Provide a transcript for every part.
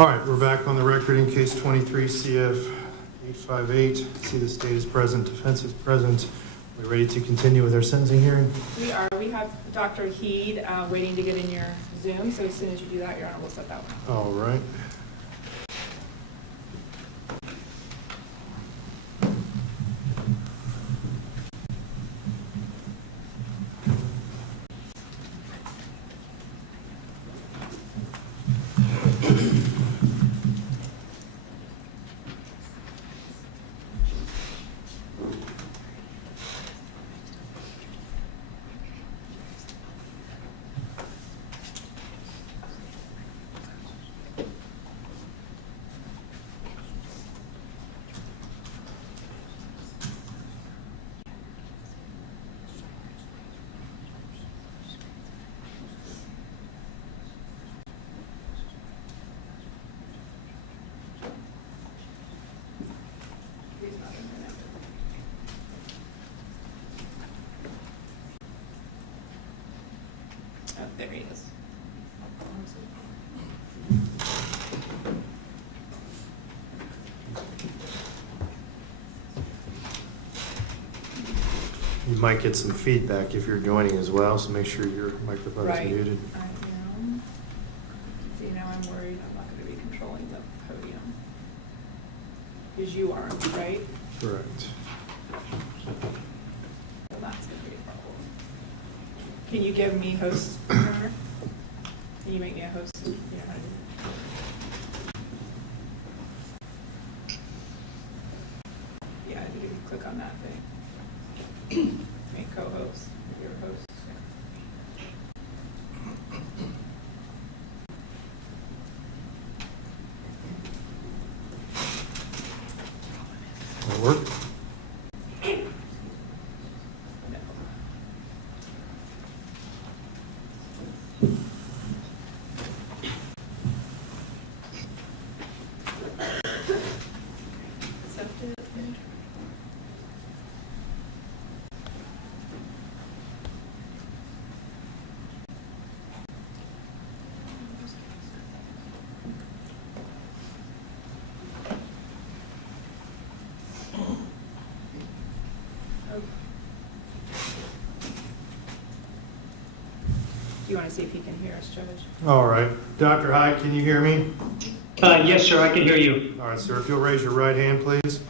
All right, we're back on the record in case 23 CF 858. See the state is present, defense is present. We're ready to continue with our sentencing hearing. We are. We have Dr. Heed waiting to get in your Zoom, so as soon as you do that, Your Honor, we'll set that one. All right. Oh, there he is. You might get some feedback if you're joining as well, so make sure your microphone Right. is muted. I am. See, now I'm worried I'm not going to be controlling the podium. Because you are, right? Correct. So that's going to be a problem. Can you give me host, Your Honor? Can you make me a host? You know how to do that? Yeah, I think if you click on that thing. Make co-host, your host. That work? No. Accepted. Do you want to see if he can hear us, Judge? All right. Dr. Hyde, can you hear me? Yes, sir, I can hear you. All right, sir. If you'll raise your right hand, please.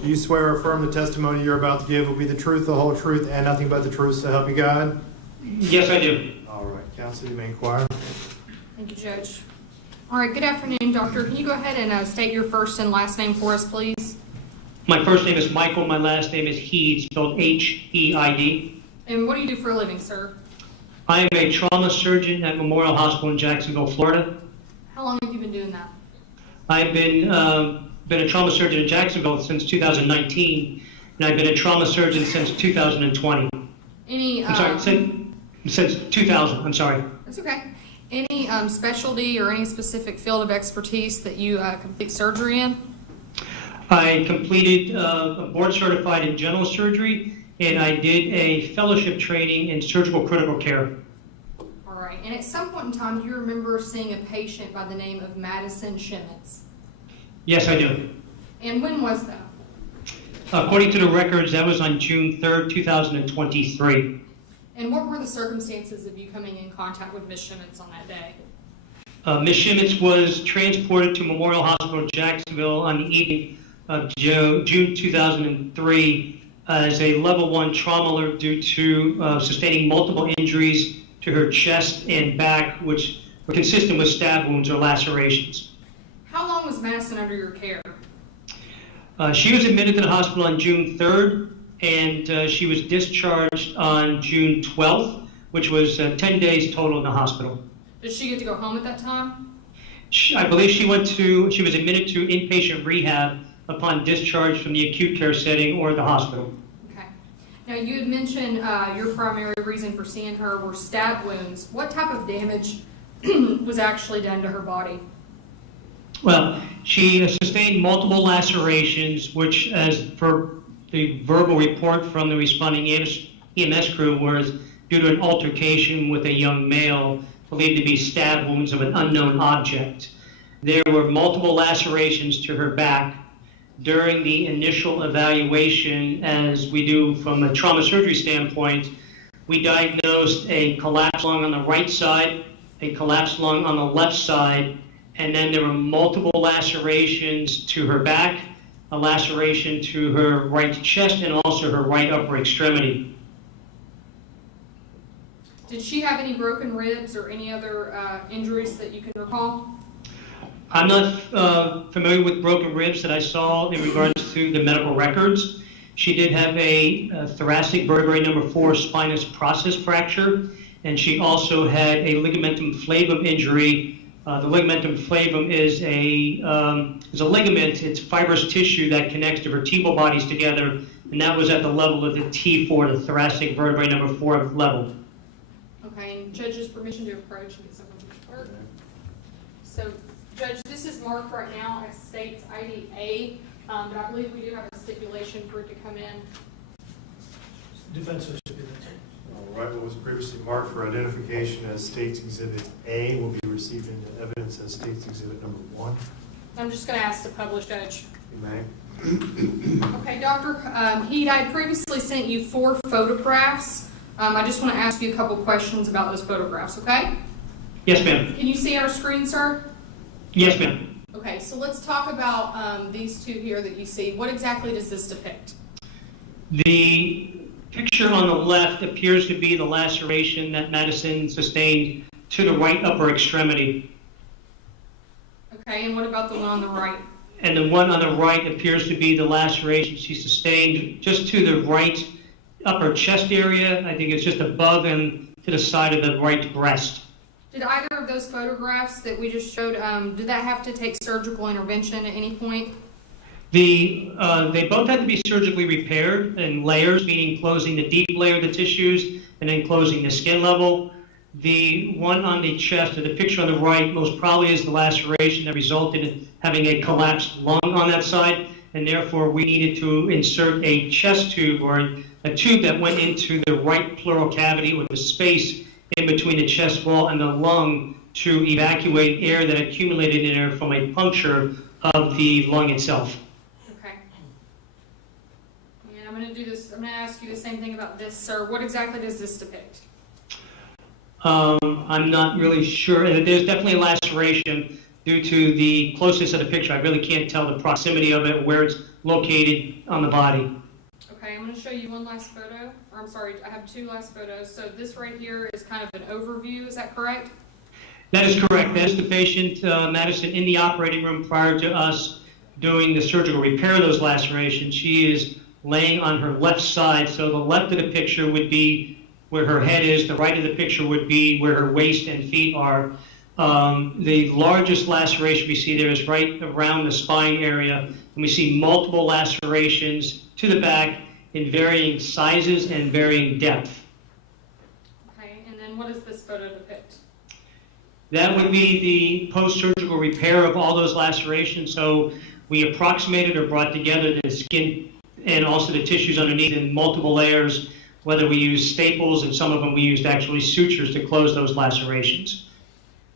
Do you swear or affirm the testimony you're about to give will be the truth, the whole truth, and nothing but the truth, so help you God? Yes, I do. All right. Counsel, you may inquire. Thank you, Judge. All right, good afternoon, Doctor. Can you go ahead and state your first and last name for us, please? My first name is Michael. My last name is Heed, spelled H-E-I-D. And what do you do for a living, sir? I am a trauma surgeon at Memorial Hospital in Jacksonville, Florida. How long have you been doing that? I've been a trauma surgeon in Jacksonville since 2019, and I've been a trauma surgeon since 2020. Any? I'm sorry, since 2000. I'm sorry. That's okay. Any specialty or any specific field of expertise that you complete surgery in? I completed board certified in general surgery, and I did a fellowship training in surgical critical care. All right. And at some point in time, do you remember seeing a patient by the name of Madison Schemitz? Yes, I do. And when was that? According to the records, that was on June 3rd, 2023. And what were the circumstances of you coming in contact with Ms. Schemitz on that day? Ms. Schemitz was transported to Memorial Hospital, Jacksonville on the evening of June 2003 as a level 1 trauma alert due to sustaining multiple injuries to her chest and back, which were consistent with stab wounds or lacerations. How long was Madison under your care? She was admitted to the hospital on June 3rd, and she was discharged on June 12th, which was 10 days total in the hospital. Did she get to go home at that time? I believe she was admitted to inpatient rehab upon discharge from the acute care setting or the hospital. Okay. Now, you had mentioned your primary reason for seeing her were stab wounds. What type of damage was actually done to her body? Well, she sustained multiple lacerations, which, as per the verbal report from the responding EMS crew, was due to an altercation with a young male believed to be stab wounds of an unknown object. There were multiple lacerations to her back. During the initial evaluation, as we do from a trauma surgery standpoint, we diagnosed a collapsed lung on the right side, a collapsed lung on the left side, and then there were multiple lacerations to her back, a laceration to her right chest, and also her right upper extremity. Did she have any broken ribs or any other injuries that you can recall? I'm not familiar with broken ribs that I saw in regards to the medical records. She did have a thoracic vertebrae number 4 spinous process fracture, and she also had a ligamentum flavum injury. The ligamentum flavum is a ligament. It's fibrous tissue that connects the vertebral bodies together, and that was at the level of the T4, the thoracic vertebrae number 4 level. Okay, and judge's permission to approach and get someone to start. So, Judge, this is marked right now as state's IDA, but I believe we do have a stipulation for it to come in. Defense stipulation. All right, what was previously marked for identification as State's Exhibit A will be received into evidence as State's Exhibit number 1. I'm just going to ask the published judge. You may. Okay, Dr. Heed, I previously sent you 4 photographs. I just want to ask you a couple questions about those photographs, okay? Yes, ma'am. Can you see our screen, sir? Yes, ma'am. Okay, so let's talk about these 2 here that you see. What exactly does this depict? The picture on the left appears to be the laceration that Madison sustained to the right upper extremity. Okay, and what about the one on the right? And the one on the right appears to be the laceration she sustained just to the right upper chest area. I think it's just above and to the side of the right breast. Did either of those photographs that we just showed, did that have to take surgical intervention at any point? They both had to be surgically repaired in layers, meaning closing the deep layer of the tissues and then closing the skin level. The one on the chest, or the picture on the right, most probably is the laceration that resulted in having a collapsed lung on that side, and therefore we needed to insert a chest tube or a tube that went into the right pleural cavity or the space in between the chest wall and the lung to evacuate air that accumulated in there from a puncture of the lung itself. Okay. And I'm going to ask you the same thing about this, sir. What exactly does this depict? I'm not really sure. There's definitely a laceration due to the closeness of the picture. I really can't tell the proximity of it, where it's located on the body. Okay, I'm going to show you one last photo. Or I'm sorry, I have 2 last photos. So this right here is kind of an overview, is that correct? That is correct. That is the patient, Madison, in the operating room prior to us doing the surgical repair of those lacerations. She is laying on her left side, so the left of the picture would be where her head is, the right of the picture would be where her waist and feet are. The largest laceration we see there is right around the spine area, and we see multiple lacerations to the back in varying sizes and varying depth. Okay, and then what does this photo depict? That would be the post-surgical repair of all those lacerations. So we approximated or brought together the skin and also the tissues underneath in multiple layers, whether we used staples, and some of them we used actually sutures to close those lacerations.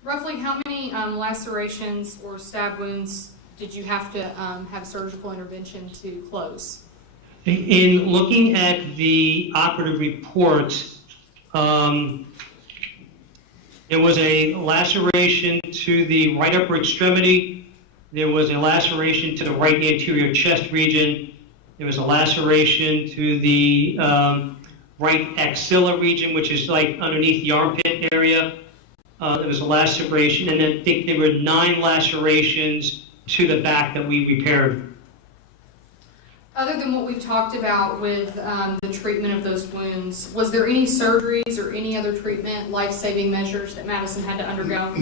Roughly how many lacerations or stab wounds did you have to have surgical intervention to close? In looking at the operative report, there was a laceration to the right upper extremity. There was a laceration to the right anterior chest region. There was a laceration to the right axilla region, which is like underneath the armpit area. There was a laceration, and I think there were 9 lacerations to the back that we repaired. Other than what we've talked about with the treatment of those wounds, was there any surgeries or any other treatment, life-saving measures that Madison had to undergo?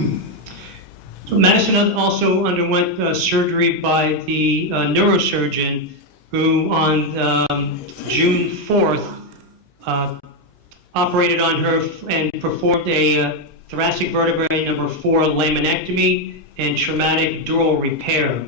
So Madison also underwent surgery by the neurosurgeon who on June 4th operated on her and performed a thoracic vertebrae number 4 laminectomy and traumatic dural repair.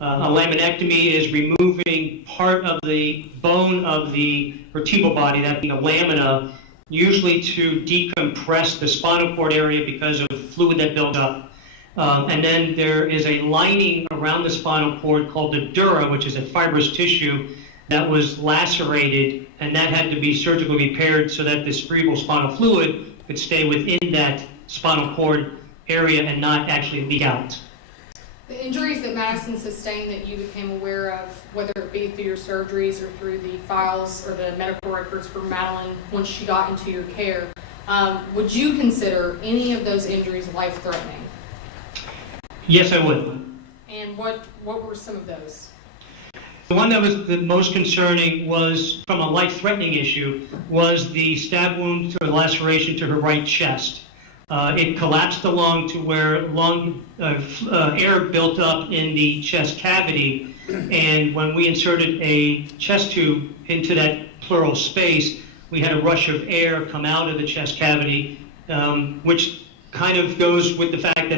A laminectomy is removing part of the bone of the vertebral body, that being the lamina, usually to decompress the spinal cord area because of fluid that builds up. And then there is a lining around the spinal cord called the dura, which is a fibrous tissue that was lacerated, and that had to be surgically repaired so that the cerebral spinal fluid could stay within that spinal cord area and not actually leak out. The injuries that Madison sustained that you became aware of, whether it be through your surgeries or through the files or the medical records for Madeline once she got into your care, would you consider any of those injuries life-threatening? Yes, I would. And what were some of those? The one that was the most concerning was, from a life-threatening issue, was the stab wound or laceration to her right chest. It collapsed the lung to where air built up in the chest cavity, and when we inserted a chest tube into that pleural space, we had a rush of air come out of the chest cavity, which kind of goes with the fact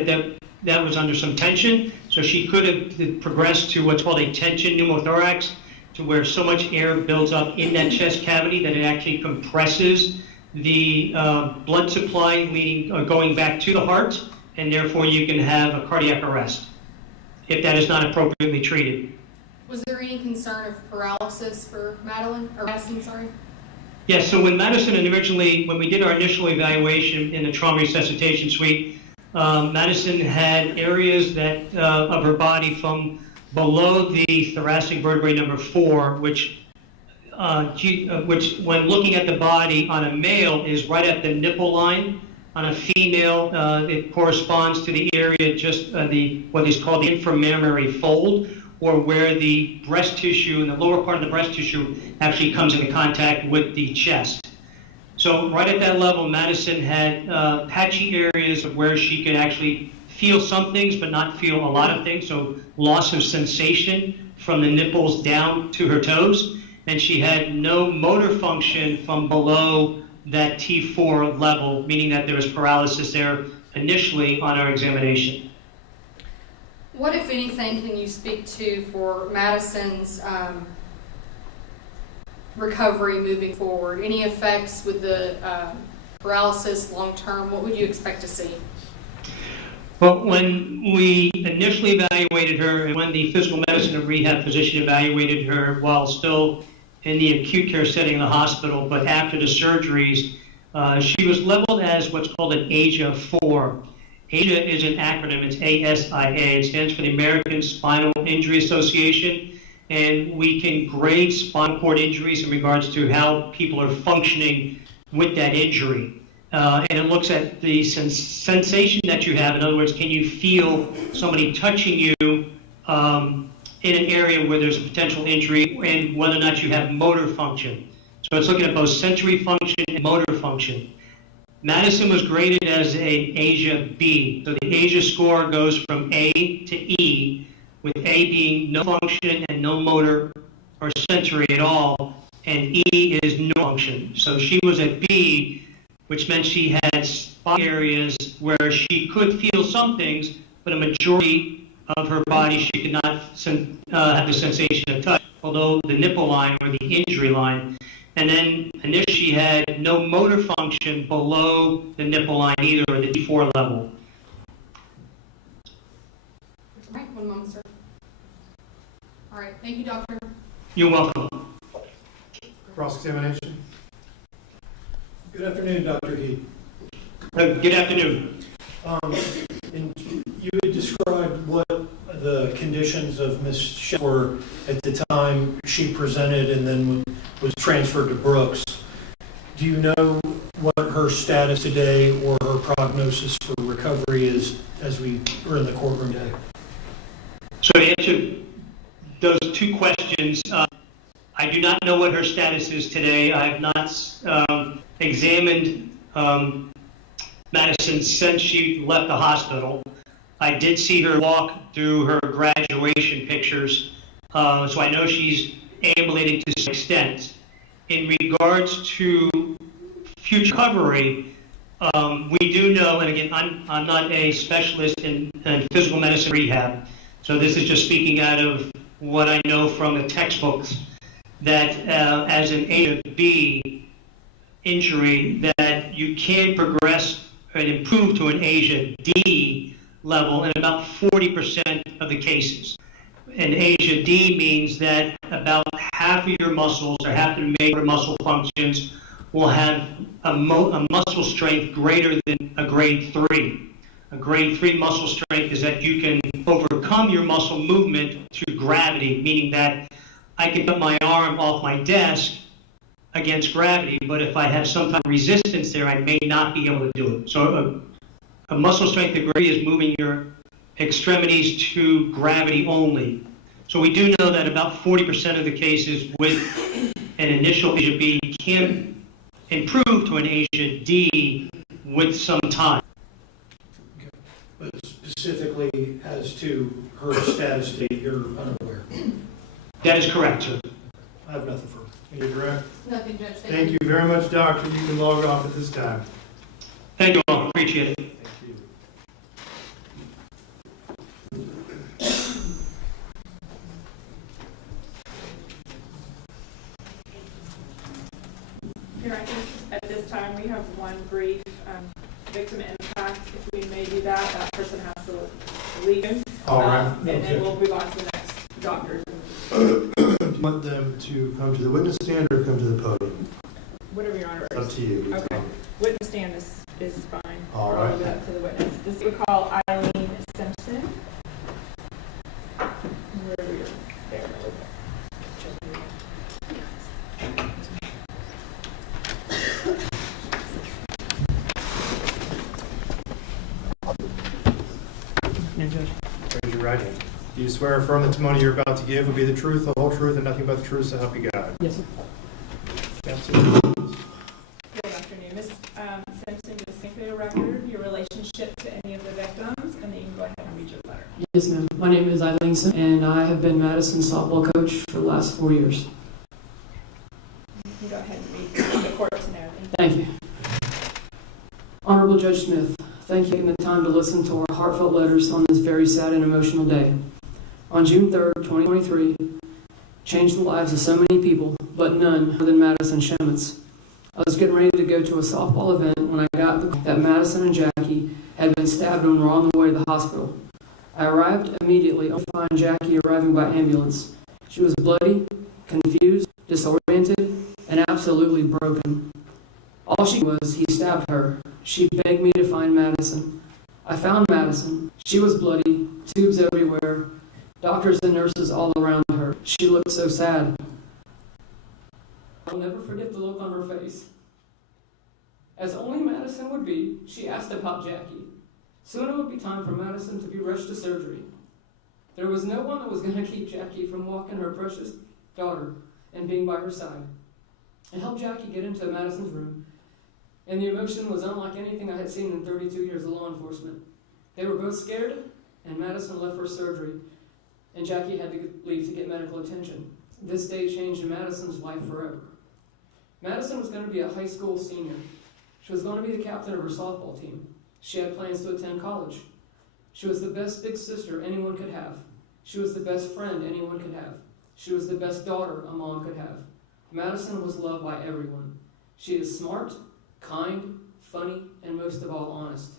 that was under some tension, so she could have progressed to what's called a tension pneumothorax, to where so much air builds up in that chest cavity that it actually compresses the blood supply going back to the heart, and therefore you can have a cardiac arrest if that is not appropriately treated. Was there any concern of paralysis for Madison, sorry? Yes, so when we did our initial evaluation in the trauma resuscitation suite, Madison had areas of her body from below the thoracic vertebrae number 4, which when looking at the body on a male is right at the nipple line. On a female, it corresponds to the area just what is called the inframammary fold, or where the breast tissue and the lower part of the breast tissue actually comes into contact with the chest. So right at that level, Madison had patchy areas of where she could actually feel some things but not feel a lot of things, so loss of sensation from the nipples down to her toes. And she had no motor function from below that T4 level, meaning that there was paralysis there initially on our examination. What, if anything, can you speak to for Madison's recovery moving forward? Any effects with the paralysis long term? What would you expect to see? Well, when we initially evaluated her and when the physical medicine and rehab physician evaluated her while still in the acute care setting in the hospital, but after the surgeries, she was leveled as what's called an ASIA 4. ASIA is an acronym, it's ASIA. It stands for the American Spinal Injury Association, and we can grade spinal cord injuries in regards to how people are functioning with that injury. And it looks at the sensation that you have. In other words, can you feel somebody touching you in an area where there's a potential injury, and whether or not you have motor function. So it's looking at both sensory function and motor function. Madison was graded as an ASIA B. So the ASIA score goes from A to E, with A being no function and no motor or sensory at all, and E is no function. So she was a B, which meant she had spot areas where she could feel some things, but a majority of her body she could not have the sensation of touch, although the nipple line or the injury line. And then initially she had no motor function below the nipple line either, or the D4 level. All right, 1 moment, sir. All right, thank you, doctor. You're welcome. Cross-examination. Good afternoon, Dr. Heath. Good afternoon. And you had described what the conditions of Ms. Schemitz were at the time she presented and then was transferred to Brooks. Do you know what her status today or her prognosis for recovery is as we are in the courtroom today? So to answer those two questions, I do not know what her status is today. I have not examined Madison since she left the hospital. I did see her walk through her graduation pictures, so I know she's ambulating to some extent. In regards to future recovery, we do know, and again, I'm not a specialist in physical medicine rehab, so this is just speaking out of what I know from the textbooks, that as an A to B injury, that you can progress and improve to an ASIA D level in about 40% of the cases. And Asia D means that about half of your muscles or half the major muscle functions will have a muscle strength greater than a grade 3. A grade 3 muscle strength is that you can overcome your muscle movement to gravity, meaning that I can put my arm off my desk against gravity, but if I have some type of resistance there, I may not be able to do it. So a muscle strength degree is moving your extremities to gravity only. So we do know that about 40% of the cases with an initial Asia B can improve to an Asia D with some time. But specifically as to her status state, you're unaware. That is correct, sir. I have nothing further. You're correct. Nothing, Judge. Thank you very much, Doctor. You can log off at this time. Thank you all. Appreciate it. Thank you. Here, I think at this time, we have one brief victim impact. If we may do that, that person has to leave. All right. And then we'll move on to the next doctor. Do you want them to come to the witness stand or come to the podium? Whatever your honor It's up is. to you. Okay. Witness stand is fine. All I'll right. leave it up to the witness. This we call Eileen Simpson. Wherever you're there. Raise your right hand. Do you swear or affirm the testimony you're about to give will be the truth, the whole truth, and nothing but the truth, so help you God? Yes, sir. Absolutely. Good afternoon. Ms. Simpson, just say for the record your relationship to any of the victims, and then you can go ahead and read your letter. Yes, ma'am. My name is Eileen Simpson, and I have been Madison's softball coach for the last 4 years. You can go ahead and read for the court to know. Thank you. Honorable Judge Smith, thank you for taking the time to listen to our heartfelt letters on this very sad and emotional day. On June 3rd, 2023, changed the lives of so many people, but none more than Madison Schemitz. I was getting ready to go to a softball event when I got the call that Madison and Jackie had been stabbed and were on the way to the hospital. I arrived immediately, only to find Jackie arriving by ambulance. She was bloody, confused, disoriented, and absolutely broken. All she was, he stabbed her. She begged me to find Madison. I found Madison. She was bloody, tubes everywhere, doctors and nurses all around her. She looked so sad. I'll never forget the look on her face. As only Madison would be, she asked about Jackie. Soon it would be time for Madison to be rushed to surgery. There was no one that was going to keep Jackie from walking her precious daughter and being by her side. I helped Jackie get into Madison's room, and the emotion was unlike anything I had seen in 32 years of law enforcement. They were both scared, and Madison left for surgery, and Jackie had to leave to get medical attention. This day changed Madison's life forever. Madison was going to be a high school senior. She was going to be the captain of her softball team. She had plans to attend college. She was the best big sister anyone could have. She was the best friend anyone could have. She was the best daughter a mom could have. Madison was loved by everyone. She is smart, kind, funny, and most of all, honest.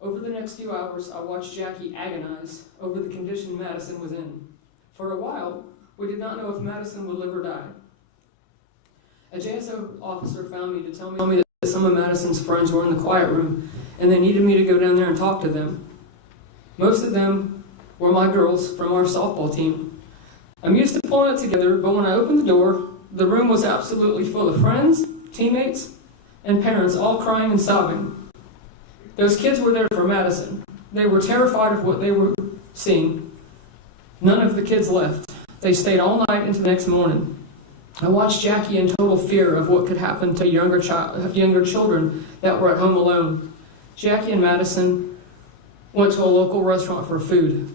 Over the next few hours, I watched Jackie agonize over the condition Madison was in. For a while, we did not know if Madison would live or die. A JSO officer found me to tell me that some of Madison's friends were in the quiet room, and they needed me to go down there and talk to them. Most of them were my girls from our softball team. I'm used to pulling it together, but when I opened the door, the room was absolutely full of friends, teammates, and parents all crying and sobbing. Those kids were there for Madison. They were terrified of what they were seeing. None of the kids left. They stayed all night into the next morning. I watched Jackie in total fear of what could happen to younger children that were at home alone. Jackie and Madison went to a local restaurant for food.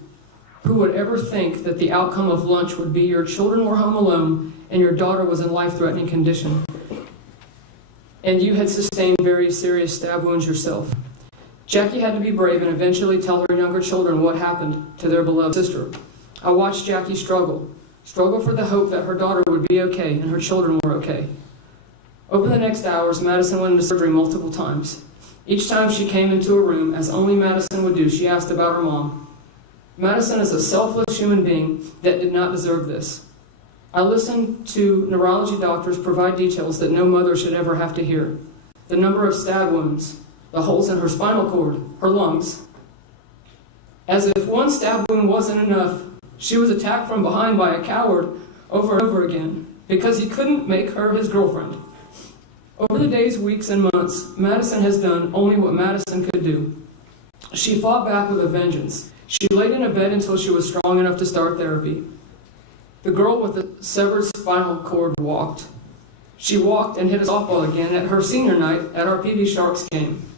Who would ever think that the outcome of lunch would be your children were home alone and your daughter was in life-threatening condition? And you had sustained very serious stab wounds yourself. Jackie had to be brave and eventually tell her younger children what happened to their beloved sister. I watched Jackie struggle for the hope that her daughter would be okay and her children were okay. Over the next hours, Madison went into surgery multiple times. Each time she came into a room, as only Madison would do, she asked about her mom. Madison is a selfless human being that did not deserve this. I listened to neurology doctors provide details that no mother should ever have to hear. The number of stab wounds, the holes in her spinal cord, her lungs. As if one stab wound wasn't enough, she was attacked from behind by a coward over and over again because he couldn't make her his girlfriend. Over the days, weeks, and months, Madison has done only what Madison could do. She fought back with a vengeance. She laid in a bed until she was strong enough to start therapy. The girl with the severed spinal cord walked. She walked and hit a softball again at her senior night at our PV Sharks game.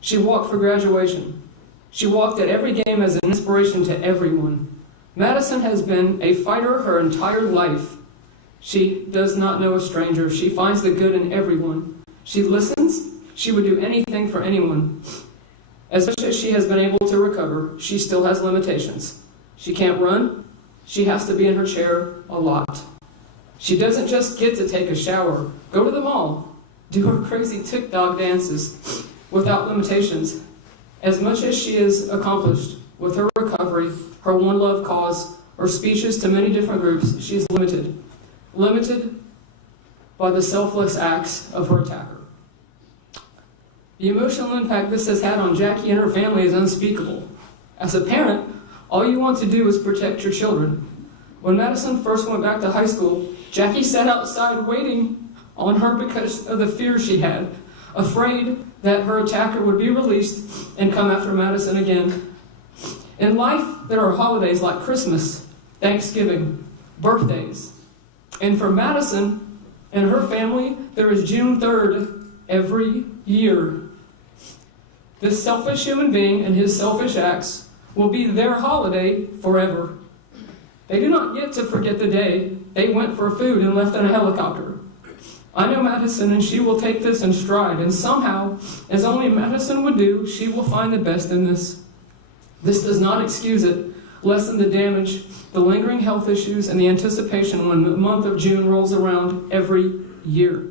She walked for graduation. She walked at every game as an inspiration to everyone. Madison has been a fighter her entire life. She does not know a stranger. She finds the good in everyone. She listens. She would do anything for anyone. As much as she has been able to recover, she still has limitations. She can't run. She has to be in her chair a lot. She doesn't just get to take a shower, go to the mall, do her crazy TikTok dances without limitations. As much as she has accomplished with her recovery, her One Love cause, her speeches to many different groups, she is limited. Limited by the selfless acts of her attacker. The emotional impact this has had on Jackie and her family is unspeakable. As a parent, all you want to do is protect your children. When Madison first went back to high school, Jackie sat outside waiting on her because of the fear she had, afraid that her attacker would be released and come after Madison again. In life, there are holidays like Christmas, Thanksgiving, birthdays. And for Madison and her family, there is June 3rd every year. This selfish human being and his selfish acts will be their holiday forever. They do not get to forget the day they went for food and left in a helicopter. I know Madison, and she will take this in stride, and somehow, as only Madison would do, she will find the best in this. This does not excuse it, lessen the damage, the lingering health issues, and the anticipation when the month of June rolls around every year.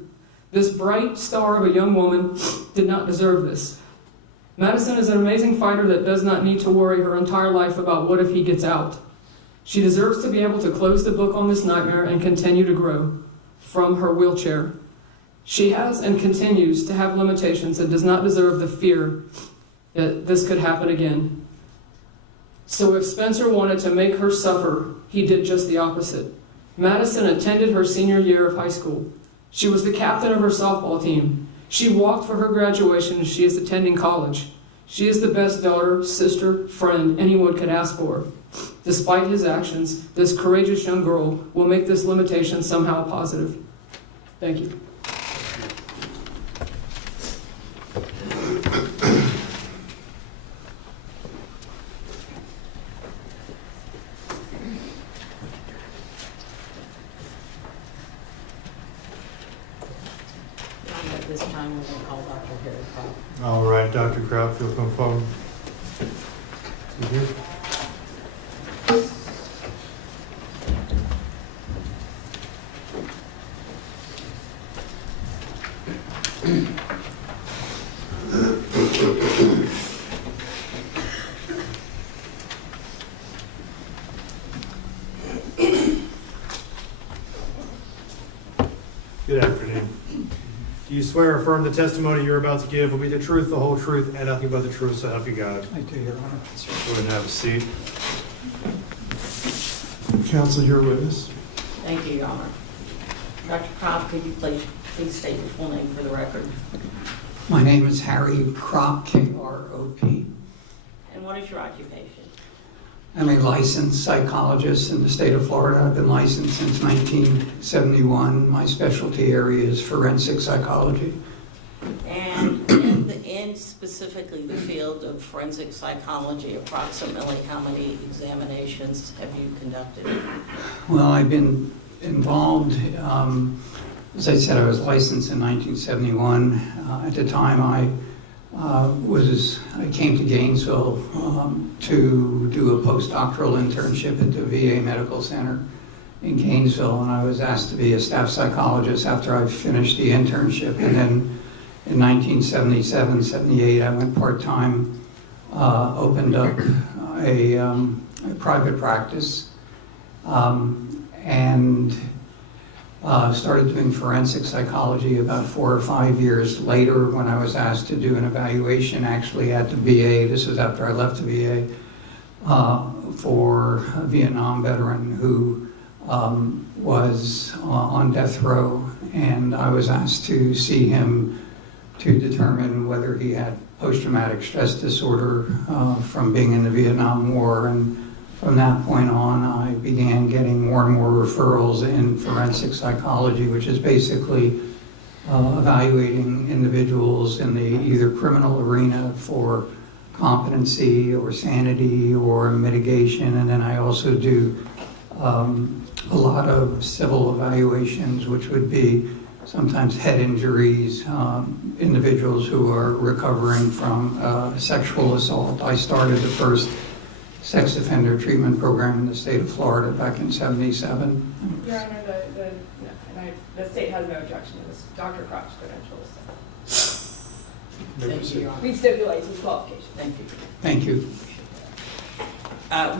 This bright star of a young woman did not deserve this. Madison is an amazing fighter that does not need to worry her entire life about what if he gets out. She deserves to be able to close the book on this nightmare and continue to grow from her wheelchair. She has and continues to have limitations and does not deserve the fear that this could happen again. So if Spencer wanted to make her suffer, he did just the opposite. Madison attended her senior year of high school. She was the captain of her softball team. She walked for her graduation and she is attending college. She is the best daughter, sister, friend anyone could ask for. Despite his actions, this courageous young girl will make this limitation somehow positive. Thank you. At this time, we're going to call Dr. Harry Kropp. All right, Dr. Kraut, if you'll come forward. See here. Good afternoon. Do you swear or affirm the testimony you're about to give will be the truth, the whole truth, and nothing but the truth, so help you God? I do, Your Honor. Go ahead and have a seat. Counsel, your witness. Thank you, Your Honor. Dr. Kropp, could you please state your full name for the record? My name is Harry Kropp, K-R-O-P. And what is your occupation? I'm a licensed psychologist in the state of Florida. I've been licensed since 1971. My specialty area is forensic psychology. And in specifically the field of forensic psychology, approximately how many examinations have you conducted? Well, I've been involved, as I said, I was licensed in 1971. At the time, I came to Gainesville to do a postdoctoral internship at the VA Medical Center in Gainesville, and I was asked to be a staff psychologist after I finished the internship. And then in 1977, 78, I went part-time, opened up a private practice, and started doing forensic psychology about 4 or 5 years later when I was asked to do an evaluation actually at the VA. This was after I left the VA, for a Vietnam veteran who was on death row, and I was asked to see him to determine whether he had post-traumatic stress disorder from being in the Vietnam War. And from that point on, I began getting more and more referrals in forensic psychology, which is basically evaluating individuals in the either criminal arena for competency or sanity or mitigation. And then I also do a lot of civil evaluations, which would be sometimes head injuries, individuals who are recovering from sexual assault. I started the first sex offender treatment program in the state of Florida back in '77. Your Honor, the state has no objection to this Dr. Croc's credentials. Thank you, Your Honor. We stipulate his qualifications. Thank you. Thank you.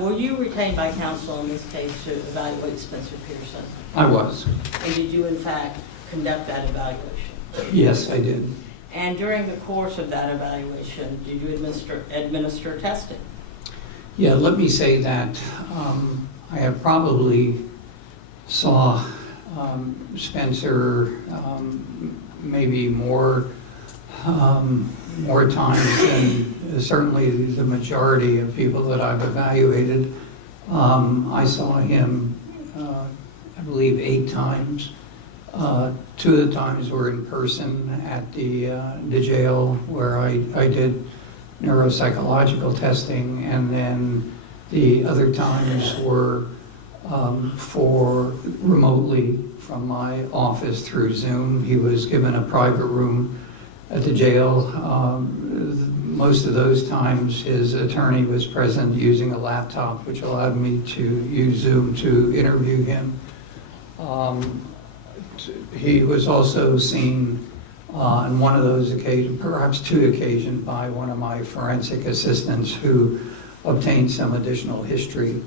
Were you retained by counsel in this case to evaluate Spencer Pearson? I was. And did you, in fact, conduct that evaluation? Yes, I did. And during the course of that evaluation, did you administer testing? Yeah, let me say that I have probably saw Spencer maybe more times than certainly the majority of people that I've evaluated. I saw him, I believe, 8 times. 2 of the times were in person at the jail where I did neuropsychological testing, and then the other times were for remotely from my office through Zoom. He was given a private room at the jail. Most of those times his attorney was present using a laptop, which allowed me to use Zoom to interview him. He was also seen on one of those occasions, perhaps 2 occasions, by one of my forensic assistants who obtained some additional history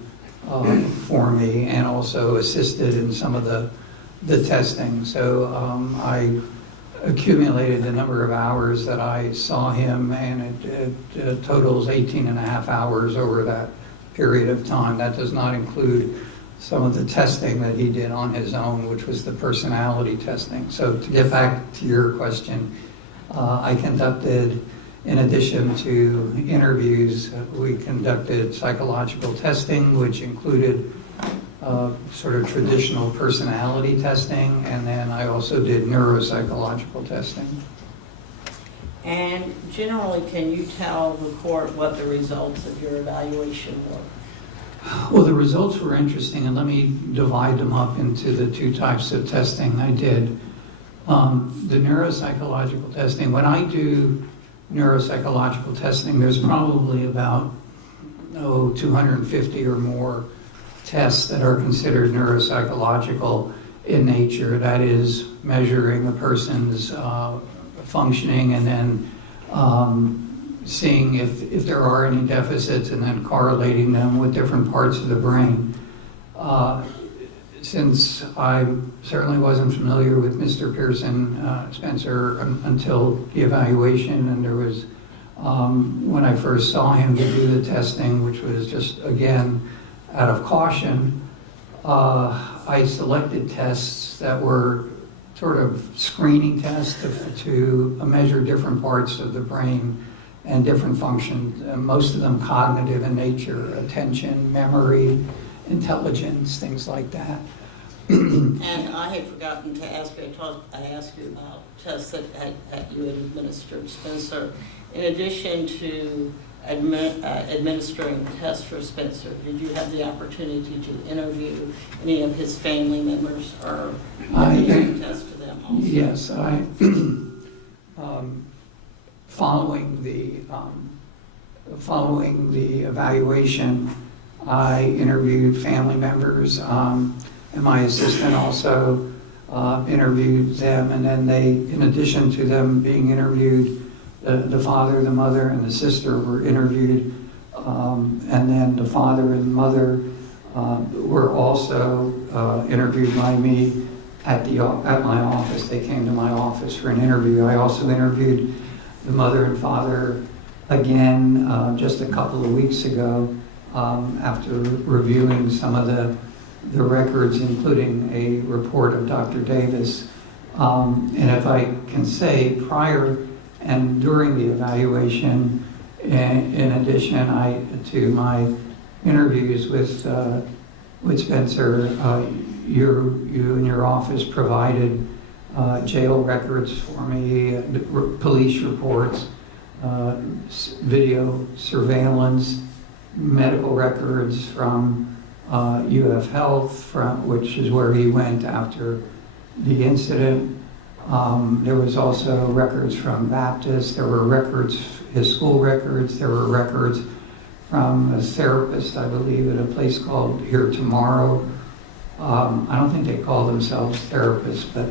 for me and also assisted in some of the testing. So I accumulated the number of hours that I saw him, and it totals 18 and a half hours over that period of time. That does not include some of the testing that he did on his own, which was the personality testing. So to get back to your question, I conducted, in addition to interviews, we conducted psychological testing, which included sort of traditional personality testing, and then I also did neuropsychological testing. And generally, can you tell the court what the results of your evaluation were? Well, the results were interesting, and let me divide them up into the 2 types of testing I did. The neuropsychological testing, when I do neuropsychological testing, there's probably about 250 or more tests that are considered neuropsychological in nature. That is, measuring a person's functioning and then seeing if there are any deficits and then correlating them with different parts of the brain. Since I certainly wasn't familiar with Mr. Pearson, Spencer, until the evaluation, and there was, when I first saw him to do the testing, which was just, again, out of caution, I selected tests that were sort of screening tests to measure different parts of the brain and different functions, most of them cognitive in nature, attention, memory, intelligence, things like that. And I had forgotten to ask you, I asked you about tests that you had administered, Spencer. In addition to administering tests for Spencer, did you have the opportunity to interview any of his family members or administer tests to them also? Yes, I following the evaluation, I interviewed family members, and my assistant also interviewed them, and then they, in addition to them being interviewed, the father, the mother, and the sister were interviewed, and then the father and mother were also interviewed by me at my office. They came to my office for an interview. I also interviewed the mother and father again just a couple of weeks ago after reviewing some of the records, including a report of Dr. Davis. And if I can say, prior and during the evaluation, in addition to my interviews with Spencer, you in your office provided jail records for me, police reports, video surveillance, medical records from UF Health, which is where he went after the incident. There was also records from Baptist. There were records, his school records. There were records from a therapist, I believe, at a place called Here Tomorrow. I don't think they call themselves therapists, but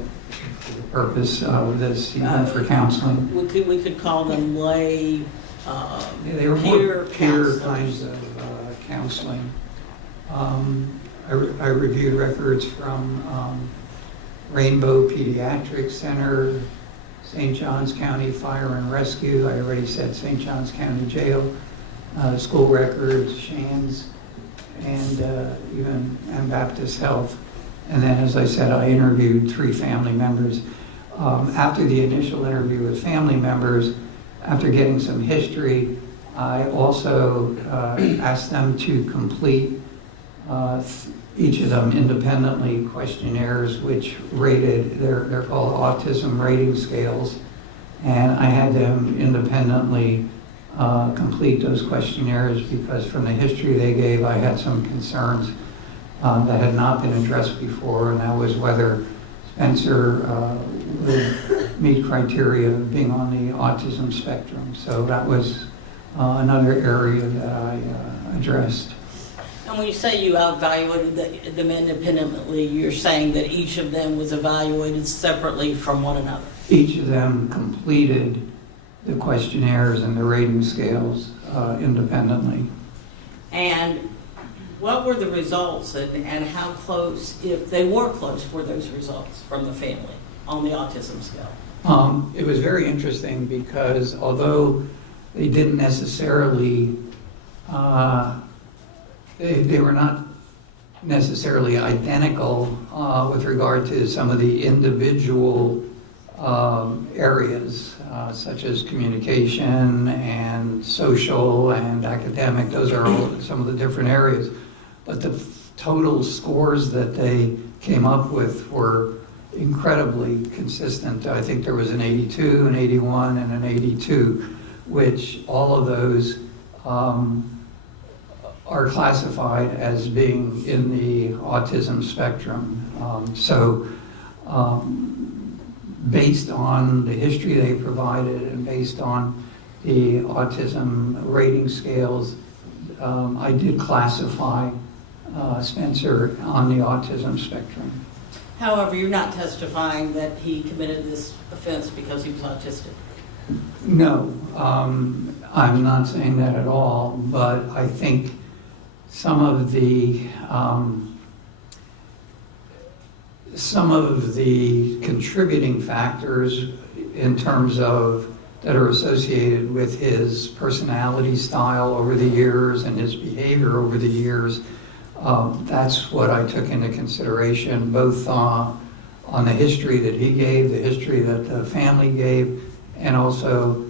for the purpose of this, he went for counseling. We could call them lay They were more peer kinds of counseling. I reviewed records from Rainbow Pediatric Center, St. Johns County Fire and Rescue. I already said St. Johns County Jail, school records, Shands, and even Baptist Health. And then, as I said, I interviewed 3 family members. After the initial interview with family members, after getting some history, I also asked them to complete each of them independently questionnaires which rated, they're called autism rating scales, and I had them independently complete those questionnaires because from the history they gave, I had some concerns that had not been addressed before, and that was whether Spencer would meet criteria of being on the autism spectrum. So that was another area that I addressed. And when you say you evaluated them independently, you're saying that each of them was evaluated separately from one another? Each of them completed the questionnaires and the rating scales independently. And what were the results and how close, if they were close, were those results from the family on the autism scale? It was very interesting because although they didn't necessarily, they were not necessarily identical with regard to some of the individual areas, such as communication and social and academic. Those are all some of the different areas. But the total scores that they came up with were incredibly consistent. I think there was an 82, an 81, and an 82, which all of those are classified as being in the autism spectrum. Based on the history they provided and based on the autism rating scales, I did classify Spencer on the autism spectrum. However, you're not testifying that he committed this offense because he was autistic? No, I'm not saying that at all, but I think some of the contributing factors in terms of that are associated with his personality style over the years and his behavior over the years, that's what I took into consideration, both on the history that he gave, the history that the family gave, and also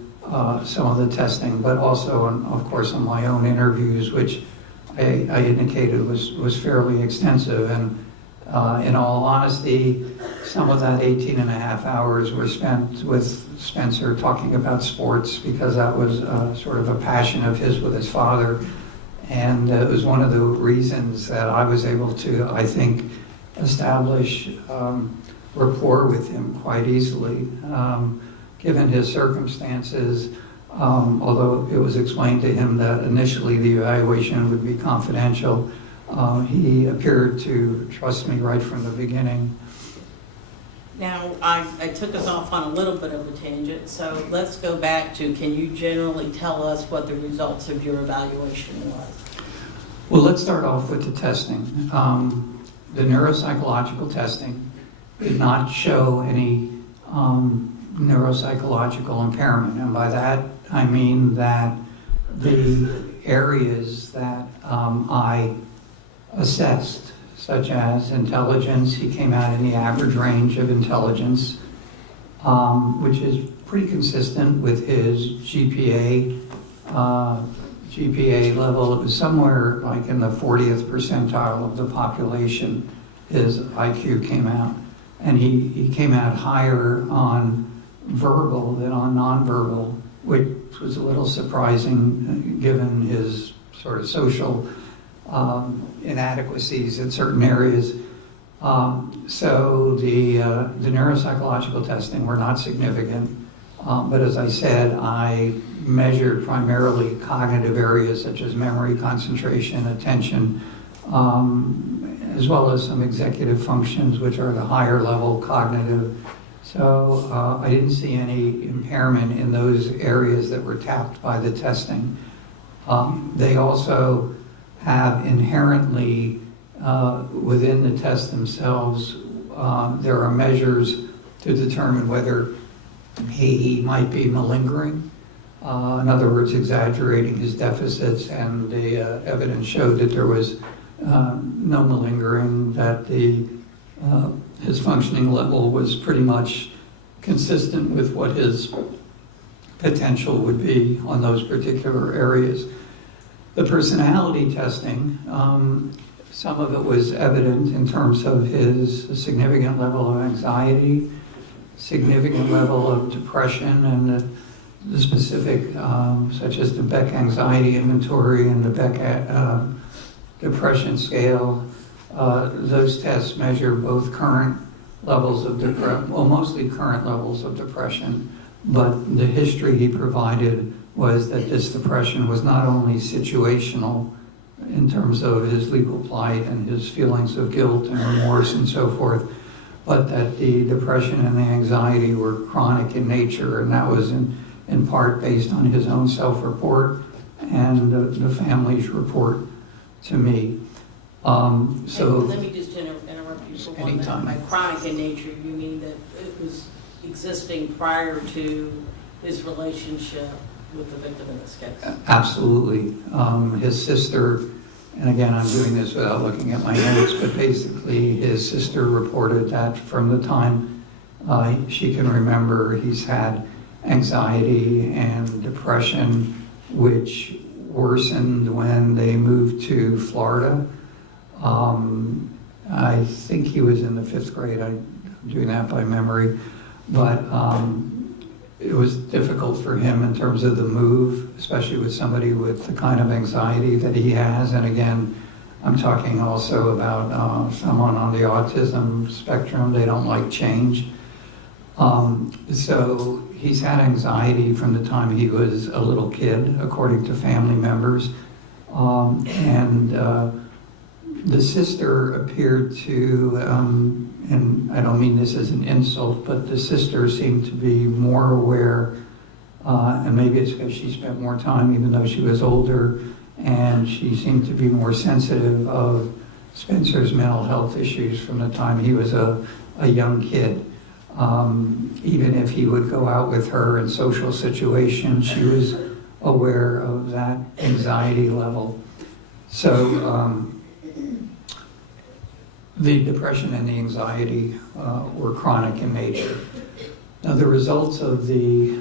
some of the testing, but also, of course, on my own interviews, which I indicated was fairly extensive. And in all honesty, some of that 18 and a half hours were spent with Spencer talking about sports because that was sort of a passion of his with his father. And it was one of the reasons that I was able to, I think, establish rapport with him quite easily, given his circumstances. Although it was explained to him that initially the evaluation would be confidential, he appeared to trust me right from the beginning. Now, I took us off on a little bit of a tangent, so let's go back to, can you generally tell us what the results of your evaluation was? Well, let's start off with the testing. The neuropsychological testing did not show any neuropsychological impairment. And by that, I mean that the areas that I assessed, such as intelligence, he came out in the average range of intelligence, which is pretty consistent with his GPA level. It was somewhere like in the 40th percentile of the population, his IQ came out. And he came out higher on verbal than on nonverbal, which was a little surprising given his sort of social inadequacies in certain areas. So the neuropsychological testing were not significant. But as I said, I measured primarily cognitive areas such as memory, concentration, attention, as well as some executive functions, which are the higher level cognitive. So I didn't see any impairment in those areas that were tapped by the testing. They also have inherently, within the test themselves, there are measures to determine whether he might be malingering. In other words, exaggerating his deficits, and the evidence showed that there was no malingering, that his functioning level was pretty much consistent with what his potential would be on those particular areas. The personality testing, some of it was evident in terms of his significant level of anxiety, significant level of depression, and the specific, such as the Beck Anxiety Inventory and the Beck Depression Scale. Those tests measure both current levels of depression, well, mostly current levels of depression, but the history he provided was that this depression was not only situational in terms of his legal plight and his feelings of guilt and remorse and so forth, but that the depression and the anxiety were chronic in nature, and that was in part based on his own self-report and the family's report to me. So Let me just interrupt you for one Anytime. minute. By chronic in nature, you mean that it was existing prior to his relationship with the victim in this case? Absolutely. His sister, and again, I'm doing this without looking at my notes, but basically his sister reported that from the time she can remember, he's had anxiety and depression, which worsened when they moved to Florida. I think he was in the 5th grade. I'm doing that by memory, but it was difficult for him in terms of the move, especially with somebody with the kind of anxiety that he has. And again, I'm talking also about someone on the autism spectrum. They don't like change. So he's had anxiety from the time he was a little kid, according to family members. The sister appeared to, and I don't mean this as an insult, but the sister seemed to be more aware, and maybe it's because she spent more time, even though she was older, and she seemed to be more sensitive of Spencer's mental health issues from the time he was a young kid. Even if he would go out with her in social situations, she was aware of that anxiety level. So the depression and the anxiety were chronic in nature. Now, the results of the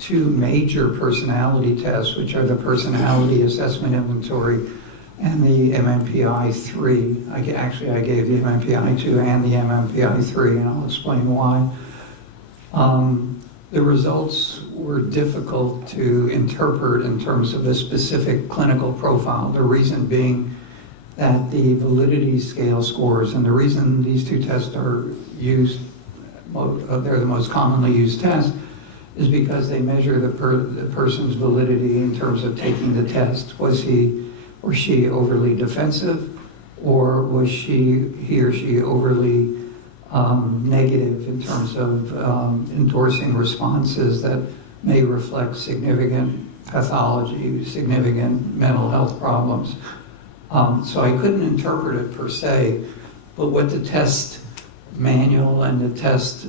2 major personality tests, which are the Personality Assessment Inventory and the MMPI-3. I gave the MMPI-2 and the MMPI-3, and I'll explain why. The results were difficult to interpret in terms of a specific clinical profile. The reason being that the validity scale scores, and the reason these 2 tests are used, they're the most commonly used tests, is because they measure the person's validity in terms of taking the test. Was he or she overly defensive, or was he or she overly negative in terms of endorsing responses that may reflect significant pathology, significant mental health problems. So I couldn't interpret it per se, but what the test manual and the test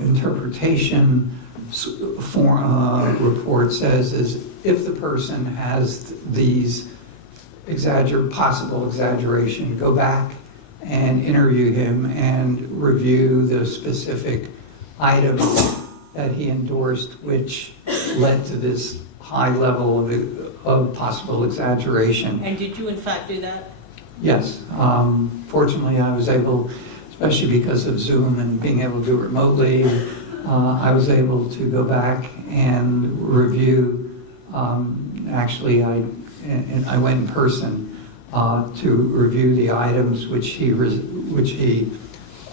interpretation report says is if the person has these possible exaggeration, go back and interview him and review the specific items that he endorsed which led to this high level of possible exaggeration. And did you in fact do that? Yes. Fortunately, I was able, especially because of Zoom and being able to do it remotely, I was able to go back and review. Actually, I went in person to review the items which he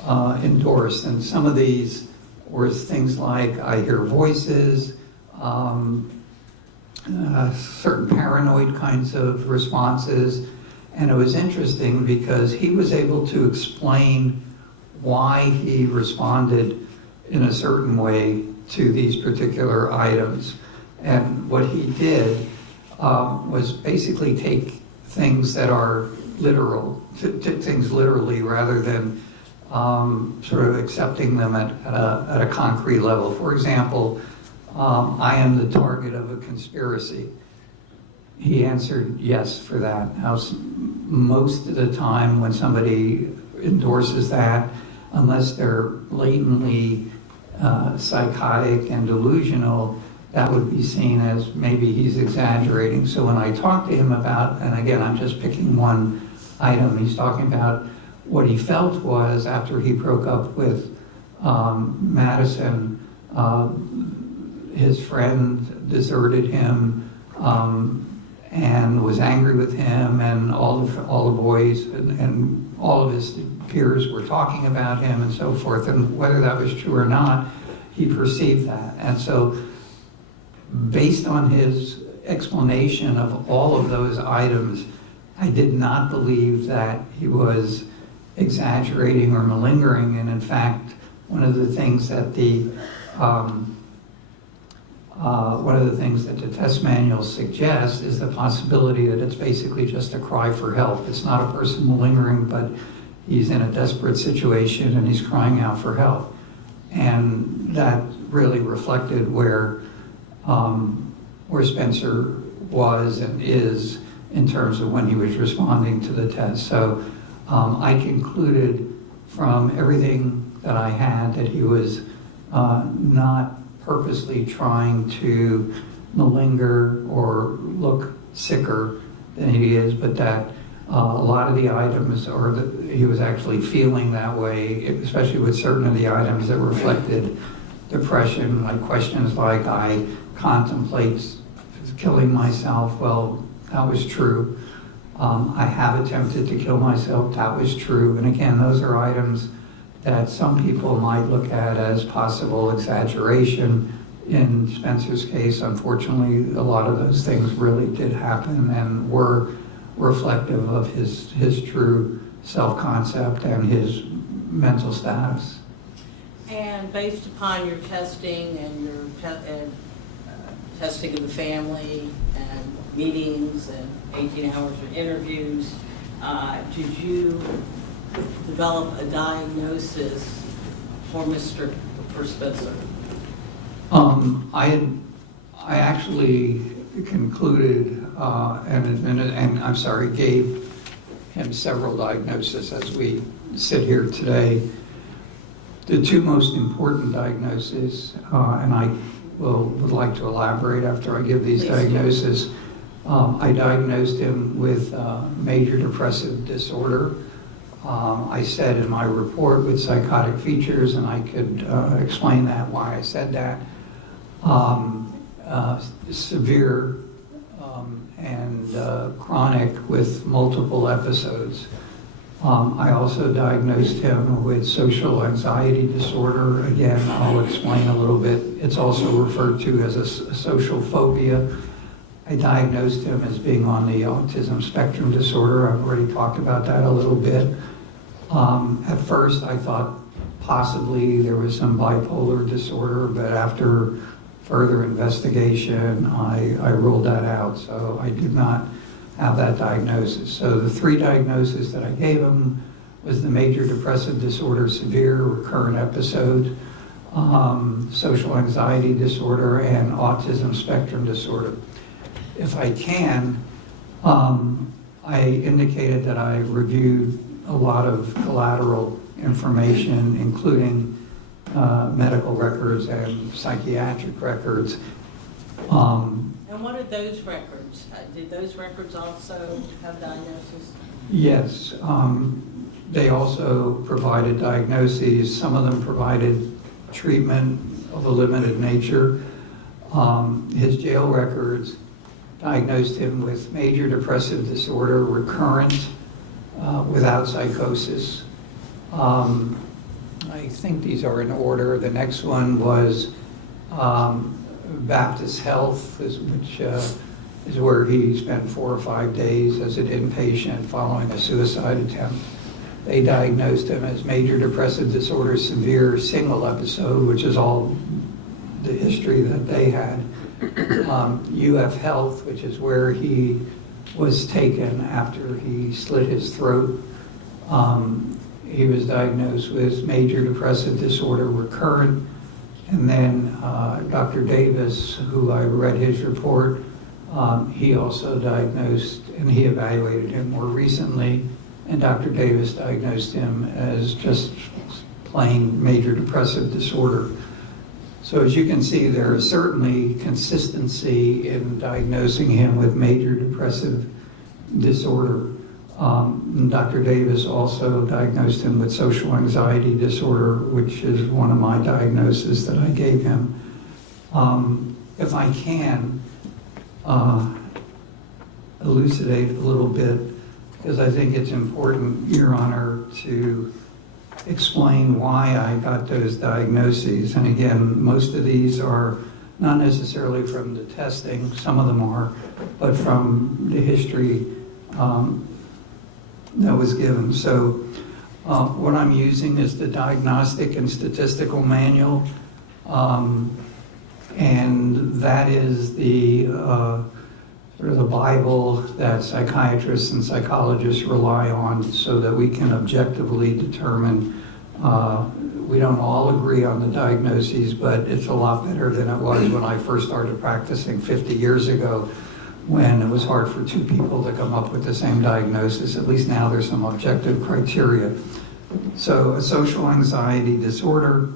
endorsed, and some of these were things like I hear voices, certain paranoid kinds of responses, and it was interesting because he was able to explain why he responded in a certain way to these particular items. And what he did was basically take things that are literal, things literally rather than sort of accepting them at a concrete level. For example, I am the target of a conspiracy. He answered yes for that. Now, most of the time when somebody endorses that, unless they're blatantly psychotic and delusional, that would be seen as maybe he's exaggerating. So when I talked to him about, and again, I'm just picking one item, he's talking about what he felt was after he broke up with Madison, his friend deserted him and was angry with him, and all the boys and all of his peers were talking about him and so forth, and whether that was true or not, he perceived that. And so based on his explanation of all of those items, I did not believe that he was exaggerating or malingering, and in fact, one of the things that the test manual suggests is the possibility that it's basically just a cry for help. It's not a person malingering, but he's in a desperate situation and he's crying out for help. And that really reflected where Spencer was and is in terms of when he was responding to the test. So I concluded from everything that I had that he was not purposely trying to malinger or look sicker than he is, but that a lot of the items, or that he was actually feeling that way, especially with certain of the items that reflected depression, like questions like, I contemplate killing myself. Well, that was true. I have attempted to kill myself. That was true. And again, those are items that some people might look at as possible exaggeration. In Spencer's case, unfortunately, a lot of those things really did happen and were reflective of his true self-concept and his mental status. And based upon your testing and your testing of the family and meetings and 18 hours of interviews, did you develop a diagnosis for Spencer? I actually concluded gave him several diagnoses as we sit here today. The two most important diagnoses, and I would like to elaborate after I give these diagnoses. I diagnosed him with major depressive disorder. I said in my report with psychotic features, and I could explain that, why I said that. Severe and chronic with multiple episodes. I also diagnosed him with social anxiety disorder. Again, I'll explain a little bit. It's also referred to as a social phobia. I diagnosed him as being on the autism spectrum disorder. I've already talked about that a little bit. At first, I thought possibly there was some bipolar disorder, but after further investigation, I ruled that out. So I did not have that diagnosis. So the 3 diagnoses that I gave him was the major depressive disorder, severe recurrent episode, social anxiety disorder, and autism spectrum disorder. If I can, I indicated that I reviewed a lot of collateral information, including medical records and psychiatric records. And what are those records? Did those records also have diagnosis? Yes, they also provided diagnoses. Some of them provided treatment of a limited nature. His jail records diagnosed him with major depressive disorder, recurrent, without psychosis. I think these are in order. The next one was Baptist Health, which is where he spent 4 or 5 days as an inpatient following a suicide attempt. They diagnosed him as major depressive disorder, severe single episode, which is all the history that they had. UF Health, which is where he was taken after he slit his throat. He was diagnosed with major depressive disorder, recurrent. And then Dr. Davis, who I read his report, he also diagnosed, and he evaluated him more recently, and Dr. Davis diagnosed him as just plain major depressive disorder. So as you can see, there is certainly consistency in diagnosing him with major depressive disorder. Dr. Davis also diagnosed him with social anxiety disorder, which is one of my diagnoses that I gave him. If I can elucidate a little bit, because I think it's important, Your Honor, to explain why I got those diagnoses. And again, most of these are not necessarily from the testing, some of them are, but from the history that was given. So what I'm using is the Diagnostic and Statistical Manual, and that is the sort of the Bible that psychiatrists and psychologists rely on so that we can objectively determine. We don't all agree on the diagnoses, but it's a lot better than it was when I first started practicing 50 years ago, when it was hard for 2 people to come up with the same diagnosis. At least now there's some objective criteria. So a social anxiety disorder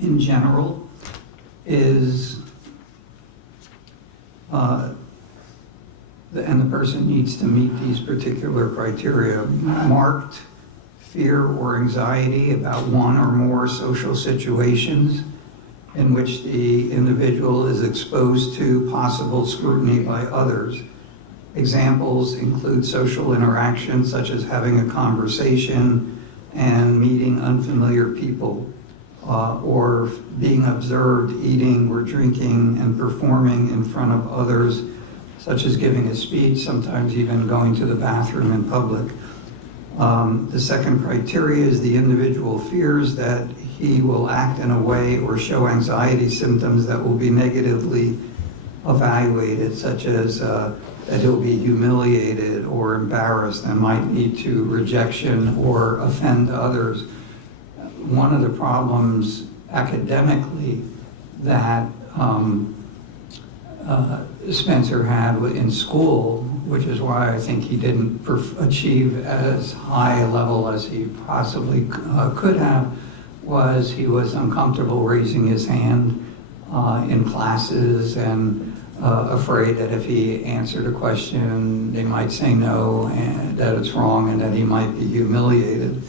in general is, and the person needs to meet these particular criteria: marked fear or anxiety about one or more social situations in which the individual is exposed to possible scrutiny by others. Examples include social interactions such as having a conversation and meeting unfamiliar people, or being observed eating or drinking and performing in front of others, such as giving a speech, sometimes even going to the bathroom in public. The second criteria is the individual fears that he will act in a way or show anxiety symptoms that will be negatively evaluated, such as that he'll be humiliated or embarrassed and might lead to rejection or offend others. One of the problems academically that Spencer had in school, which is why I think he didn't achieve as high a level as he possibly could have, was he was uncomfortable raising his hand in classes and afraid that if he answered a question, they might say no, and that it's wrong, and that he might be humiliated.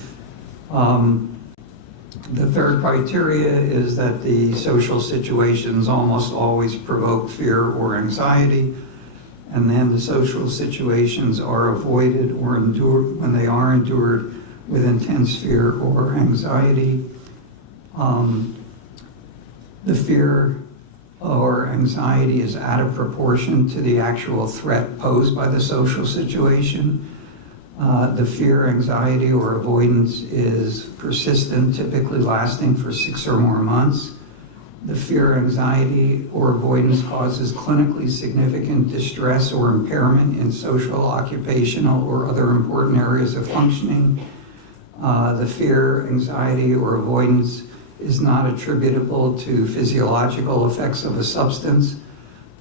The third criteria is that the social situations almost always provoke fear or anxiety, and then the social situations are avoided or endured when they are endured with intense fear or anxiety. The fear or anxiety is out of proportion to the actual threat posed by the social situation. The fear, anxiety, or avoidance is persistent, typically lasting for 6 or more months. The fear, anxiety, or avoidance causes clinically significant distress or impairment in social, occupational, or other important areas of functioning. The fear, anxiety, or avoidance is not attributable to physiological effects of a substance.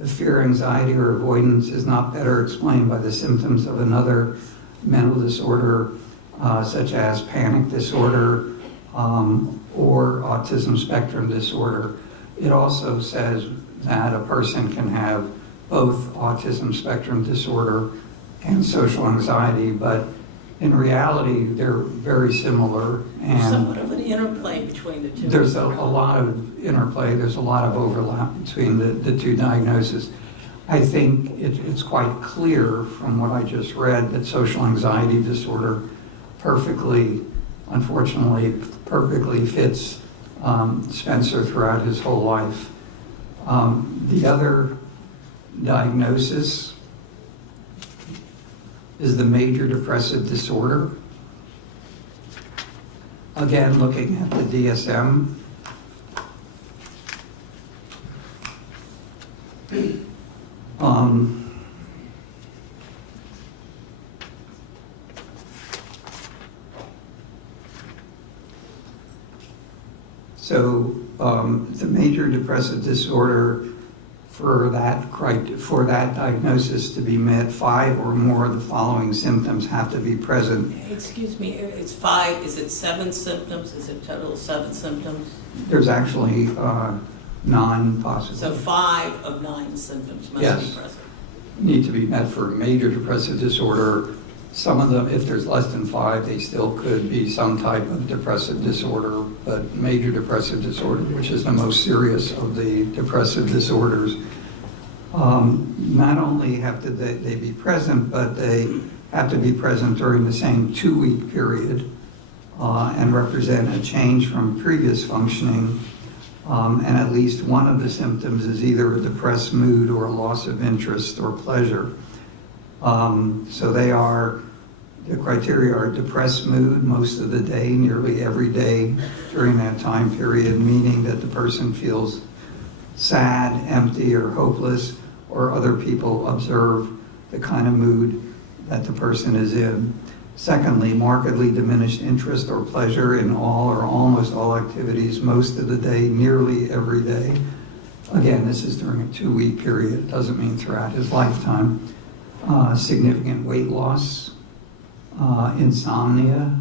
The fear, anxiety, or avoidance is not better explained by the symptoms of another mental disorder, such as panic disorder or autism spectrum disorder. It also says that a person can have both autism spectrum disorder and social anxiety, but in reality, they're very similar. And Somewhat of an interplay between the two. there's a lot of interplay, there's a lot of overlap between the two diagnoses. I think it's quite clear from what I just read that social anxiety disorder unfortunately, perfectly fits Spencer throughout his whole life. The other diagnosis is the major depressive disorder. Again, looking at the DSM. The major depressive disorder, for that diagnosis to be met, 5 or more of the following symptoms have to be present. Excuse me, it's 5, is it 7 symptoms? Is it total of 7 symptoms? There's actually 9 possible. So 5 of 9 symptoms must Yes. be present. Need to be met for major depressive disorder. Some of them, if there's less than 5, they still could be some type of depressive disorder, but major depressive disorder, which is the most serious of the depressive disorders, not only have to they be present, but they have to be present during the same 2-week period and represent a change from previous functioning. And at least one of the symptoms is either a depressed mood or a loss of interest or pleasure. So the criteria are depressed mood most of the day, nearly every day during that time period, meaning that the person feels sad, empty, or hopeless, or other people observe the kind of mood that the person is in. Secondly, markedly diminished interest or pleasure in all or almost all activities most of the day, nearly every day. Again, this is during a 2-week period. It doesn't mean throughout his lifetime. Significant weight loss, insomnia,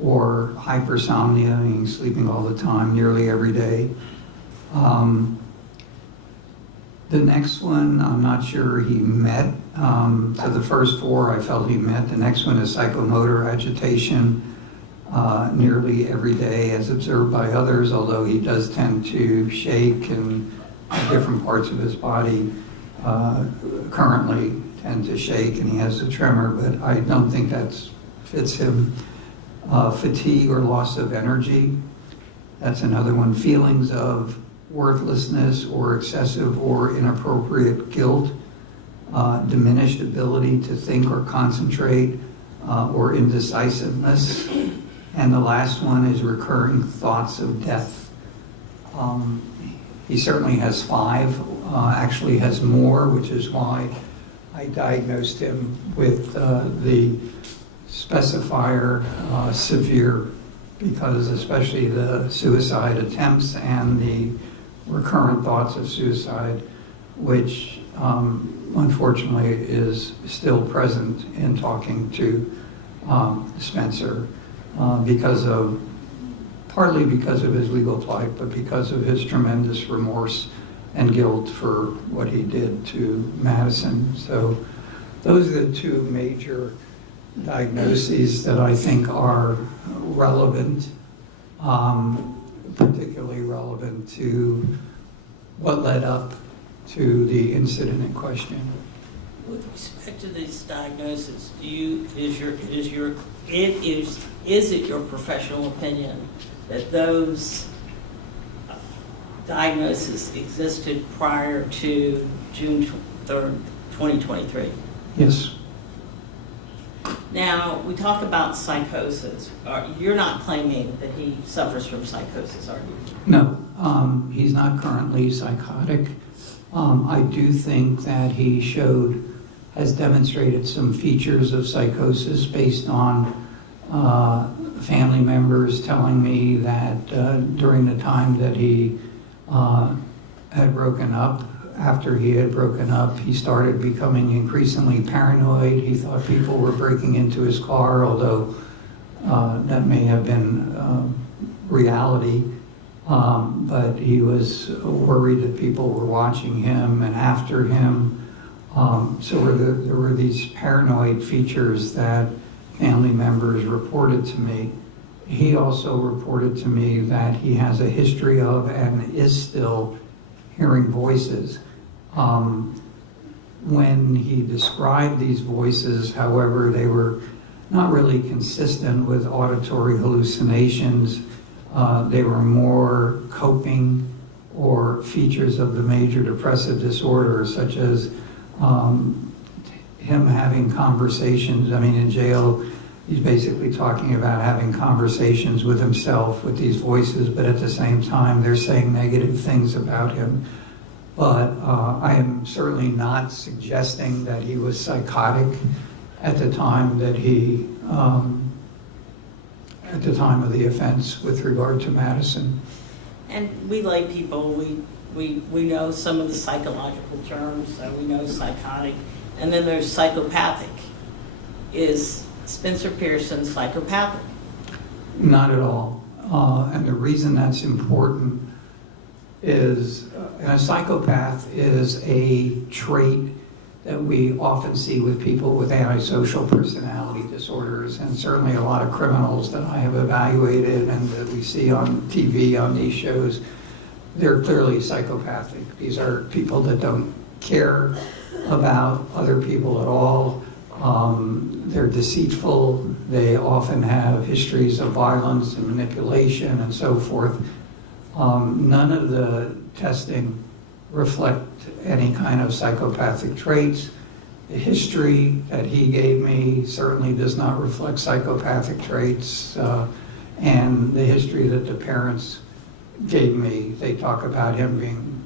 or hypersomnia, meaning sleeping all the time, nearly every day. The next one, I'm not sure he met. So the first 4 I felt he met. The next one is psychomotor agitation, nearly every day as observed by others, although he does tend to shake and different parts of his body currently tend to shake and he has a tremor, but I don't think that fits him. Fatigue or loss of energy, that's another one. Feelings of worthlessness or excessive or inappropriate guilt, diminished ability to think or concentrate, or indecisiveness. And the last one is recurring thoughts of death. He certainly has 5, actually has more, which is why I diagnosed him with the specifier severe, because especially the suicide attempts and the recurrent thoughts of suicide, which unfortunately is still present in talking to Spencer, partly because of his legal plight, but because of his tremendous remorse and guilt for what he did to Madison. So those are the 2 major diagnoses that I think are relevant, particularly relevant to what led up to the incident in question. With respect to these diagnoses, is it your professional opinion that those diagnoses existed prior to June 3rd, 2023? Yes. Now, we talk about psychosis. You're not claiming that he suffers from psychosis, are you? No, he's not currently psychotic. I do think that he has demonstrated some features of psychosis based on family members telling me that during the time that he had broken up, after he had broken up, he started becoming increasingly paranoid. He thought people were breaking into his car, although that may have been reality. But he was worried that people were watching him and after him. So there were these paranoid features that family members reported to me. He also reported to me that he has a history of and is still hearing voices. When he described these voices, however, they were not really consistent with auditory hallucinations. They were more coping or features of the major depressive disorder, such as him having conversations. I mean, in jail, he's basically talking about having conversations with himself with these voices, but at the same time, they're saying negative things about him. But I am certainly not suggesting that he was psychotic at the time that he, at the time of the offense with regard to Madison. And we lay people, we know some of the psychological terms, so we know psychotic, and then there's psychopathic. Is Spencer Pearson psychopathic? Not at all. And the reason that's important is, and a psychopath is a trait that we often see with people with antisocial personality disorders, and certainly a lot of criminals that I have evaluated and that we see on TV on these shows, they're clearly psychopathic. These are people that don't care about other people at all. They're deceitful. They often have histories of violence and manipulation and so forth. None of the testing reflect any kind of psychopathic traits. The history that he gave me certainly does not reflect psychopathic traits, and the history that the parents gave me, they talk about him being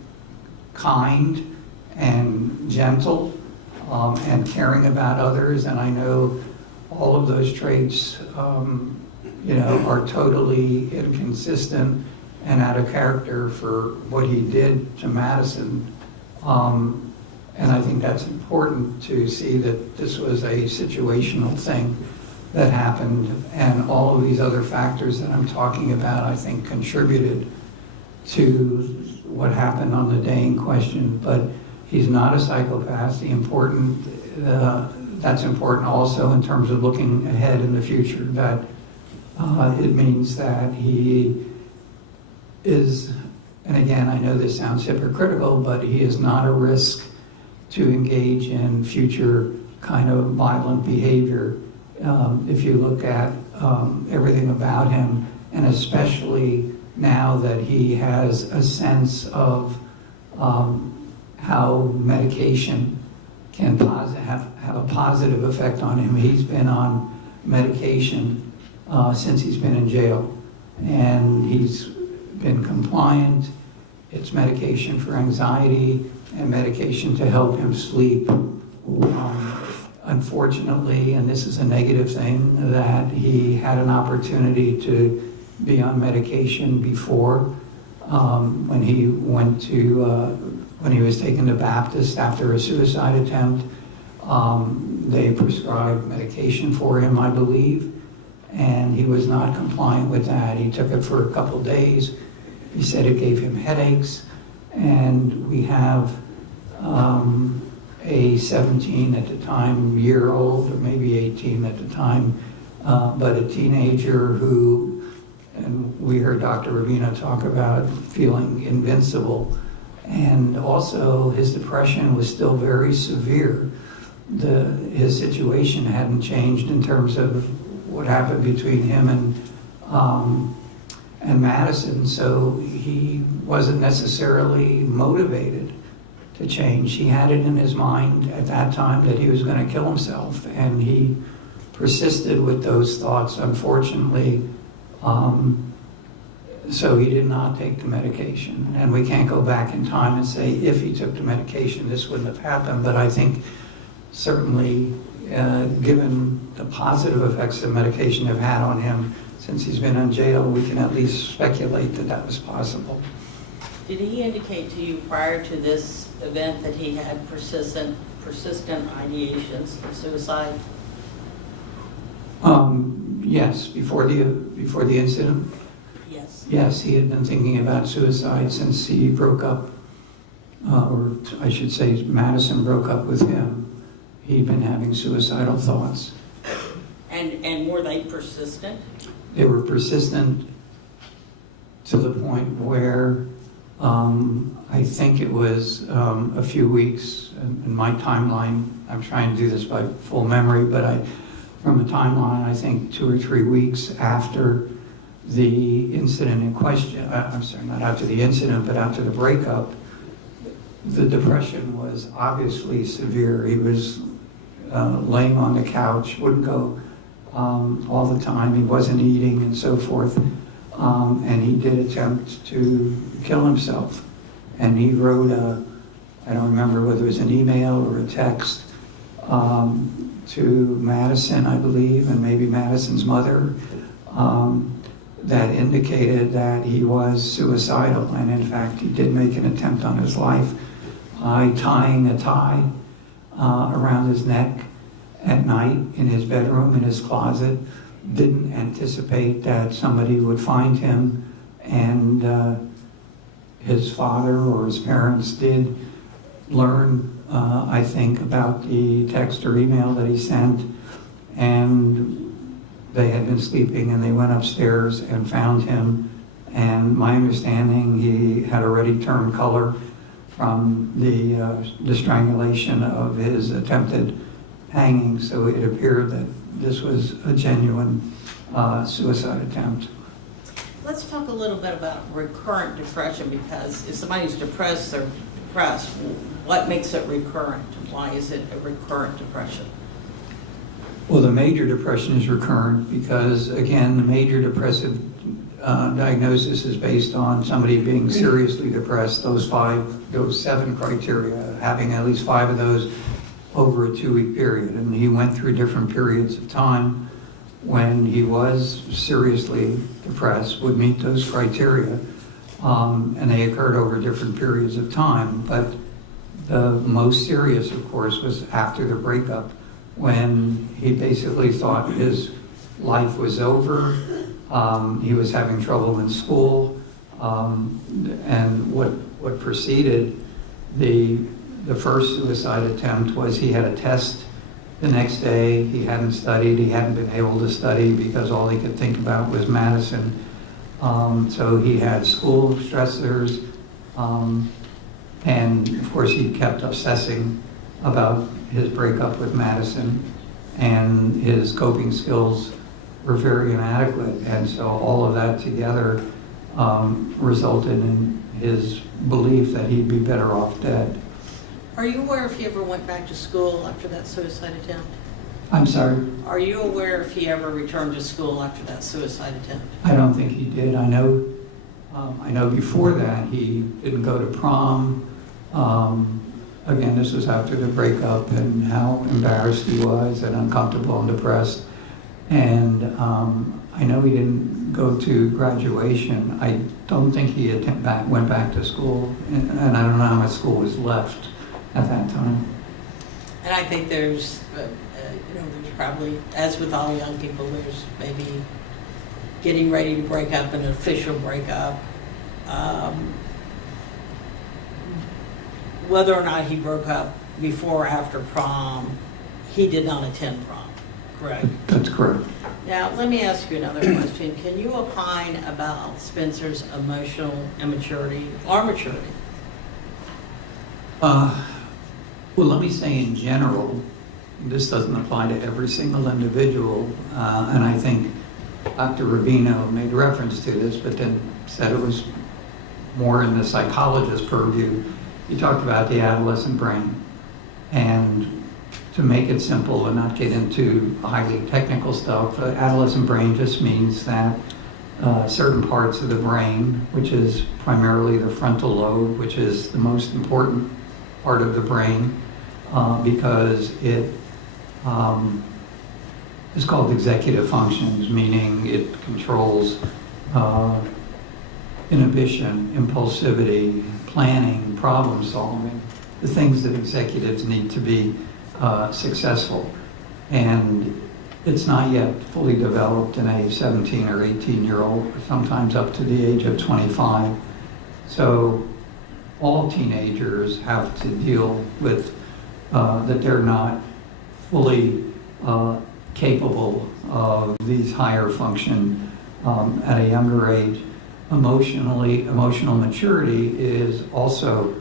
kind and gentle and caring about others, and I know all of those traits are totally inconsistent and out of character for what he did to Madison. And I think that's important to see that this was a situational thing that happened, and all of these other factors that I'm talking about, I think, contributed to what happened on the day in question. But he's not a psychopath. That's important also in terms of looking ahead in the future, that it means that he is, and again, I know this sounds hypocritical, but he is not a risk to engage in future kind of violent behavior. If you look at everything about him, and especially now that he has a sense of how medication can have a positive effect on him. He's been on medication since he's been in jail, and he's been compliant. It's medication for anxiety and medication to help him sleep. Unfortunately, and this is a negative thing, that he had an opportunity to be on medication before when he went to, when he was taken to Baptist after a suicide attempt. They prescribed medication for him, I believe, and he was not compliant with that. He took it for a couple days. He said it gave him headaches, and we have a 17 at the time year old, or maybe 18 at the time, but a teenager who, and we heard Dr. Ravina talk about feeling invincible, and also his depression was still very severe. His situation hadn't changed in terms of what happened between him and Madison, so he wasn't necessarily motivated to change. He had it in his mind at that time that he was going to kill himself, and he persisted with those thoughts, unfortunately. So he did not take the medication. And we can't go back in time and say if he took the medication, this wouldn't have happened. But I think certainly, given the positive effects the medication have had on him since he's been in jail, we can at least speculate that that was possible. Did he indicate to you prior to this event that he had persistent ideations of suicide? Yes, before the incident. Yes. Yes, he had been thinking about suicide since he broke up, or I should say Madison broke up with him. He'd been having suicidal thoughts. And were they persistent? They were persistent to the point where I think it was a few weeks in my timeline. I'm trying to do this by full memory, but from a timeline, I think 2 or 3 weeks after the incident in question, I'm sorry, not after the incident, but after the breakup, the depression was obviously severe. He was laying on the couch, wouldn't go all the time. He wasn't eating and so forth. And he did attempt to kill himself. And he wrote I don't remember whether it was an email or a text to Madison, I believe, and maybe Madison's mother, that indicated that he was suicidal. And in fact, he did make an attempt on his life by tying a tie around his neck at night in his bedroom, in his closet. Didn't anticipate that somebody would find him, and his father or his parents did learn, I think, about the text or email that he sent, and they had been sleeping, and they went upstairs and found him. And my understanding, he had already turned color from the strangulation of his attempted hanging, so it appeared that this was a genuine suicide attempt. Let's talk a little bit about recurrent depression, because if somebody's depressed, they're depressed. What makes it recurrent? Why is it a recurrent depression? Well, the major depression is recurrent because, again, the major depressive diagnosis is based on somebody being seriously depressed. Those 7 criteria, having at least 5 of those over a 2-week period. And he went through different periods of time when he was seriously depressed, would meet those criteria, and they occurred over different periods of time. But the most serious, of course, was after the breakup, when he basically thought his life was over. He was having trouble in school, and what preceded the first suicide attempt was he had a test the next day. He hadn't studied. He hadn't been able to study because all he could think about was Madison. So he had school stressors, and of course he kept obsessing about his breakup with Madison, and his coping skills were very inadequate. And so all of that together resulted in his belief that he'd be better off dead. Are you aware if he ever went back to school after that suicide attempt? I'm sorry? Are you aware if he ever returned to school after that suicide attempt? I don't think he did. I know before that he didn't go to prom. Again, this was after the breakup and how embarrassed he was and uncomfortable and depressed. And I know he didn't go to graduation. I don't think he went back to school, and I don't know how much school was left at that time. And I think there's probably, as with all young people, there's maybe getting ready to break up, an official breakup. Whether or not he broke up before or after prom, he did not attend prom, correct? That's correct. Now, let me ask you another question. Can you opine about Spencer's emotional immaturity or maturity? Well, let me say in general, this doesn't apply to every single individual, and I think Dr. Rubino made reference to this, but then said it was more in the psychologist's purview. He talked about the adolescent brain, and to make it simple and not get into highly technical stuff, the adolescent brain just means that certain parts of the brain, which is primarily the frontal lobe, which is the most important part of the brain, because it is called executive functions, meaning it controls inhibition, impulsivity, planning, problem solving, the things that executives need to be successful. And it's not yet fully developed in a 17 or 18-year-old, sometimes up to the age of 25. So all teenagers have to deal with that they're not fully capable of these higher function at a younger age. Emotional maturity is also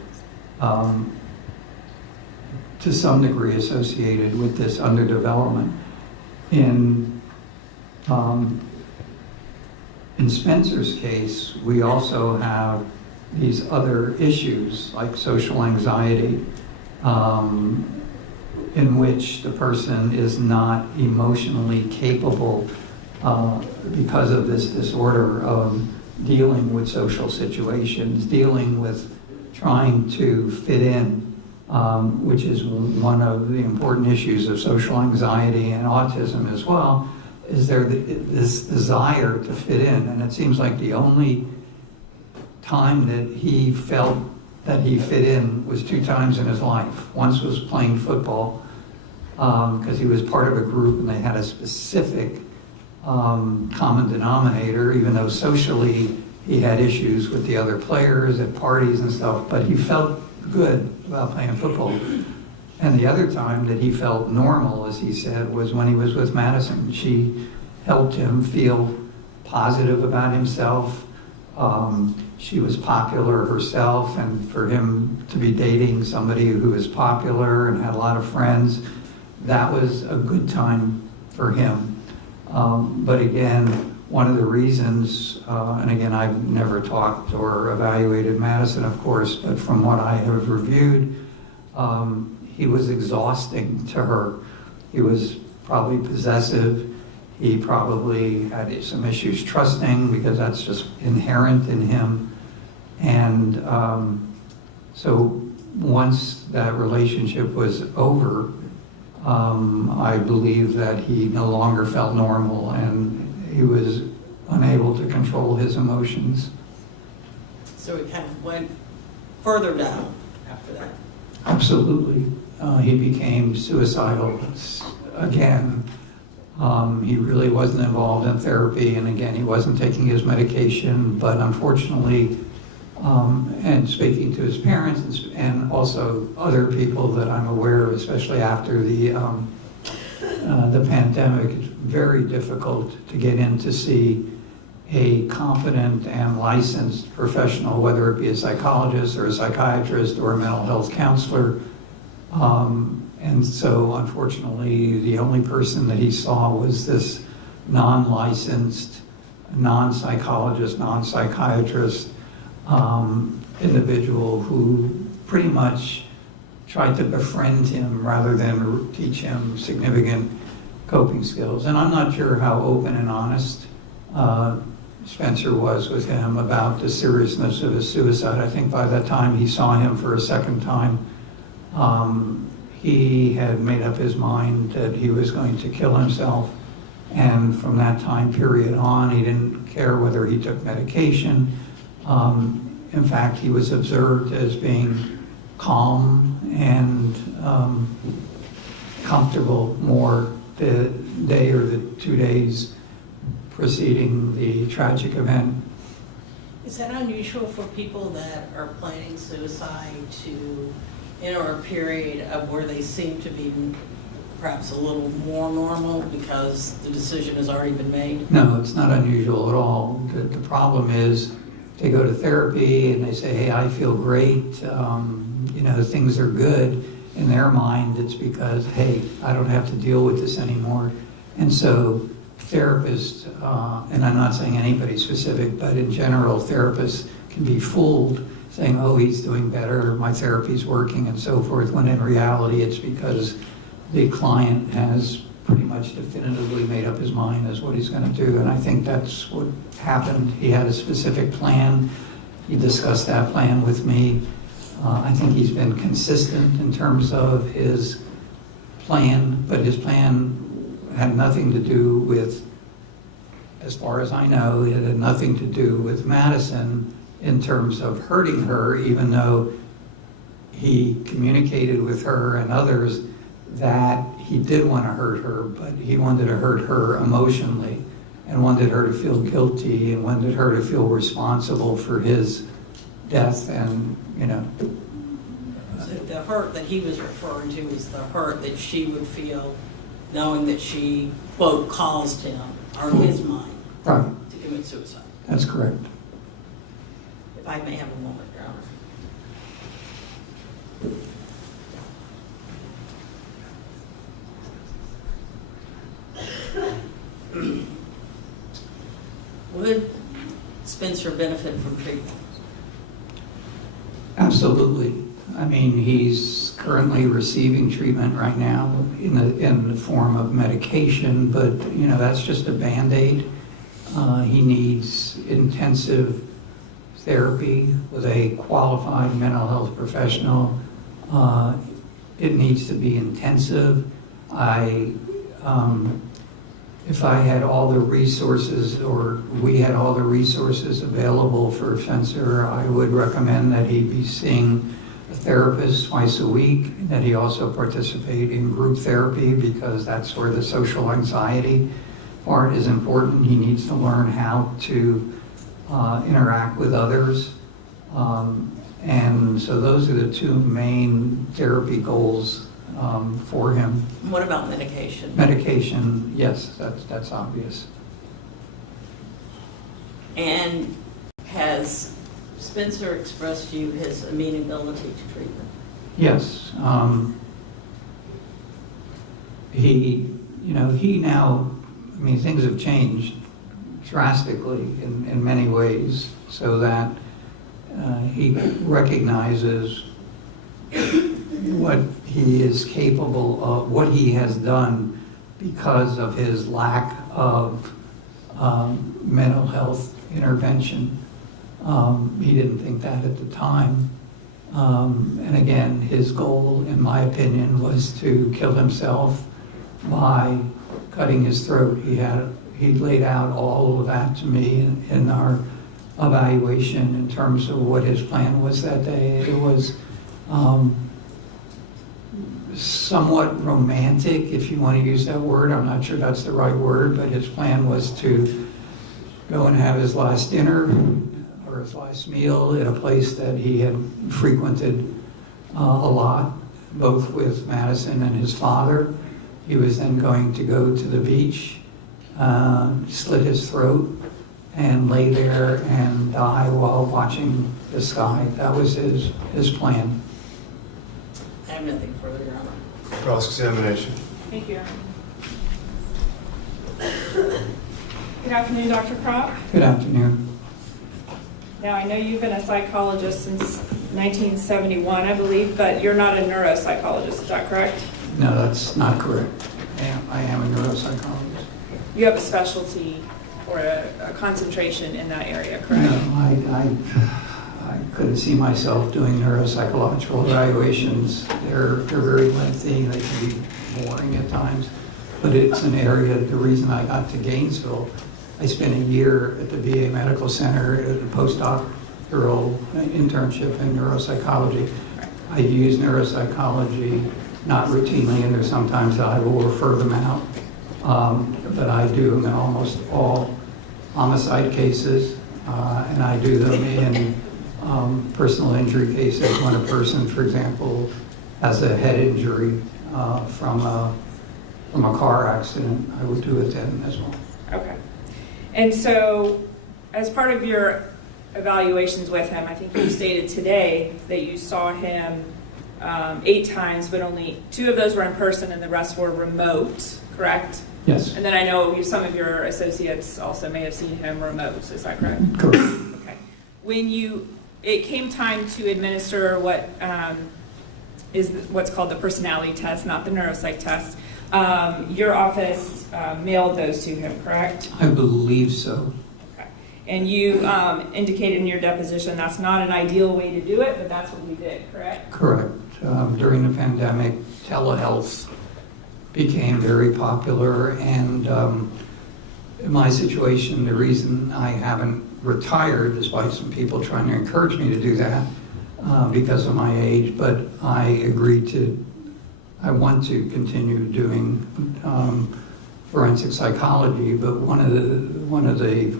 to some degree associated with this underdevelopment. In Spencer's case, we also have these other issues like social anxiety, in which the person is not emotionally capable because of this disorder of dealing with social situations, dealing with trying to fit in, which is one of the important issues of social anxiety and autism as well, is there this desire to fit in. And it seems like the only time that he felt that he fit in was 2 times in his life. Once was playing football, because he was part of a group and they had a specific common denominator, even though socially he had issues with the other players at parties and stuff, but he felt good about playing football. And the other time that he felt normal, as he said, was when he was with Madison. She helped him feel positive about himself. She was popular herself, and for him to be dating somebody who was popular and had a lot of friends, that was a good time for him. But again, one of the reasons, and again, I've never talked or evaluated Madison, of course, but from what I have reviewed, he was exhausting to her. He was probably possessive. He probably had some issues trusting, because that's just inherent in him. And so once that relationship was over, I believe that he no longer felt normal and he was unable to control his emotions. So it kind of went further down after that. Absolutely. He became suicidal again. He really wasn't involved in therapy, and again, he wasn't taking his medication, but unfortunately, and speaking to his parents and also other people that I'm aware of, especially after the pandemic, it's very difficult to get in to see a competent and licensed professional, whether it be a psychologist or a psychiatrist or a mental health counselor. And so, unfortunately, the only person that he saw was this non-licensed, non-psychologist, non-psychiatrist individual who pretty much tried to befriend him rather than teach him significant coping skills. And I'm not sure how open and honest Spencer was with him about the seriousness of his suicide. I think by the time he saw him for a second time, he had made up his mind that he was going to kill himself. And from that time period on, he didn't care whether he took medication. In fact, he was observed as being calm and comfortable more the day or the 2 days preceding the tragic event. Is that unusual for people that are planning suicide to enter a period of where they seem to be perhaps a little more normal because the decision has already been made? No, it's not unusual at all. The problem is they go to therapy and they say, hey, I feel great, things are good. In their mind, it's because, hey, I don't have to deal with this anymore. And so therapists, and I'm not saying anybody specific, but in general, therapists can be fooled saying, oh, he's doing better, my therapy's working and so forth, when in reality it's because the client has pretty much definitively made up his mind as what he's going to do, and I think that's what happened. He had a specific plan. He discussed that plan with me. I think he's been consistent in terms of his plan, but his plan had nothing to do with, as far as I know, it had nothing to do with Madison in terms of hurting her, even though he communicated with her and others that he did want to hurt her, but he wanted to hurt her emotionally and wanted her to feel guilty and wanted her to feel responsible for his death. And, you know. So the hurt that he was referring to is the hurt that she would feel knowing that she, quote, caused him, or in his mind, Right, to commit suicide. that's correct. If I may have a moment, Your Honor. Would Spencer benefit from treatment? Absolutely. I mean, he's currently receiving treatment right now in the form of medication, but, you know, that's just a Band-Aid. He needs intensive therapy with a qualified mental health professional. It needs to be intensive. If I had all the resources, or we had all the resources available for Spencer, I would recommend that he be seeing a therapist twice a week, that he also participate in group therapy, because that's where the social anxiety part is important. He needs to learn how to interact with others. And so those are the two main therapy goals for him. What about medication? Medication, yes, that's obvious. And has Spencer expressed to you his amenability to treatment? Yes. He now, I mean, things have changed drastically in many ways, so that he recognizes what he is capable of, what he has done because of his lack of mental health intervention. He didn't think that at the time. And again, his goal, in my opinion, was to kill himself by cutting his throat. He laid out all of that to me in our evaluation in terms of what his plan was that day. It was somewhat romantic, if you want to use that word. I'm not sure that's the right word, but his plan was to go and have his last dinner or his last meal at a place that he had frequented a lot, both with Madison and his father. He was then going to go to the beach, slit his throat, and lay there and die while watching the sky. That was his plan. I have nothing further, Your Honor. Cross-examination. Thank you. Good afternoon, Dr. Kropp. Good afternoon. Now, I know you've been a psychologist since 1971, I believe, but you're not a neuropsychologist, is that correct? No, that's not correct. I am a neuropsychologist. You have a specialty or a concentration in that area, correct? No, I couldn't see myself doing neuropsychological evaluations. They're very lengthy, they can be boring at times, but it's an area. The reason I got to Gainesville, I spent a year at the VA Medical Center at a postdoctoral internship in neuropsychology. I use neuropsychology, not routinely, and there's sometimes I will refer them out, but I do them in almost all homicide cases, and I do them in personal injury cases. When a person, for example, has a head injury from a car accident, I would do it then as well. Okay. And so, as part of your evaluations with him, I think you stated today that you saw him 8 times, but only 2 of those were in person and the rest were remote, correct? Yes. And then I know some of your associates also may have seen him remote, is that correct? Correct. Okay. When it came time to administer what is what's called the personality test, not the neuropsych test. Your office mailed those to him, correct? I believe so. Okay. And you indicated in your deposition that's not an ideal way to do it, but that's what we did, correct? Correct. During the pandemic, telehealth became very popular, and in my situation, the reason I haven't retired, despite some people trying to encourage me to do that because of my age, but I want to continue doing forensic psychology, but one of the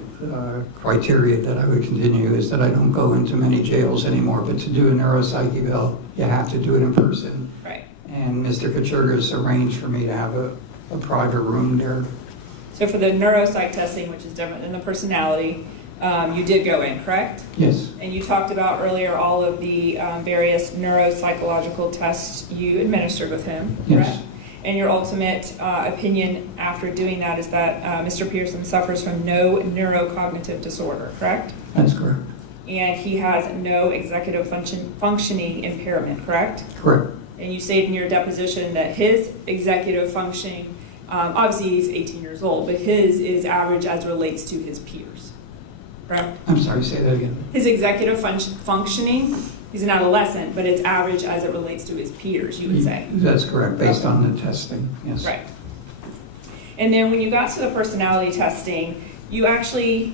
criteria that I would continue is that I don't go into many jails anymore, but to do a neuropsych eval, you have to do it in person. Right. And Mr. Kacherga's arranged for me to have a private room there. So for the neuropsych testing, which is different than the personality, you did go in, correct? Yes, And you talked about earlier all of the various neuropsychological tests you administered with him, correct? yes, And your ultimate opinion after doing that is that Mr. Pearson suffers from no neurocognitive disorder, correct? that's correct. And he has no executive functioning impairment, correct? Correct. And you stated in your deposition that his executive functioning, obviously he's 18 years old, but his is average as relates to his peers, correct? I'm sorry, say that again. His executive functioning, he's an adolescent, but it's average as it relates to his peers, you would say. That's correct, based on the testing, yes. Right. And then when you got to the personality testing, you actually,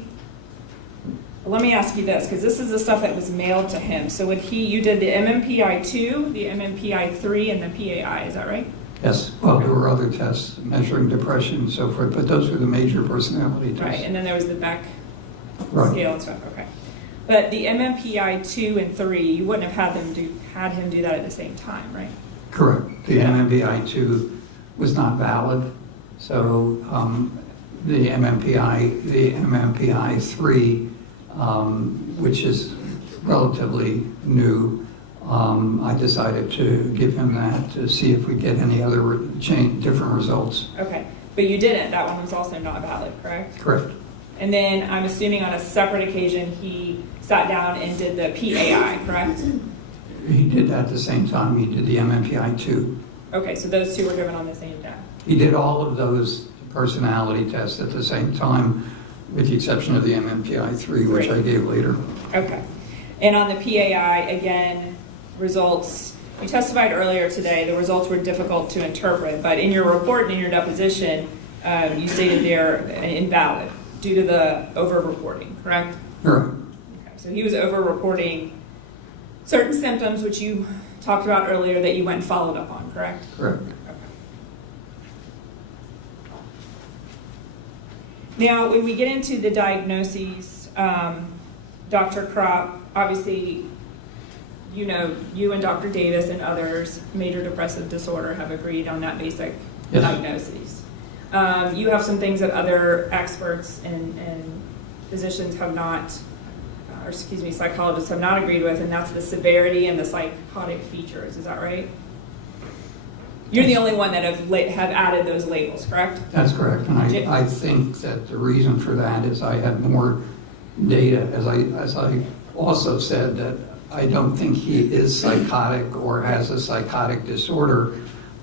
let me ask you this, because this is the stuff that was mailed to him. So you did the MMPI-2, the MMPI-3, and the PAI, is that right? Yes, well, there were other tests measuring depression and so forth, but those were the major personality tests. Right, and then there was the Beck Right. scale and stuff, okay. But the MMPI-2 and 3, you wouldn't have had him do that at the same time, right? Correct. The MMPI-2 was not valid, so the MMPI-3, which is relatively new, I decided to give him that to see if we get any other different results. Okay, but you didn't. That one was also not valid, correct? Correct. And then I'm assuming on a separate occasion, he sat down and did the PAI, correct? He did that at the same time he did the MMPI-2. Okay, so those two were given on the same day. He did all of those personality tests at the same time, with the exception of the MMPI-3, which I gave later. Okay. And on the PAI, again, results, you testified earlier today, the results were difficult to interpret, but in your report and in your deposition, you stated they're invalid due to the over-reporting, correct? Right. Okay, so he was over-reporting certain symptoms, which you talked about earlier that you went and followed up on, correct? Correct. Now, when we get into the diagnoses, Dr. Kropp, obviously, you know, you and Dr. Davis and others, major depressive disorder, have agreed on that basic Yes. diagnosis. You have some things that other experts and physicians have not, or excuse me, psychologists have not agreed with, and that's the severity and the psychotic features. Is that right? You're the only one that have added those labels, correct? That's correct. And I think that the reason for that is I had more data, as I also said, that I don't think he is psychotic or has a psychotic disorder,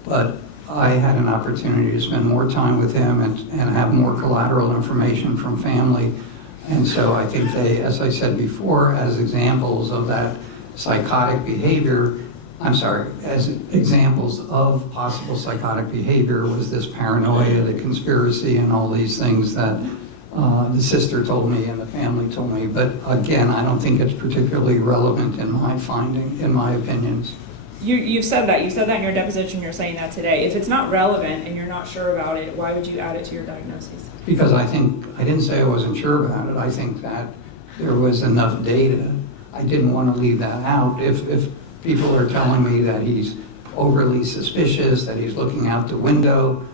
but I had an opportunity to spend more time with him and have more collateral information from family. And so I think they, as I said before, as examples of that psychotic behavior, as examples of possible psychotic behavior was this paranoia, the conspiracy, and all these things that the sister told me and the family told me. But again, I don't think it's particularly relevant in my finding, in my opinions. You've said that. You said that in your deposition. You're saying that today. If it's not relevant and you're not sure about it, why would you add it to your diagnosis? Because I didn't say I wasn't sure about it. I think that there was enough data. I didn't want to leave that out. If people are telling me that he's overly suspicious, that he's looking out the window,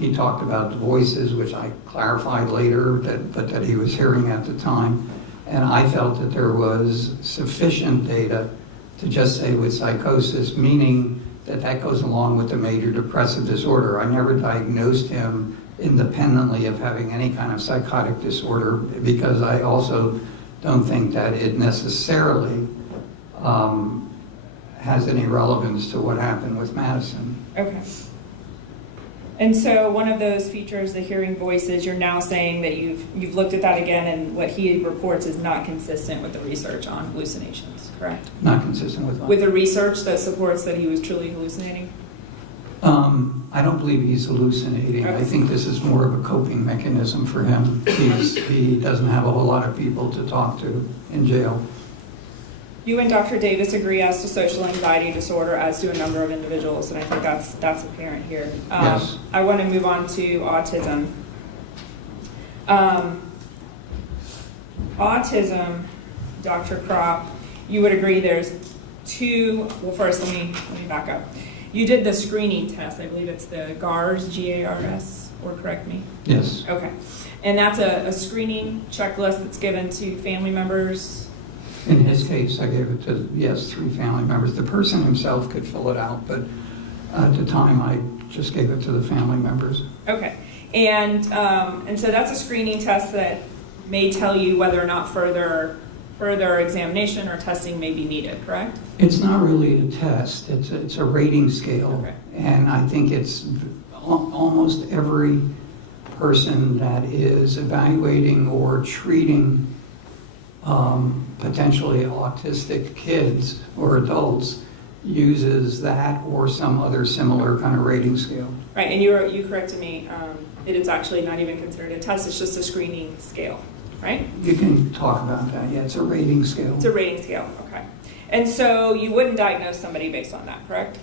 he talked about the voices, which I clarified later, but that he was hearing at the time. And I felt that there was sufficient data to just say with psychosis, meaning that goes along with the major depressive disorder. I never diagnosed him independently of having any kind of psychotic disorder, because I also don't think that it necessarily has any relevance to what happened with Madison. Okay. And so one of those features, the hearing voices, you're now saying that you've looked at that again, and what he reports is not consistent with the research on hallucinations, correct? Not consistent with what? With the research that supports that he was truly hallucinating? I don't believe he's hallucinating. I think this is more of a coping mechanism for him. He doesn't have a whole lot of people to talk to in jail. You and Dr. Davis agree as to social anxiety disorder, as do a number of individuals, and I think that's apparent here. Yes. I want to move on to autism. Autism, Dr. Kropp, you would agree there's two. Well, first let me back up. You did the screening test. I believe it's the GARS, G-A-R-S, or correct me? Yes. Okay. And that's a screening checklist that's given to family members. In his case, I gave it to, yes, 3 family members. The person himself could fill it out, but at the time, I just gave it to the family members. Okay. And so that's a screening test that may tell you whether or not further examination or testing may be needed, correct? It's not really a test. It's a rating scale. Okay. And I think it's almost every person that is evaluating or treating potentially autistic kids or adults uses that or some other similar kind of rating scale. Right, and you corrected me. It is actually not even considered a test. It's just a screening scale, right? You can talk about that. Yeah, it's a rating scale. It's a rating scale, okay. And so you wouldn't diagnose somebody based on that, correct?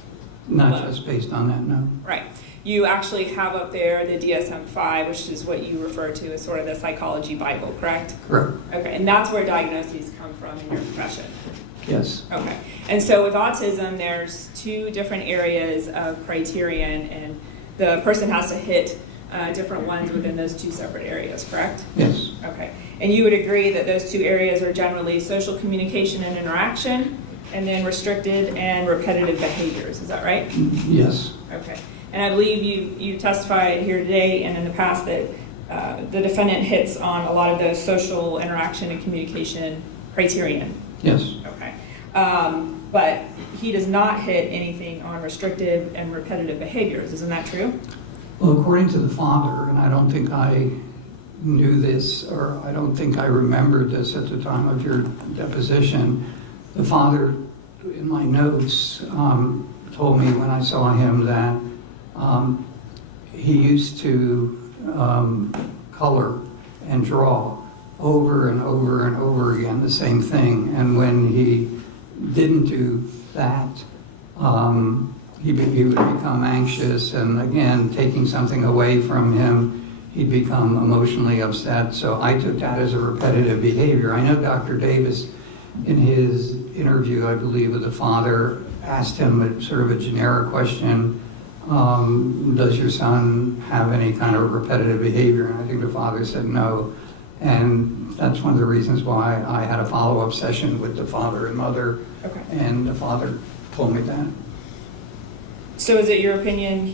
Not just based on that, no. Right. You actually have up there the DSM-5, which is what you refer to as sort of the psychology Bible, correct? Correct. Okay, and that's where diagnoses come from in your profession. Yes. Okay, and so with autism, there's 2 different areas of criterion, and the person has to hit different ones within those 2 separate areas, correct? Yes. Okay, and you would agree that those 2 areas are generally social communication and interaction, and then restricted and repetitive behaviors, is that right? Yes. Okay, and I believe you testified here today and in the past that the defendant hits on a lot of those social interaction and communication criterion. Yes. Okay, but he does not hit anything on restrictive and repetitive behaviors, isn't that true? Well, according to the father, and I don't think I knew this, or I don't think I remembered this at the time of your deposition, the father, in my notes, told me when I saw him that he used to color and draw over and over and over again the same thing. And when he didn't do that, he would become anxious, and again, taking something away from him, he'd become emotionally upset. So I took that as a repetitive behavior. I know Dr. Davis, in his interview, I believe, with the father, asked him a sort of a generic question, does your son have any kind of repetitive behavior? And I think the father said no. And that's one of the reasons why I had a follow-up session with the father and mother. Okay. And the father told me that. So is it your opinion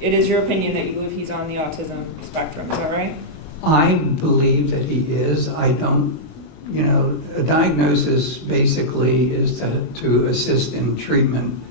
it is your opinion that you believe he's on the autism spectrum, is that right? I believe that he is. I don't, a diagnosis basically is to assist in treatment.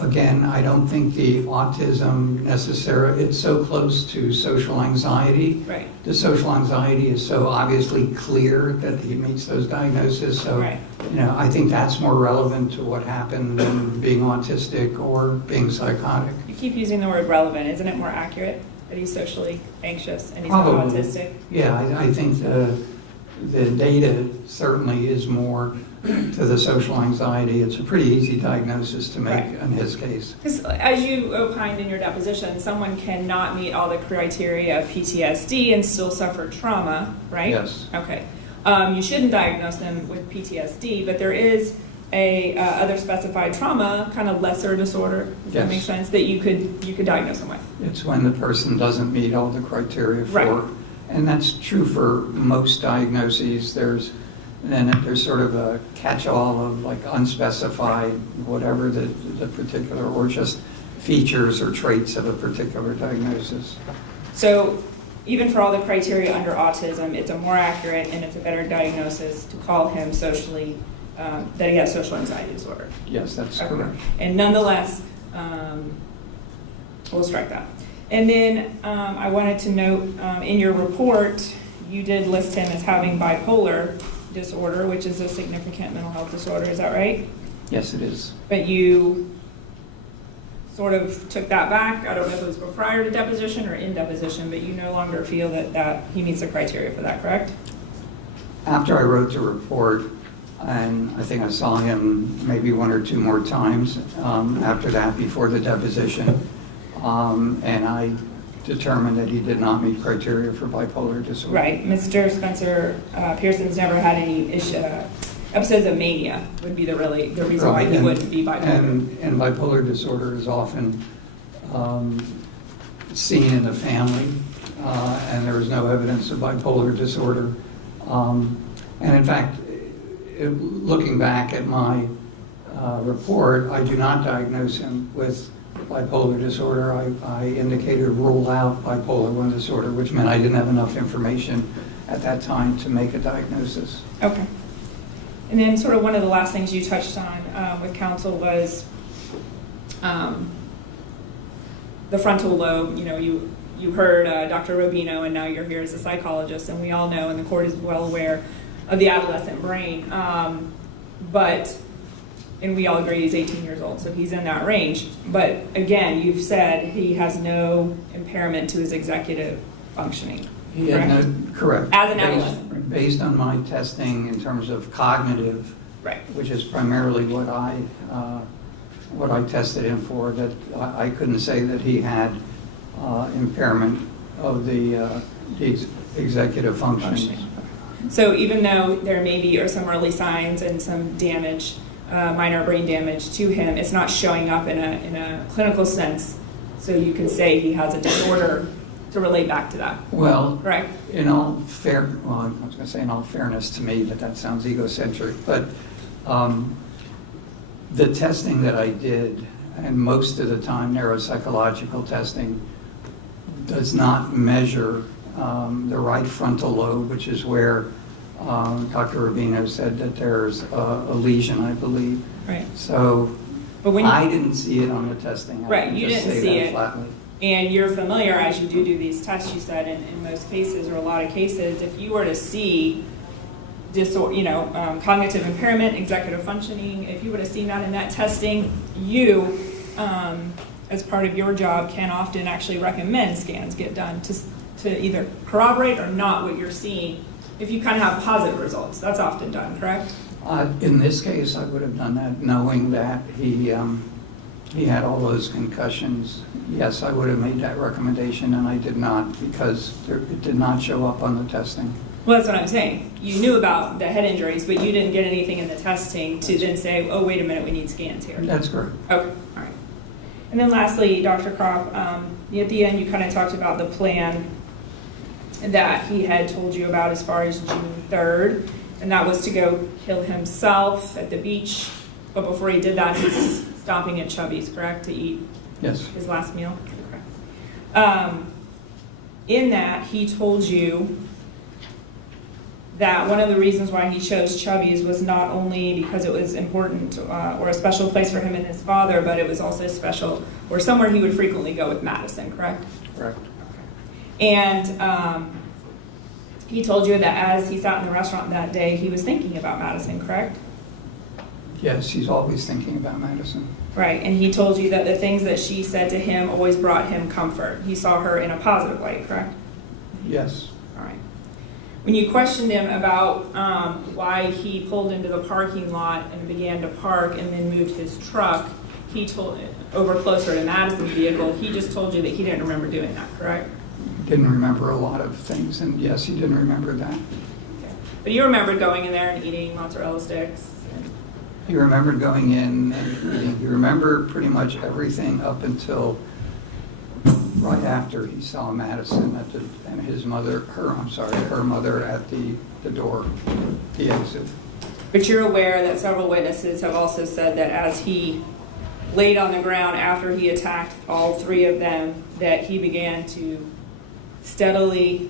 Again, I don't think the autism necessarily, it's so close to social anxiety. Right. The social anxiety is so obviously clear that he meets those diagnoses. So, Right. I think that's more relevant to what happened than being autistic or being psychotic. You keep using the word relevant. Isn't it more accurate that he's socially anxious and he's Probably. not autistic? Yeah, I think the data certainly is more to the social anxiety. It's a pretty easy diagnosis to make Right. in his case. Because as you opined in your deposition, someone cannot meet all the criteria of PTSD and still suffer trauma, right? Yes. Okay. You shouldn't diagnose them with PTSD, but there is a other specified trauma, kind of lesser disorder, does that Yes. make sense, that you could diagnose them with. It's when the person doesn't meet all the criteria for, Right. and that's true for most diagnoses. There's sort of a catch-all of like unspecified, whatever the particular, or just features or traits of a particular diagnosis. So even for all the criteria under autism, it's a more accurate and it's a better diagnosis to call him socially that he has social anxiety disorder. Yes, that's Okay. correct. And nonetheless, we'll strike that. And then I wanted to note, in your report, you did list him as having bipolar disorder, which is a significant mental health disorder, is that right? Yes, it is. But you sort of took that back. I don't know if it was prior to deposition or in deposition, but you no longer feel that he meets the criteria for that, correct? After I wrote the report, and I think I saw him maybe one or two more times after that, before the deposition, and I determined that he did not meet criteria for bipolar disorder. Right. Mr. Spencer Pearson's never had any episodes of mania would be the reason why he wouldn't be bipolar. And bipolar disorder is often seen in the family, and there is no evidence of bipolar disorder. And in fact, looking back at my report, I do not diagnose him with bipolar disorder. I indicated rule out bipolar 1 disorder, which meant I didn't have enough information at that time to make a diagnosis. Okay. And then sort of one of the last things you touched on with counsel was the frontal lobe. You know, you heard Dr. Rubino, and now you're here as a psychologist, and we all know, and the court is well aware of the adolescent brain. And we all agree he's 18 years old, so he's in that range. But again, you've said he has no impairment to his executive functioning. He had no, correct. As an adolescent. Based on my testing in terms of cognitive, Right. which is primarily what I tested him for, that I couldn't say that he had impairment of the executive functioning. So even though there maybe are some early signs and some damage, minor brain damage to him, it's not showing up in a clinical sense, so you can say he has a disorder to relate back to that. Well, Correct? in all I was going to say in all fairness to me, but that sounds egocentric, but the testing that I did, and most of the time neuropsychological testing, does not measure the right frontal lobe, which is where Dr. Rubino said that there's a lesion, I believe. Right. So But when I didn't see it on the testing. I Right, can you just didn't say see that it. flatly. And you're familiar, as you do these tests, you said, in most cases, or a lot of cases, if you were to see cognitive impairment, executive functioning, if you would have seen that in that testing, you, as part of your job, can often actually recommend scans get done to either corroborate or not what you're seeing. If you kind of have positive results, that's often done, correct? In this case, I would have done that knowing that he had all those concussions. Yes, I would have made that recommendation, and I did not, because it did not show up on the testing. Well, that's what I'm saying. You knew about the head injuries, but you didn't get anything in the testing to then say, oh, wait a minute, we need scans here. That's correct. Okay, all right. And then lastly, Dr. Kropp, at the end, you kind of talked about the plan that he had told you about as far as June 3rd, and that was to go kill himself at the beach. But before he did that, he's stopping at Chubby's, correct, to eat Yes. his last meal? Okay. In that, he told you that one of the reasons why he chose Chubby's was not only because it was important or a special place for him and his father, but it was also special or somewhere he would frequently go with Madison, correct? Correct. And he told you that as he sat in the restaurant that day, he was thinking about Madison, correct? Yes, he's always thinking about Madison. Right, and he told you that the things that she said to him always brought him comfort. He saw her in a positive light, correct? Yes. All right. When you questioned him about why he pulled into the parking lot and began to park and then moved his truck, he told over closer to Madison's vehicle, he just told you that he didn't remember doing that, correct? Didn't remember a lot of things, and yes, he didn't remember that. Okay. But you remembered going in there and eating mozzarella sticks. He remembered going in and eating. He remembered pretty much everything up until right after he saw Madison and her mother at the door, the exit. But you're aware that several witnesses have also said that as he laid on the ground after he attacked all three of them, that he began to steadily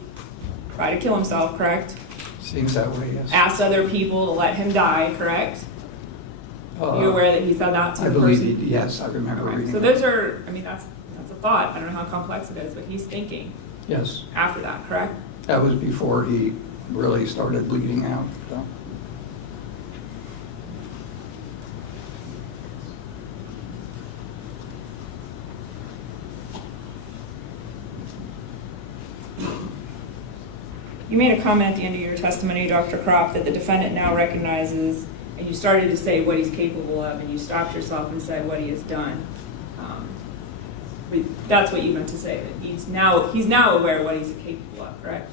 try to kill himself, correct? Seems that way, yes. Asked other people to let him die, correct? You aware that he said that to I the believe, person? yes, I remember Okay. reading So that. those are, I mean, that's a thought. I don't know how complex it is, but he's thinking Yes, after that, correct? that was before he really started bleeding out, so. You made a comment at the end of your testimony, Dr. Kropp, that the defendant now recognizes, and you started to say what he's capable of, and you stopped yourself and said what he has done. But that's what you meant to say, that he's now aware of what he's capable of, correct?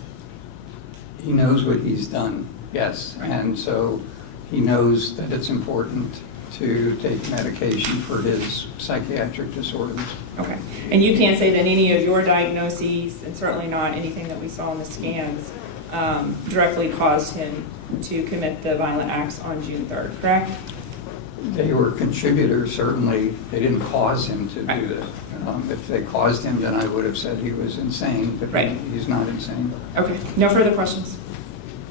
He knows what he's done, yes, and so he knows that it's important to take medication for his psychiatric disorders. Okay. And you can't say that any of your diagnoses, and certainly not anything that we saw in the scans, directly caused him to commit the violent acts on June 3rd, correct? They were contributors, certainly. They didn't cause him to do that. If they caused him, then I would have said he was insane, but Right. he's not insane. Okay. No further questions?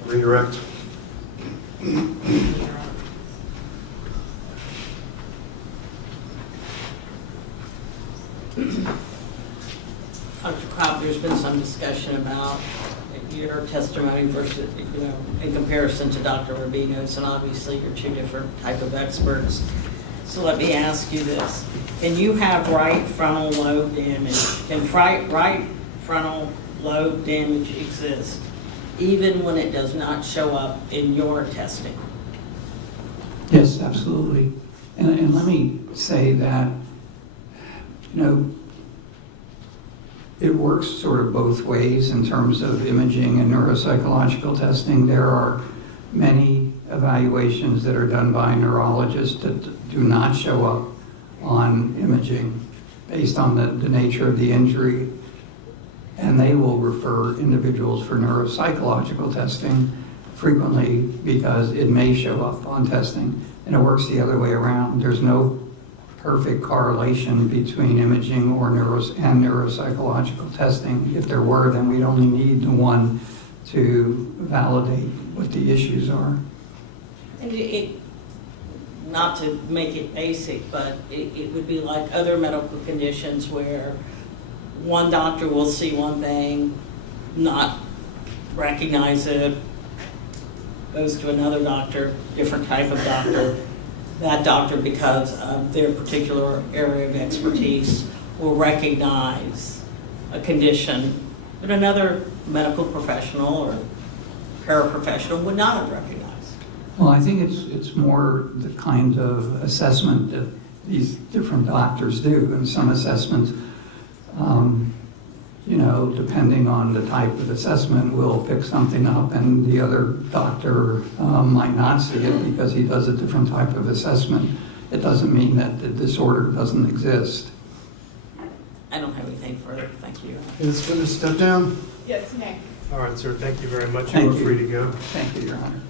Redirect. Dr. Kropp, there's been some discussion about your testimony versus, in comparison to Dr. Rubino's, and obviously you're two different type of experts. So let me ask you this. Can you have right frontal lobe damage? Can right frontal lobe damage exist even when it does not show up in your testing? Yes, absolutely. And let me say that, it works sort of both ways in terms of imaging and neuropsychological testing. There are many evaluations that are done by neurologists that do not show up on imaging based on the nature of the injury. And they will refer individuals for neuropsychological testing frequently because it may show up on testing. And it works the other way around. There's no perfect correlation between imaging or and neuropsychological testing. If there were, then we'd only need the one to validate what the issues are. And not to make it basic, but it would be like other medical conditions where one doctor will see one thing, not recognize it, goes to another doctor, different type of doctor. That doctor, because of their particular area of expertise, will recognize a condition that another medical professional or paraprofessional would not have recognized. Well, I think it's more the kind of assessment that these different doctors do. And some assessments, depending on the type of assessment, will pick something up, and the other doctor might not see it because he does a different type of assessment. It doesn't mean that the disorder doesn't exist. I don't have anything further. Thank you. Is going to step down? Yes, Nick. All right, sir. Thank you very much. Thank You are you. free to go. Thank you, Your Honor.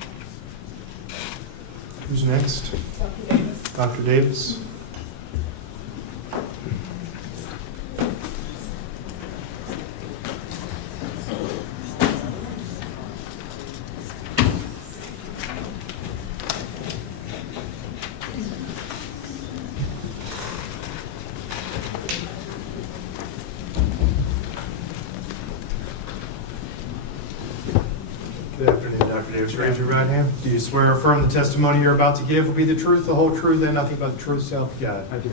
Who's next? Dr. Davis. Dr. Davis. Good afternoon, Dr. Davis. Raise your right hand. Do you swear or affirm the testimony you're about to give will be the truth, the whole truth, and nothing but the truth, so help you God? I do.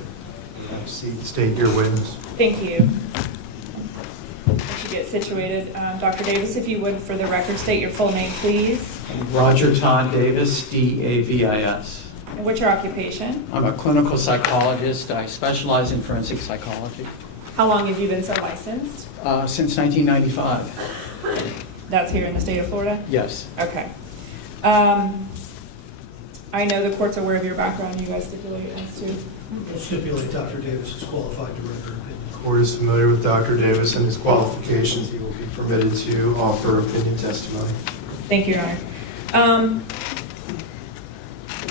Have a seat. State your witness. Thank you. Once you get situated, Dr. Davis, if you would, for the record, state your full name, please. Roger Todd Davis, D-A-V-I-S. And what's your occupation? I'm a clinical psychologist. I specialize in forensic psychology. How long have you been so licensed? Since 1995, That's here in the state of Florida? yes. Okay. I know the court's aware of your background. You guys stipulated this too. We'll stipulate Dr. Davis is qualified to render opinion. The court is familiar with Dr. Davis and his qualifications. He will be permitted to offer opinion testimony. Thank you, Your Honor.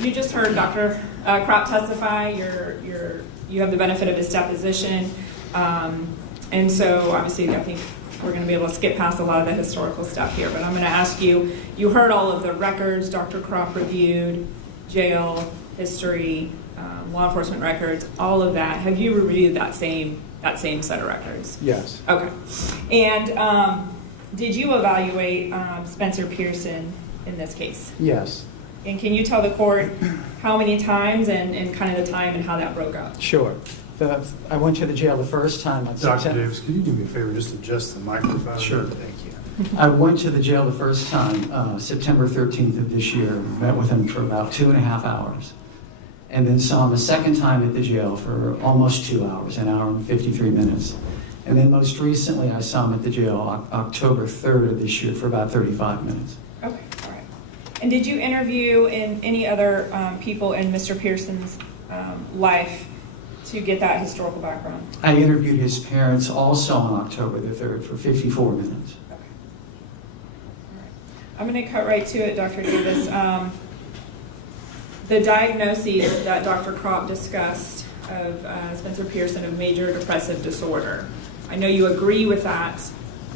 You just heard Dr. Kropp testify. You have the benefit of his deposition. And so obviously I think we're going to be able to skip past a lot of the historical stuff here, but I'm going to ask you, you heard all of the records Dr. Kropp reviewed, jail history, law enforcement records, all of that. Have you reviewed that same set of records? Yes. Okay. And did you evaluate Spencer Pearson in this case? Yes. And can you tell the court how many times and kind of the time and how that broke up? Sure. I went to the jail the first time on Dr. September. Davis, could you do me a favor, just adjust the microphone? Sure. Thank you. I went to the jail the first time, September 13th of this year, met with him for about 2.5 hours, and then saw him a second time at the jail for almost 2 hours, 1 hour and 53 minutes. And then most recently, I saw him at the jail October 3rd of this year for about 35 minutes. Okay, all right. And did you interview any other people in Mr. Pearson's life to get that historical background? I interviewed his parents also on October the 3rd for 54 minutes. I'm going to cut right to it, Dr. Davis. The diagnoses that Dr. Kropp discussed of Spencer Pearson of major depressive disorder. I know you agree with that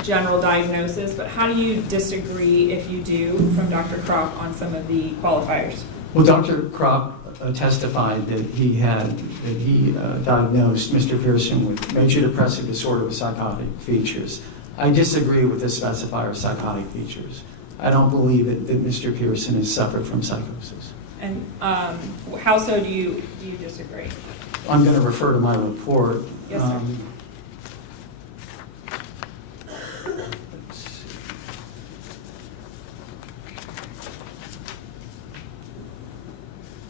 general diagnosis, but how do you disagree, if you do, from Dr. Kropp on some of the qualifiers? Well, Dr. Kropp testified that he diagnosed Mr. Pearson with major depressive disorder with psychotic features. I disagree with the specifier of psychotic features. I don't believe that Mr. Pearson has suffered from psychosis. And how so do you disagree? I'm going to refer to my report. Yes, sir. Let's see.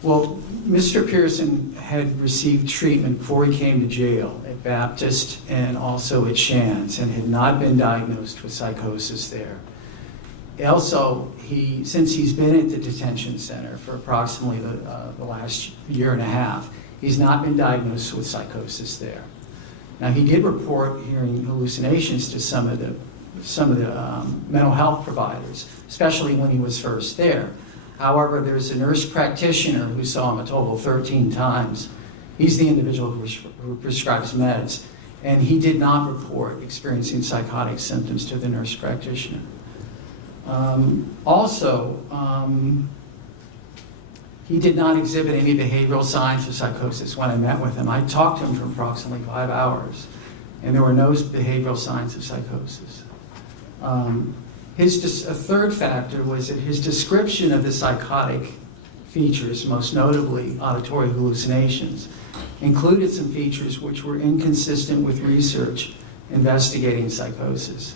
Well, Mr. Pearson had received treatment before he came to jail at Baptist and also at Shands, and had not been diagnosed with psychosis there. Also, since he's been at the detention center for approximately the last 1.5 years, he's not been diagnosed with psychosis there. Now, he did report hearing hallucinations to some of the mental health providers, especially when he was first there. However, there's a nurse practitioner who saw him a total of 13 times. He's the individual who prescribes meds, and he did not report experiencing psychotic symptoms to the nurse practitioner. He did not exhibit any behavioral signs of psychosis when I met with him. I talked to him for approximately 5 hours, and there were no behavioral signs of psychosis. A third factor was that his description of the psychotic features, most notably auditory hallucinations, included some features which were inconsistent with research investigating psychosis.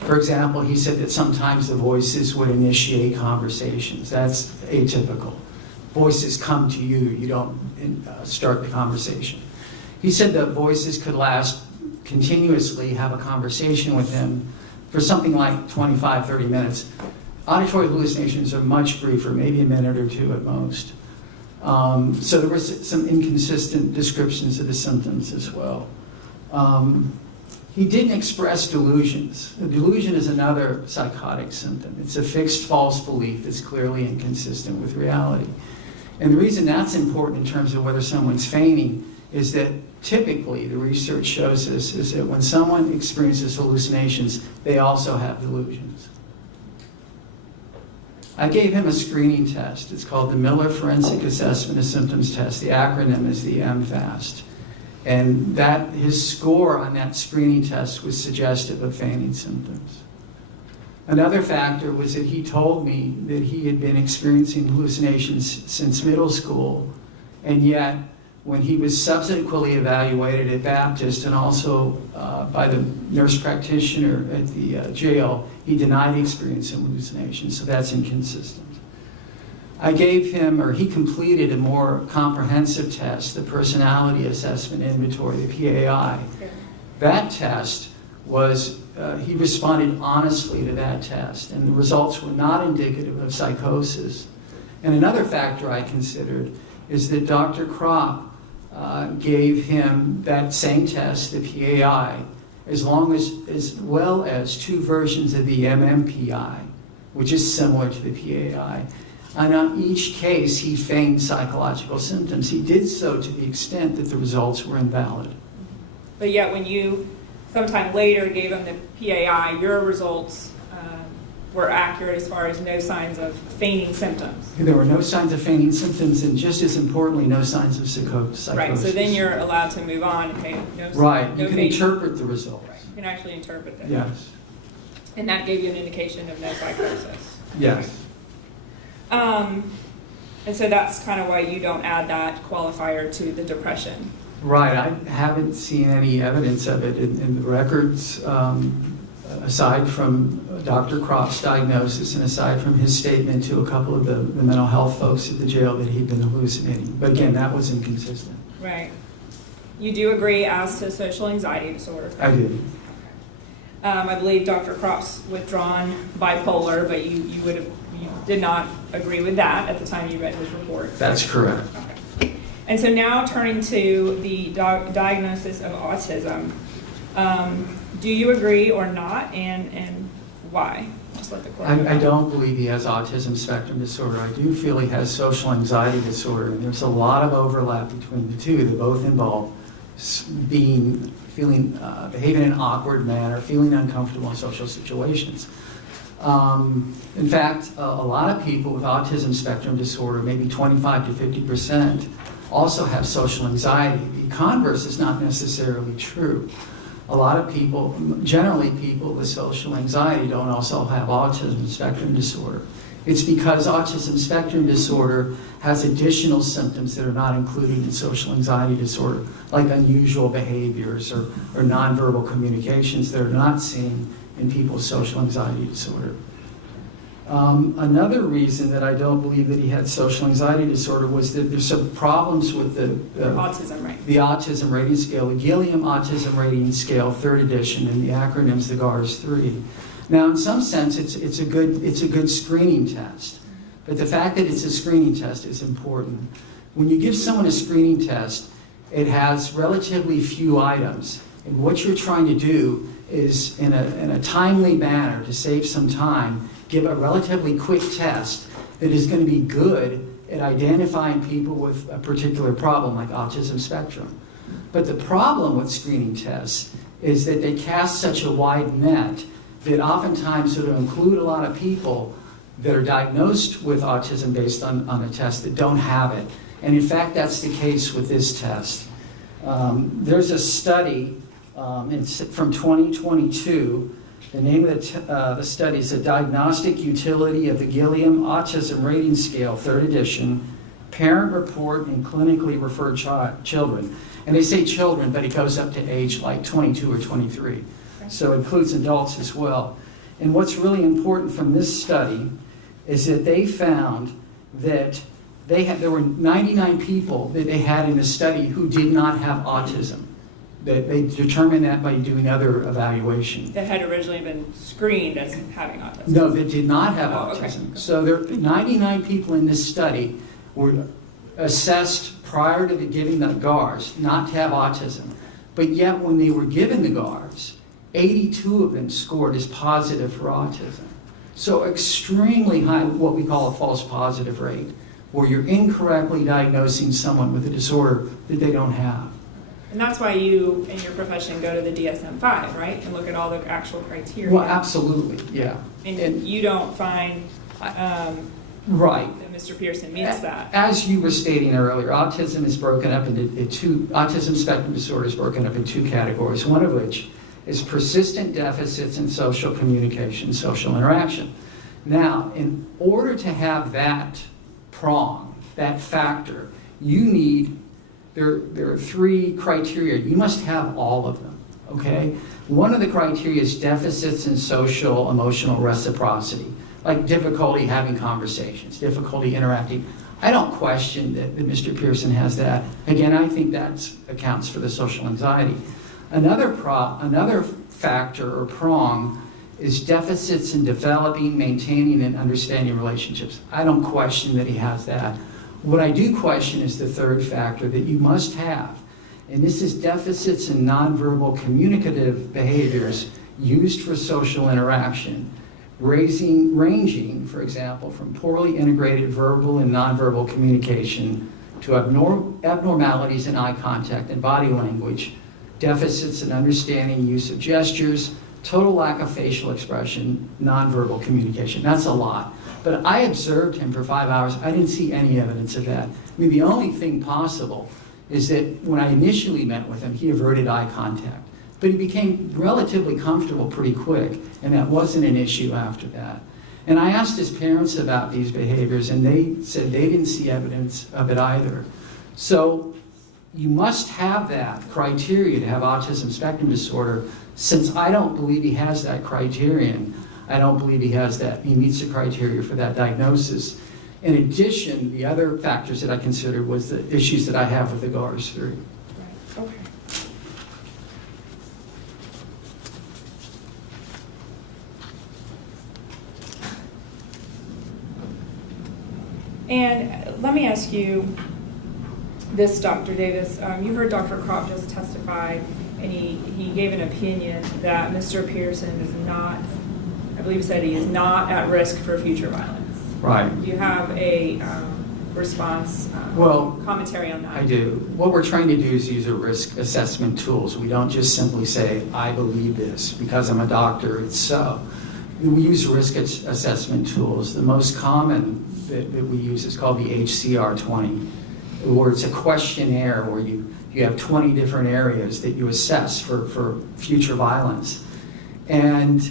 For example, he said that sometimes the voices would initiate conversations. That's atypical. Voices come to you, you don't start the conversation. He said that voices could continuously have a conversation with him for something like 25, 30 minutes. Auditory hallucinations are much briefer, maybe a minute or two at most. So there were some inconsistent descriptions of the symptoms as well. He didn't express delusions. A delusion is another psychotic symptom. It's a fixed false belief that's clearly inconsistent with reality. And the reason that's important in terms of whether someone's feigning is that typically the research shows us is that when someone experiences hallucinations, they also have delusions. I gave him a screening test. It's called the Miller Forensic Assessment of Symptoms Test. The acronym is the MFAST. And his score on that screening test was suggestive of feigning symptoms. Another factor was that he told me that he had been experiencing hallucinations since middle school, and yet when he was subsequently evaluated at Baptist and also by the nurse practitioner at the jail, he denied experiencing hallucinations, so that's inconsistent. I gave him, or he completed a more comprehensive test, the Personality Assessment Inventory, the PAI. That test was, he responded honestly to that test, and the results were not indicative of psychosis. And another factor I considered is that Dr. Kropp gave him that same test, the PAI, as well as 2 versions of the MMPI, which is similar to the PAI. And on each case, he feigned psychological symptoms. He did so to the extent that the results were invalid. But yet when you sometime later gave him the PAI, your results were accurate as far as no signs of feigning symptoms. There were no signs of feigning symptoms, and just as importantly, no signs of psychosis. Right, so then you're allowed to move on, okay, Right, no you can feigning. interpret the results. Right, you can actually interpret that. Yes, And that gave you an indication of no psychosis. yes. And so that's kind of why you don't add that qualifier to the depression. Right, I haven't seen any evidence of it in the records, aside from Dr. Kropp's diagnosis and aside from his statement to a couple of the mental health folks at the jail that he'd been hallucinating. But again, that was inconsistent. Right. You do agree as to social anxiety disorder? I do. I believe Dr. Kropp's withdrawn bipolar, but you did not agree with that at the time you read his report. That's correct. Okay. And so now turning to the diagnosis of autism, do you agree or not, and why? Just let the court know. I don't believe he has autism spectrum disorder. I do feel he has social anxiety disorder, and there's a lot of overlap between the two. They both involve behaving in an awkward manner, feeling uncomfortable in social situations. In fact, a lot of people with autism spectrum disorder, maybe 25 to 50%, also have social anxiety. The converse is not necessarily true. A lot of people, generally people with social anxiety, don't also have autism spectrum disorder. It's because autism spectrum disorder has additional symptoms that are not included in social anxiety disorder, like unusual behaviors or nonverbal communications that are not seen in people with social anxiety disorder. Another reason that I don't believe that he had social anxiety disorder was that there's some problems with the autism rating scale, the Gilliam Autism Rating Scale, 3rd edition, and the acronyms, the GARS-3. Now, in some sense, it's a good screening test, but the fact that it's a screening test is important. When you give someone a screening test, it has relatively few items, and what you're trying to do is, in a timely manner, to save some time, give a relatively quick test that is going to be good at identifying people with a particular problem like autism spectrum. But the problem with screening tests is that they cast such a wide net that oftentimes it'll include a lot of people that are diagnosed with autism based on a test that don't have it. And in fact, that's the case with this test. There's a study, it's from 2022. The name of the study is The Diagnostic Utility of the Gilliam Autism Rating Scale, 3rd edition, Parent Report in Clinically Referred Children. And they say children, but it goes up to age like 22 or 23. So it includes adults as well. And what's really important from this study is that they found that there were 99 people that they had in the study who did not have autism. They determined that by doing other evaluations. That had originally been screened as having autism. No, that did not have autism. Okay. So there 99 people in this study were assessed prior to giving the GARS not to have autism. But yet when they were given the GARS, 82 of them scored as positive for autism. So extremely high, what we call a false positive rate, where you're incorrectly diagnosing someone with a disorder that they don't have. And that's why you, in your profession, go to the DSM-5, right? And look at all the actual criteria. Well, absolutely, yeah. And you don't find right. that Mr. Pearson meets that. As you were stating earlier, autism is broken up into autism spectrum disorder is broken up in two categories, one of which is persistent deficits in social communication, social interaction. Now, in order to have that prong, that factor, you need, there are 3 criteria. You must have all of them, okay? One of the criteria is deficits in social emotional reciprocity, like difficulty having conversations, difficulty interacting. I don't question that Mr. Pearson has that. Again, I think that accounts for the social anxiety. Another factor or prong is deficits in developing, maintaining, and understanding relationships. I don't question that he has that. What I do question is the third factor that you must have, and this is deficits in nonverbal communicative behaviors used for social interaction, ranging, for example, from poorly integrated verbal and nonverbal communication to abnormalities in eye contact and body language, deficits in understanding use of gestures, total lack of facial expression, nonverbal communication. That's a lot. But I observed him for 5 hours. I didn't see any evidence of that. I mean, the only thing possible is that when I initially met with him, he averted eye contact. But he became relatively comfortable pretty quick, and that wasn't an issue after that. And I asked his parents about these behaviors, and they said they didn't see evidence of it either. So you must have that criteria to have autism spectrum disorder. Since I don't believe he has that criterion, I don't believe he meets the criteria for that diagnosis. In addition, the other factors that I considered was the issues that I have with the GARS 3. Right, okay. And let me ask you this, Dr. Davis. You heard Dr. Kropp just testify, and he gave an opinion that Mr. Pearson is not, I believe he said he is not at risk for future violence. Right. Do you have a response, commentary on that? I do. What we're trying to do is use a risk assessment tool. So we don't just simply say, I believe this. Because I'm a doctor, it's so. We use risk assessment tools. The most common that we use is called the HCR20, where it's a questionnaire where you have 20 different areas that you assess for future violence. And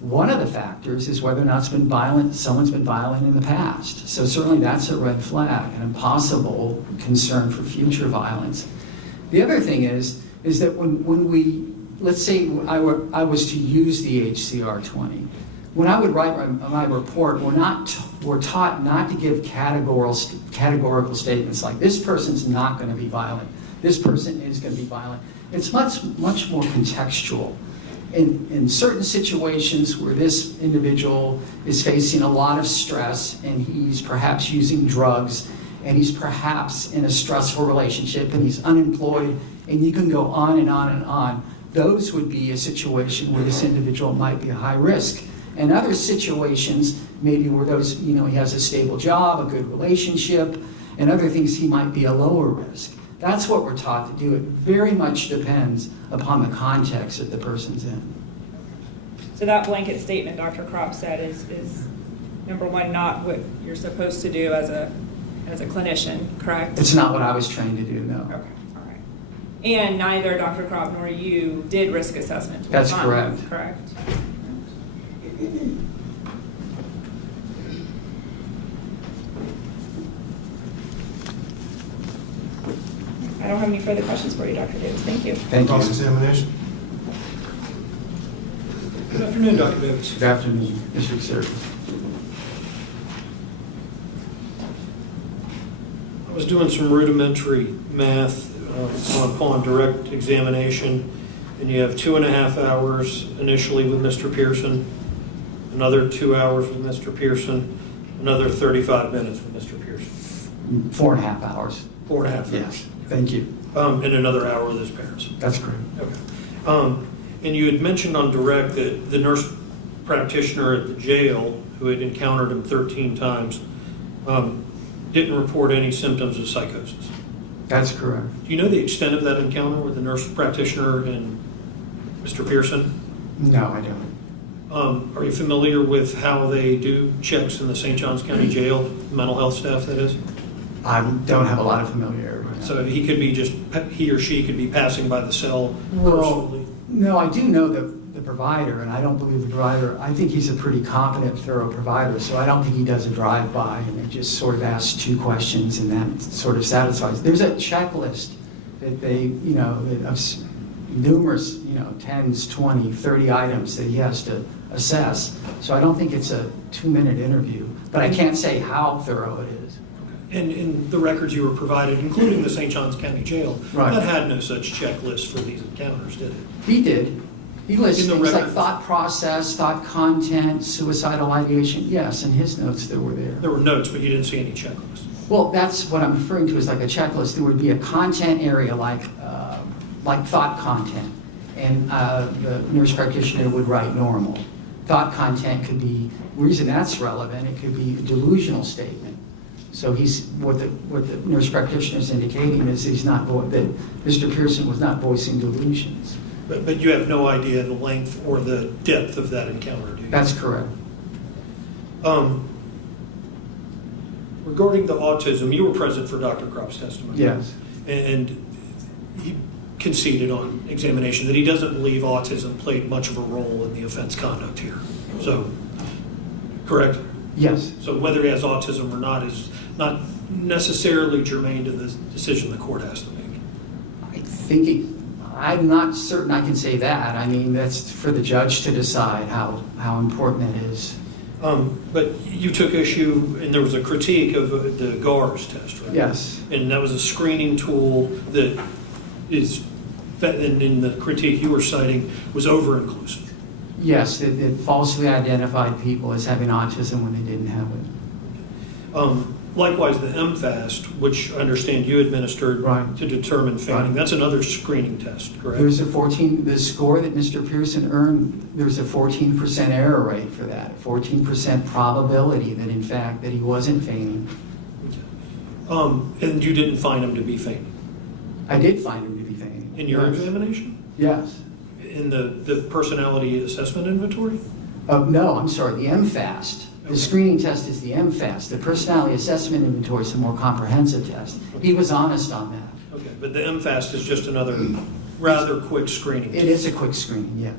one of the factors is whether or not someone's been violent in the past. So certainly that's a red flag, an impossible concern for future violence. The other thing is that when we, let's say I was to use the HCR20, when I would write my report, we're taught not to give categorical statements like, this person's not going to be violent, this person is going to be violent. It's much more contextual. In certain situations where this individual is facing a lot of stress and he's perhaps using drugs and he's perhaps in a stressful relationship and he's unemployed, and you can go on and on and on, those would be a situation where this individual might be a high risk. And other situations, maybe where he has a stable job, a good relationship, and other things, he might be a lower risk. That's what we're taught to do. It very much depends upon the context that the person's in. So that blanket statement Dr. Kropp said is number one, not what you're supposed to do as a clinician, correct? It's not what I was trained to do, no. Okay, all right. And neither Dr. Kropp nor you did risk assessment. That's correct. Correct. I don't have any further questions for you, Dr. Davis. Thank you. Thank you. Cross-examination. Good afternoon, Dr. Davis. Good afternoon, Mr. Sir. I was doing some rudimentary math upon direct examination, and you have 2.5 hours initially with Mr. Pearson, another 2 hours with Mr. Pearson, another 35 minutes with Mr. Pearson. 4.5 hours. 4.5 hours. Yes, thank you. And another hour with his parents. That's correct. Okay. And you had mentioned on direct that the nurse practitioner at the jail, who had encountered him 13 times, didn't report any symptoms of psychosis. That's correct. Do you know the extent of that encounter with the nurse practitioner and Mr. Pearson? No, I don't. Are you familiar with how they do checks in the St. Johns County Jail, mental health staff, that is? I don't have a lot of familiarity with that. So he or she could be passing by the cell personally? No, I do know the provider, and I don't believe the provider, I think he's a pretty competent, thorough provider, so I don't think he does a drive-by and they just sort of asks 2 questions and that sort of satisfies. There's a checklist that they, of numerous, 10s, 20, 30 items that he has to assess. So I don't think it's a 2-minute interview, but I can't say how thorough it is. And in the records you were provided, including the St. Johns County Jail, Right. that had no such checklist for these encounters, did it? He did. He lists In the things like records? thought process, thought content, suicidal ideation. Yes, in his notes that were there. There were notes, but you didn't see any checklist. Well, that's what I'm referring to as like a checklist. There would be a content area like thought content, and the nurse practitioner would write normal. Thought content could be, reason that's relevant, it could be a delusional statement. So what the nurse practitioner is indicating is that Mr. Pearson was not voicing delusions. But you have no idea the length or the depth of that encounter, do you? That's correct. Regarding the autism, you were present for Dr. Kropp's testimony. Yes. And he conceded on examination that he doesn't believe autism played much of a role in the offense conduct here. So, correct? Yes. So whether he has autism or not is not necessarily germane to the decision the court has to make. I'm not certain I can say that. I mean, that's for the judge to decide how important it is. But you took issue, and there was a critique of the GARS test, right? Yes. And that was a screening tool that is, and in the critique you were citing, was over-inclusive. Yes, it falsely identified people as having autism when they didn't have it. Likewise, the MFAST, which I understand you administered Right. to determine feigning, Right. that's another screening test, correct? There's the score that Mr. Pearson earned, there's a 14% error rate for that, 14% probability that in fact that he wasn't feigning. And you didn't find him to be feigning? I did find him to be feigning. In your Yes. examination? Yes. In the personality assessment inventory? No, I'm sorry, the MFAST. The screening test is the MFAST. The personality assessment inventory is a more comprehensive test. He was honest on that. Okay, but the MFAST is just another rather quick screening. It is a quick screening, yes.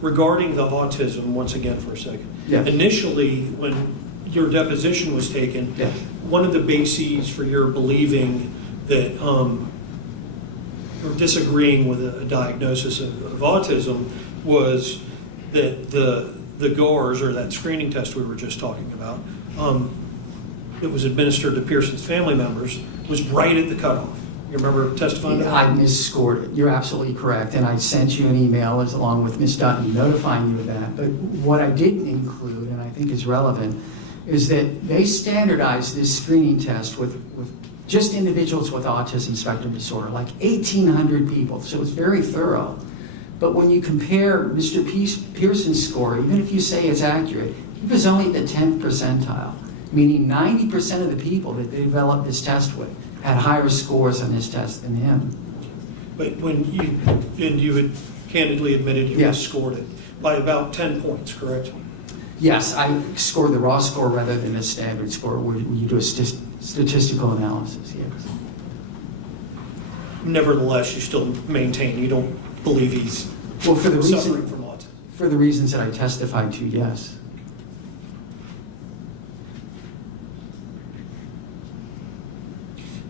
Regarding the autism, once again for a second. Yes. Initially, when your deposition was taken, Yes. one of the bases for your believing that, or disagreeing with a diagnosis of autism was that the GARS, or that screening test we were just talking about, that was administered to Pearson's family members, was right at the cutoff. You remember testifying to that? I misscored it. You're absolutely correct. And I sent you an email along with Ms. Dutton notifying you of that. But what I didn't include, and I think is relevant, is that they standardized this screening test with just individuals with autism spectrum disorder, like 1,800 people. So it's very thorough. But when you compare Mr. Pearson's score, even if you say it's accurate, he was only at the 10th percentile, meaning 90% of the people that they developed this test with had higher scores on this test than him. But when you had candidly admitted you Yes. scored it by about 10 points, correct? Yes, I scored the raw score rather than a standard score where you do a statistical analysis, yes. Nevertheless, you still maintain you don't believe he's Well, for the suffering from autism. For the reasons that I testified to, yes.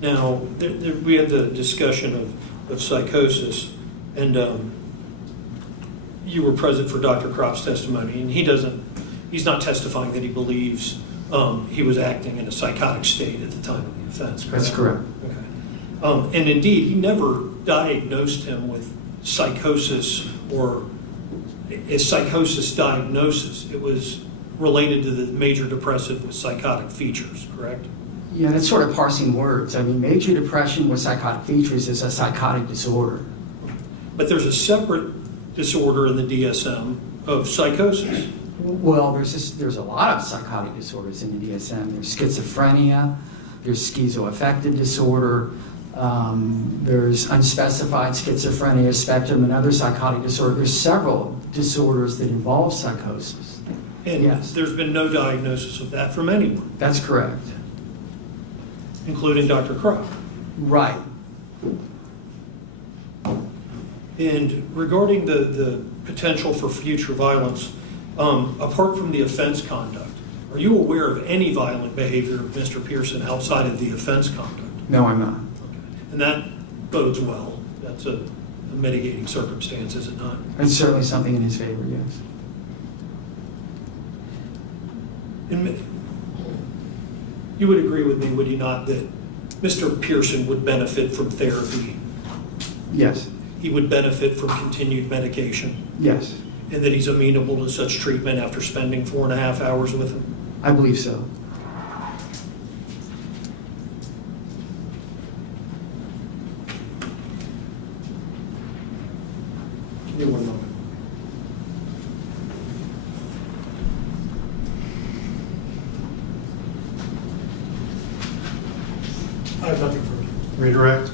Now, we had the discussion of psychosis, and you were present for Dr. Kropp's testimony, and he's not testifying that he believes he was acting in a psychotic state at the time of the offense, correct? That's correct. Okay. And indeed, he never diagnosed him with psychosis or a psychosis diagnosis. It was related to the major depressive with psychotic features, correct? Yeah, that's sort of parsing words. I mean, major depression with psychotic features is a psychotic disorder. But there's a separate disorder in the DSM of psychosis. Well, there's a lot of psychotic disorders in the DSM. There's schizophrenia, there's schizoaffective disorder, there's unspecified schizophrenia spectrum, and other psychotic disorders. There's several disorders that involve psychosis. And Yes. there's been no diagnosis of that from anyone, That's correct. including Dr. Kropp. Right. And regarding the potential for future violence, apart from the offense conduct, are you aware of any violent behavior of Mr. Pearson outside of the offense conduct? No, I'm not. Okay. And that bodes well. That's a mitigating circumstance, is it not? It's certainly something in his favor, yes. And you would agree with me, would you not, that Mr. Pearson would benefit from therapy? Yes. He would benefit from continued medication? Yes. And that he's amenable to such treatment after spending 4.5 hours with him? I believe so. Give me one moment. I have nothing further. Redirect.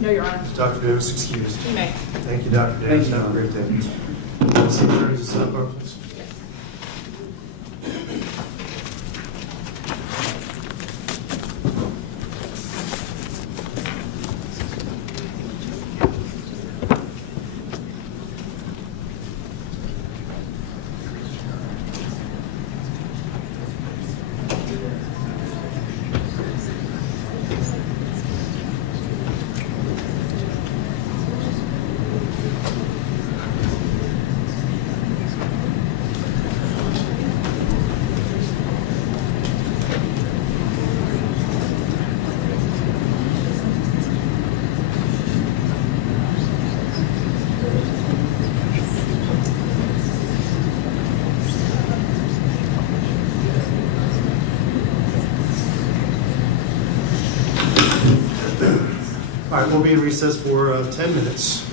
No No, Your Honor. Dr. Davis excused. You may. Thank you, Dr. Davis. Thank you. Have a great day. City Attorney, just step up, please. All right, we'll be in recess for 10 minutes.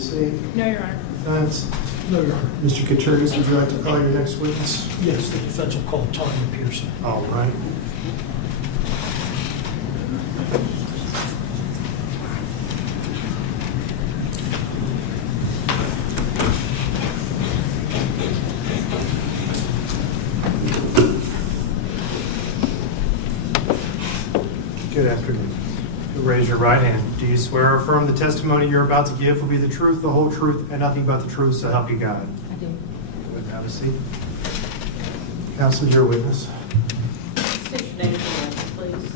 a seat. No, Your Honor. Defense. No, Your Honor. Mr. Katurgis, would you like to call your next witness? Yes, the defense will call Tanya Pearson. All right. Good afternoon. Raise your right hand. Do you swear or affirm the testimony you're about to give will be the truth, the whole truth, and nothing but the truth, so help you God? I do. Would have a seat. Counsel, your witness. State your name for the record, please.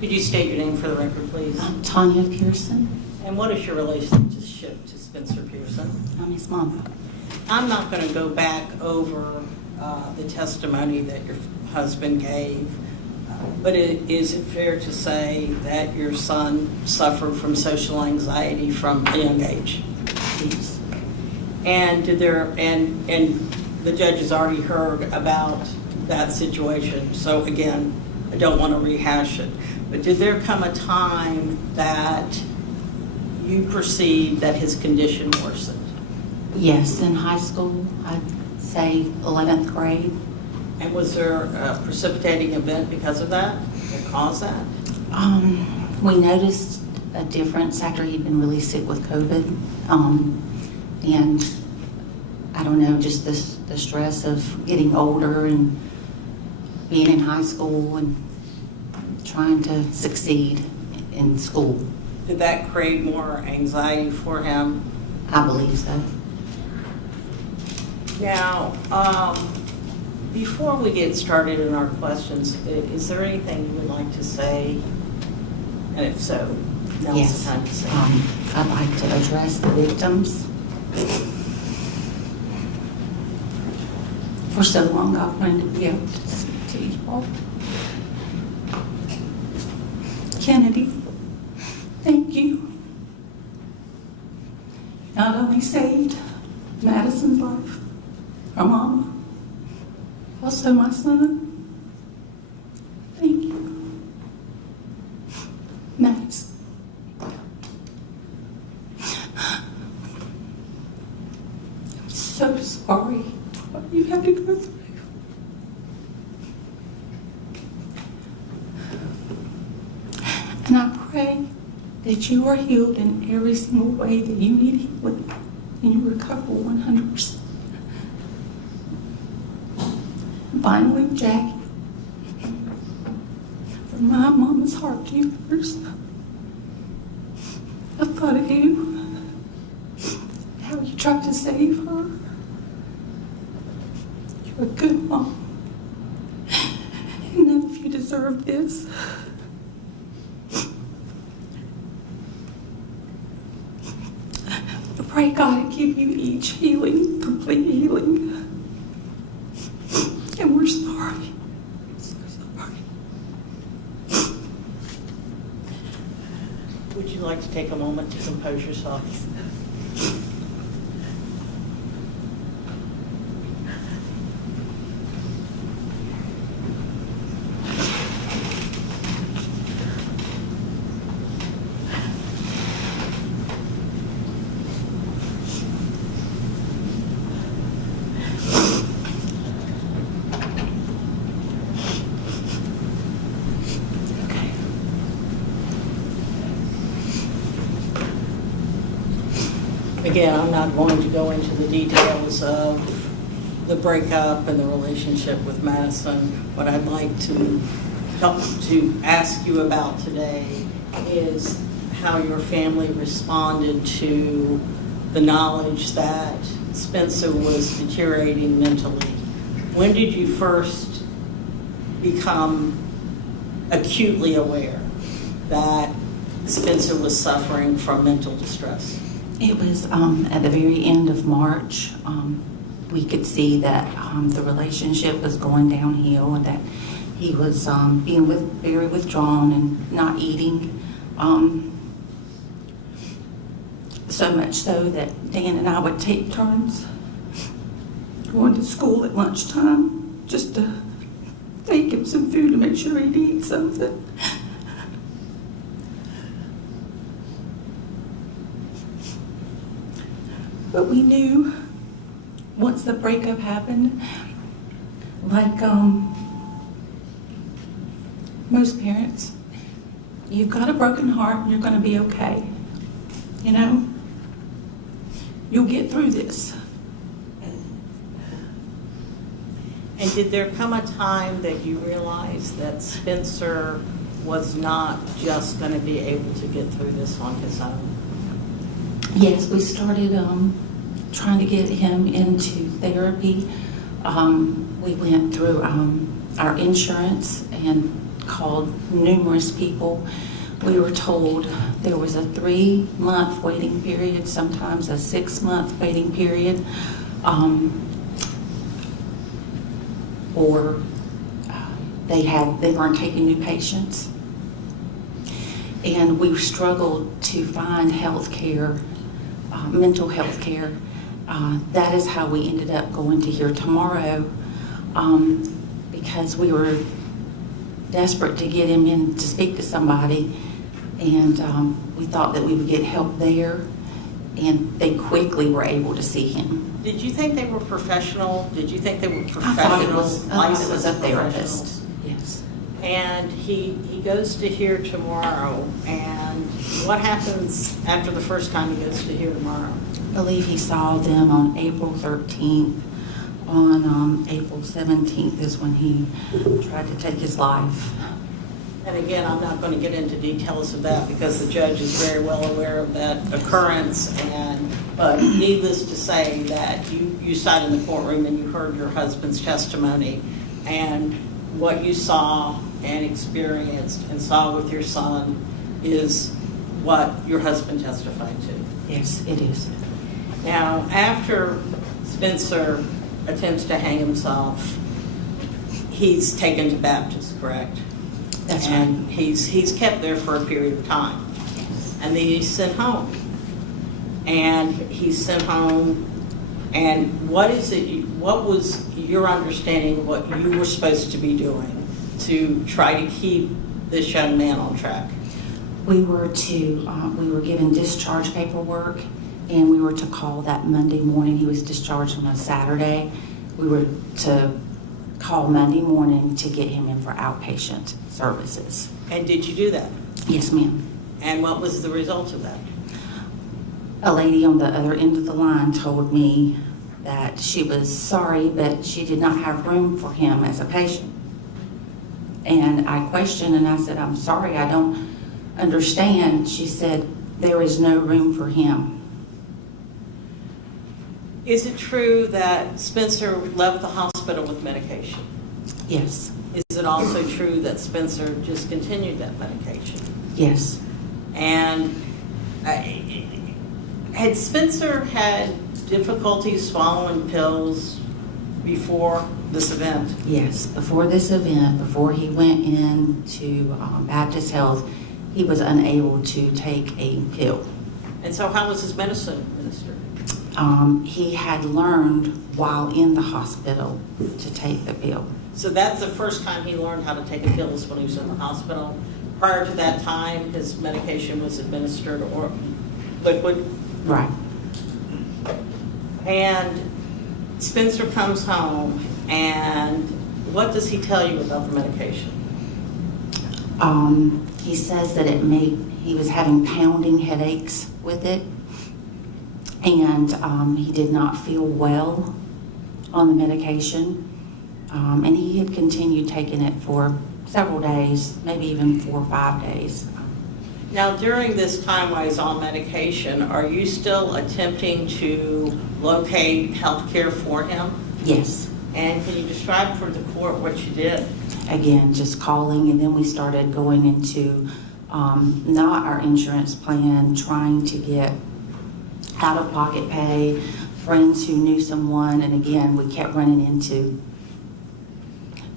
Could you state your name for the record, please? Tanya Pearson. And what is your relationship to Spencer Pearson? I'm his mom. I'm not going to go back over the testimony that your husband gave, but is it fair to say that your son suffered from social anxiety from a young age? Yes. And the judge has already heard about that situation. So again, I don't want to rehash it. But did there come a time that you perceived that his condition worsened? Yes, in high school, I'd say 11th grade. And was there a precipitating event because of that that caused that? We noticed a difference after he'd been really sick with COVID. And I don't know, just the stress of getting older and being in high school and trying to succeed in school. Did that create more anxiety for him? I believe so. Now, before we get started in our questions, is there anything you would like to say? And if so, now's Yes. the time to say. I'd like to address the victims. For so long, I've wanted to be able to speak to you all. Kennedy, thank you. Not only saved Madison's life, her mama, also my son. Thank you. Madison. I'm so sorry for what you had to go through. And I pray that you are healed in every single way that you need healing and you recover 100%. And finally, Jackie, from my mama's heart to yours, I thought of you, how you tried to save her. You're a good mom, and none of you deserve this. I pray God to give you each healing, complete healing. And we're sorry. So sorry. Would you like to take a moment to compose yourself? Again, I'm not going to go into the details of the breakup and the relationship with Madison. What I'd like to ask you about today is how your family responded to the knowledge that Spencer was deteriorating mentally. When did you first become acutely aware that Spencer was suffering from mental distress? It was at the very end of March. We could see that the relationship was going downhill and that he was being very withdrawn and not eating. So much so that Dan and I would take turns going to school at lunchtime just to take him some food to make sure he'd eat something. But we knew once the breakup happened, like most parents, you've got a broken heart and you're going to be okay. You know? You'll get through this. And did there come a time that you realized that Spencer was not just going to be able to get through this on his own? Yes, we started trying to get him into therapy. We went through our insurance and called numerous people. We were told there was a 3-month waiting period, sometimes a 6-month waiting period, or they weren't taking new patients. And we struggled to find health care, mental health care. That is how we ended up going to Here Tomorrow, because we were desperate to get him in to speak to somebody, and we thought that we would get help there, and they quickly were able to see him. Did you think they were professional? Did you think they were I thought it was licensed a professionals? therapist. Yes. And he goes to Here Tomorrow, and what happens after the first time he goes to Here Tomorrow? I believe he saw them on April 13th. On April 17th is when he tried to take his life. And again, I'm not going to get into details of that because the judge is very well aware of that occurrence. But needless to say that you sat in the courtroom and you heard your husband's testimony, and what you saw and experienced and saw with your son is what your husband testified to. Yes, it is. Now, after Spencer attempts to hang himself, he's taken to Baptist, correct? That's and right. He's kept there for a period of time. And then he's sent home. And he's sent home, and what was your understanding of what you were supposed to be doing to try to keep this young man on track? We were given discharge paperwork, and we were to call that Monday morning. He was discharged on a Saturday. We were to call Monday morning to get him in for outpatient services. And did you do that? Yes, ma'am. And what was the result of that? A lady on the other end of the line told me that she was sorry, but she did not have room for him as a patient. And I questioned and I said, I'm sorry, I don't understand. She said, there is no room for him. Is it true that Spencer left the hospital with medication? Yes. Is it also true that Spencer discontinued that medication? Yes. And had Spencer had difficulties swallowing pills before this event? Yes. Before this event, before he went into Baptist Health, he was unable to take a pill. And so how was his medicine administered? He had learned while in the hospital to take the pill. So that's the first time he learned how to take a pill is when he was in the hospital. Prior to that time, his medication was administered or liquid. Right. And Spencer comes home, and what does he tell you about the medication? He says that he was having pounding headaches with it, and he did not feel well on the medication, and he had continued taking it for several days, maybe even 4 or 5 days. Now, during this time while he's on medication, are you still attempting to locate health care for him? Yes. And can you describe for the court what you did? Again, just calling, and then we started going into not our insurance plan, trying to get out-of-pocket pay, friends who knew someone, and again, we kept running into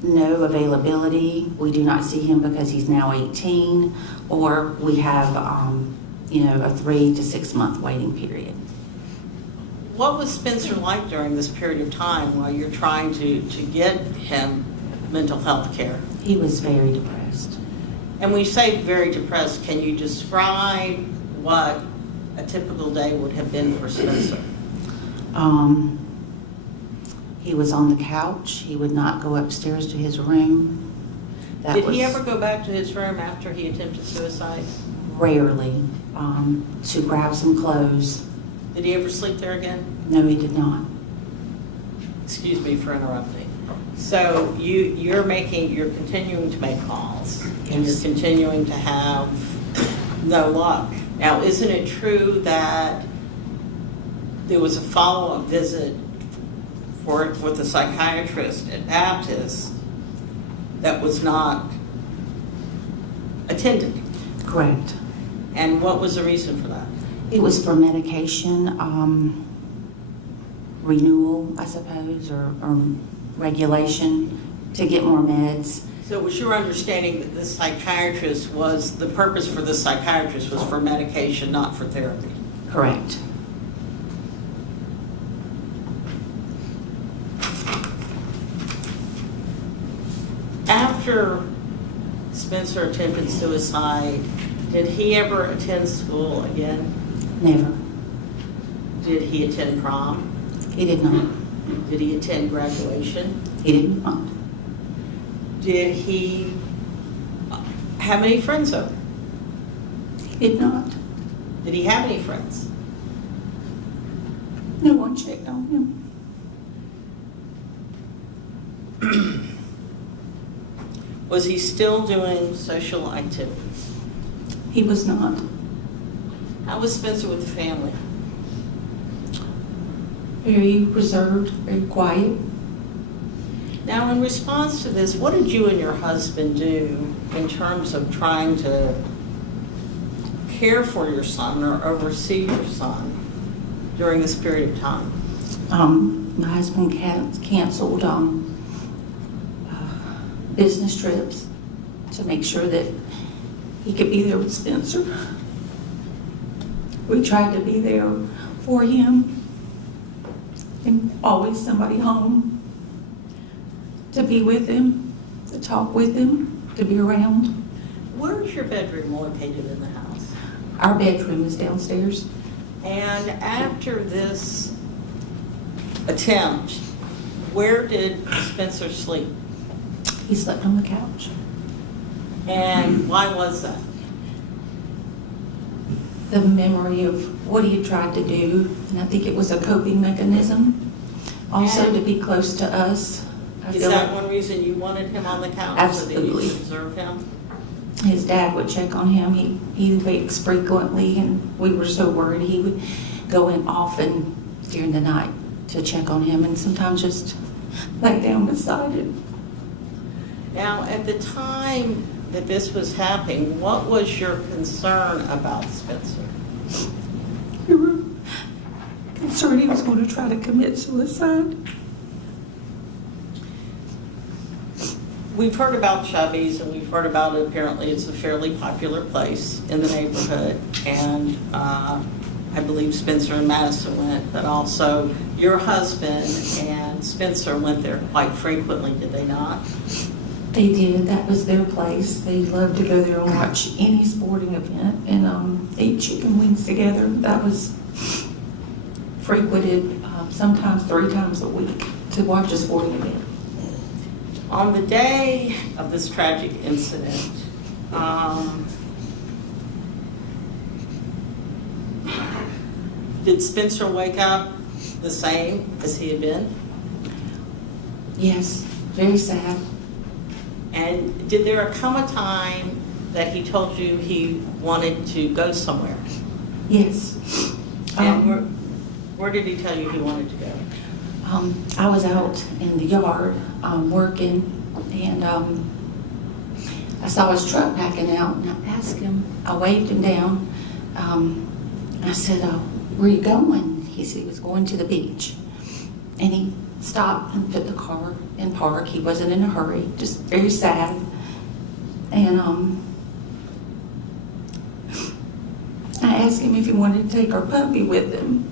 no availability. We do not see him because he's now 18, or we have, a 3 to 6 month waiting period. What was Spencer like during this period of time while you're trying to get him mental health care? He was very depressed. And when you say very depressed, can you describe what a typical day would have been for Spencer? He was on the couch. He would not go upstairs to his room. Did he ever go back to his room after he attempted suicide? Rarely, to grab some clothes. Did he ever sleep there again? No, he did not. Excuse me for interrupting. So you're continuing to make calls, and you're continuing to have no luck. Now, isn't it true that there was a follow-up visit with a psychiatrist at Baptist that was not attended? Correct. And what was the reason for that? It was for medication, renewal, I suppose, or regulation to get more meds. So it was your understanding that the purpose for the psychiatrist was for medication, not for therapy? Correct. After Spencer attempted suicide, did he ever attend school again? Never. Did he attend prom? He did not. Did he attend graduation? He did not. Did he have any friends though? He did not. Did he have any friends? No one checked on him. Was he still doing social activities? He was not. How was Spencer with the family? Very reserved, very quiet. Now, in response to this, what did you and your husband do in terms of trying to care for your son or oversee your son during this period of time? My husband canceled business trips to make sure that he could be there with Spencer. We tried to be there for him, and always somebody home to be with him, to talk with him, to be around. Where is your bedroom located in the house? Our bedroom is downstairs. And after this attempt, where did Spencer sleep? He slept on the couch. And why was that? The memory of what he had tried to do, and I think it was a coping mechanism. Also to be close to us. I Is feel that like one reason you wanted him on the couch? Absolutely. So that you could observe him? his dad would check on him. He wakes frequently, and we were so worried. He would go in often during the night to check on him, and sometimes just lay down beside him. Now, at the time that this was happening, what was your concern about Spencer? We were concerned he was going to try to commit suicide. We've heard about Chubby's, and we've heard about it. Apparently, it's a fairly popular place in the neighborhood, and I believe Spencer and Madison went, but also your husband and Spencer went there quite frequently, did they not? They did. That was their place. They loved to go there and watch any sporting event and eat chicken wings together. That was frequented sometimes 3 times a week to watch a sporting event. On the day of this tragic incident, did Spencer wake up the same as he had been? Yes, very sad. And did there come a time that he told you he wanted to go somewhere? Yes. And where did he tell you he wanted to go? I was out in the yard working, and I saw his truck backing out, and I asked him, I waved him down. I said, where are you going? He said he was going to the beach. And he stopped and put the car in park. He wasn't in a hurry, just very sad. And I asked him if he wanted to take our puppy with him.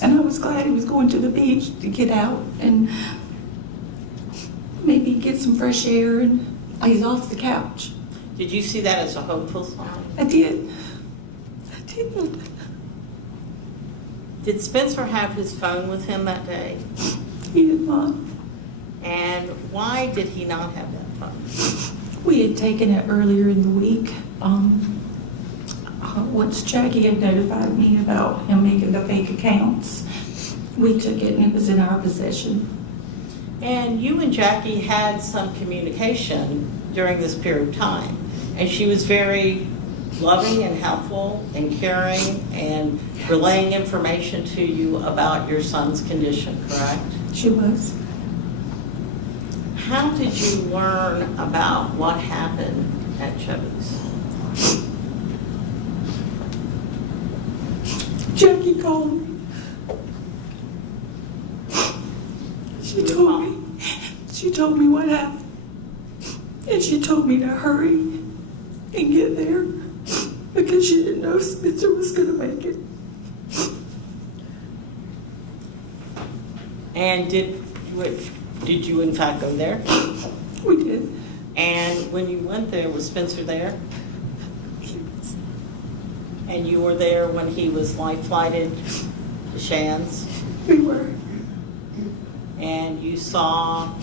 And I was glad he was going to the beach to get out and maybe get some fresh air and he's off the couch. Did you see that as a hopeful sign? I did. I did. Did Spencer have his phone with him that day? He did not. And why did he not have that phone? We had taken it earlier in the week. Once Jackie had notified me about him making the fake accounts, we took it and it was in our possession. And you and Jackie had some communication during this period of time. And she was very loving and helpful and caring and relaying information to you about your son's condition, correct? She was. How did you learn about what happened at Chevy's? Jackie called me. She told me what happened. And she told me to hurry and get there because she didn't know Spencer was going to make it. And did you in fact go there? We did. And when you went there, was Spencer there? And you were there when he was life-flighted to Shands? We were. And you saw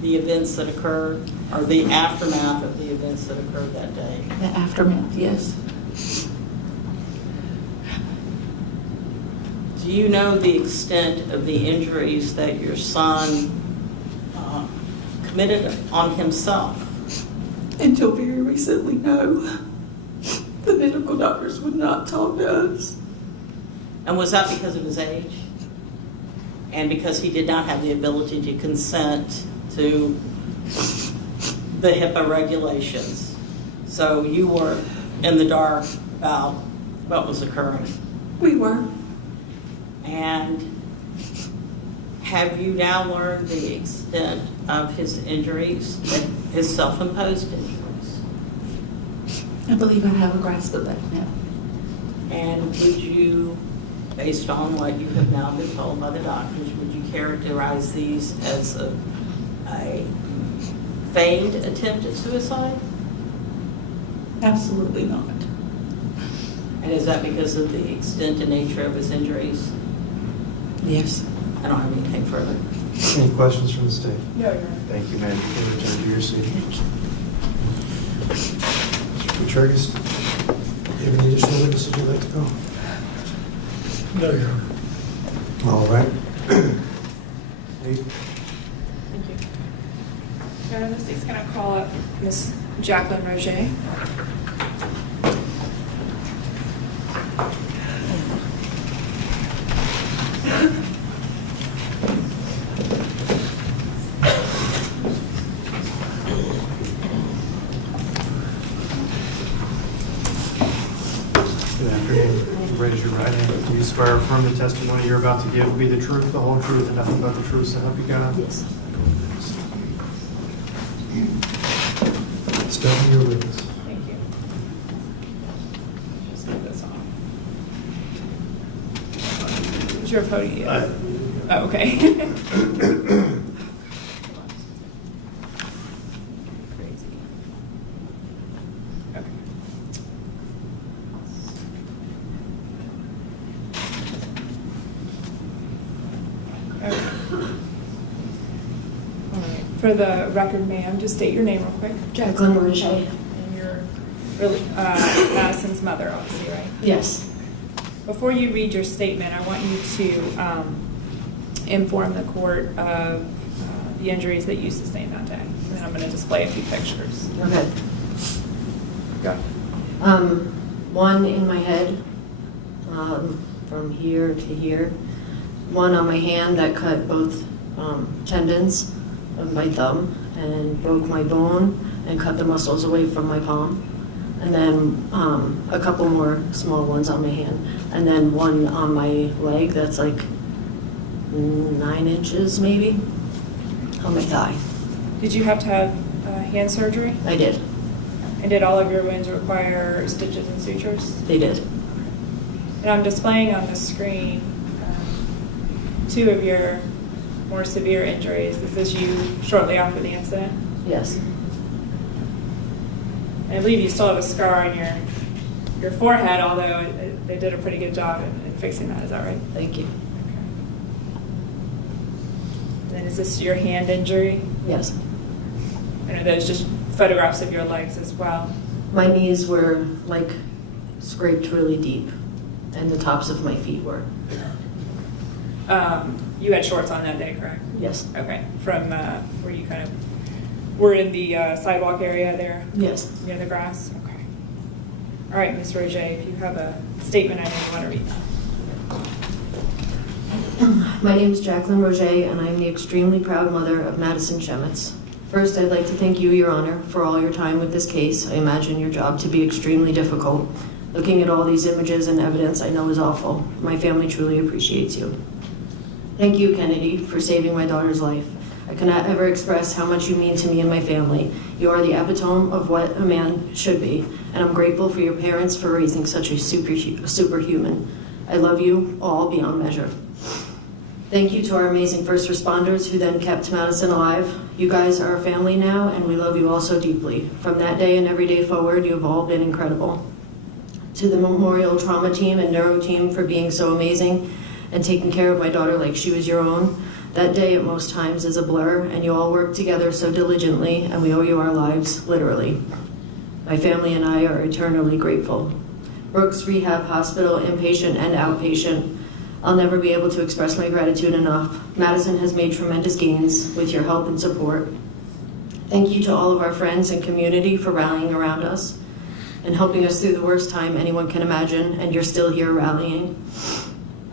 the events that occurred, or the aftermath of the events that occurred that day? The aftermath, yes. Do you know the extent of the injuries that your son committed on himself? Until very recently, no. The medical doctors would not talk to us. And was that because of his age? And because he did not have the ability to consent to the HIPAA regulations? So you were in the dark about what was occurring? We were. And have you now learned the extent of his injuries, his self-imposed injuries? I believe I have a grasp of that now. And would you, based on what you have now been told by the doctors, would you characterize these as a feigned attempt at suicide? Absolutely not. And is that because of the extent and nature of his injuries? Yes. I don't have anything further. Any questions from the state? No, Your Honor. Thank you, ma'am. You can return to your seat. Mr. Kuchergis, do you have any additional witnesses you'd like to call? No, Your Honor. All right. Thank you. Your Honor, the state's going to call up Miss Jacqueline Roger. Good afternoon. Raise your right hand. Do you swear or affirm the testimony you're about to give will be the truth, the whole truth, and nothing but the truth, so help you God? Yes. Step your witness. Thank you. Just get this off. Is your podium? Oh, okay. Crazy. Okay. Okay. All right. For the record, ma'am, just state your name real quick. Jacqueline Roger. And you're Madison's mother, obviously, right? Yes. Before you read your statement, I want you to inform the court of the injuries that you sustained that day. And then I'm going to display a few pictures. Okay. Go. One in my head, from here to here. One on my hand that cut both tendons of my thumb and broke my bone and cut the muscles away from my palm. And then a couple more small ones on my hand. And then one on my leg that's like 9 inches maybe on my thigh. Did you have to have hand surgery? I did. And did all of your wounds require stitches and sutures? They did. And I'm displaying on the screen 2 of your more severe injuries. Is this you shortly after the incident? Yes. And I believe you still have a scar on your forehead, although they did a pretty good job in fixing that, is that right? Thank you. And then is this your hand injury? Yes. And are those just photographs of your legs as well? My knees were like scraped really deep, and the tops of my feet were. You had shorts on that day, correct? Yes. Okay, from where you kind of were in the sidewalk area there? Yes. Near the grass? Okay. All right, Ms. Roger, if you have a statement, I know you want to read that. My name is Jacqueline Roger, and I am the extremely proud mother of Madison Schemitz. First, I'd like to thank you, Your Honor, for all your time with this case. I imagine your job to be extremely difficult. Looking at all these images and evidence I know is awful. My family truly appreciates you. Thank you, Kennedy, for saving my daughter's life. I cannot ever express how much you mean to me and my family. You are the epitome of what a man should be, and I'm grateful for your parents for raising such a superhuman. I love you all beyond measure. Thank you to our amazing first responders who then kept Madison alive. You guys are a family now, and we love you all so deeply. From that day and every day forward, you have all been incredible. To the Memorial Trauma Team and Neuro Team for being so amazing and taking care of my daughter like she was your own. That day at most times is a blur, and you all work together so diligently, and we owe you our lives, literally. My family and I are eternally grateful. Brooks Rehab Hospital, inpatient and outpatient. I'll never be able to express my gratitude enough. Madison has made tremendous gains with your help and support. Thank you to all of our friends and community for rallying around us and helping us through the worst time anyone can imagine, and you're still here rallying.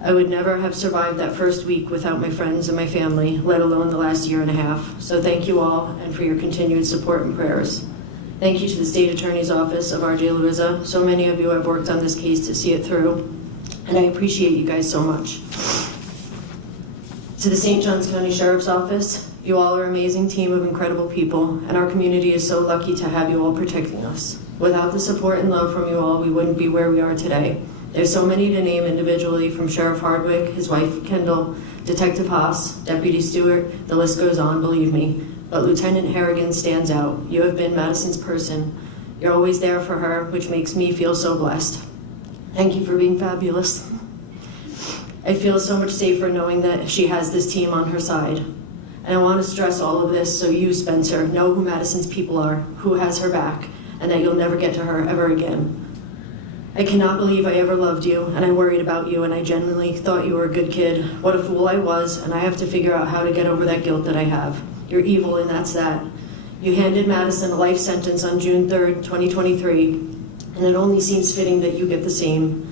I would never have survived that first week without my friends and my family, let alone the last year and a half. So thank you all, and for your continued support and prayers. Thank you to the State Attorney's Office of R.J. Louisa. So many of you have worked on this case to see it through, and I appreciate you guys so much. To the St. Johns County Sheriff's Office, you all are an amazing team of incredible people, and our community is so lucky to have you all protecting us. Without the support and love from you all, we wouldn't be where we are today. There's so many to name individually, from Sheriff Hardwick, his wife Kendall, Detective Haas, Deputy Stewart, the list goes on, believe me. But Lieutenant Harrigan stands out. You have been Madison's person. You're always there for her, which makes me feel so blessed. Thank you for being fabulous. I feel so much safer knowing that she has this team on her side. And I want to stress all of this so you, Spencer, know who Madison's people are, who has her back, and that you'll never get to her ever again. I cannot believe I ever loved you, and I worried about you, and I genuinely thought you were a good kid. What a fool I was, and I have to figure out how to get over that guilt that I have. You're evil, and that's that. You handed Madison a life sentence on June 3rd, 2023, and it only seems fitting that you get the same.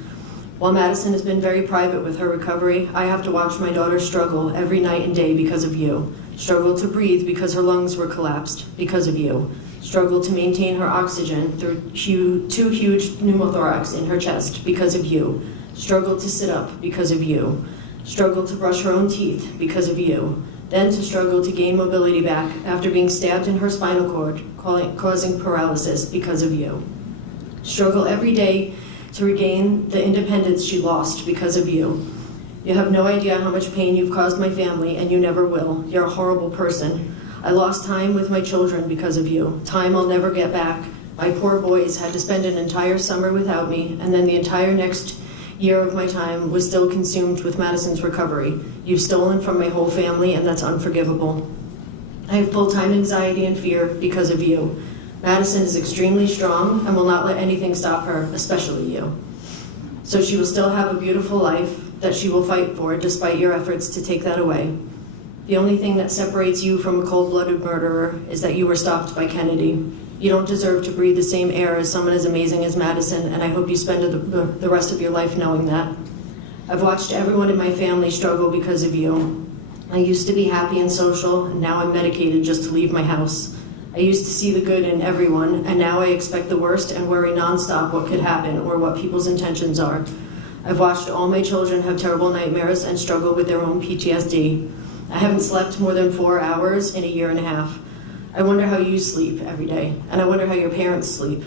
While Madison has been very private with her recovery, I have to watch my daughter struggle every night and day because of you. Struggle to breathe because her lungs were collapsed because of you. Struggle to maintain her oxygen through two huge pneumothorax in her chest because of you. Struggle to sit up because of you. Struggle to brush her own teeth because of you. Then to struggle to gain mobility back after being stabbed in her spinal cord, causing paralysis because of you. Struggle every day to regain the independence she lost because of you. You have no idea how much pain you've caused my family, and you never will. You're a horrible person. I lost time with my children because of you. Time I'll never get back. My poor boys had to spend an entire summer without me, and then the entire next year of my time was still consumed with Madison's recovery. You've stolen from my whole family, and that's unforgivable. I have full-time anxiety and fear because of you. Madison is extremely strong and will not let anything stop her, especially you. So she will still have a beautiful life that she will fight for despite your efforts to take that away. The only thing that separates you from a cold-blooded murderer is that you were stopped by Kennedy. You don't deserve to breathe the same air as someone as amazing as Madison, and I hope you spend the rest of your life knowing that. I've watched everyone in my family struggle because of you. I used to be happy and social, and now I'm medicated just to leave my house. I used to see the good in everyone, and now I expect the worst and worry nonstop what could happen or what people's intentions are. I've watched all my children have terrible nightmares and struggle with their own PTSD. I haven't slept more than 4 hours in a year and a half. I wonder how you sleep every day, and I wonder how your parents sleep.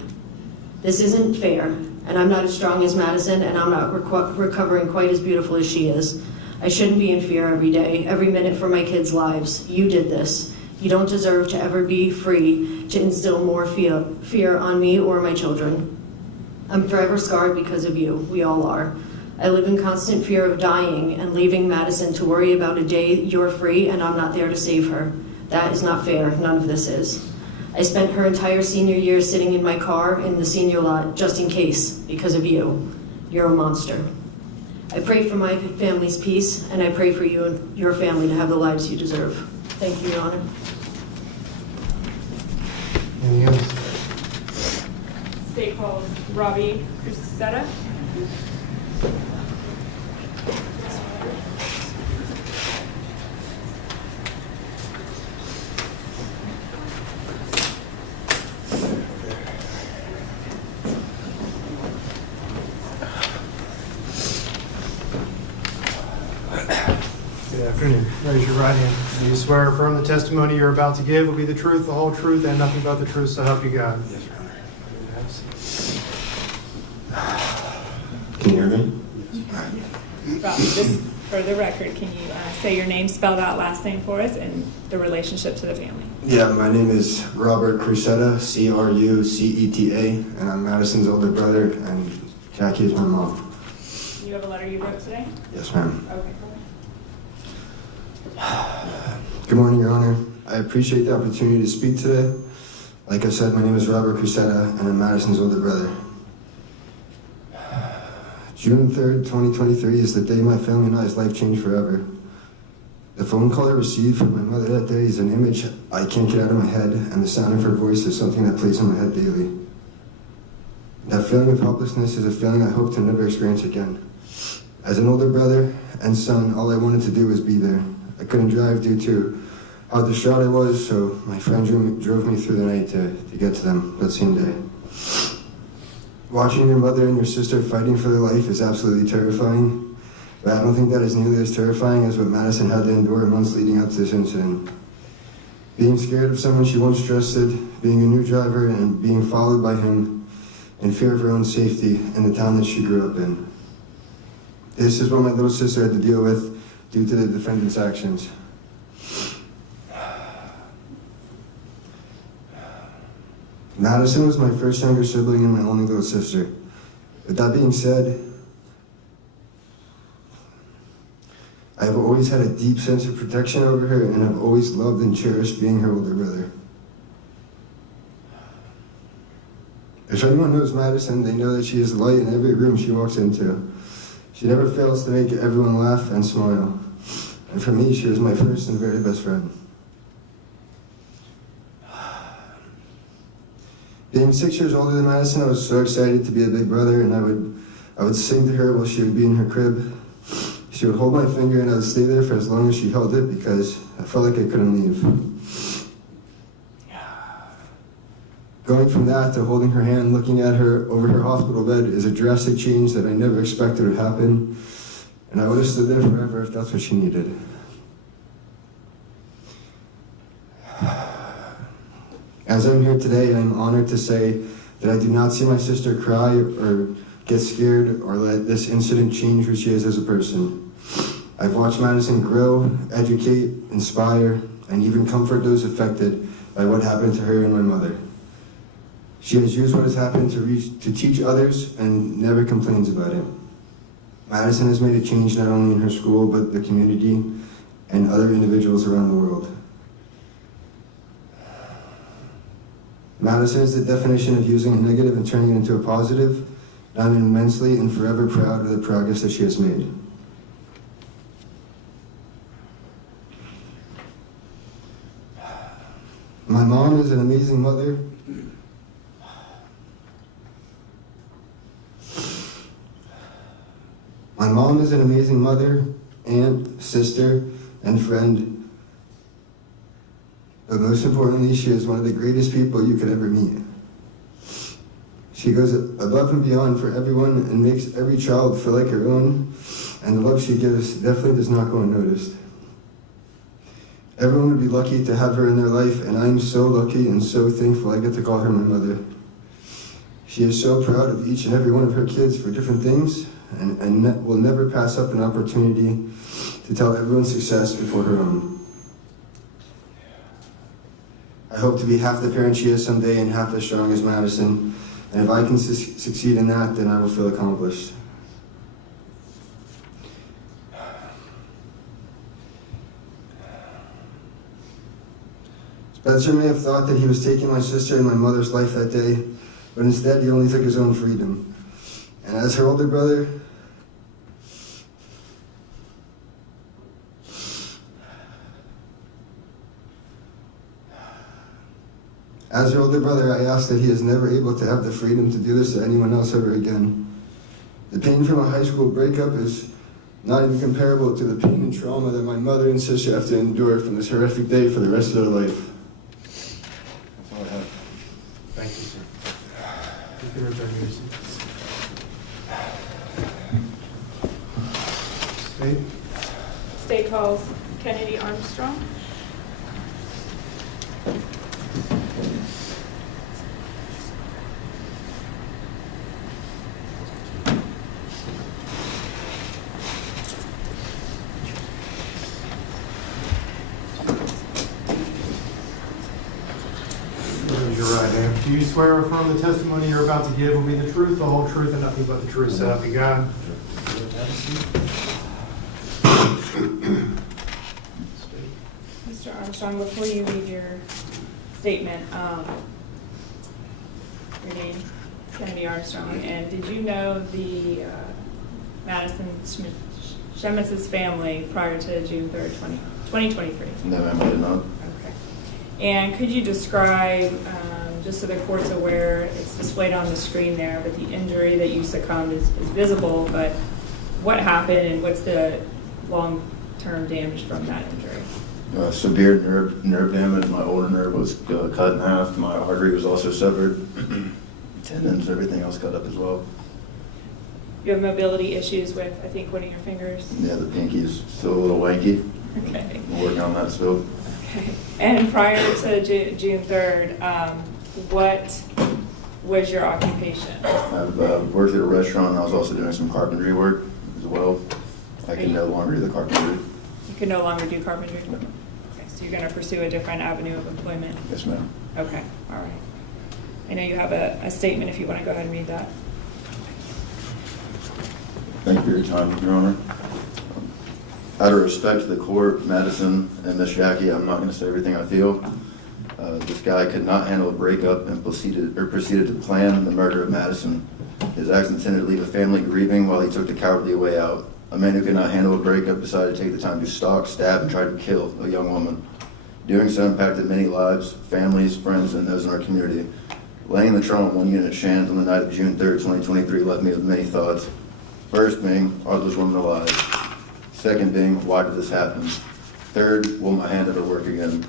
This isn't fair, and I'm not as strong as Madison, and I'm not recovering quite as beautiful as she is. I shouldn't be in fear every day, every minute for my kids' lives. You did this. You don't deserve to ever be free to instill more fear on me or my children. I'm forever scarred because of you. We all are. I live in constant fear of dying and leaving Madison to worry about a day you're free and I'm not there to save her. That is not fair. None of this is. I spent her entire senior year sitting in my car in the senior lot just in case, because of you. You're a monster. I pray for my family's peace, and I pray for you and your family to have the lives you deserve. Thank you, Your Honor. Anything else? State calls Robbie Cruzetta. Good afternoon. Raise your right hand. Do you swear or affirm the testimony you're about to give will be the truth, the whole truth, and nothing but the truth, so help you God? Yes, Your Honor. Can you hear me? Robbie, just for the record, can you say your name spelled out, last name for us, and the relationship to the family? Yeah, my name is Robert Cruzetta, Cruceta, and I'm Madison's older brother, and Jackie is my mom. You have a letter you wrote today? Yes, ma'am. Okay, cool. Good morning, Your Honor. I appreciate the opportunity to speak today. Like I said, my name is Robert Cruzetta, and I'm Madison's older brother. June 3rd, 2023 is the day my family and I's life changed forever. The phone call I received from my mother that day is an image I can't get out of my head, and the sound of her voice is something that plays in my head daily. That feeling of helplessness is a feeling I hope to never experience again. As an older brother and son, all I wanted to do was be there. I couldn't drive due to how distraught I was, so my friend drove me through the night to get to them that same day. Watching your mother and your sister fighting for their life is absolutely terrifying, but I don't think that is nearly as terrifying as what Madison had to endure months leading up to this incident. Being scared of someone she once trusted, being a new driver, and being followed by him in fear of her own safety in the town that she grew up in. This is what my little sister had to deal with due to the defendant's actions. Madison was my first younger sibling and my only little sister. With that being said, I have always had a deep sense of protection over her, and I've always loved and cherished being her older brother. If anyone knows Madison, they know that she is the light in every room she walks into. She never fails to make everyone laugh and smile. And for me, she was my first and very best friend. Being 6 years older than Madison, I was so excited to be a big brother, and I would sing to her while she would be in her crib. She would hold my finger, and I would stay there for as long as she held it because I felt like I couldn't leave. Going from that to holding her hand, looking at her over her hospital bed is a drastic change that I never expected would happen, and I would have stood there forever if that's what she needed. As I'm here today, I'm honored to say that I do not see my sister cry or get scared or let this incident change who she is as a person. I've watched Madison grow, educate, inspire, and even comfort those affected by what happened to her and my mother. She has used what has happened to teach others and never complains about it. Madison has made a change not only in her school, but the community and other individuals around the world. Madison is the definition of using a negative and turning it into a positive, and I'm immensely and forever proud of the progress that she has made. My mom is an amazing mother. My mom is an amazing mother, aunt, sister, and friend. But most importantly, she is one of the greatest people you could ever meet. She goes above and beyond for everyone and makes every child feel like her own, and the love she gives definitely does not go unnoticed. Everyone would be lucky to have her in their life, and I'm so lucky and so thankful I get to call her my mother. She is so proud of each and every one of her kids for different things, and will never pass up an opportunity to tell everyone's success before her own. I hope to be half the parent she is someday and half as strong as Madison, And if I can succeed in that, then I will feel accomplished. Spencer may have thought that he was taking my sister and my mother's life that day, but instead he only took his own freedom. And as her older brother, I ask that he is never able to have the freedom to do this to anyone else ever again. The pain from a high school breakup is not even comparable to the pain and trauma that my mother and sister have to endure from this horrific day for the rest of their life. That's all I have. Thank you, sir. You can return your seat. State. State calls Kennedy Armstrong. Raise your right hand. Do you swear or affirm the testimony you're about to give will be the truth, the whole truth, and nothing but the truth, so help you God? Mr. Armstrong, before you read your statement, your name, Kennedy Armstrong, and did you know the Madison Schemitz's family prior to June 3rd, 2023? No, ma'am, I did not. Okay. And could you describe, just so the court's aware, it's displayed on the screen there, but the injury that you succumbed is visible, but what happened and what's the long-term damage from that injury? Severe nerve damage. My older nerve was cut in half. My artery was also severed. Tendons, everything else cut up as well. You have mobility issues with, I think, one of your fingers? Yeah, the pinky's still a little wanky. Okay. I'm working on that still. Okay. And prior to June 3rd, what was your occupation? I've worked at a restaurant, and I was also doing some carpentry work as well. I can no longer do the carpentry. You can no longer do carpentry? Okay, so you're going to pursue a different avenue of employment? Yes, ma'am. Okay, all right. I know you have a statement if you want to go ahead and read that. Thank you for your time, Your Honor. Out of respect to the court, Madison, and Miss Jackie, I'm not going to say everything I feel. This guy could not handle a breakup and proceeded to plan the murder of Madison. His acts intended to leave a family grieving while he took the cowardly way out. A man who could not handle a breakup decided to take the time to stalk, stab, and try to kill a young woman. Doing so impacted many lives, families, friends, and those in our community. Laying the trauma on one unit Shands on the night of June 3rd, 2023 left me with many thoughts. First being, are those women alive? Second being, why did this happen? Third, will my hand ever work again?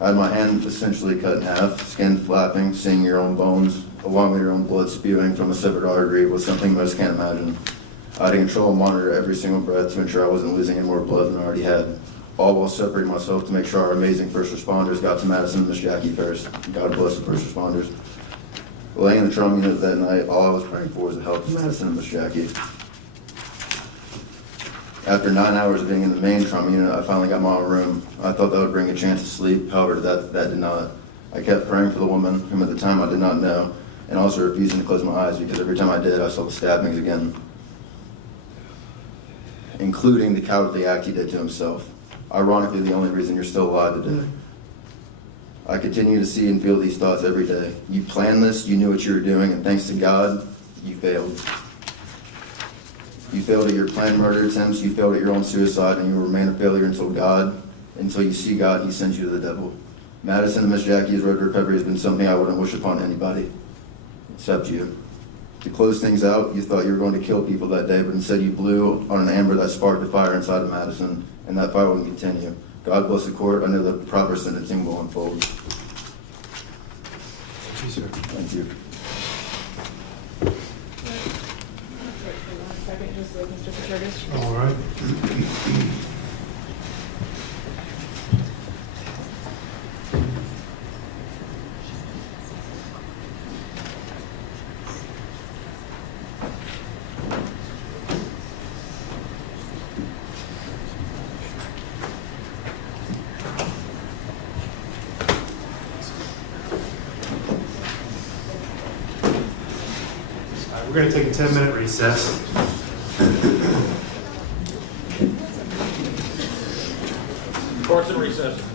I had my hand essentially cut in half, skin flapping, seeing your own bones, along with your own blood spewing from a severed artery was something most can't imagine. I had to control and monitor every single breath to ensure I wasn't losing any more blood than I already had, all while separating myself to make sure our amazing first responders got to Madison and Miss Jackie first. God bless the first responders. Laying in the trauma unit that night, all I was praying for was the help of Madison and Miss Jackie. After 9 hours of being in the main trauma unit, I finally got my own room. I thought that would bring a chance of sleep, however, that did not. I kept praying for the woman, whom at the time I did not know, and also refusing to close my eyes because every time I did, I saw the stabbings again, including the cowardly act he did to himself. Ironically, the only reason you're still alive today. I continue to see and feel these thoughts every day. You planned this, you knew what you were doing, and thanks to God, you failed. You failed at your planned murder attempts, you failed at your own suicide, and you will remain a failure until you see God and he sends you to the devil. Madison and Miss Jackie's road to recovery has been something I wouldn't wish upon anybody, except you. To close things out, you thought you were going to kill people that day, but instead you blew on an amber that sparked a fire inside of Madison, and that fire will continue. God bless the court. I know the proper sentencing will unfold. Thank you, sir. Thank you. All right. We're going to take a 10-minute recess. Court's in recess.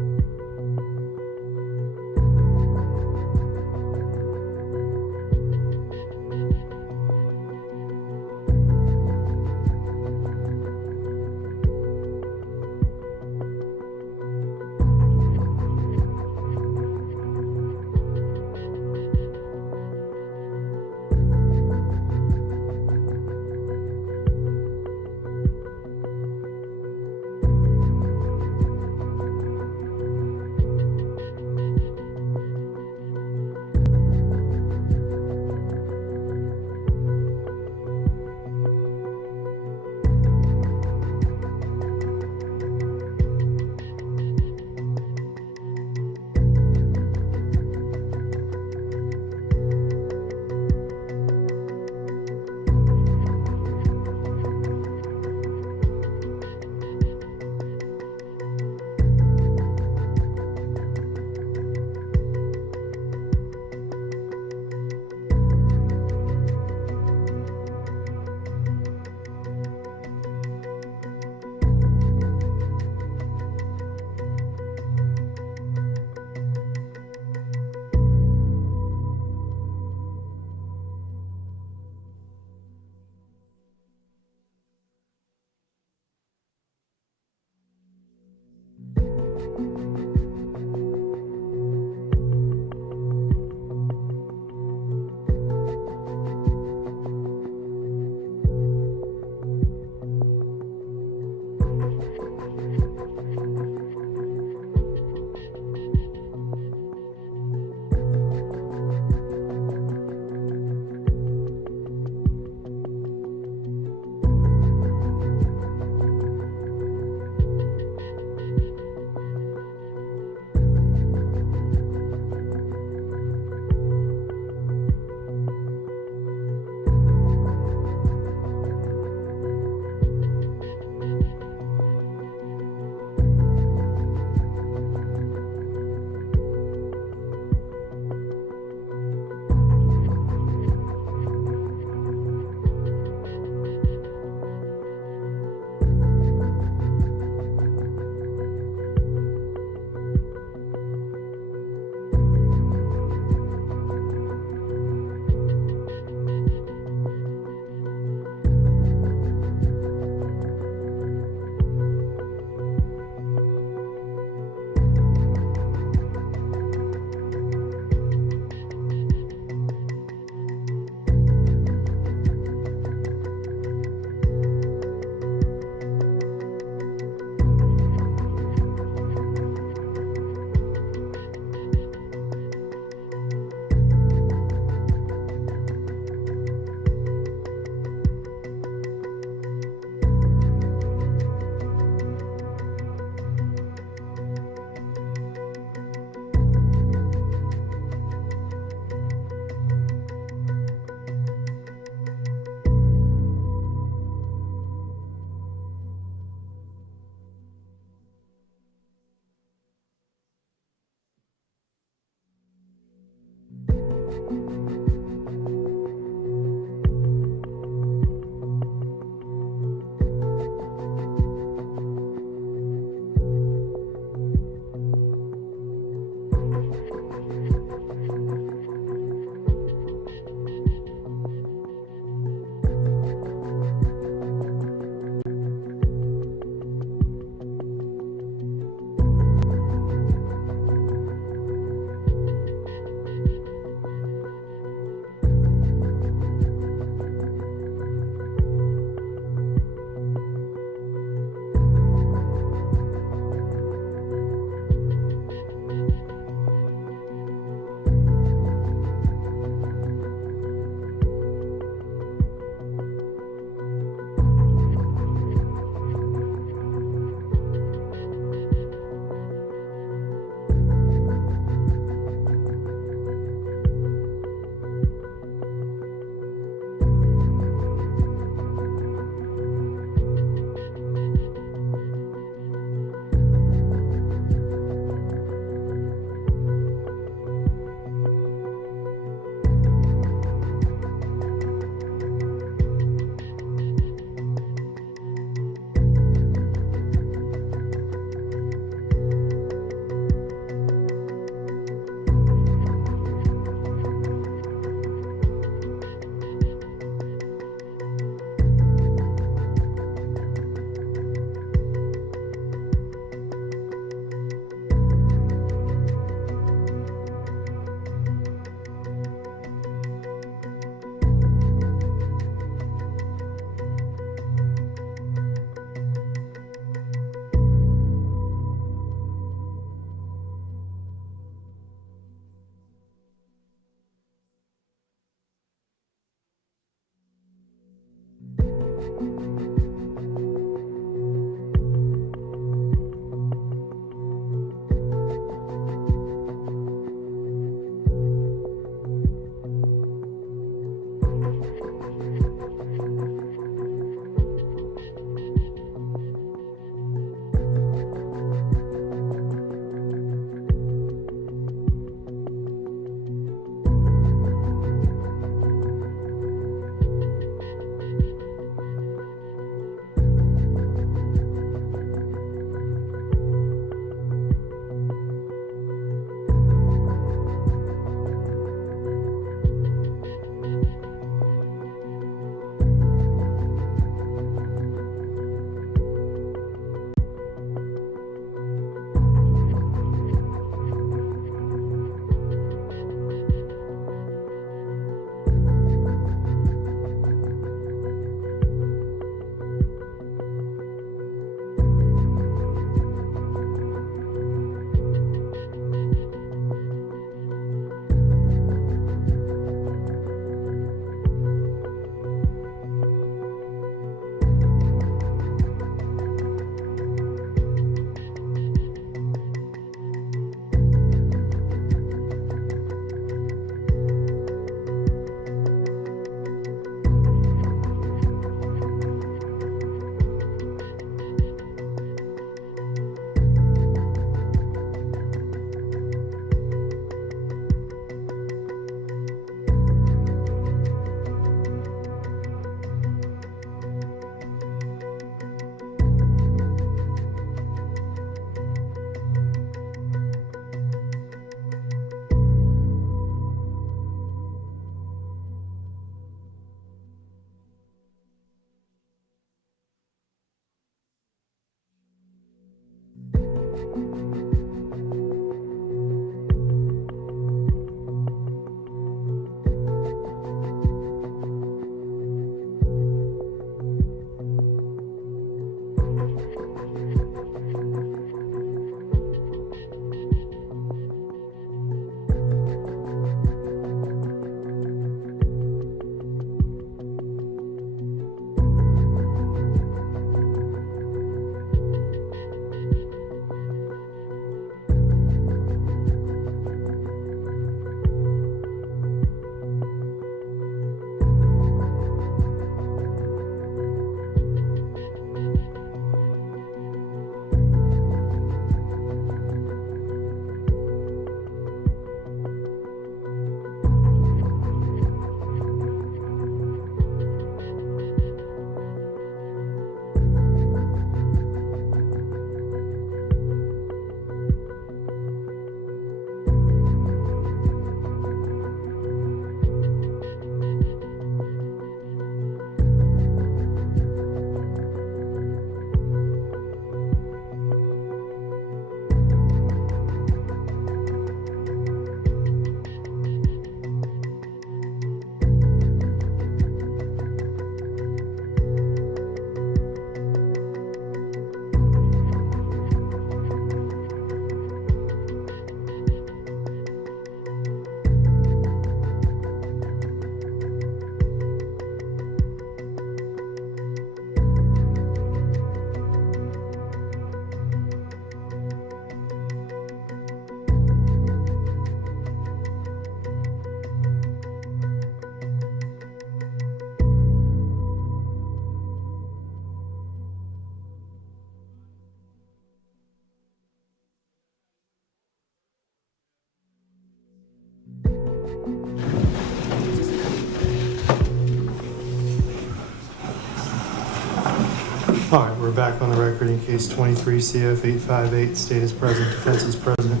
All right, we're back on the record in case 23 CF 858. State is present, defense is present.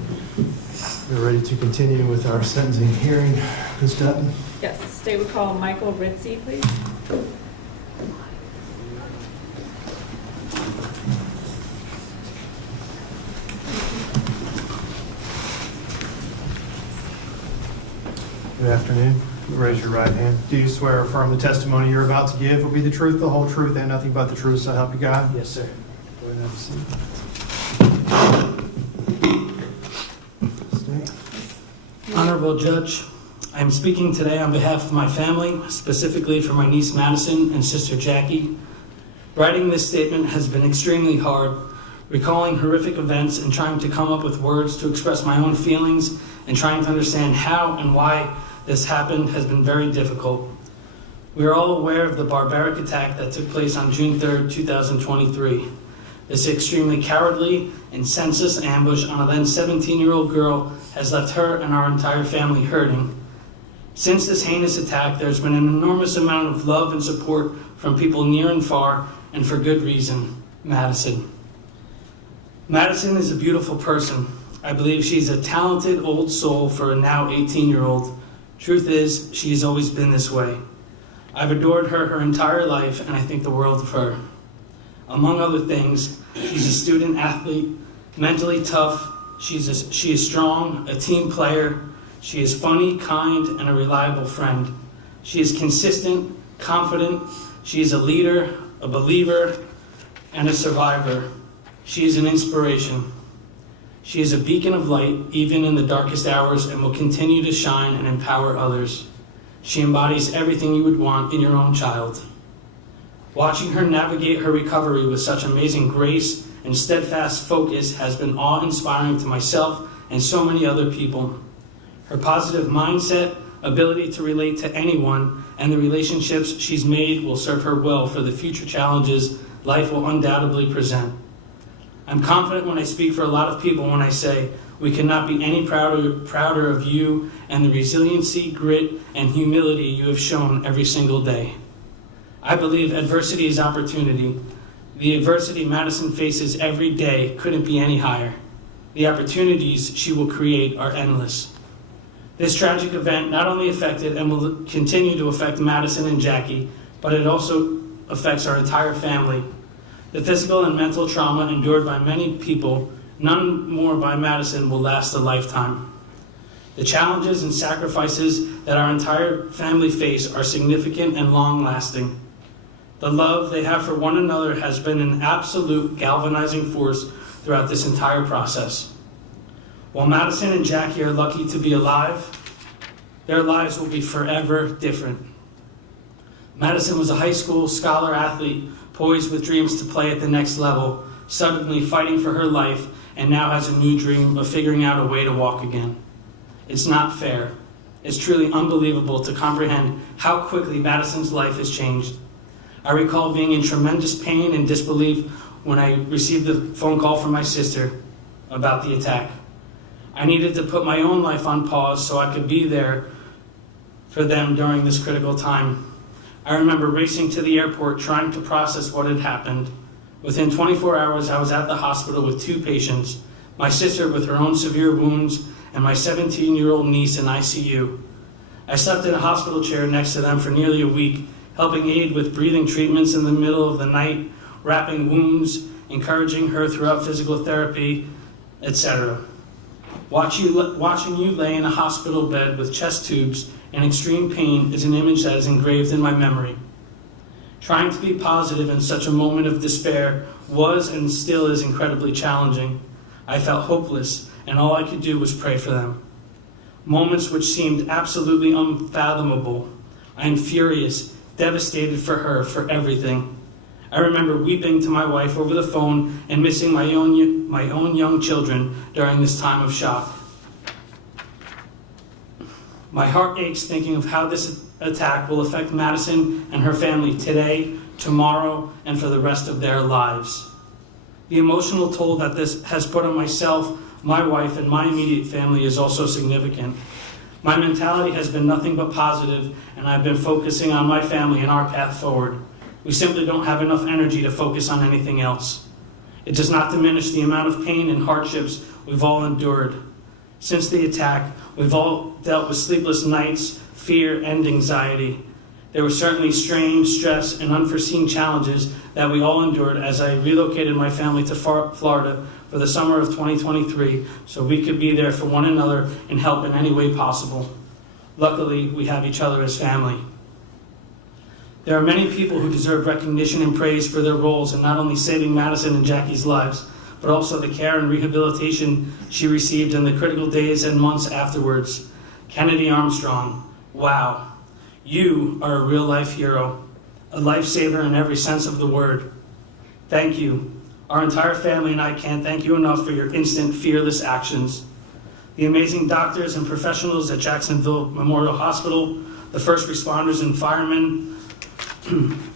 We're ready to continue with our sentencing hearing. Ms. Dutton? Yes, state would call Michael Ritzy, please. Good afternoon. Raise your right hand. Do you swear or affirm the testimony you're about to give will be the truth, the whole truth, and nothing but the truth, so help you God? Yes, sir. Go ahead and have a seat. State. Honorable Judge, I am speaking today on behalf of my family, specifically for my niece Madison and sister Jackie. Writing this statement has been extremely hard, recalling horrific events and trying to come up with words to express my own feelings and trying to understand how and why this happened has been very difficult. We are all aware of the barbaric attack that took place on June 3rd, 2023. This extremely cowardly and senseless ambush on a then 17-year-old girl has left her and our entire family hurting. Since this heinous attack, there's been an enormous amount of love and support from people near and far, and for good reason. Madison. Madison is a beautiful person. I believe she's a talented old soul for a now 18-year-old. Truth is, she has always been this way. I've adored her entire life, and I think the world of her. Among other things, she's a student athlete, mentally tough, she is strong, a team player, she is funny, kind, and a reliable friend. She is consistent, confident, she is a leader, a believer, and a survivor. She is an inspiration. She is a beacon of light, even in the darkest hours, and will continue to shine and empower others. She embodies everything you would want in your own child. Watching her navigate her recovery with such amazing grace and steadfast focus has been awe-inspiring to myself and so many other people. Her positive mindset, ability to relate to anyone, and the relationships she's made will serve her well for the future challenges life will undoubtedly present. I'm confident when I speak for a lot of people when I say we cannot be any prouder of you and the resiliency, grit, and humility you have shown every single day. I believe adversity is opportunity. The adversity Madison faces every day couldn't be any higher. The opportunities she will create are endless. This tragic event not only affected and will continue to affect Madison and Jackie, but it also affects our entire family. The physical and mental trauma endured by many people, none more by Madison, will last a lifetime. The challenges and sacrifices that our entire family face are significant and long-lasting. The love they have for one another has been an absolute galvanizing force throughout this entire process. While Madison and Jackie are lucky to be alive, their lives will be forever different. Madison was a high school scholar athlete, poised with dreams to play at the next level, suddenly fighting for her life, and now has a new dream of figuring out a way to walk again. It's not fair. It's truly unbelievable to comprehend how quickly Madison's life has changed. I recall being in tremendous pain and disbelief when I received the phone call from my sister about the attack. I needed to put my own life on pause so I could be there for them during this critical time. I remember racing to the airport trying to process what had happened. Within 24 hours, I was at the hospital with 2 patients, my sister with her own severe wounds and my 17-year-old niece in ICU. I slept in a hospital chair next to them for nearly a week, helping aid with breathing treatments in the middle of the night, wrapping wounds, encouraging her throughout physical therapy, etc. Watching you lay in a hospital bed with chest tubes and extreme pain is an image that is engraved in my memory. Trying to be positive in such a moment of despair was and still is incredibly challenging. I felt hopeless, and all I could do was pray for them. Moments which seemed absolutely unfathomable. I am furious, devastated for her, for everything. I remember weeping to my wife over the phone and missing my own young children during this time of shock. My heart aches thinking of how this attack will affect Madison and her family today, tomorrow, and for the rest of their lives. The emotional toll that this has put on myself, my wife, and my immediate family is also significant. My mentality has been nothing but positive, and I've been focusing on my family and our path forward. We simply don't have enough energy to focus on anything else. It does not diminish the amount of pain and hardships we've all endured. Since the attack, we've all dealt with sleepless nights, fear, and anxiety. There were certainly strain, stress, and unforeseen challenges that we all endured as I relocated my family to Florida for the summer of 2023 so we could be there for one another and help in any way possible. Luckily, we have each other as family. There are many people who deserve recognition and praise for their roles in not only saving Madison and Jackie's lives, but also the care and rehabilitation she received in the critical days and months afterwards. Kennedy Armstrong, wow, you are a real-life hero, a lifesaver in every sense of the word. Thank you. Our entire family and I can't thank you enough for your instant, fearless actions. The amazing doctors and professionals at Jacksonville Memorial Hospital, the first responders and firemen,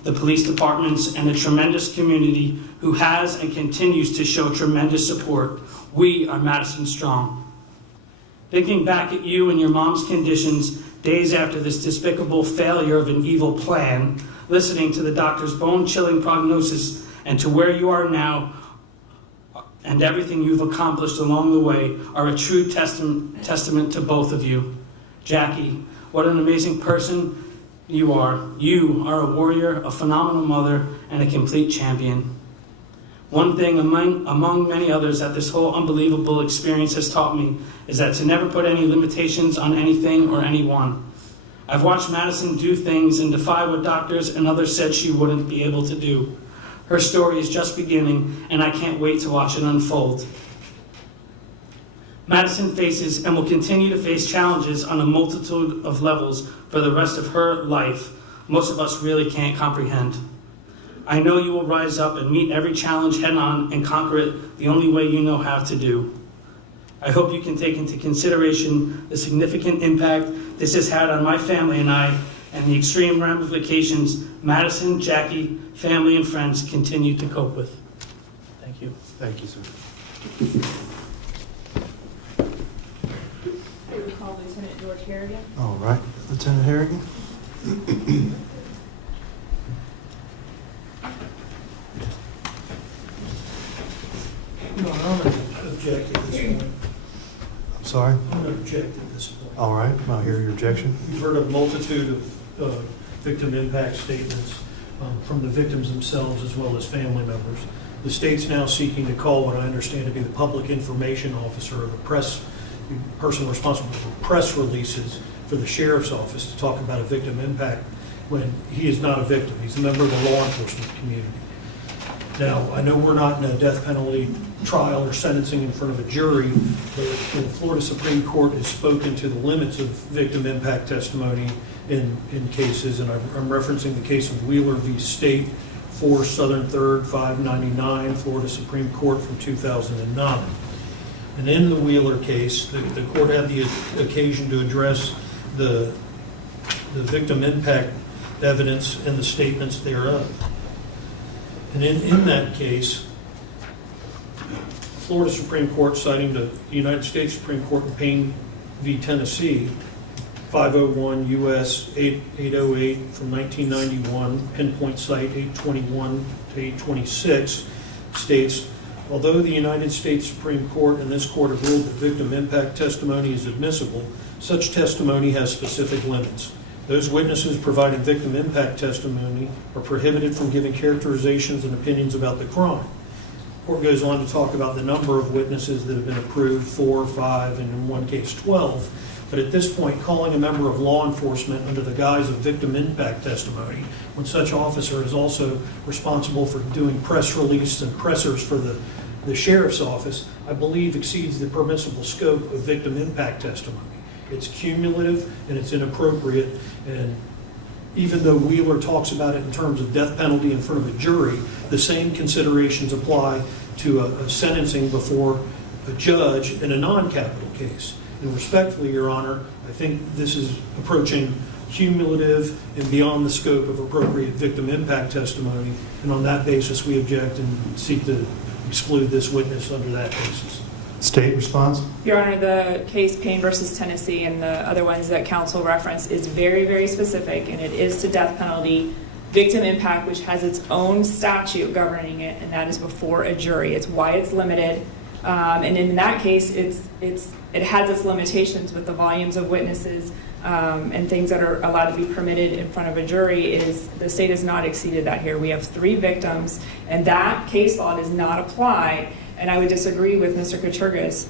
the police departments, and the tremendous community who has and continues to show tremendous support. We are Madison Strong. Thinking back at you and your mom's conditions days after this despicable failure of an evil plan, listening to the doctor's bone-chilling prognosis and to where you are now and everything you've accomplished along the way are a true testament to both of you. Jackie, what an amazing person you are. You are a warrior, a phenomenal mother, and a complete champion. One thing among many others that this whole unbelievable experience has taught me is that to never put any limitations on anything or anyone. I've watched Madison do things and defy what doctors and others said she wouldn't be able to do. Her story is just beginning, and I can't wait to watch it unfold. Madison faces and will continue to face challenges on a multitude of levels for the rest of her life most of us really can't comprehend. I know you will rise up and meet every challenge head-on and conquer it the only way you know how to do. I hope you can take into consideration the significant impact this has had on my family and I, and the extreme ramifications Madison, Jackie, family, and friends continue to cope with. Thank you. Thank you, sir. I would call Lieutenant George Harrigan. All right, Lieutenant Harrigan. No, I'm going to object at this point. I'm sorry? I'm going to object at this point. All right, I'll hear your objection. We've heard a multitude of victim impact statements from the victims themselves as well as family members. The state's now seeking to call what I understand to be the public information officer or the person responsible for press releases for the sheriff's office to talk about a victim impact when he is not a victim. He's a member of the law enforcement community. Now, I know we're not in a death penalty trial or sentencing in front of a jury, but the Florida Supreme Court has spoken to the limits of victim impact testimony in cases, and I'm referencing the case of Wheeler v. State, 4 Southern 3rd, 599, Florida Supreme Court from 2009. And in the Wheeler case, the court had the occasion to address the victim impact evidence and the statements thereof. And in that case, Florida Supreme Court, citing the United States Supreme Court in Payne v. Tennessee, 501 U.S. 808 from 1991, pinpoint site 821 to 826, states, although the United States Supreme Court and this court have ruled that victim impact testimony is admissible, such testimony has specific limits. Those witnesses providing victim impact testimony are prohibited from giving characterizations and opinions about the crime. The court goes on to talk about the number of witnesses that have been approved, 4, 5, and in one case 12. But at this point, calling a member of law enforcement under the guise of victim impact testimony, when such officer is also responsible for doing press release and pressers for the sheriff's office, I believe exceeds the permissible scope of victim impact testimony. It's cumulative and it's inappropriate, and even though Wheeler talks about it in terms of death penalty in front of a jury, the same considerations apply to a sentencing before a judge in a non-capital case. And respectfully, Your Honor, I think this is approaching cumulative and beyond the scope of appropriate victim impact testimony, and on that basis we object and seek to exclude this witness under that basis. State response? Your Honor, the case Payne versus Tennessee and the other ones that counsel referenced is very, very specific, and it is to death penalty victim impact, which has its own statute governing it, and that is before a jury. It's why it's limited, and in that case, it has its limitations with the volumes of witnesses and things that are allowed to be permitted in front of a jury. Is the state has not exceeded that here. We have 3 victims, and that case law does not apply. And I would disagree with Mr. Katurgis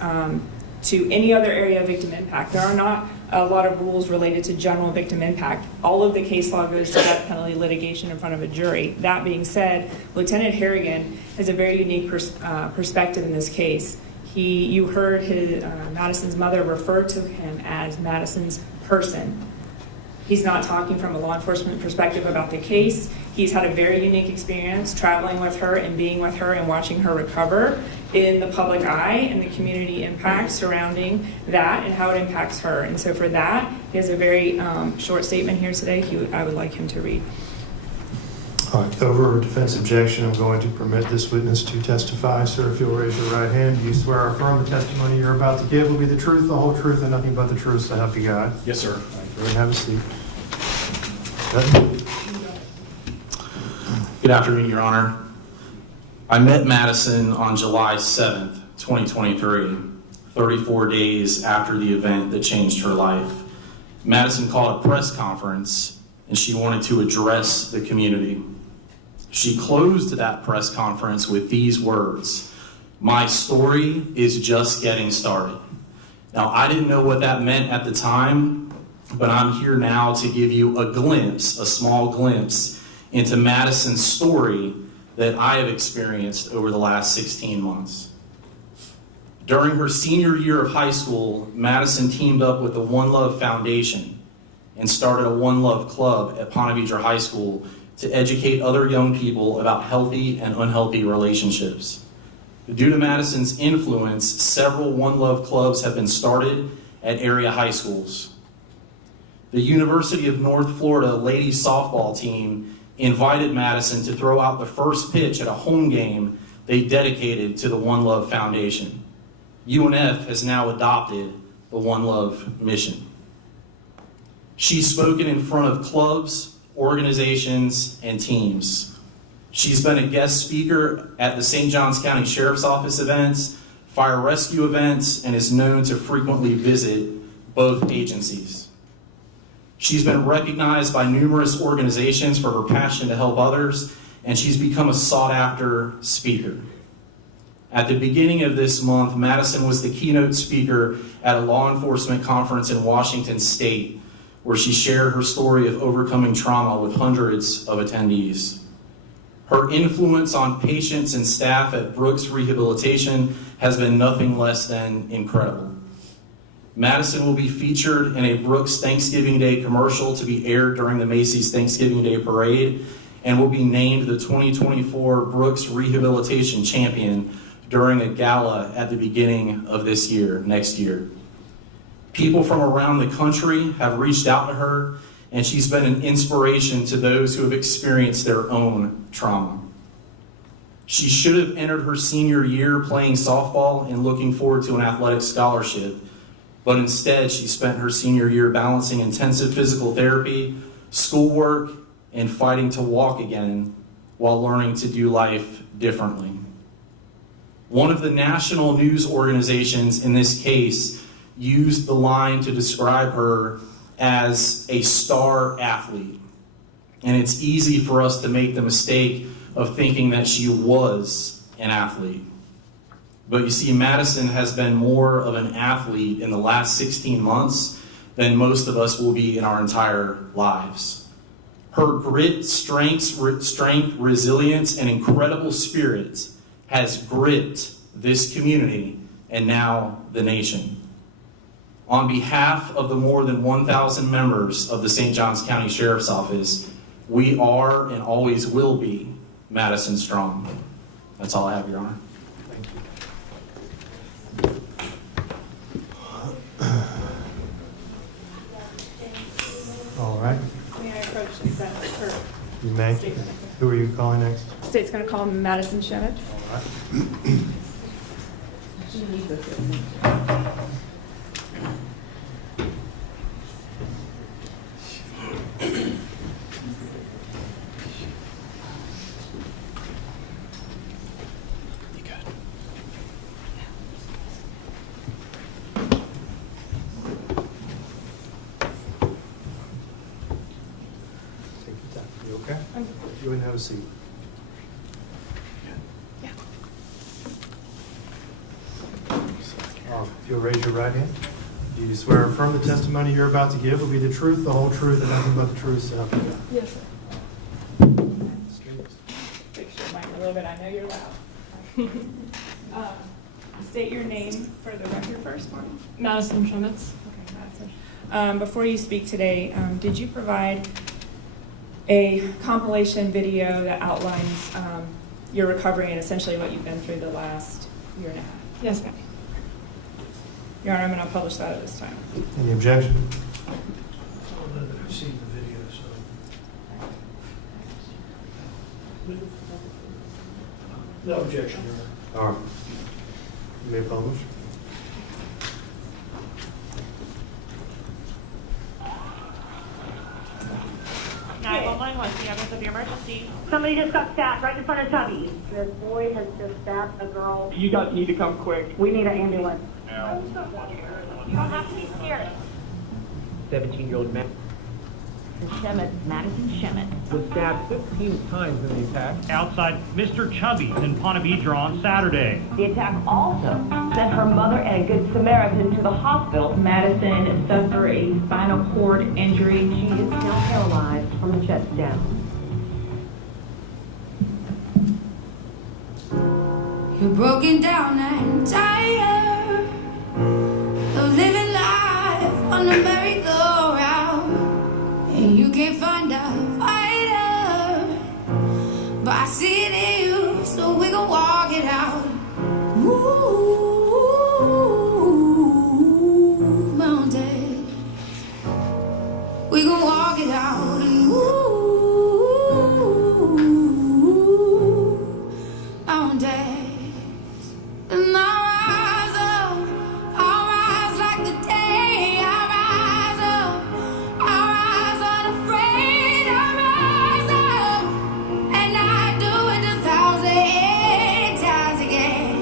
to any other area of victim impact. There are not a lot of rules related to general victim impact. All of the case law goes to death penalty litigation in front of a jury. That being said, Lieutenant Harrigan has a very unique perspective in this case. You heard Madison's mother refer to him as Madison's person. He's not talking from a law enforcement perspective about the case. He's had a very unique experience traveling with her and being with her and watching her recover in the public eye and the community impact surrounding that and how it impacts her. And so for that, he has a very short statement here today I would like him to read. All right, over defense objection, I'm going to permit this witness to testify. Sir, if you'll raise your right hand, do you swear or affirm the testimony you're about to give will be the truth, the whole truth, and nothing but the truth, so help you God? Yes, sir. Go ahead and have a seat. Good afternoon, Your Honor. I met Madison on July 7th, 2023, 34 days after the event that changed her life. Madison called a press conference and she wanted to address the community. She closed that press conference with these words: "My story is just getting started." Now, I didn't know what that meant at the time, but I'm here now to give you a glimpse, a small glimpse, into Madison's story that I have experienced over the last 16 months. During her senior year of high school, Madison teamed up with the One Love Foundation and started a One Love Club at Ponte Vedra High School to educate other young people about healthy and unhealthy relationships. Due to Madison's influence, several One Love clubs have been started at area high schools. The University of North Florida ladies softball team invited Madison to throw out the first pitch at a home game they dedicated to the One Love Foundation. UNF has now adopted the One Love mission. She's spoken in front of clubs, organizations, and teams. She's been a guest speaker at the St. Johns County Sheriff's Office events, fire rescue events, and is known to frequently visit both agencies. She's been recognized by numerous organizations for her passion to help others, and she's become a sought-after speaker. At the beginning of this month, Madison was the keynote speaker at a law enforcement conference in Washington State, where she shared her story of overcoming trauma with hundreds of attendees. Her influence on patients and staff at Brooks Rehabilitation has been nothing less than incredible. Madison will be featured in a Brooks Thanksgiving Day commercial to be aired during the Macy's Thanksgiving Day Parade, and will be named the 2024 Brooks Rehabilitation Champion during a gala at the beginning of this year, next year. People from around the country have reached out to her, and she's been an inspiration to those who have experienced their own trauma. She should have entered her senior year playing softball and looking forward to an athletic scholarship, but instead she spent her senior year balancing intensive physical therapy, schoolwork, and fighting to walk again while learning to do life differently. One of the national news organizations in this case used the line to describe her as a star athlete. And it's easy for us to make the mistake of thinking that she was an athlete. But you see, Madison has been more of an athlete in the last 16 months than most of us will be in our entire lives. Her grit, strength, resilience, and incredible spirit has gripped this community and now the nation. On behalf of the more than 1,000 members of the St. Johns County Sheriff's Office, we are and always will be Madison Strong. That's all I have, Your Honor. All right. May I approach her? You may. Statement. Who are you calling next? State's going to call Madison Schemitz. All right. Okay? You and have a seat. If you'll raise your right hand. Do you swear or affirm the testimony you're about to give will be the truth, the whole truth, and nothing but the truth, so help you God? Yes, sir. Fix your mic a little bit. I know you're loud. State your name for the record first for me. Madison Schemitz. Okay, Madison. Before you speak today, did you provide a compilation video that outlines your recovery and essentially what you've been through the last year and a half. Yes, ma'am. Your Honor, I'm going to publish that at this time. Any objection? I don't know that I've seen the video, so. No objection, Your Honor. All right. You may publish. What's the evidence of the emergency? Somebody just got stabbed right in front of Tubby. This boy has just stabbed a girl. You guys need to come quick. We need an ambulance. You don't have to be scared. 17-year-old man Madison Schemitz was stabbed 15 times in the attack. Outside Mr. Chubby's in Ponte Vedra on Saturday. The attack also sent her mother and a good Samaritan to the hospital. Madison suffered a spinal cord injury. She is now paralyzed from the chest down. You're broken down and tired of living life on a merry-go-round. And you can't find a fighter, but I see it in you, so we gon' walk it out. Move mountains, we gon' walk it out and move mountains. And I'll rise like the day. I'll rise up, I'll rise unafraid. I'll rise up, and I do it 1,000 times again.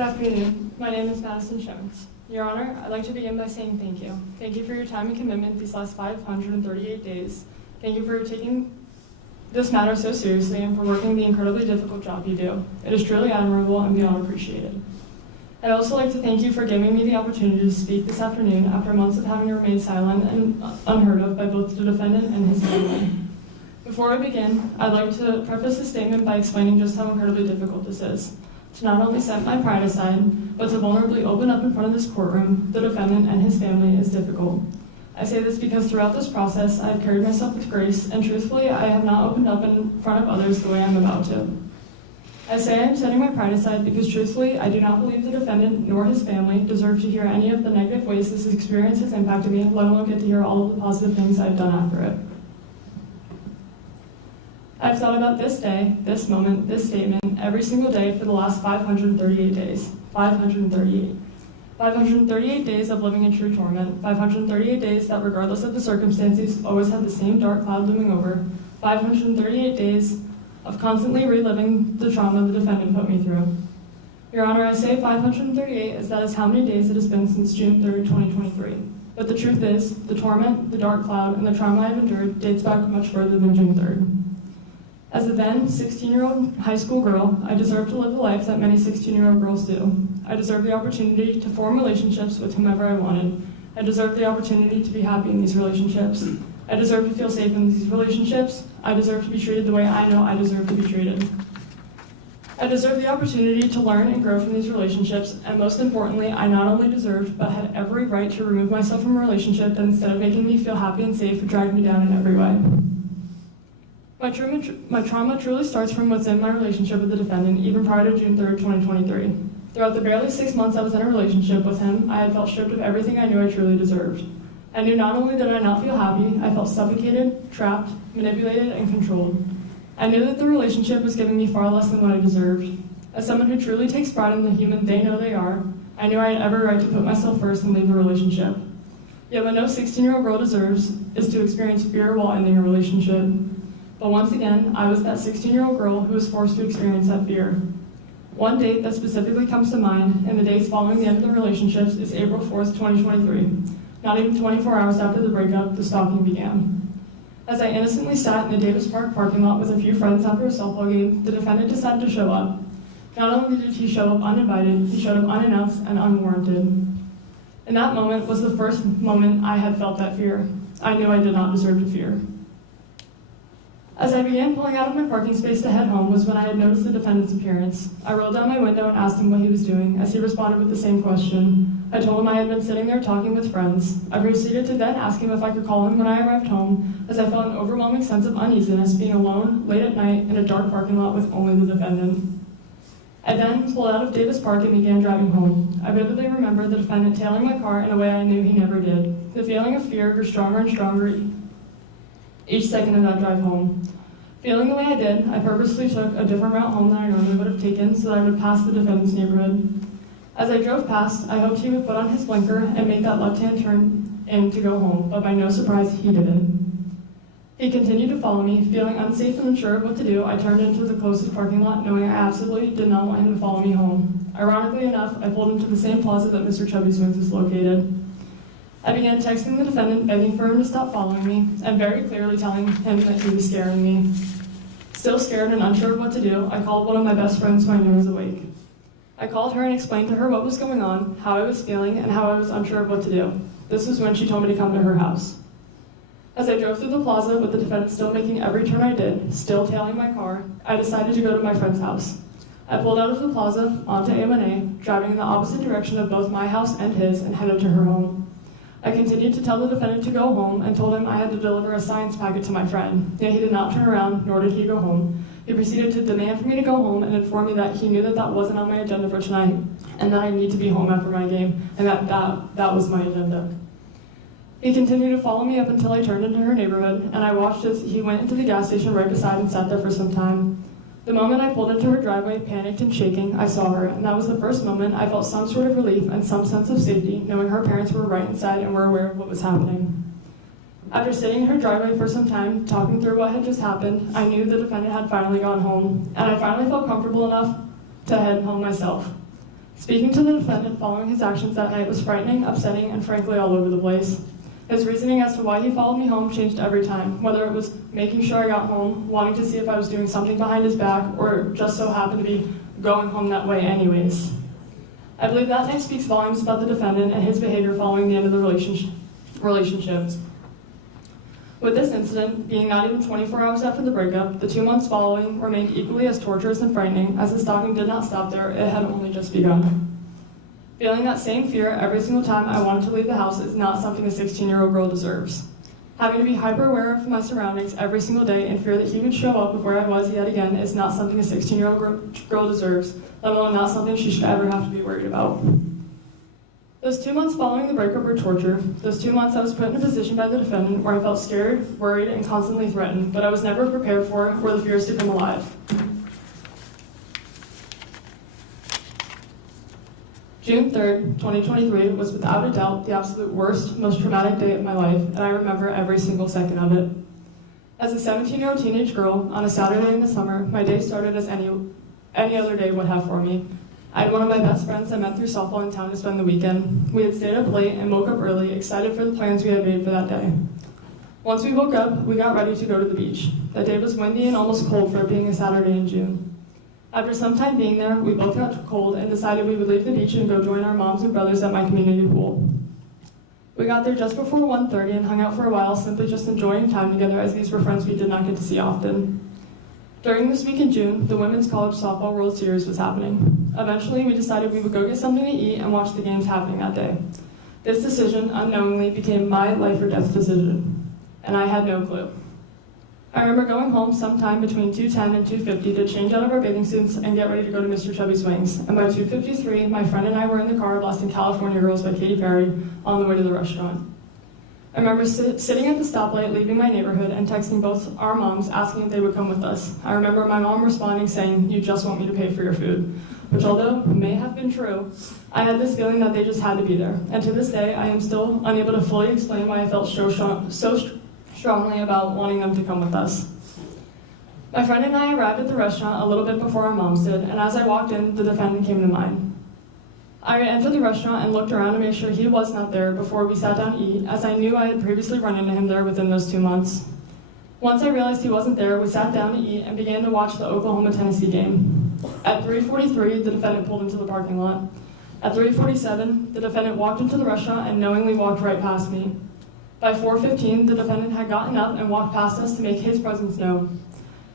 Good afternoon. My name is Madison Schemitz. Your Honor, I'd like to begin by saying thank you. Thank you for your time and commitment these last 538 days. Thank you for taking this matter so seriously and for working the incredibly difficult job you do. It is truly admirable and beyond appreciated. I'd also like to thank you for giving me the opportunity to speak this afternoon after months of having to remain silent and unheard of by both the defendant and his family. Before I begin, I'd like to preface this statement by explaining just how incredibly difficult this is. To not only set my pride aside, but to vulnerably open up in front of this courtroom, the defendant and his family, is difficult. I say this because throughout this process, I have carried myself with grace, and truthfully, I have not opened up in front of others the way I'm about to. I say I am setting my pride aside because truthfully, I do not believe the defendant nor his family deserve to hear any of the negative ways this experience has impacted me, let alone get to hear all of the positive things I've done after it. I've thought about this day, this moment, this statement, every single day for the last 538 days. 538. 538 days of living in true torment. 538 days that, regardless of the circumstances, always had the same dark cloud looming over. 538 days of constantly reliving the trauma the defendant put me through. Your Honor, I say 538 as that is how many days it has been since June 3rd, 2023. But the truth is, the torment, the dark cloud, and the trauma I've endured dates back much further than June 3rd. As a then 16-year-old high school girl, I deserve to live the life that many 16-year-old girls do. I deserve the opportunity to form relationships with whomever I wanted. I deserve the opportunity to be happy in these relationships. I deserve to feel safe in these relationships. I deserve to be treated the way I know I deserve to be treated. I deserve the opportunity to learn and grow from these relationships, and most importantly, I not only deserved, but had every right to remove myself from a relationship that instead of making me feel happy and safe, dragged me down in every way. My trauma truly starts from within my relationship with the defendant, even prior to June 3rd, 2023. Throughout the barely 6 months I was in a relationship with him, I had felt stripped of everything I knew I truly deserved. I knew not only did I not feel happy, I felt suffocated, trapped, manipulated, and controlled. I knew that the relationship was giving me far less than what I deserved. As someone who truly takes pride in the human they know they are, I knew I had every right to put myself first and leave the relationship. Yet what no 16-year-old girl deserves is to experience fear while ending a relationship. But once again, I was that 16-year-old girl who was forced to experience that fear. One date that specifically comes to mind in the days following the end of the relationships is April 4th, 2023. Not even 24 hours after the breakup, the stalking began. As I innocently sat in the Davis Park parking lot with a few friends after a softball game, the defendant decided to show up. Not only did he show up uninvited, he showed up unannounced and unwarranted. And that moment was the first moment I had felt that fear. I knew I did not deserve to fear. As I began pulling out of my parking space to head home was when I had noticed the defendant's appearance. I rolled down my window and asked him what he was doing, as he responded with the same question. I told him I had been sitting there talking with friends. I proceeded to then ask him if I could call him when I arrived home, as I felt an overwhelming sense of uneasiness being alone, late at night, in a dark parking lot with only the defendant. I then pulled out of Davis Park and began driving home. I vividly remember the defendant tailing my car in a way I knew he never did. The feeling of fear grew stronger and stronger each second of that drive home. Feeling the way I did, I purposely took a different route home than I normally would have taken so that I would pass the defendant's neighborhood. As I drove past, I hoped he would put on his blinker and make that left-hand turn in to go home, but by no surprise, he didn't. He continued to follow me. Feeling unsafe and unsure of what to do, I turned into the closest parking lot, knowing I absolutely did not want him to follow me home. Ironically enough, I pulled into the same plaza that Mr. Chubby Swings is located. I began texting the defendant, begging for him to stop following me, and very clearly telling him that he was scaring me. Still scared and unsure of what to do, I called one of my best friends who I knew was awake. I called her and explained to her what was going on, how I was feeling, and how I was unsure of what to do. This was when she told me to come to her house. As I drove through the plaza with the defendant still making every turn I did, still tailing my car, I decided to go to my friend's house. I pulled out of the plaza onto A1A, driving in the opposite direction of both my house and his, and headed to her home. I continued to tell the defendant to go home and told him I had to deliver a science packet to my friend. Yet he did not turn around, nor did he go home. He proceeded to demand for me to go home and inform me that he knew that that wasn't on my agenda for tonight, and that I need to be home after my game, and that was my agenda. He continued to follow me up until I turned into her neighborhood, and I watched as he went into the gas station right beside and sat there for some time. The moment I pulled into her driveway, panicked and shaking, I saw her, and that was the first moment I felt some sort of relief and some sense of safety, knowing her parents were right inside and were aware of what was happening. After sitting in her driveway for some time, talking through what had just happened, I knew the defendant had finally gone home, and I finally felt comfortable enough to head home myself. Speaking to the defendant following his actions that night was frightening, upsetting, and frankly all over the place. His reasoning as to why he followed me home changed every time, whether it was making sure I got home, wanting to see if I was doing something behind his back, or just so happened to be going home that way anyways. I believe that night speaks volumes about the defendant and his behavior following the end of the relationship. With this incident being not even 24 hours after the breakup, the 2 months following remained equally as torturous and frightening. As the stalking did not stop there, it had only just begun. Feeling that same fear every single time I wanted to leave the house is not something a 16-year-old girl deserves. Having to be hyper-aware of my surroundings every single day in fear that he would show up where I was yet again is not something a 16-year-old girl deserves, let alone not something she should ever have to be worried about. Those 2 months following the breakup were torture. Those 2 months I was put in a position by the defendant where I felt scared, worried, and constantly threatened, but I was never prepared for the fears to come alive. June 3rd, 2023 was without a doubt the absolute worst, most traumatic day of my life, and I remember every single second of it. As a 17-year-old teenage girl, on a Saturday in the summer, my day started as any other day would have for me. I had one of my best friends I met through softball in town to spend the weekend. We had stayed up late and woke up early, excited for the plans we had made for that day. Once we woke up, we got ready to go to the beach. That day was windy and almost cold for it being a Saturday in June. After some time being there, we both got cold and decided we would leave the beach and go join our moms and brothers at my community pool. We got there just before 1:30 and hung out for a while, simply just enjoying time together as these were friends we did not get to see often. During this week in June, the Women's College Softball World Series was happening. Eventually, we decided we would go get something to eat and watch the games happening that day. This decision, unknowingly, became my life or death decision, and I had no clue. I remember going home sometime between 2:10 and 2:50 to change out of our bathing suits and get ready to go to Mr. Chubby's Wings. And by 2:53, my friend and I were in the car blasting California Girls by Katy Perry on the way to the restaurant. I remember sitting at the stoplight, leaving my neighborhood, and texting both our moms asking if they would come with us. I remember my mom responding saying, "You just want me to pay for your food," which although may have been true, I had this feeling that they just had to be there. And to this day, I am still unable to fully explain why I felt so strongly about wanting them to come with us. My friend and I arrived at the restaurant a little bit before our moms did, and as I walked in, the defendant came to mind. I entered the restaurant and looked around to make sure he was not there before we sat down to eat, as I knew I had previously run into him there within those 2 months. Once I realized he wasn't there, we sat down to eat and began to watch the Oklahoma-Tennessee game. At 3:43, the defendant pulled into the parking lot. At 3:47, the defendant walked into the restaurant and knowingly walked right past me. By 4:15, the defendant had gotten up and walked past us to make his presence known.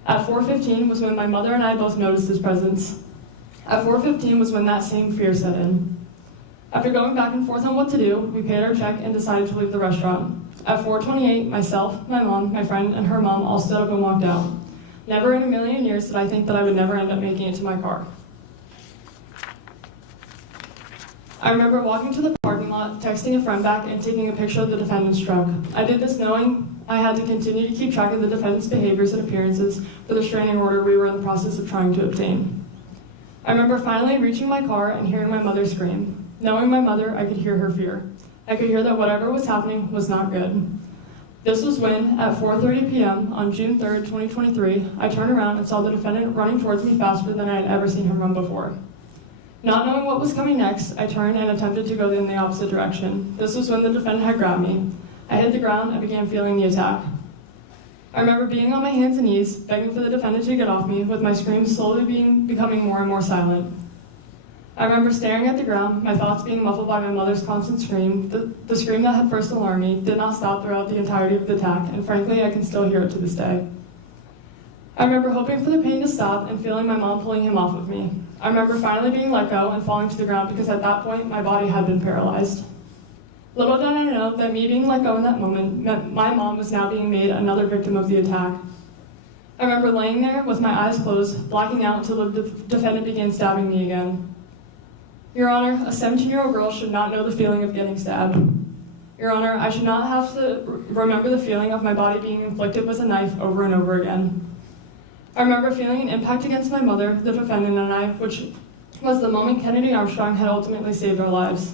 At 4:15 was when my mother and I both noticed his presence. At 4:15 was when that same fear set in. After going back and forth on what to do, we paid our check and decided to leave the restaurant. At 4:28, myself, my mom, my friend, and her mom all stood up and walked out. Never in a million years did I think that I would never end up making it to my car. I remember walking to the parking lot, texting a friend back, and taking a picture of the defendant's truck. I did this knowing I had to continue to keep track of the defendant's behaviors and appearances for the restraining order we were in the process of trying to obtain. I remember finally reaching my car and hearing my mother scream. Knowing my mother, I could hear her fear. I could hear that whatever was happening was not good. This was when, at 4:30 p.m. on June 3rd, 2023, I turned around and saw the defendant running towards me faster than I had ever seen him run before. Not knowing what was coming next, I turned and attempted to go in the opposite direction. This was when the defendant had grabbed me. I hit the ground and began feeling the attack. I remember being on my hands and knees, begging for the defendant to get off me, with my screams slowly becoming more and more silent. I remember staring at the ground, my thoughts being muffled by my mother's constant scream. The scream that had first alarmed me did not stop throughout the entirety of the attack, and frankly, I can still hear it to this day. I remember hoping for the pain to stop and feeling my mom pulling him off of me. I remember finally being let go and falling to the ground because at that point, my body had been paralyzed. Little did I know that me being let go in that moment meant my mom was now being made another victim of the attack. I remember laying there with my eyes closed, blacking out until the defendant began stabbing me again. Your Honor, a 17-year-old girl should not know the feeling of getting stabbed. Your Honor, I should not have to remember the feeling of my body being inflicted with a knife over and over again. I remember feeling an impact against my mother, the defendant, and I, which was the moment Kennedy Armstrong had ultimately saved our lives.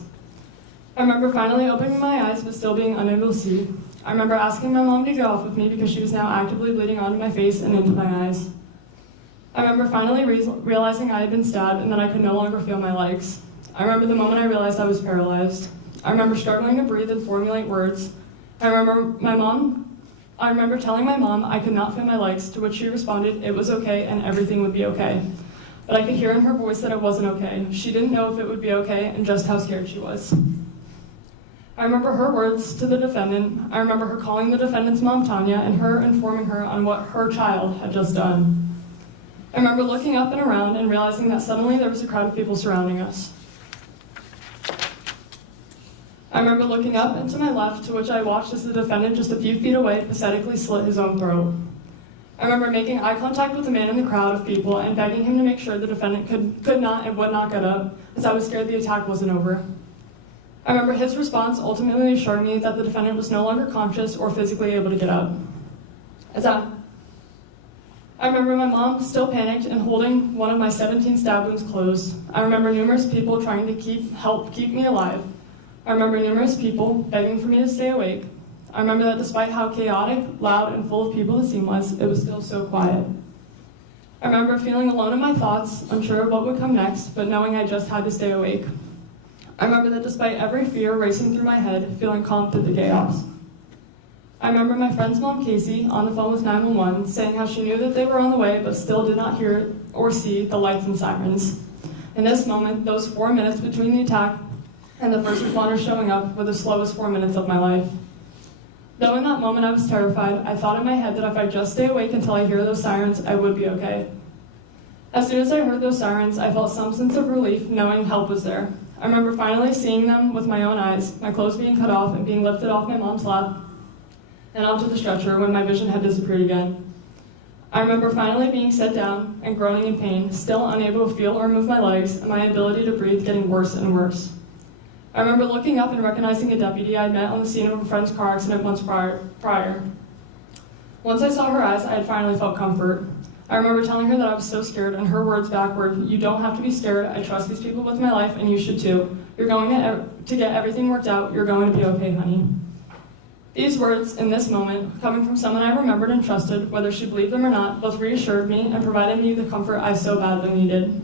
I remember finally opening my eyes but still being unable to see. I remember asking my mom to get off with me because she was now actively bleeding onto my face and into my eyes. I remember finally realizing I had been stabbed and that I could no longer feel my legs. I remember the moment I realized I was paralyzed. I remember struggling to breathe and formulate words. I remember telling my mom I could not feel my legs, to which she responded it was okay and everything would be okay. But I could hear in her voice that it wasn't okay. She didn't know if it would be okay and just how scared she was. I remember her words to the defendant. I remember her calling the defendant's mom, Tanya, and her informing her on what her child had just done. I remember looking up and around and realizing that suddenly there was a crowd of people surrounding us. I remember looking up and to my left, to which I watched as the defendant just a few feet away pathetically slit his own throat. I remember making eye contact with the man in the crowd of people and begging him to make sure the defendant could not and would not get up, as I was scared the attack wasn't over. I remember his response ultimately assured me that the defendant was no longer conscious or physically able to get up. I remember my mom still panicked and holding one of my 17 stab wounds closed. I remember numerous people trying to help keep me alive. I remember numerous people begging for me to stay awake. I remember that despite how chaotic, loud, and full of people the scene was, it was still so quiet. I remember feeling alone in my thoughts, unsure of what would come next, but knowing I just had to stay awake. I remember that despite every fear racing through my head, feeling calm through the chaos. I remember my friend's mom, Casey, on the phone with 911, saying how she knew that they were on the way, but still did not hear or see the lights and sirens. In this moment, those 4 minutes between the attack and the first responders showing up were the slowest 4 minutes of my life. Though in that moment I was terrified, I thought in my head that if I just stay awake until I hear those sirens, I would be okay. As soon as I heard those sirens, I felt some sense of relief knowing help was there. I remember finally seeing them with my own eyes, my clothes being cut off and being lifted off my mom's lap and onto the stretcher when my vision had disappeared again. I remember finally being set down and groaning in pain, still unable to feel or move my legs, and my ability to breathe getting worse and worse. I remember looking up and recognizing a deputy I had met on the scene of a friend's car accident months prior. Once I saw her eyes, I had finally felt comfort. I remember telling her that I was so scared, and her words back were, "You don't have to be scared. I trust these people with my life, and you should too. You're going to get everything worked out. You're going to be okay, honey." These words, in this moment, coming from someone I remembered and trusted, whether she believed them or not, both reassured me and provided me the comfort I so badly needed.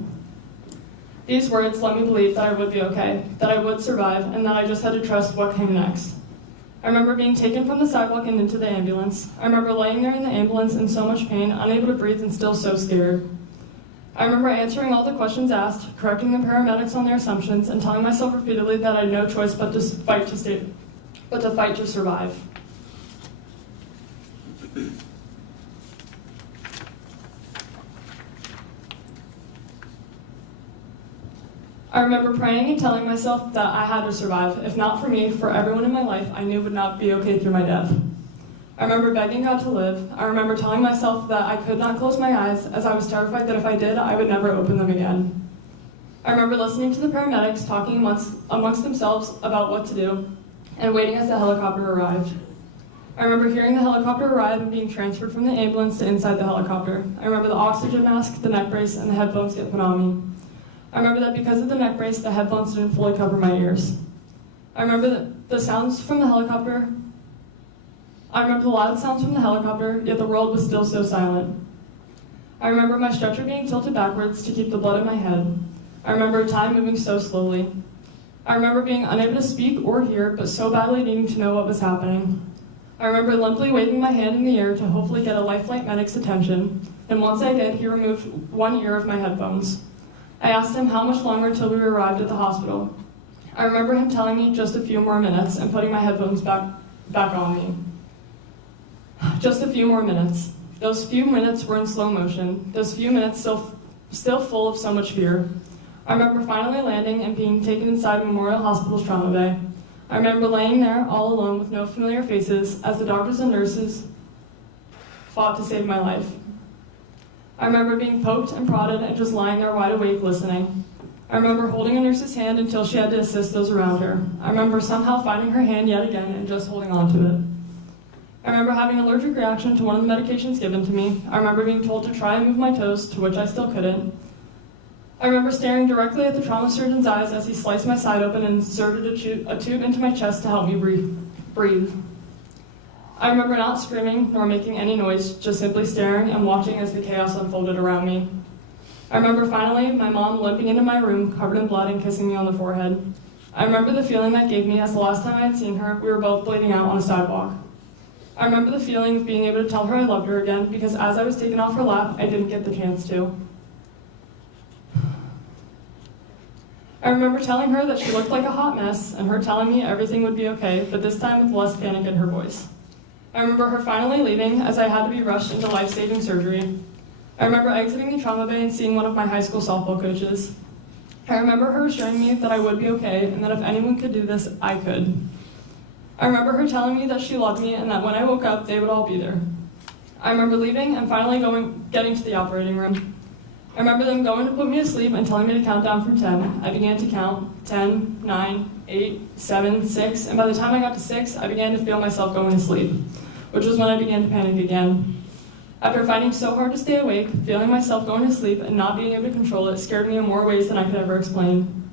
These words let me believe that I would be okay, that I would survive, and that I just had to trust what came next. I remember being taken from the sidewalk and into the ambulance. I remember laying there in the ambulance in so much pain, unable to breathe and still so scared. I remember answering all the questions asked, correcting the paramedics on their assumptions, and telling myself repeatedly that I had no choice but to fight to survive. I remember praying and telling myself that I had to survive. If not for me, for everyone in my life I knew would not be okay through my death. I remember begging God to live. I remember telling myself that I could not close my eyes, as I was terrified that if I did, I would never open them again. I remember listening to the paramedics talking amongst themselves about what to do, and waiting as the helicopter arrived. I remember hearing the helicopter arrive and being transferred from the ambulance to inside the helicopter. I remember the oxygen mask, the neck brace, and the headphones get put on me. I remember that because of the neck brace, the headphones didn't fully cover my ears. I remember the sounds from the helicopter. I remember the loud sounds from the helicopter, yet the world was still so silent. I remember my stretcher being tilted backwards to keep the blood in my head. I remember time moving so slowly. I remember being unable to speak or hear, but so badly needing to know what was happening. I remember limply waving my hand in the air to hopefully get a Lifeline medic's attention, and once I did, he removed one ear of my headphones. I asked him how much longer till we arrived at the hospital. I remember him telling me just a few more minutes and putting my headphones back on me. Just a few more minutes. Those few minutes were in slow motion. Those few minutes still full of so much fear. I remember finally landing and being taken inside Memorial Hospital's trauma bay. I remember laying there all alone with no familiar faces as the doctors and nurses fought to save my life. I remember being poked and prodded and just lying there wide awake listening. I remember holding a nurse's hand until she had to assist those around her. I remember somehow finding her hand yet again and just holding on to it. I remember having an allergic reaction to one of the medications given to me. I remember being told to try and move my toes, to which I still couldn't. I remember staring directly at the trauma surgeon's eyes as he sliced my side open and inserted a tube into my chest to help me breathe. I remember not screaming nor making any noise, just simply staring and watching as the chaos unfolded around me. I remember finally my mom limping into my room covered in blood and kissing me on the forehead. I remember the feeling that gave me as the last time I had seen her, we were both bleeding out on a sidewalk. I remember the feeling of being able to tell her I loved her again because as I was taken off her lap, I didn't get the chance to. I remember telling her that she looked like a hot mess and her telling me everything would be okay, but this time with less panic in her voice. I remember her finally leaving as I had to be rushed into life-saving surgery. I remember exiting the trauma bay and seeing one of my high school softball coaches. I remember her assuring me that I would be okay and that if anyone could do this, I could. I remember her telling me that she loved me and that when I woke up, they would all be there. I remember leaving and finally getting to the operating room. I remember them going to put me to sleep and telling me to count down from 10. I began to count 10, 9, 8, 7, 6, and by the time I got to 6, I began to feel myself going to sleep, which was when I began to panic again. After fighting so hard to stay awake, feeling myself going to sleep and not being able to control it scared me in more ways than I could ever explain.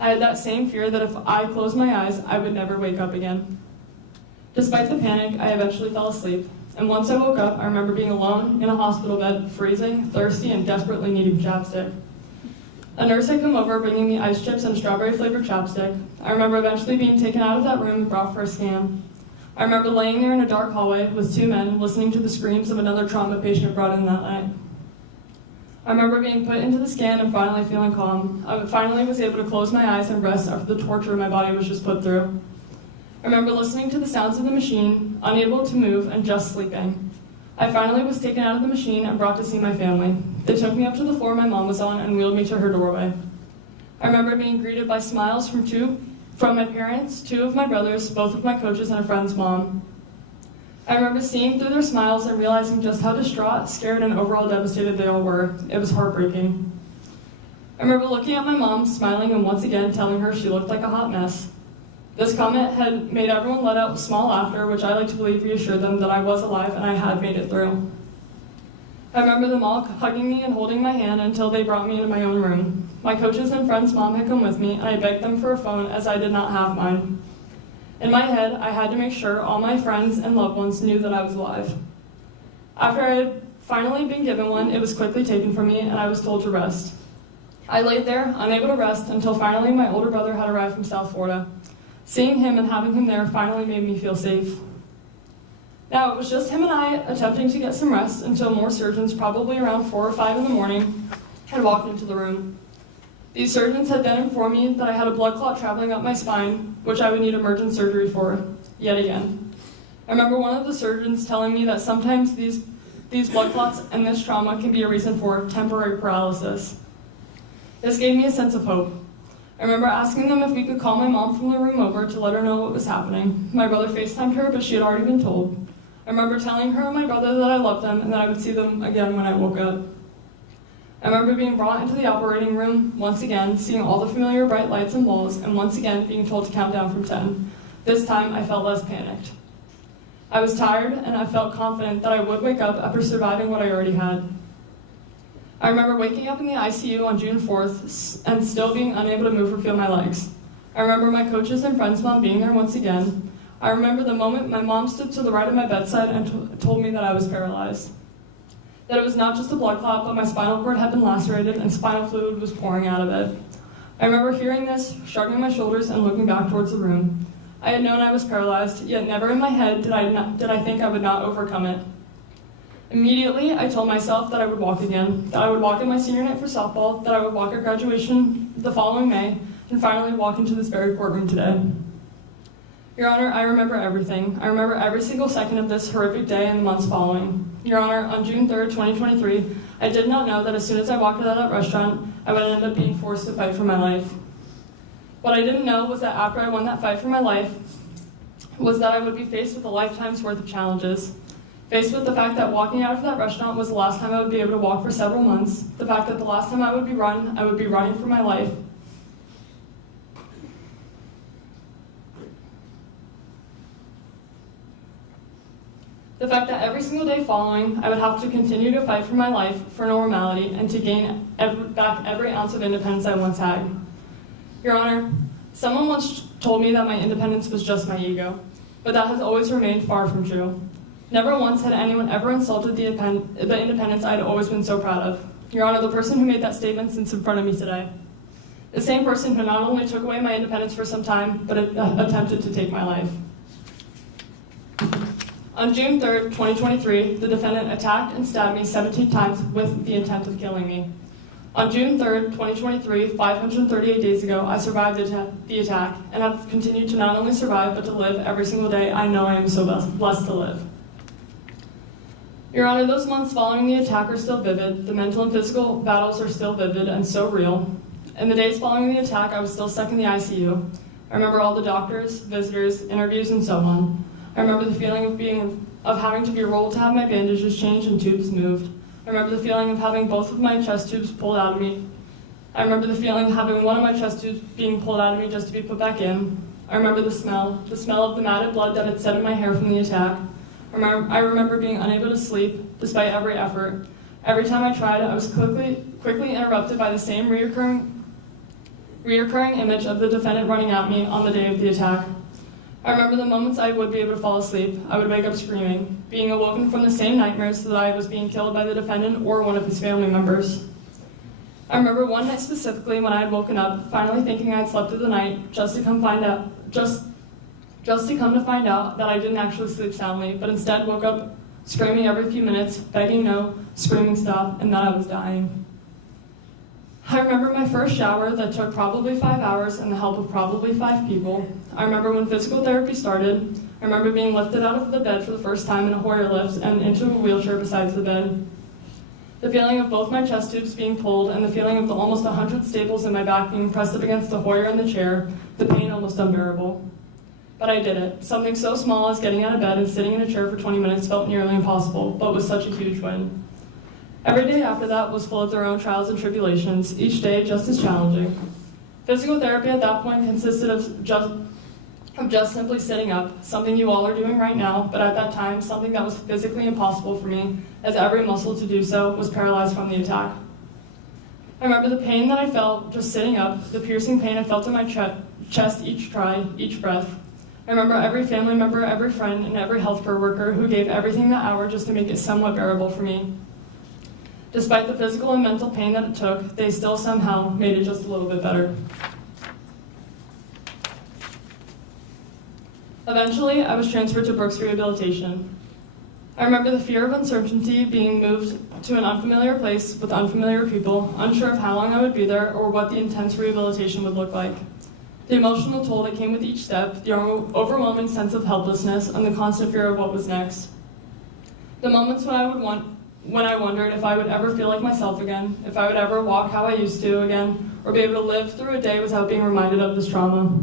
I had that same fear that if I closed my eyes, I would never wake up again. Despite the panic, I eventually fell asleep, and once I woke up, I remember being alone in a hospital bed, freezing, thirsty, and desperately needing chapstick. A nurse had come over bringing me ice chips and strawberry-flavored chapstick. I remember eventually being taken out of that room and brought for a scan. I remember laying there in a dark hallway with two men listening to the screams of another trauma patient brought in that night. I remember being put into the scan and finally feeling calm. I finally was able to close my eyes and rest after the torture my body was just put through. I remember listening to the sounds of the machine, unable to move and just sleeping. I finally was taken out of the machine and brought to see my family. They took me up to the floor my mom was on and wheeled me to her doorway. I remember being greeted by smiles from my parents, two of my brothers, both of my coaches, and a friend's mom. I remember seeing through their smiles and realizing just how distraught, scared, and overall devastated they all were. It was heartbreaking. I remember looking at my mom, smiling, and once again telling her she looked like a hot mess. This comment had made everyone let out small laughter, which I like to believe reassured them that I was alive and I had made it through. I remember them all hugging me and holding my hand until they brought me into my own room. My coaches and friend's mom had come with me, and I begged them for a phone as I did not have mine. In my head, I had to make sure all my friends and loved ones knew that I was alive. After I had finally been given one, it was quickly taken from me, and I was told to rest. I laid there, unable to rest, until finally my older brother had arrived from South Florida. Seeing him and having him there finally made me feel safe. Now, it was just him and I attempting to get some rest until more surgeons, probably around 4 or 5 in the morning, had walked into the room. These surgeons had then informed me that I had a blood clot traveling up my spine, which I would need emergent surgery for, yet again. I remember one of the surgeons telling me that sometimes these blood clots and this trauma can be a reason for temporary paralysis. This gave me a sense of hope. I remember asking them if we could call my mom from the room over to let her know what was happening. My brother FaceTimed her, but she had already been told. I remember telling her and my brother that I loved them and that I would see them again when I woke up. I remember being brought into the operating room, once again, seeing all the familiar bright lights and walls, and once again being told to count down from 10. This time, I felt less panicked. I was tired, and I felt confident that I would wake up after surviving what I already had. I remember waking up in the ICU on June 4th and still being unable to move or feel my legs. I remember my coaches and friends' mom being there once again. I remember the moment my mom stood to the right of my bedside and told me that I was paralyzed. That it was not just a blood clot, but my spinal cord had been lacerated and spinal fluid was pouring out of it. I remember hearing this, shrugging my shoulders, and looking back towards the room. I had known I was paralyzed, yet never in my head did I think I would not overcome it. Immediately, I told myself that I would walk again, that I would walk in my senior night for softball, that I would walk at graduation the following May, and finally walk into this very courtroom today. Your Honor, I remember everything. I remember every single second of this horrific day and the months following. Your Honor, on June 3rd, 2023, I did not know that as soon as I walked out of that restaurant, I would end up being forced to fight for my life. What I didn't know was that after I won that fight for my life, was that I would be faced with a lifetime's worth of challenges. Faced with the fact that walking out of that restaurant was the last time I would be able to walk for several months, the fact that the last time I would be running for my life. The fact that every single day following, I would have to continue to fight for my life, for normality, and to gain back every ounce of independence I once had. Your Honor, someone once told me that my independence was just my ego, but that has always remained far from true. Never once had anyone ever insulted the independence I had always been so proud of. Your Honor, the person who made that statement sits in front of me today. The same person who not only took away my independence for some time, but attempted to take my life. On June 3rd, 2023, the defendant attacked and stabbed me 17 times with the intent of killing me. On June 3rd, 2023, 538 days ago, I survived the attack and have continued to not only survive, but to live every single day I know I am so blessed to live. Your Honor, those months following the attack are still vivid. The mental and physical battles are still vivid and so real. In the days following the attack, I was still stuck in the ICU. I remember all the doctors, visitors, interviews, and so on. I remember the feeling of having to be rolled to have my bandages changed and tubes moved. I remember the feeling of having both of my chest tubes pulled out of me. I remember the feeling of having one of my chest tubes being pulled out of me just to be put back in. I remember the smell of the matted blood that had set in my hair from the attack. I remember being unable to sleep despite every effort. Every time I tried, I was quickly interrupted by the same reoccurring image of the defendant running at me on the day of the attack. I remember the moments I would be able to fall asleep. I would wake up screaming, being awoken from the same nightmares that I was being killed by the defendant or one of his family members. I remember one night specifically when I had woken up, finally thinking I had slept through the night, just to come to find out that I didn't actually sleep soundly, but instead woke up screaming every few minutes, begging no, screaming stop, and that I was dying. I remember my first shower that took probably 5 hours and the help of probably 5 people. I remember when physical therapy started. I remember being lifted out of the bed for the first time in a Hoyer lift and into a wheelchair besides the bed. The feeling of both my chest tubes being pulled and the feeling of the almost 100 staples in my back being pressed up against the Hoyer and the chair, the pain almost unbearable. But I did it. Something so small as getting out of bed and sitting in a chair for 20 minutes felt nearly impossible, but was such a huge win. Every day after that was full of their own trials and tribulations, each day just as challenging. Physical therapy at that point consisted of just simply sitting up, something you all are doing right now, but at that time, something that was physically impossible for me, as every muscle to do so was paralyzed from the attack. I remember the pain that I felt just sitting up, the piercing pain I felt in my chest each try, each breath. I remember every family member, every friend, and every healthcare worker who gave everything that hour just to make it somewhat bearable for me. Despite the physical and mental pain that it took, they still somehow made it just a little bit better. Eventually, I was transferred to Brooks Rehabilitation. I remember the fear of uncertainty, being moved to an unfamiliar place with unfamiliar people, unsure of how long I would be there or what the intense rehabilitation would look like. The emotional toll that came with each step, the overwhelming sense of helplessness, and the constant fear of what was next. The moments when I wondered if I would ever feel like myself again, if I would ever walk how I used to again, or be able to live through a day without being reminded of this trauma.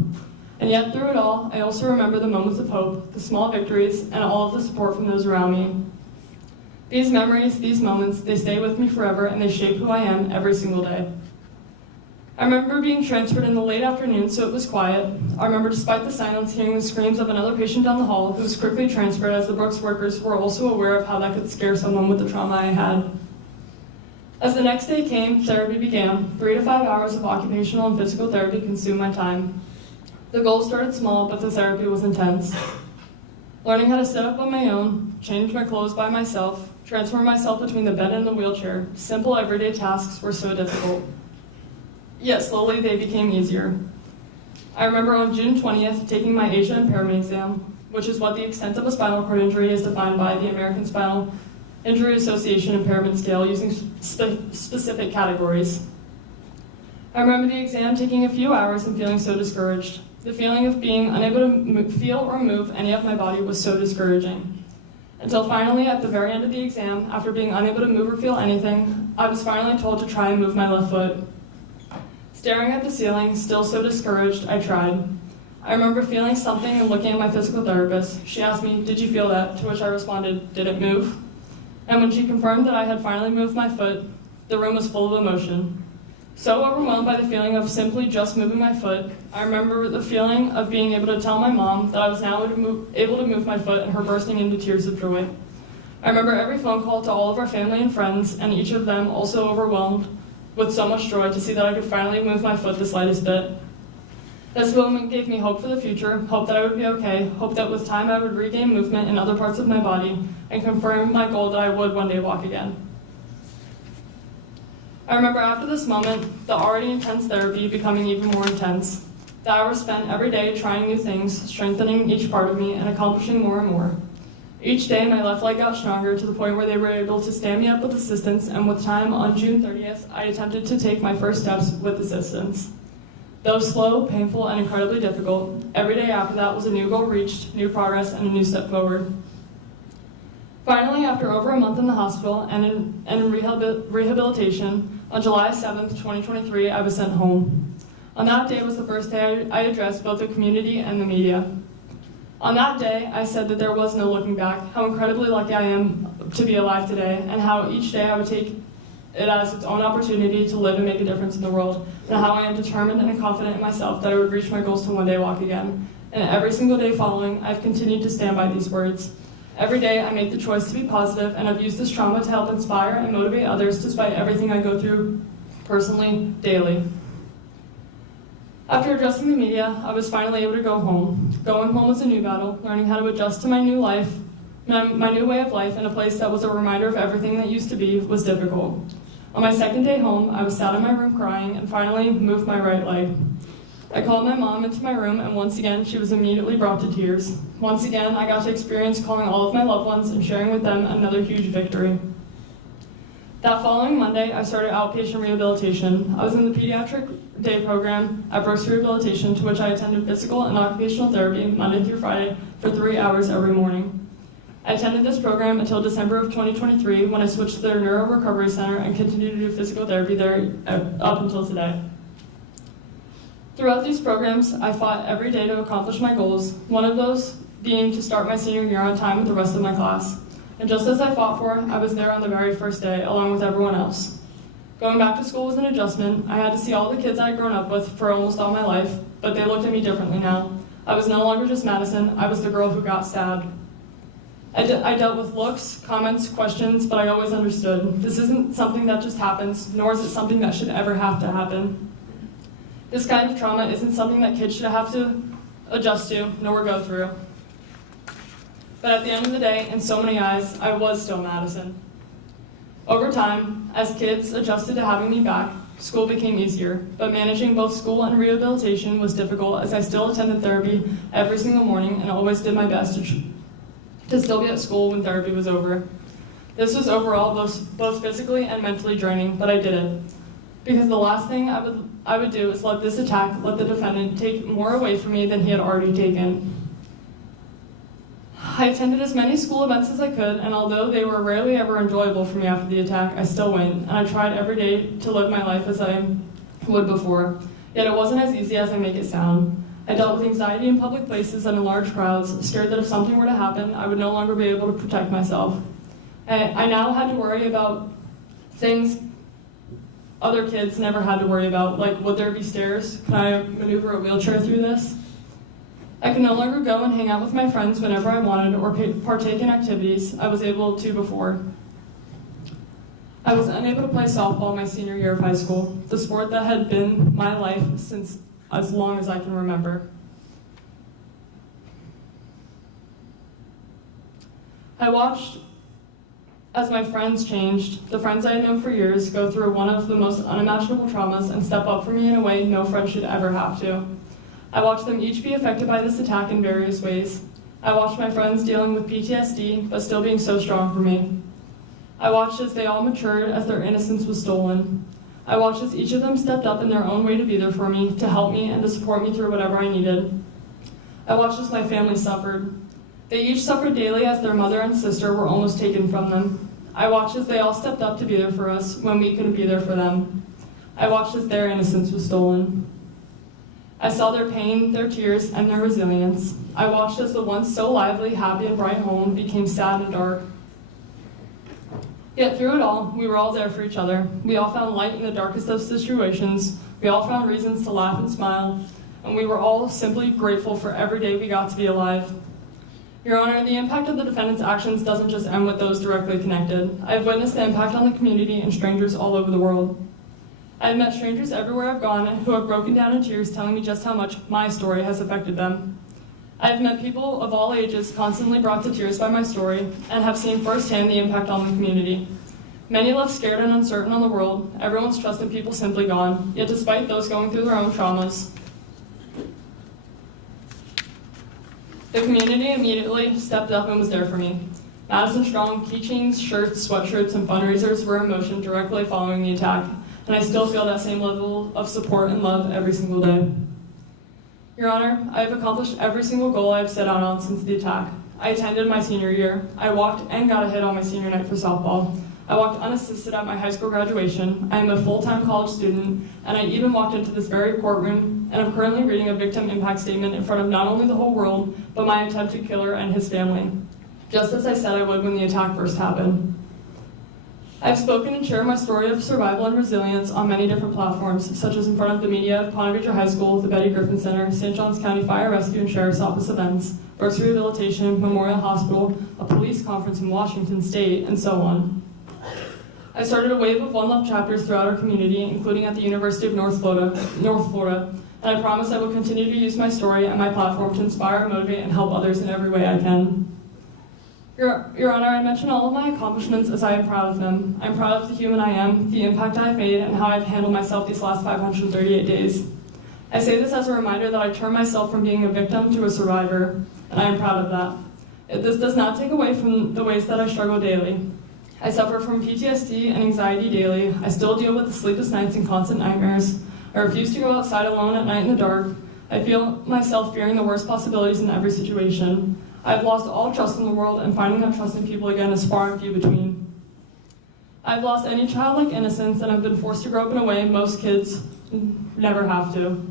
And yet through it all, I also remember the moments of hope, the small victories, and all of the support from those around me. These memories, these moments, they stay with me forever and they shape who I am every single day. I remember being transferred in the late afternoon so it was quiet. I remember despite the silence hearing the screams of another patient down the hall who was quickly transferred as the Brooks workers were also aware of how that could scare someone with the trauma I had. As the next day came, therapy began. 3 to 5 hours of occupational and physical therapy consumed my time. The goal started small, but the therapy was intense. Learning how to sit up on my own, change my clothes by myself, transfer myself between the bed and the wheelchair, simple everyday tasks were so difficult. Yet slowly they became easier. I remember on June 20th taking my Asia impairment exam, which is what the extent of a spinal cord injury is defined by the American Spinal Injury Association impairment scale using specific categories. I remember the exam taking a few hours and feeling so discouraged. The feeling of being unable to feel or move any of my body was so discouraging. Until finally, at the very end of the exam, after being unable to move or feel anything, I was finally told to try and move my left foot. Staring at the ceiling, still so discouraged, I tried. I remember feeling something and looking at my physical therapist. She asked me, "Did you feel that?" To which I responded, "Did it move?" And when she confirmed that I had finally moved my foot, the room was full of emotion. So overwhelmed by the feeling of simply just moving my foot, I remember the feeling of being able to tell my mom that I was now able to move my foot and her bursting into tears of joy. I remember every phone call to all of our family and friends, and each of them also overwhelmed with so much joy to see that I could finally move my foot the slightest bit. This moment gave me hope for the future, hope that I would be okay, hope that with time I would regain movement in other parts of my body, and confirm my goal that I would one day walk again. I remember after this moment, the already intense therapy becoming even more intense. The hours spent every day trying new things, strengthening each part of me, and accomplishing more and more. Each day, my left leg got stronger to the point where they were able to stand me up with assistance, and with time, on June 30th, I attempted to take my first steps with assistance. Though slow, painful, and incredibly difficult, every day after that was a new goal reached, new progress, and a new step forward. Finally, after over a month in the hospital and in rehabilitation, on July 7th, 2023, I was sent home. On that day was the first day I addressed both the community and the media. On that day, I said that there was no looking back, how incredibly lucky I am to be alive today, and how each day I would take it as its own opportunity to live and make a difference in the world, and how I am determined and confident in myself that I would reach my goals to one day walk again. And every single day following, I've continued to stand by these words. Every day, I make the choice to be positive, and I've used this trauma to help inspire and motivate others despite everything I go through personally, daily. After addressing the media, I was finally able to go home. Going home was a new battle, learning how to adjust to my new life, my new way of life in a place that was a reminder of everything that used to be was difficult. On my second day home, I was sat in my room crying and finally moved my right leg. I called my mom into my room, and once again, she was immediately brought to tears. Once again, I got to experience calling all of my loved ones and sharing with them another huge victory. That following Monday, I started outpatient rehabilitation. I was in the pediatric day program at Brooks Rehabilitation, to which I attended physical and occupational therapy Monday through Friday for 3 hours every morning. I attended this program until December of 2023, when I switched to their Neuro Recovery Center and continued to do physical therapy there up until today. Throughout these programs, I fought every day to accomplish my goals, one of those being to start my senior year on time with the rest of my class. And just as I fought for, I was there on the very first day, along with everyone else. Going back to school was an adjustment. I had to see all the kids I had grown up with for almost all my life, but they looked at me differently now. I was no longer just Madison, I was the girl who got stabbed. I dealt with looks, comments, questions, but I always understood. This isn't something that just happens, nor is it something that should ever have to happen. This kind of trauma isn't something that kids should have to adjust to, nor go through. But at the end of the day, in so many eyes, I was still Madison. Over time, as kids adjusted to having me back, school became easier, but managing both school and rehabilitation was difficult, as I still attended therapy every single morning and always did my best to still be at school when therapy was over. This was overall both physically and mentally draining, but I did it. Because the last thing I would do is let the defendant take more away from me than he had already taken. I attended as many school events as I could, and although they were rarely ever enjoyable for me after the attack, I still went, and I tried every day to live my life as I would before. Yet it wasn't as easy as I make it sound. I dealt with anxiety in public places and in large crowds, scared that if something were to happen, I would no longer be able to protect myself. I now had to worry about things other kids never had to worry about, like would there be stairs? Can I maneuver a wheelchair through this? I could no longer go and hang out with my friends whenever I wanted or partake in activities I was able to before. I was unable to play softball my senior year of high school, the sport that had been my life since as long as I can remember. I watched as my friends changed, the friends I had known for years go through one of the most unimaginable traumas and step up for me in a way no friend should ever have to. I watched them each be affected by this attack in various ways. I watched my friends dealing with PTSD, but still being so strong for me. I watched as they all matured as their innocence was stolen. I watched as each of them stepped up in their own way to be there for me, to help me, and to support me through whatever I needed. I watched as my family suffered. They each suffered daily as their mother and sister were almost taken from them. I watched as they all stepped up to be there for us when we couldn't be there for them. I watched as their innocence was stolen. I saw their pain, their tears, and their resilience. I watched as the once so lively, happy, and bright home became sad and dark. Yet through it all, we were all there for each other. We all found light in the darkest of situations. We all found reasons to laugh and smile. And we were all simply grateful for every day we got to be alive. Your Honor, the impact of the defendant's actions doesn't just end with those directly connected. I have witnessed the impact on the community and strangers all over the world. I have met strangers everywhere I've gone who have broken down in tears telling me just how much my story has affected them. I have met people of all ages constantly brought to tears by my story and have seen firsthand the impact on the community. Many left scared and uncertain on the world. Everyone's trust in people simply gone. Yet despite those going through their own traumas, the community immediately stepped up and was there for me. Madison Strong keychains, shirts, sweatshirts, and fundraisers were in motion directly following the attack, and I still feel that same level of support and love every single day. Your Honor, I have accomplished every single goal I have set out on since the attack. I attended my senior year. I walked and got a hit on my senior night for softball. I walked unassisted at my high school graduation. I am a full-time college student, and I even walked into this very courtroom, and I'm currently reading a victim impact statement in front of not only the whole world, but my attempted killer and his family, just as I said I would when the attack first happened. I've spoken and shared my story of survival and resilience on many different platforms, such as in front of the media, Ponte Vedra High School, the Betty Griffin Center, St. Johns County Fire Rescue and Sheriff's Office events, Brooks Rehabilitation, Memorial Hospital, a police conference in Washington State, and so on. I started a wave of One Love chapters throughout our community, including at the University of North Florida, and I promise I will continue to use my story and my platform to inspire, motivate, and help others in every way I can. Your Honor, I mention all of my accomplishments as I am proud of them. I'm proud of the human I am, the impact I've made, and how I've handled myself these last 538 days. I say this as a reminder that I turned myself from being a victim to a survivor, and I am proud of that. This does not take away from the ways that I struggle daily. I suffer from PTSD and anxiety daily. I still deal with the sleepless nights and constant nightmares. I refuse to go outside alone at night in the dark. I feel myself fearing the worst possibilities in every situation. I've lost all trust in the world, and finding that trust in people again is far and few between. I've lost any childlike innocence, and I've been forced to grow up in a way most kids never have to.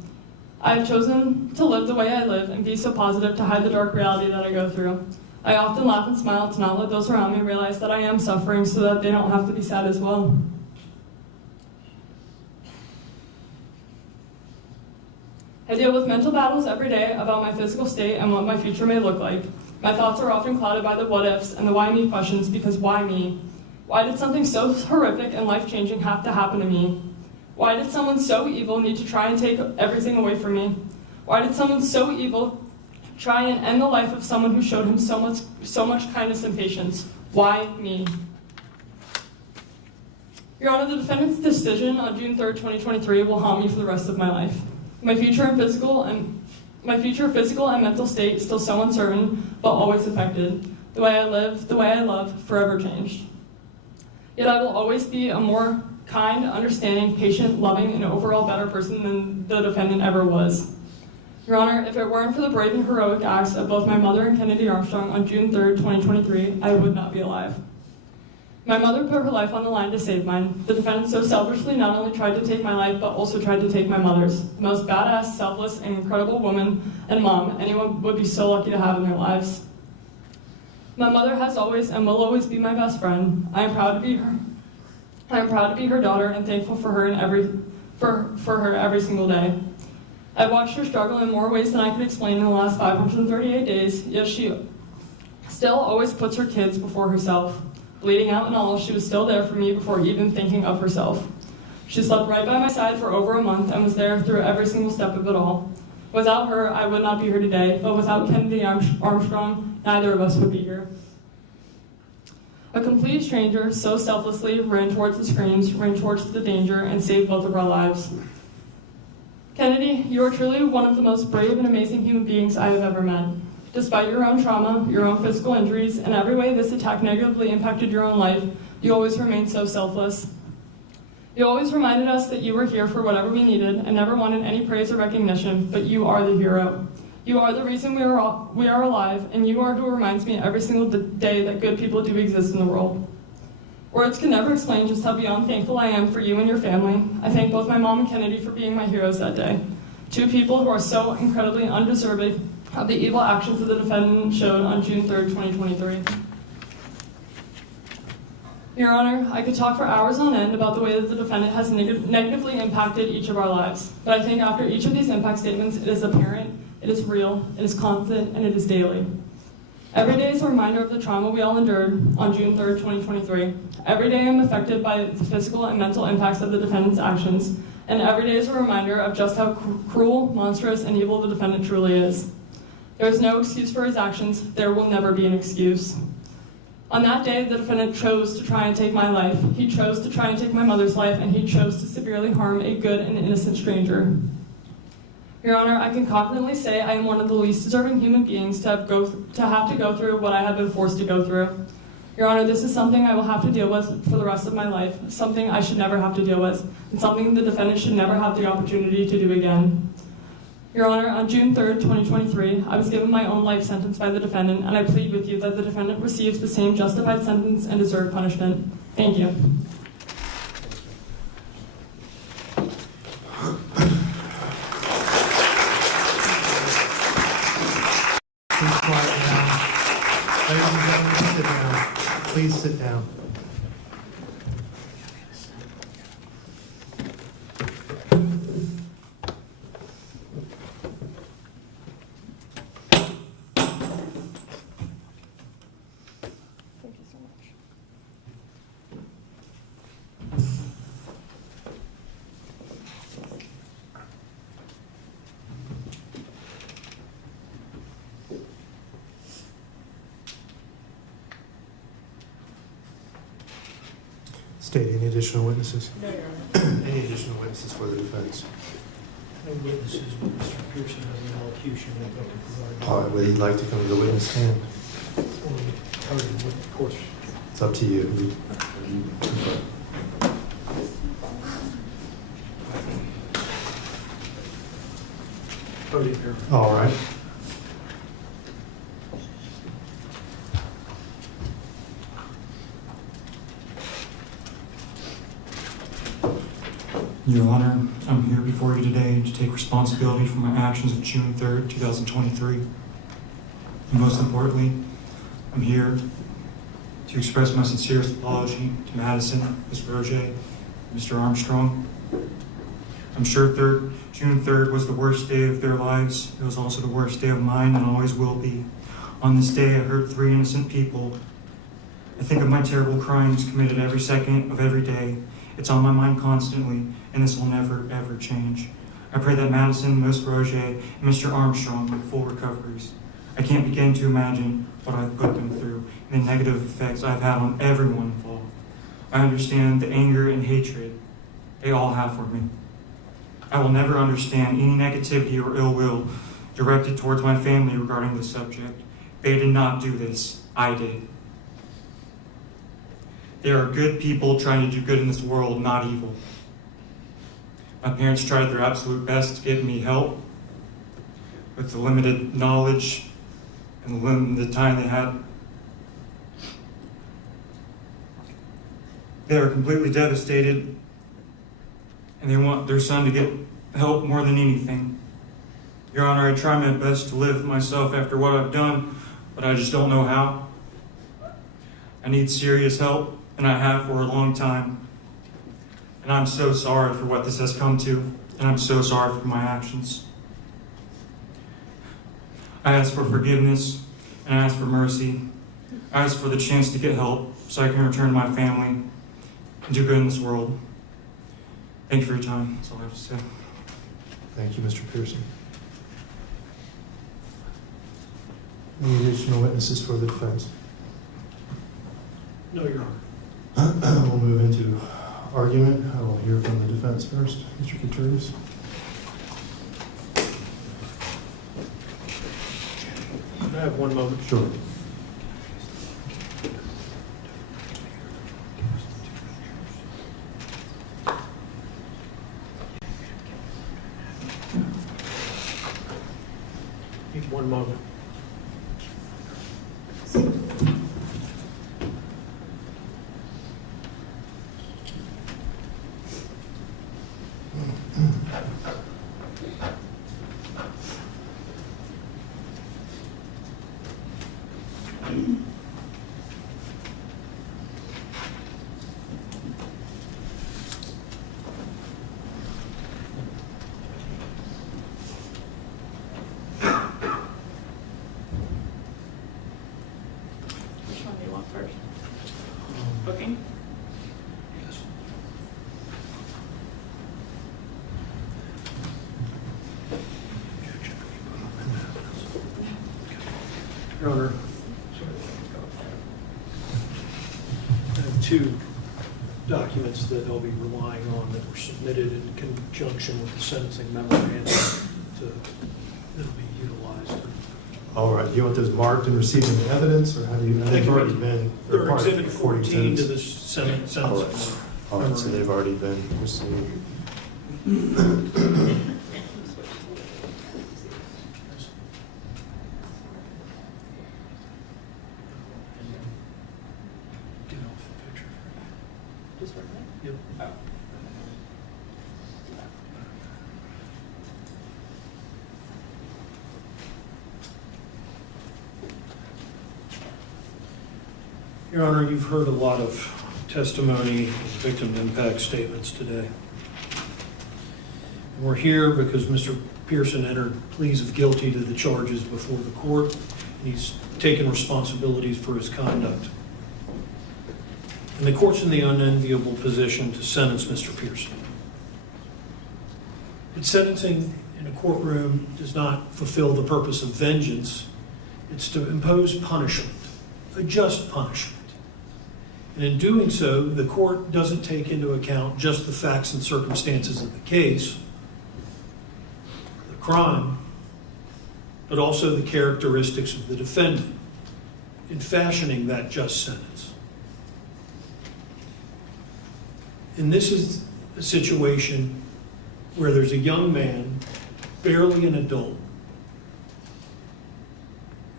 I've chosen to live the way I live and be so positive to hide the dark reality that I go through. I often laugh and smile to not let those around me realize that I am suffering so that they don't have to be sad as well. I deal with mental battles every day about my physical state and what my future may look like. My thoughts are often clouded by the what-ifs and the why-me questions, because why me? Why did something so horrific and life-changing have to happen to me? Why did someone so evil need to try and take everything away from me? Why did someone so evil try and end the life of someone who showed him so much kindness and patience? Why me? Your Honor, the defendant's decision on June 3rd, 2023 will haunt me for the rest of my life. My future physical and mental state is still so uncertain, but always affected. The way I live, the way I love, forever changed. Yet I will always be a more kind, understanding, patient, loving, and overall better person than the defendant ever was. Your Honor, if it weren't for the brave and heroic acts of both my mother and Kennedy Armstrong on June 3rd, 2023, I would not be alive. My mother put her life on the line to save mine. The defendant so selfishly not only tried to take my life, but also tried to take my mother's. The most badass, selfless, and incredible woman and mom anyone would be so lucky to have in their lives. My mother has always and will always be my best friend. I am proud to be her. I am proud to be her daughter and thankful for her for her every single day. I've watched her struggle in more ways than I could explain in the last 538 days, yet she still always puts her kids before herself. Bleeding out and all, she was still there for me before even thinking of herself. She slept right by my side for over a month and was there through every single step of it all. Without her, I would not be here today, but without Kennedy Armstrong, neither of us would be here. A complete stranger so selflessly ran towards the screams, ran towards the danger, and saved both of our lives. Kennedy, you are truly one of the most brave and amazing human beings I have ever met. Despite your own trauma, your own physical injuries, and every way this attack negatively impacted your own life, you always remained so selfless. You always reminded us that you were here for whatever we needed and never wanted any praise or recognition, but you are the hero. You are the reason we are alive, and you are who reminds me every single day that good people do exist in the world. Words can never explain just how beyond thankful I am for you and your family. I thank both my mom and Kennedy for being my heroes that day. Two people who are so incredibly undeserving of the evil actions that the defendant showed on June 3rd, 2023. Your Honor, I could talk for hours on end about the way that the defendant has negatively impacted each of our lives, but I think after each of these impact statements, it is apparent, it is real, it is constant, and it is daily. Every day is a reminder of the trauma we all endured on June 3rd, 2023. Every day I'm affected by the physical and mental impacts of the defendant's actions, and every day is a reminder of just how cruel, monstrous, and evil the defendant truly is. There is no excuse for his actions. There will never be an excuse. On that day, the defendant chose to try and take my life. He chose to try and take my mother's life, and he chose to severely harm a good and innocent stranger. Your Honor, I can confidently say I am one of the least deserving human beings to have to go through what I have been forced to go through. Your Honor, this is something I will have to deal with for the rest of my life, something I should never have to deal with, and something the defendant should never have the opportunity to do again. Your Honor, on June 3rd, 2023, I was given my own life sentence by the defendant, and I plead with you that the defendant receives the same justified sentence and deserved punishment. Thank you. Please quiet down. Ladies and gentlemen, sit down. Please sit down. Thank you so much. State, any additional witnesses? No, Your Honor. Any additional witnesses for the defense? No witnesses, but Mr. Pearson has an elocution that he can provide. All right, would he like to come to the witness stand? Of course. It's up to you. Podium here. All right. Your Honor, I'm here before you today to take responsibility for my actions of June 3rd, 2023. And most importantly, I'm here to express my sincerest apology to Madison, Ms. Roger, and Mr. Armstrong. I'm sure June 3rd was the worst day of their lives. It was also the worst day of mine and always will be. On this day, I hurt 3 innocent people. I think of my terrible crimes committed every second of every day. It's on my mind constantly, and this will never, ever change. I pray that Madison, Ms. Roger, and Mr. Armstrong make full recoveries. I can't begin to imagine what I've put them through and the negative effects I've had on everyone involved. I understand the anger and hatred they all have for me. I will never understand any negativity or ill will directed towards my family regarding this subject. They did not do this. I did. There are good people trying to do good in this world, not evil. My parents tried their absolute best to get me help with the limited knowledge and the limited time they had. They are completely devastated, and they want their son to get help more than anything. Your Honor, I try my best to live myself after what I've done, but I just don't know how. I need serious help, and I have for a long time. And I'm so sorry for what this has come to, and I'm so sorry for my actions. I ask for forgiveness, and I ask for mercy. I ask for the chance to get help so I can return to my family and do good in this world. Thank you for your time. That's all I have to say. Thank you, Mr. Pearson. Any additional witnesses for the defense? No, Your Honor. We'll move into argument. I will hear from the defense first. Mr. Couturier. I have one moment. Sure. Need one moment. Which one do you want first? Booking? Your Honor, two documents that I'll be relying on that were submitted in conjunction with the sentencing memorandum that'll be utilized. All right, do you want those marked and receiving the evidence, or how do you, they've already been? They're part of Exhibit the 14 to the exhibits. sentencing. All right. All right, so they've already been received. Get off the picture. Just for a minute? Yep. Your Honor, you've heard a lot of testimony and victim impact statements today. And we're here because Mr. Pearson entered pleas of guilty to the charges before the court, and he's taken responsibilities for his conduct. And the court's in the unenviable position to sentence Mr. Pearson. But sentencing in a courtroom does not fulfill the purpose of vengeance. It's to impose punishment, a just punishment. And in doing so, the court doesn't take into account just the facts and circumstances of the case, the crime, but also the characteristics of the defendant in fashioning that just sentence. And this is a situation where there's a young man, barely an adult,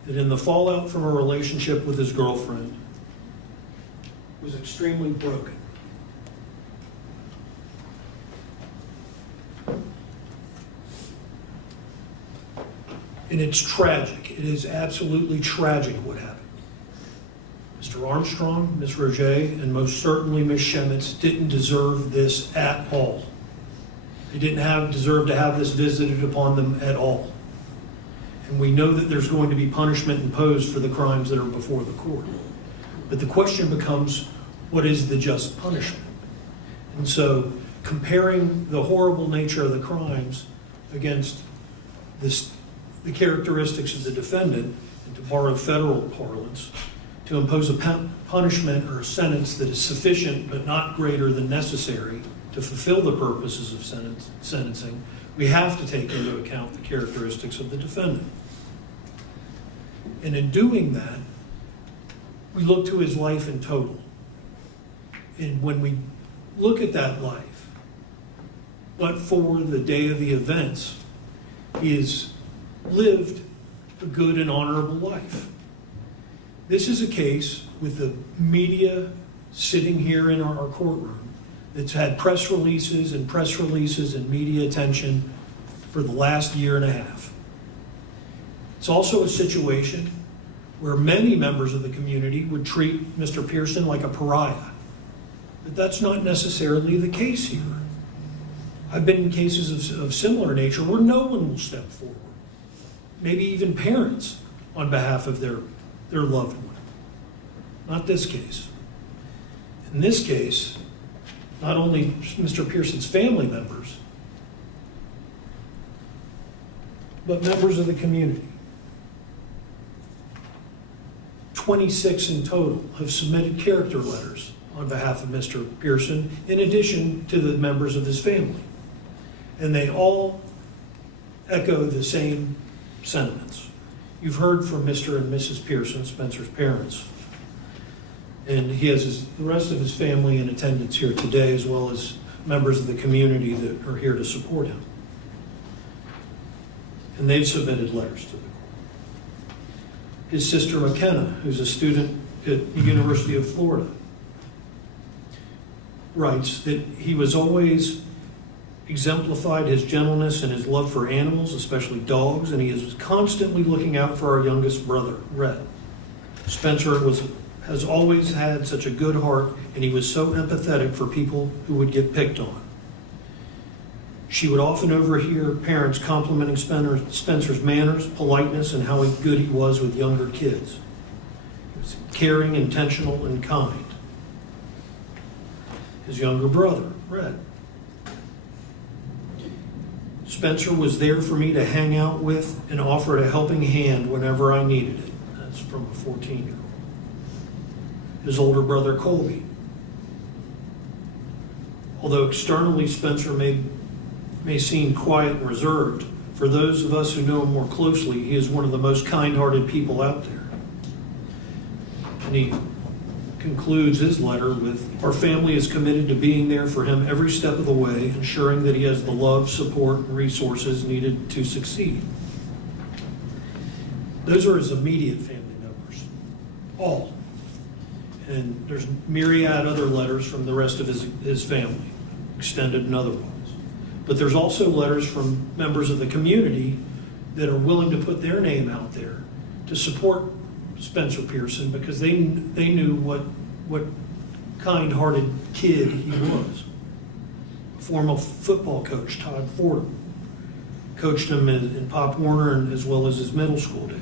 that in the fallout from a relationship with his girlfriend was extremely broken. And it's tragic. It is absolutely tragic what happened. Mr. Armstrong, Ms. Roger, and most certainly Ms. Schemitz didn't deserve this at all. They didn't deserve to have this visited upon them at all. And we know that there's going to be punishment imposed for the crimes that are before the court. But the question becomes, what is the just punishment? And so comparing the horrible nature of the crimes against the characteristics of the defendant, and to borrow federal parlance, to impose a punishment or a sentence that is sufficient but not greater than necessary to fulfill the purposes of sentencing, we have to take into account the characteristics of the defendant. And in doing that, we look to his life in total. And when we look at that life, but for the day of the events, he has lived a good and honorable life. This is a case with the media sitting here in our courtroom that's had press releases and media attention for the last year and a half. It's also a situation where many members of the community would treat Mr. Pearson like a pariah. But that's not necessarily the case here. I've been in cases of similar nature where no one will step forward, maybe even parents, on behalf of their loved one. Not this case. In this case, not only Mr. Pearson's family members, but members of the community. 26 in total have submitted character letters on behalf of Mr. Pearson, in addition to the members of his family. And they all echo the same sentiments. You've heard from Mr. and Mrs. Pearson, Spencer's parents. And he has the rest of his family in attendance here today, as well as members of the community that are here to support him. And they've submitted letters to the court. His sister McKenna, who's a student at the University of Florida, writes that he was always exemplified his gentleness and his love for animals, especially dogs, and he is constantly looking out for our youngest brother, Rhett. Spencer has always had such a good heart, and he was so empathetic for people who would get picked on. She would often overhear parents complimenting Spencer's manners, politeness, and how good he was with younger kids. He was caring, intentional, and kind. His younger brother, Rhett. Spencer was there for me to hang out with and offered a helping hand whenever I needed it. That's from a 14-year-old. His older brother, Colby. Although externally Spencer may seem quiet and reserved, for those of us who know him more closely, he is one of the most kind-hearted people out there. And he concludes his letter with, "Our family is committed to being there for him every step of the way, ensuring that he has the love, support, and resources needed to succeed." Those are his immediate family members, all. And there's myriad other letters from the rest of his family, extended and otherwise. But there's also letters from members of the community that are willing to put their name out there to support Spencer Pearson because they knew what kind-hearted kid he was. A former football coach, Todd Fordham, coached him in Pop Warner and as well as his middle school days.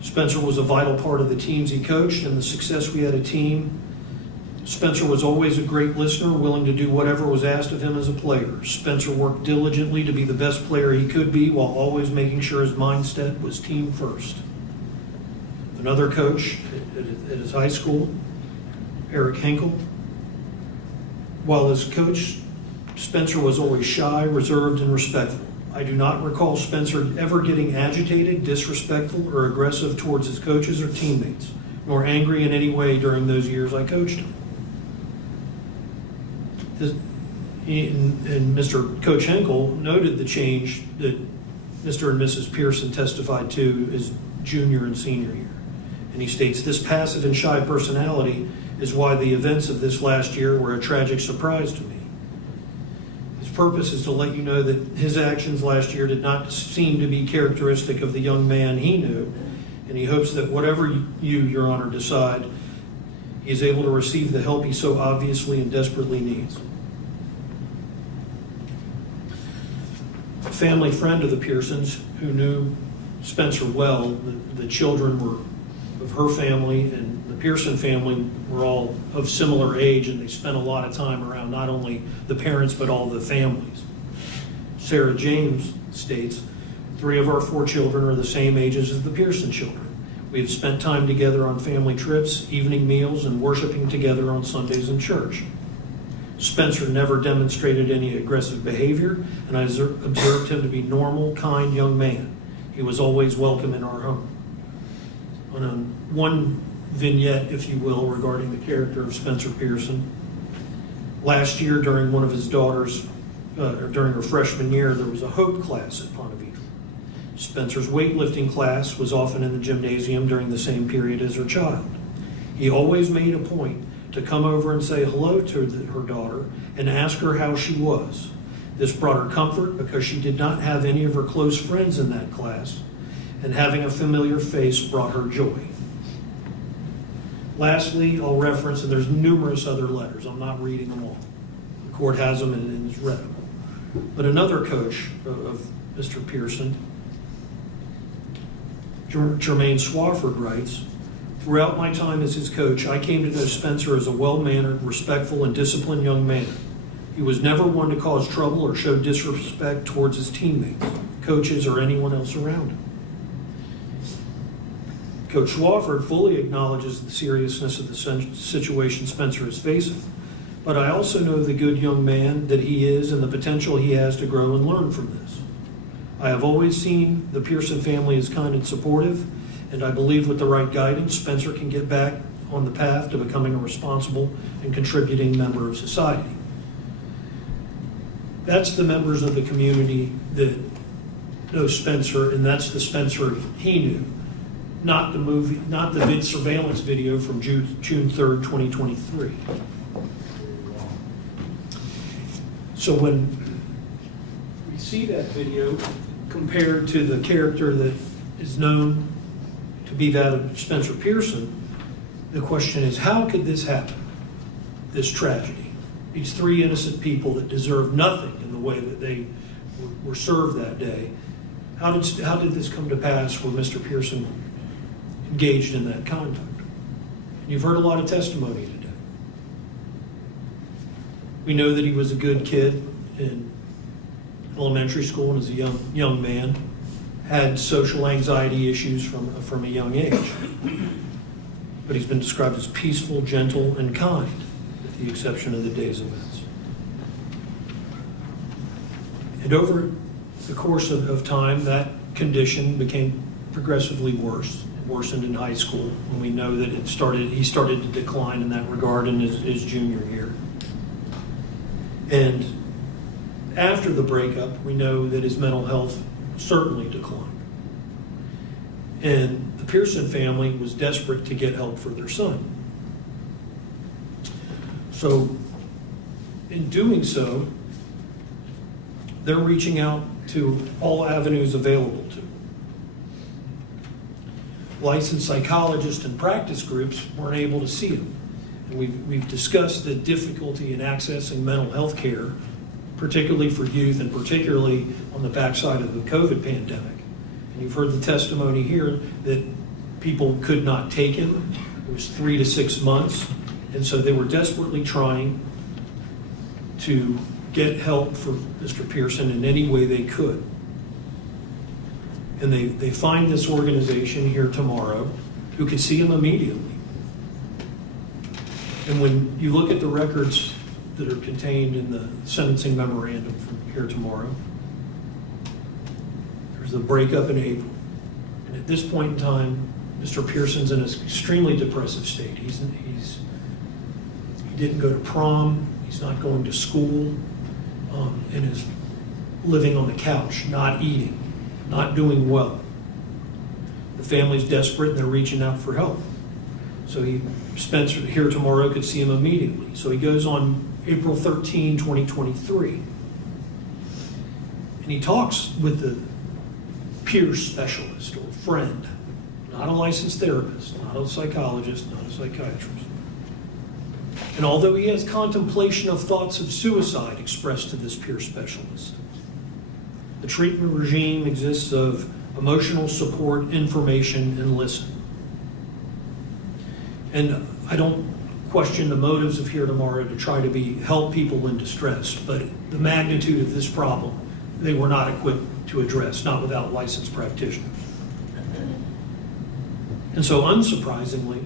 Spencer was a vital part of the teams he coached and the success we had a team. Spencer was always a great listener, willing to do whatever was asked of him as a player. Spencer worked diligently to be the best player he could be while always making sure his mindset was team first. Another coach at his high school, Eric Henkel. While as coach, Spencer was always shy, reserved, and respectful. I do not recall Spencer ever getting agitated, disrespectful, or aggressive towards his coaches or teammates, nor angry in any way during those years I coached him. And Mr. Coach Henkel noted the change that Mr. and Mrs. Pearson testified to his junior and senior year. And he states, "This passive and shy personality is why the events of this last year were a tragic surprise to me. His purpose is to let you know that his actions last year did not seem to be characteristic of the young man he knew, and he hopes that whatever you, Your Honor, decide, he is able to receive the help he so obviously and desperately needs." A family friend of the Pearsons who knew Spencer well, the children were of her family and the Pearson family were all of similar age, and they spent a lot of time around not only the parents but all the families. Sarah James states, "3 of our 4 children are the same ages as the Pearson children. We have spent time together on family trips, evening meals, and worshiping together on Sundays in church. Spencer never demonstrated any aggressive behavior, and I observed him to be normal, kind young man. He was always welcome in our home." On one vignette, if you will, regarding the character of Spencer Pearson, last year during one of his daughters, during her freshman year, there was a Hope class at Ponte Vedra. Spencer's weightlifting class was often in the gymnasium during the same period as her child. He always made a point to come over and say hello to her daughter and ask her how she was. This brought her comfort because she did not have any of her close friends in that class, and having a familiar face brought her joy. Lastly, I'll reference, and there's numerous other letters, I'm not reading them all. The court has them and has read them. But another coach of Mr. Pearson, Jermaine Swafford, writes, "Throughout my time as his coach, I came to know Spencer as a well-mannered, respectful, and disciplined young man. He was never one to cause trouble or show disrespect towards his teammates, coaches, or anyone else around him." Coach Swafford fully acknowledges the seriousness of the situation Spencer is facing, but I also know the good young man that he is and the potential he has to grow and learn from this. I have always seen the Pearson family as kind and supportive, and I believe with the right guidance, Spencer can get back on the path to becoming a responsible and contributing member of society. That's the members of the community that know Spencer, and that's the Spencer he knew. Not the surveillance video from June 3rd, 2023. So when we see that video compared to the character that is known to be that of Spencer Pearson, the question is, how could this happen? This tragedy. These 3 innocent people that deserve nothing in the way that they were served that day. How did this come to pass where Mr. Pearson engaged in that conduct? And you've heard a lot of testimony today. We know that he was a good kid in elementary school and as a young man, had social anxiety issues from a young age. But he's been described as peaceful, gentle, and kind. with the exception of the day's events. And over the course of time, that condition became progressively worse. It worsened in high school, when we know that he started to decline in that regard in his junior year. And after the breakup, we know that his mental health certainly declined. And the Pearson family was desperate to get help for their son. So, in doing so, they're reaching out to all avenues available to them. Licensed psychologists and practice groups weren't able to see him. And we've discussed the difficulty in accessing mental health care, particularly for youth and particularly on the backside of the COVID pandemic. And you've heard the testimony here that people could not take him. It was 3 to 6 months. And so they were desperately trying to get help for Mr. Pearson in any way they could. And they find this organization here tomorrow who can see him immediately. And when you look at the records that are contained in the sentencing memorandum from here tomorrow, there's the breakup in April. And at this point in time, Mr. Pearson's in an extremely depressive state. He didn't go to prom, he's not going to school, and is living on the couch, not eating, not doing well. The family's desperate and they're reaching out for help. So Spencer here tomorrow could see him immediately. So he goes on April 13, 2023. And he talks with the peer specialist or friend, not a licensed therapist, not a psychologist, not a psychiatrist. And although he has contemplation of thoughts of suicide expressed to this peer specialist, the treatment regime exists of emotional support, information, and listen. And I don't question the motives of here tomorrow to try to help people in distress, but the magnitude of this problem, they were not equipped to address, not without licensed practitioners. And so unsurprisingly,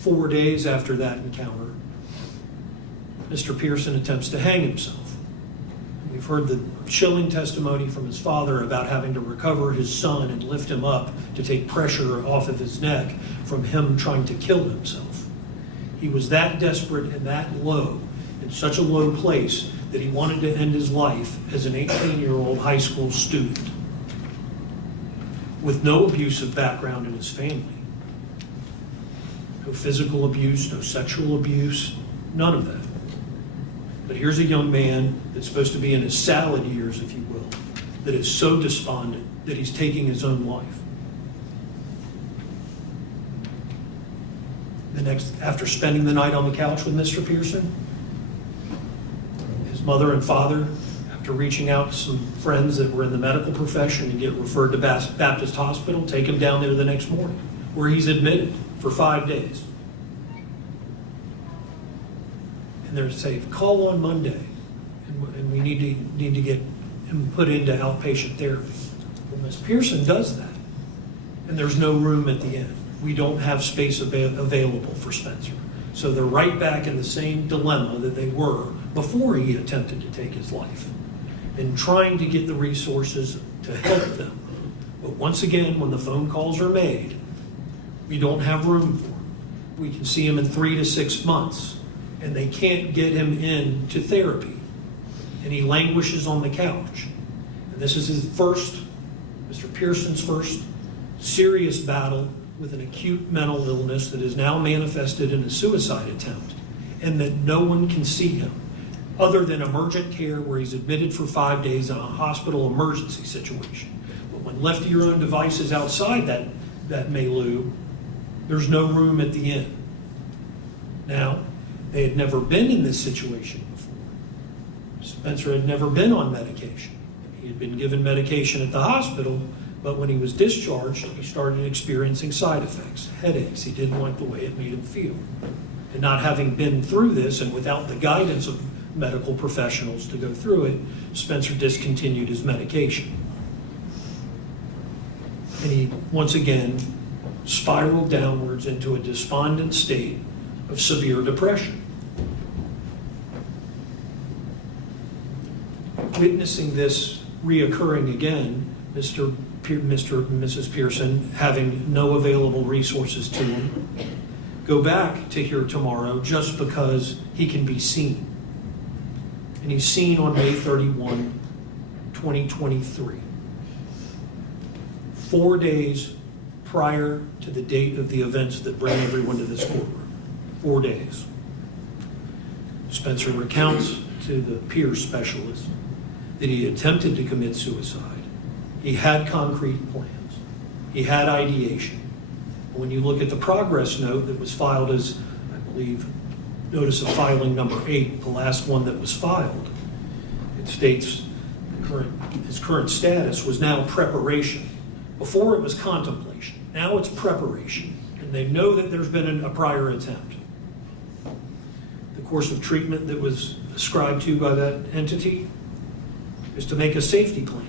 4 days after that encounter, Mr. Pearson attempts to hang himself. We've heard the chilling testimony from his father about having to recover his son and lift him up to take pressure off of his neck from him trying to kill himself. He was that desperate and that low, in such a low place, that he wanted to end his life as an 18-year-old high school student with no abusive background in his family. No physical abuse, no sexual abuse, none of that. But here's a young man that's supposed to be in his salad years, if you will, that is so despondent that he's taking his own life. After spending the night on the couch with Mr. Pearson, his mother and father, after reaching out to some friends that were in the medical profession to get referred to Baptist Hospital, take him down there the next morning, where he's admitted for 5 days. And they're saying, call on Monday, and we need to get him put into outpatient therapy. Well, Ms. Pearson does that, and there's no room at the end. We don't have space available for Spencer. So they're right back in the same dilemma that they were before he attempted to take his life, and trying to get the resources to help them. But once again, when the phone calls are made, we don't have room for him. We can see him in 3 to 6 months, and they can't get him into therapy. And he languishes on the couch. And this is Mr. Pearson's first serious battle with an acute mental illness that is now manifested in a suicide attempt, and that no one can see him other than emergent care, where he's admitted for 5 days in a hospital emergency situation. But when left to your own devices outside that milieu, there's no room at the inn. Now, they had never been in this situation before. Spencer had never been on medication. He had been given medication at the hospital, but when he was discharged, he started experiencing side effects, headaches. He didn't like the way it made him feel. And not having been through this, and without the guidance of medical professionals to go through it, Spencer discontinued his medication. And he, once again, spiraled downwards into a despondent state of severe depression. witnessing this reoccurring again, Mr. and Mrs. Pearson having no available resources to him, go back to here tomorrow just because he can be seen. And he's seen on May 31, 2023. 4 days prior to the date of the events that bring everyone to this courtroom. 4 days. Spencer recounts to the peer specialist that he attempted to commit suicide. He had concrete plans. He had ideation. When you look at the progress note that was filed as, I believe, notice of filing number 8, the last one that was filed, it states his current status was now preparation. Before it was contemplation. Now it's preparation. And they know that there's been a prior attempt. The course of treatment that was ascribed to by that entity is to make a safety plan.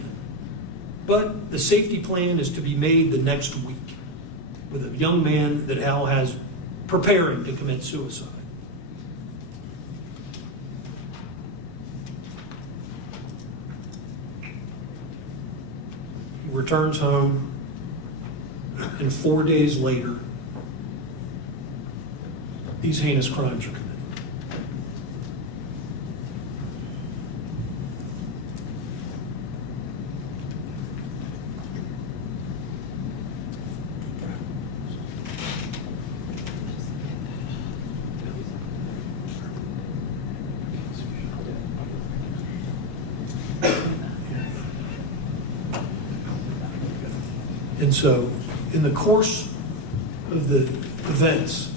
But the safety plan is to be made the next week with a young man that Al has preparing to commit suicide. He returns home, and 4 days later, these heinous crimes are committed. And so, in the course of the events,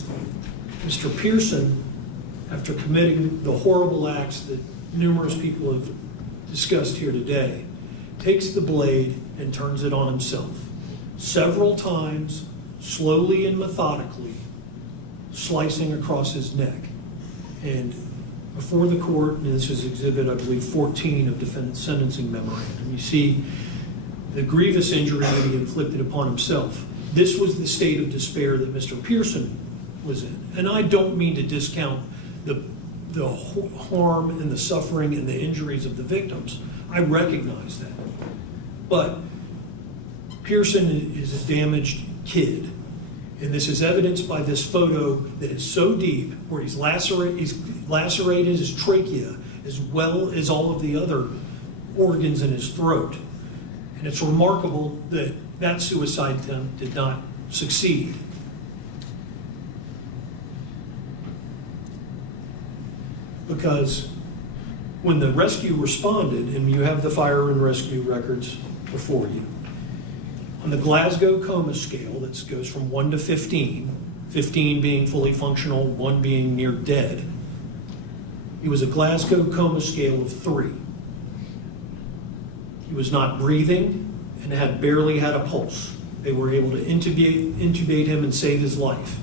Mr. Pearson, after committing the horrible acts that numerous people have discussed here today, takes the blade and turns it on himself. Several times, slowly and methodically, slicing across his neck. And before the court, and this is exhibit, I believe, 14 of defendant's sentencing memorandum, you see the grievous injury that he inflicted upon himself. This was the state of despair that Mr. Pearson was in. And I don't mean to discount the harm and the suffering and the injuries of the victims. I recognize that. But Pearson is a damaged kid. And this is evidenced by this photo that is so deep, where he's lacerated his trachea as well as all of the other organs in his throat. And it's remarkable that that suicide attempt did not succeed. Because when the rescue responded, and you have the fire and rescue records before you, on the Glasgow coma scale that goes from 1 to 15, 15 being fully functional, 1 being near dead, he was a Glasgow coma scale of 3. He was not breathing and barely had a pulse. They were able to intubate him and save his life.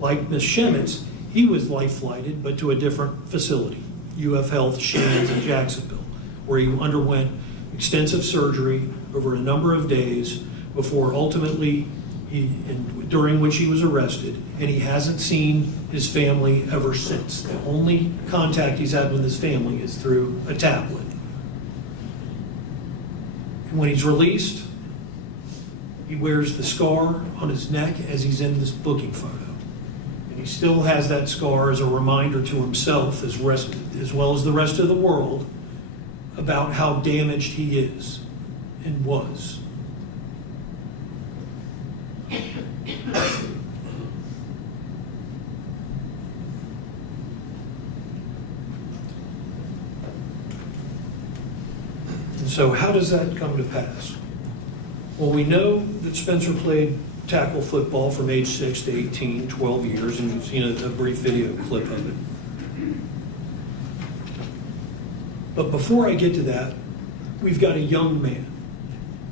Like Ms. Schemitz, he was life-flighted, but to a different facility, UF Health, Shands in Jacksonville, where he underwent extensive surgery over a number of days before ultimately, during which he was arrested, and he hasn't seen his family ever since. The only contact he's had with his family is through a tablet. And when he's released, he wears the scar on his neck as he's in this booking photo. And he still has that scar as a reminder to himself, as well as the rest of the world, about how damaged he is and was. And so how does that come to pass? Well, we know that Spencer played tackle football from age 6 to 18, 12 years, and you've seen a brief video clip of it. But before I get to that, we've got a young man,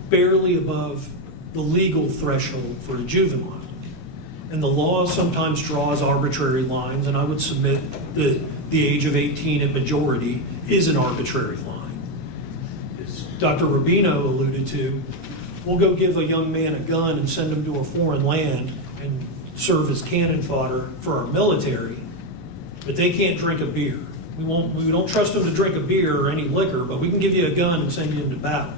barely above the legal threshold for a juvenile. And the law sometimes draws arbitrary lines, and I would submit that the age of 18 at majority is an arbitrary line. As Dr. Rubino alluded to, we'll go give a young man a gun and send him to a foreign land and serve as cannon fodder for our military, but they can't drink a beer. We don't trust him to drink a beer or any liquor, but we can give you a gun and send you into battle.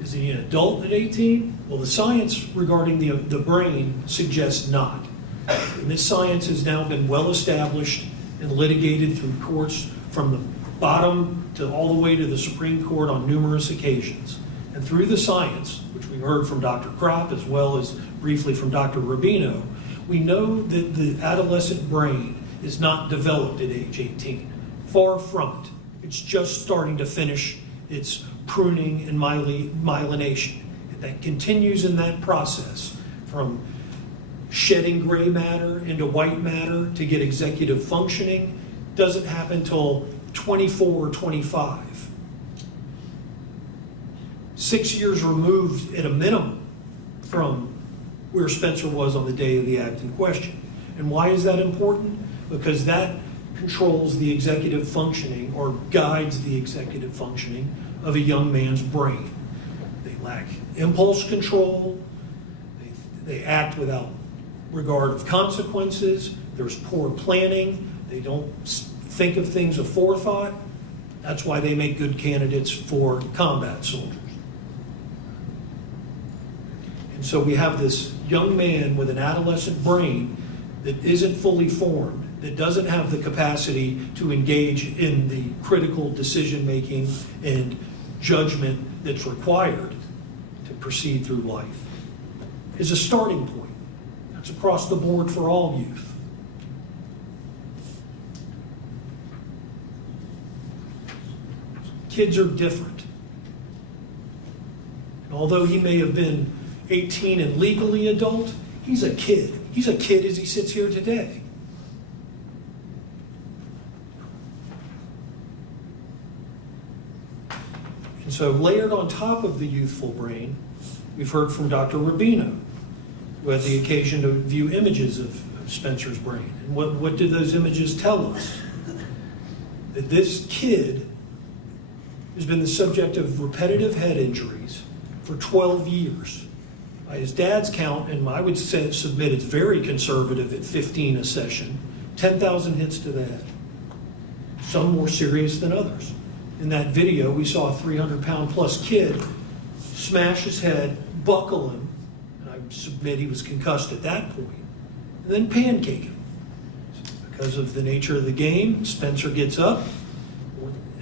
Is he an adult at 18? Well, the science regarding the brain suggests not. And this science has now been well established and litigated through courts from the bottom to all the way to the Supreme Court on numerous occasions. And through the science, which we heard from Dr. Kropp as well as briefly from Dr. Rubino, we know that the adolescent brain is not developed at age 18. Far from it. It's just starting to finish its pruning and myelination. And that continues in that process from shedding gray matter into white matter to get executive functioning. Doesn't happen till 24 or 25. 6 years removed at a minimum from where Spencer was on the day of the act in question. And why is that important? Because that controls the executive functioning or guides the executive functioning of a young man's brain. They lack impulse control. They act without regard of consequences. There's poor planning. They don't think of things of forethought. That's why they make good candidates for combat soldiers. And so we have this young man with an adolescent brain that isn't fully formed, that doesn't have the capacity to engage in the critical decision-making and judgment that's required to proceed through life, is a starting point. That's across the board for all youth. Kids are different. And although he may have been 18 and legally adult, he's a kid. He's a kid as he sits here today. And so layered on top of the youthful brain, we've heard from Dr. Rubino, who had the occasion to view images of Spencer's brain. And what did those images tell us? That this kid has been the subject of repetitive head injuries for 12 years. By his dad's count, and I would submit it's very conservative at 15 a session, 10,000 hits to the head. Some more serious than others. In that video, we saw a 300-pound plus kid smash his head, buckle him, and I submit he was concussed at that point, and then pancake him. Because of the nature of the game, Spencer gets up,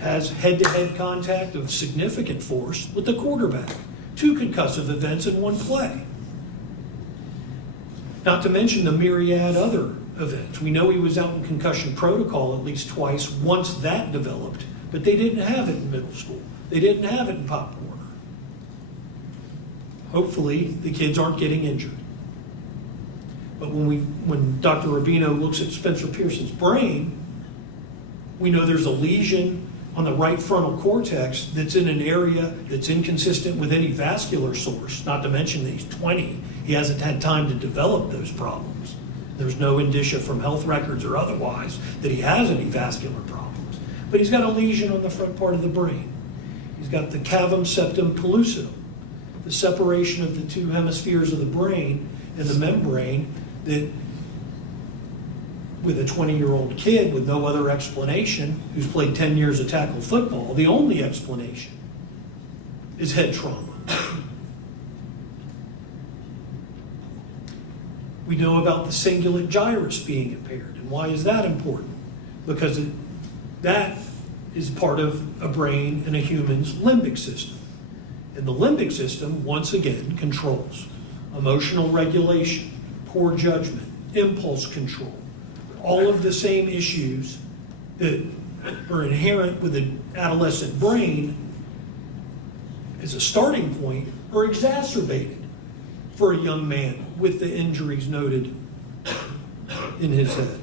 has head-to-head contact of significant force with the quarterback. 2 concussive events in one play. Not to mention the myriad other events. We know he was out in concussion protocol at least twice once that developed, but they didn't have it in middle school. They didn't have it in Pop Warner. Hopefully, the kids aren't getting injured. But when Dr. Rubino looks at Spencer Pearson's brain, we know there's a lesion on the right frontal cortex that's in an area that's inconsistent with any vascular source, not to mention that he's 20. He hasn't had time to develop those problems. There's no indicia from health records or otherwise that he has any vascular problems. But he's got a lesion on the front part of the brain. He's got the cavum septum pellucidum, the separation of the 2 hemispheres of the brain and the membrane that with a 20-year-old kid with no other explanation who's played 10 years of tackle football, the only explanation is head trauma. We know about the cingulate gyrus being impaired. And why is that important? Because that is part of a brain and a human's limbic system. And the limbic system, once again, controls emotional regulation, poor judgment, impulse control. All of the same issues that are inherent with an adolescent brain as a starting point are exacerbated for a young man with the injuries noted in his head.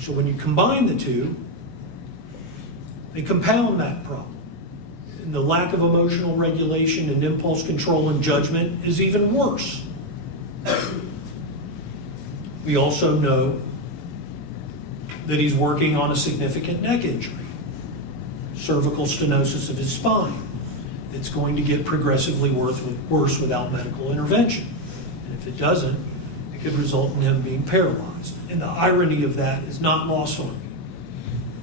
So when you combine the two, they compound that problem. And the lack of emotional regulation and impulse control and judgment is even worse. We also know that he's working on a significant neck injury, cervical stenosis of his spine. It's going to get progressively worse without medical intervention. And if it doesn't, it could result in him being paralyzed. And the irony of that is not lost on me.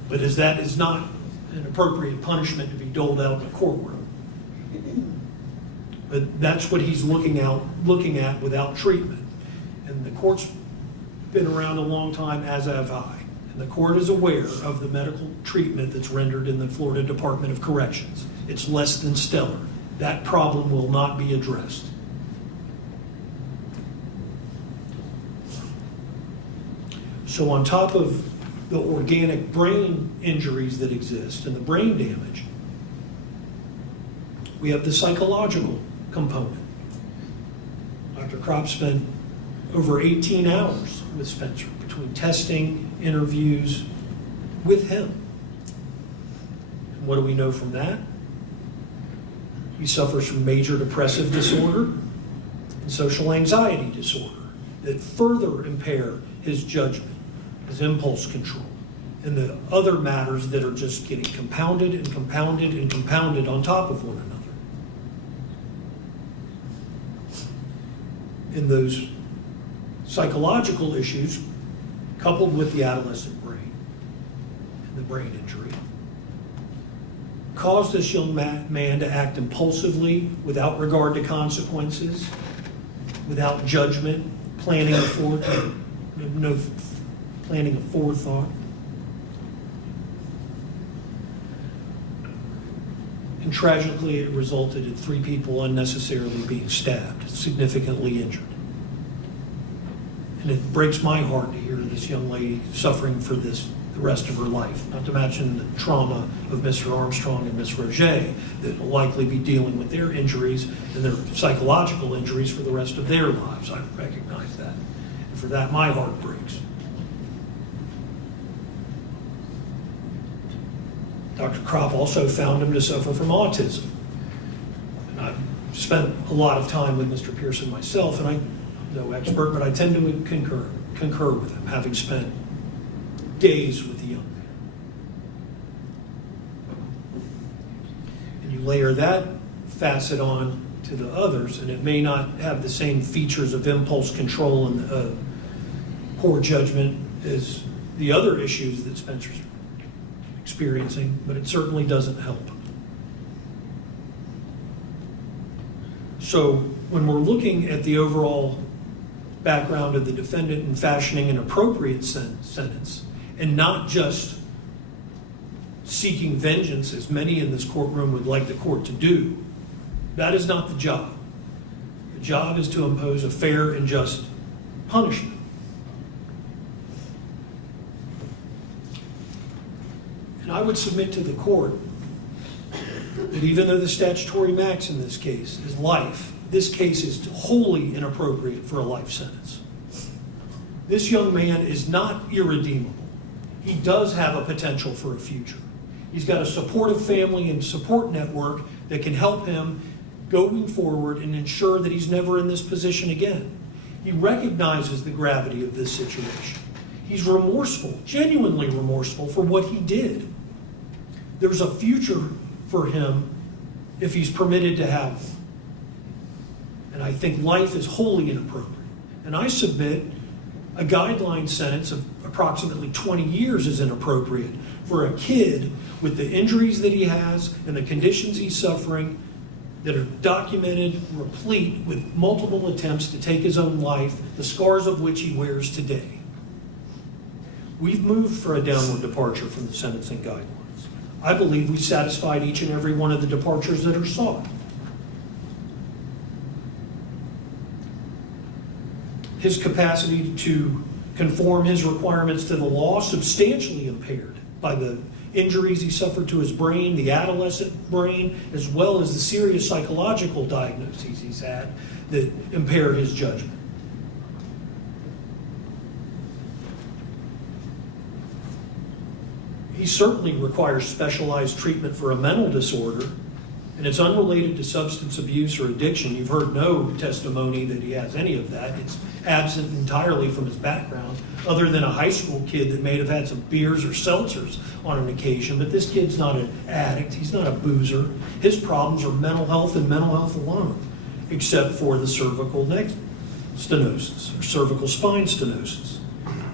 But as that is not an appropriate punishment to be doled out in a courtroom. But that's what he's looking at without treatment. And the court's been around a long time, as have I. And the court is aware of the medical treatment that's rendered in the Florida Department of Corrections. It's less than stellar. That problem will not be addressed. So on top of the organic brain injuries that exist and the brain damage, we have the psychological component. Dr. Kropp spent over 18 hours with Spencer between testing, interviews with him. And what do we know from that? He suffers from major depressive disorder and social anxiety disorder that further impair his judgment, his impulse control, and the other matters that are just getting compounded and compounded and compounded on top of one another. And those psychological issues, coupled with the adolescent brain and the brain injury, caused this young man to act impulsively, without regard to consequences, without judgment, planning a forethought. And tragically, it resulted in 3 people unnecessarily being stabbed, significantly injured. And it breaks my heart to hear this young lady suffering for this the rest of her life, not to mention the trauma of Mr. Armstrong and Ms. Roget that will likely be dealing with their injuries and their psychological injuries for the rest of their lives. I recognize that. And for that, my heart breaks. Dr. Kropp also found him to suffer from autism. And I've spent a lot of time with Mr. Pearson myself, and I'm no expert, but I tend to concur with him, having spent days with the young man. And you layer that facet on to the others, and it may not have the same features of impulse control and poor judgment as the other issues that Spencer's experiencing, but it certainly doesn't help. So when we're looking at the overall background of the defendant in fashioning an appropriate sentence, and not just seeking vengeance, as many in this courtroom would like the court to do, that is not the job. The job is to impose a fair and just punishment. And I would submit to the court that even though the statutory max in this case is life, this case is wholly inappropriate for a life sentence. This young man is not irredeemable. He does have a potential for a future. He's got a supportive family and support network that can help him going forward and ensure that he's never in this position again. He recognizes the gravity of this situation. He's remorseful, genuinely remorseful for what he did. There's a future for him if he's permitted to have one. And I think life is wholly inappropriate. And I submit a guideline sentence of approximately 20 years is inappropriate for a kid with the injuries that he has and the conditions he's suffering that are documented, replete with multiple attempts to take his own life, the scars of which he wears today. We've moved for a downward departure from the sentencing guidelines. I believe we satisfied each and every one of the departures that are sought. His capacity to conform his requirements to the law substantially impaired by the injuries he suffered to his brain, the adolescent brain, as well as the serious psychological diagnoses he's had that impair his judgment. He certainly requires specialized treatment for a mental disorder, and it's unrelated to substance abuse or addiction. You've heard no testimony that he has any of that. It's absent entirely from his background, other than a high school kid that may have had some beers or seltzers on an occasion. But this kid's not an addict. He's not a boozer. His problems are mental health and mental health alone, except for the cervical stenosis, or cervical spine stenosis,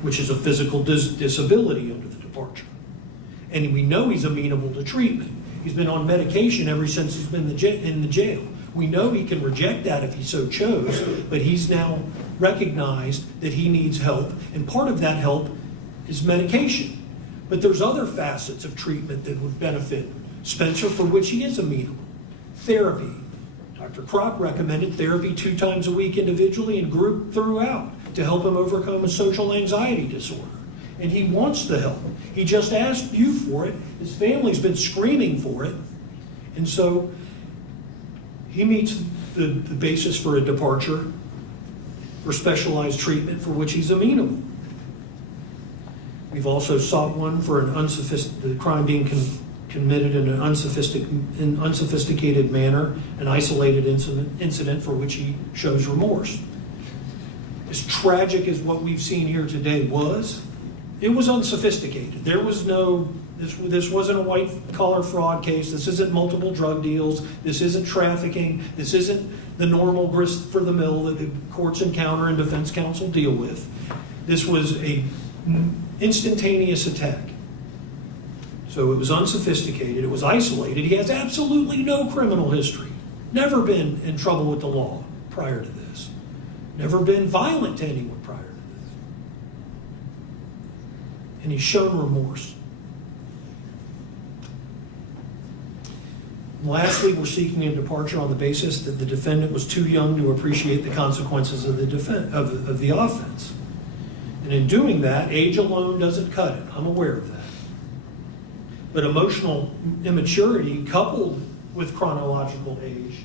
which is a physical disability under the departure. And we know he's amenable to treatment. He's been on medication ever since he's been in the jail. We know he can reject that if he so chose, but he's now recognized that he needs help, and part of that help is medication. But there's other facets of treatment that would benefit Spencer, for which he is amenable. Therapy. Dr. Kropp recommended therapy 2 times a week individually and group throughout to help him overcome a social anxiety disorder. And he wants the help. He just asked you for it. His family's been screaming for it. And so he meets the basis for a departure for specialized treatment for which he's amenable. We've also sought one for the crime being committed in an unsophisticated manner, an isolated incident for which he shows remorse. As tragic as what we've seen here today was, it was unsophisticated. There was this wasn't a white-collar fraud case. This isn't multiple drug deals. This isn't trafficking. This isn't the normal grist for the mill that the courts encounter and defense counsel deal with. This was a instantaneous attack. So it was unsophisticated. It was isolated. He has absolutely no criminal history. Never been in trouble with the law prior to this. Never been violent to anyone prior to this. And he's shown remorse. And lastly, we're seeking a departure on the basis that the defendant was too young to appreciate the consequences of the offense. And in doing that, age alone doesn't cut it. I'm aware of that. But emotional immaturity coupled with chronological age,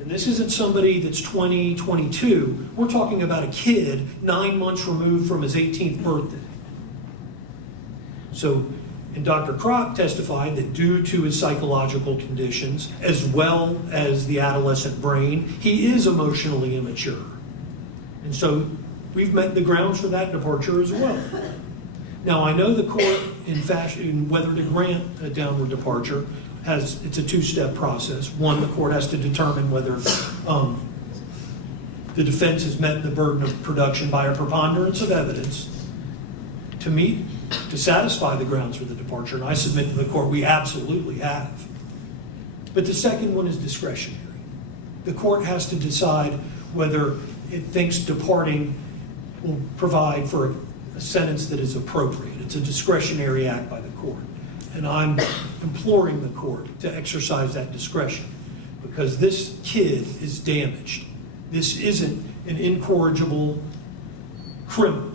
and this isn't somebody that's 20, 22. We're talking about a kid 9 months removed from his 18th birthday. So, and Dr. Kropp testified that due to his psychological conditions, as well as the adolescent brain, he is emotionally immature. And so we've met the grounds for that departure as well. Now, I know the court, in whether to grant a downward departure, it's a 2-step process. One, the court has to determine whether the defense has met the burden of production by a preponderance of evidence to satisfy the grounds for the departure. And I submit to the court we absolutely have. But the second one is discretionary. The court has to decide whether it thinks departing will provide for a sentence that is appropriate. It's a discretionary act by the court. And I'm imploring the court to exercise that discretion because this kid is damaged. This isn't an incorrigible criminal.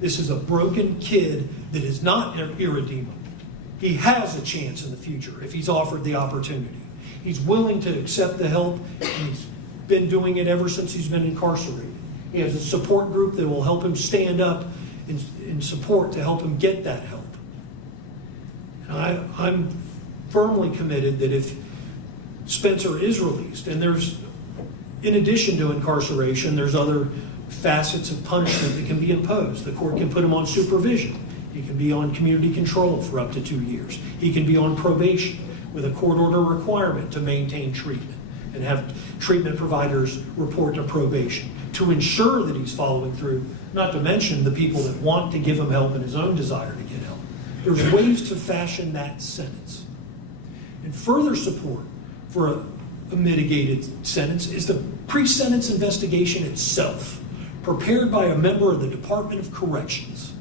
This is a broken kid that is not irredeemable. He has a chance in the future if he's offered the opportunity. He's willing to accept the help, and he's been doing it ever since he's been incarcerated. He has a support group that will help him stand up in support to help him get that help. And I'm firmly committed that if Spencer is released, and there's, in addition to incarceration, there's other facets of punishment that can be imposed. The court can put him on supervision. He can be on community control for up to 2 years. He can be on probation with a court order requirement to maintain treatment and have treatment providers report to probation to ensure that he's following through, not to mention the people that want to give him help and his own desire to get help. There's ways to fashion that sentence. And further support for a mitigated sentence is the pre-sentence investigation itself, prepared by a member of the Department of Corrections,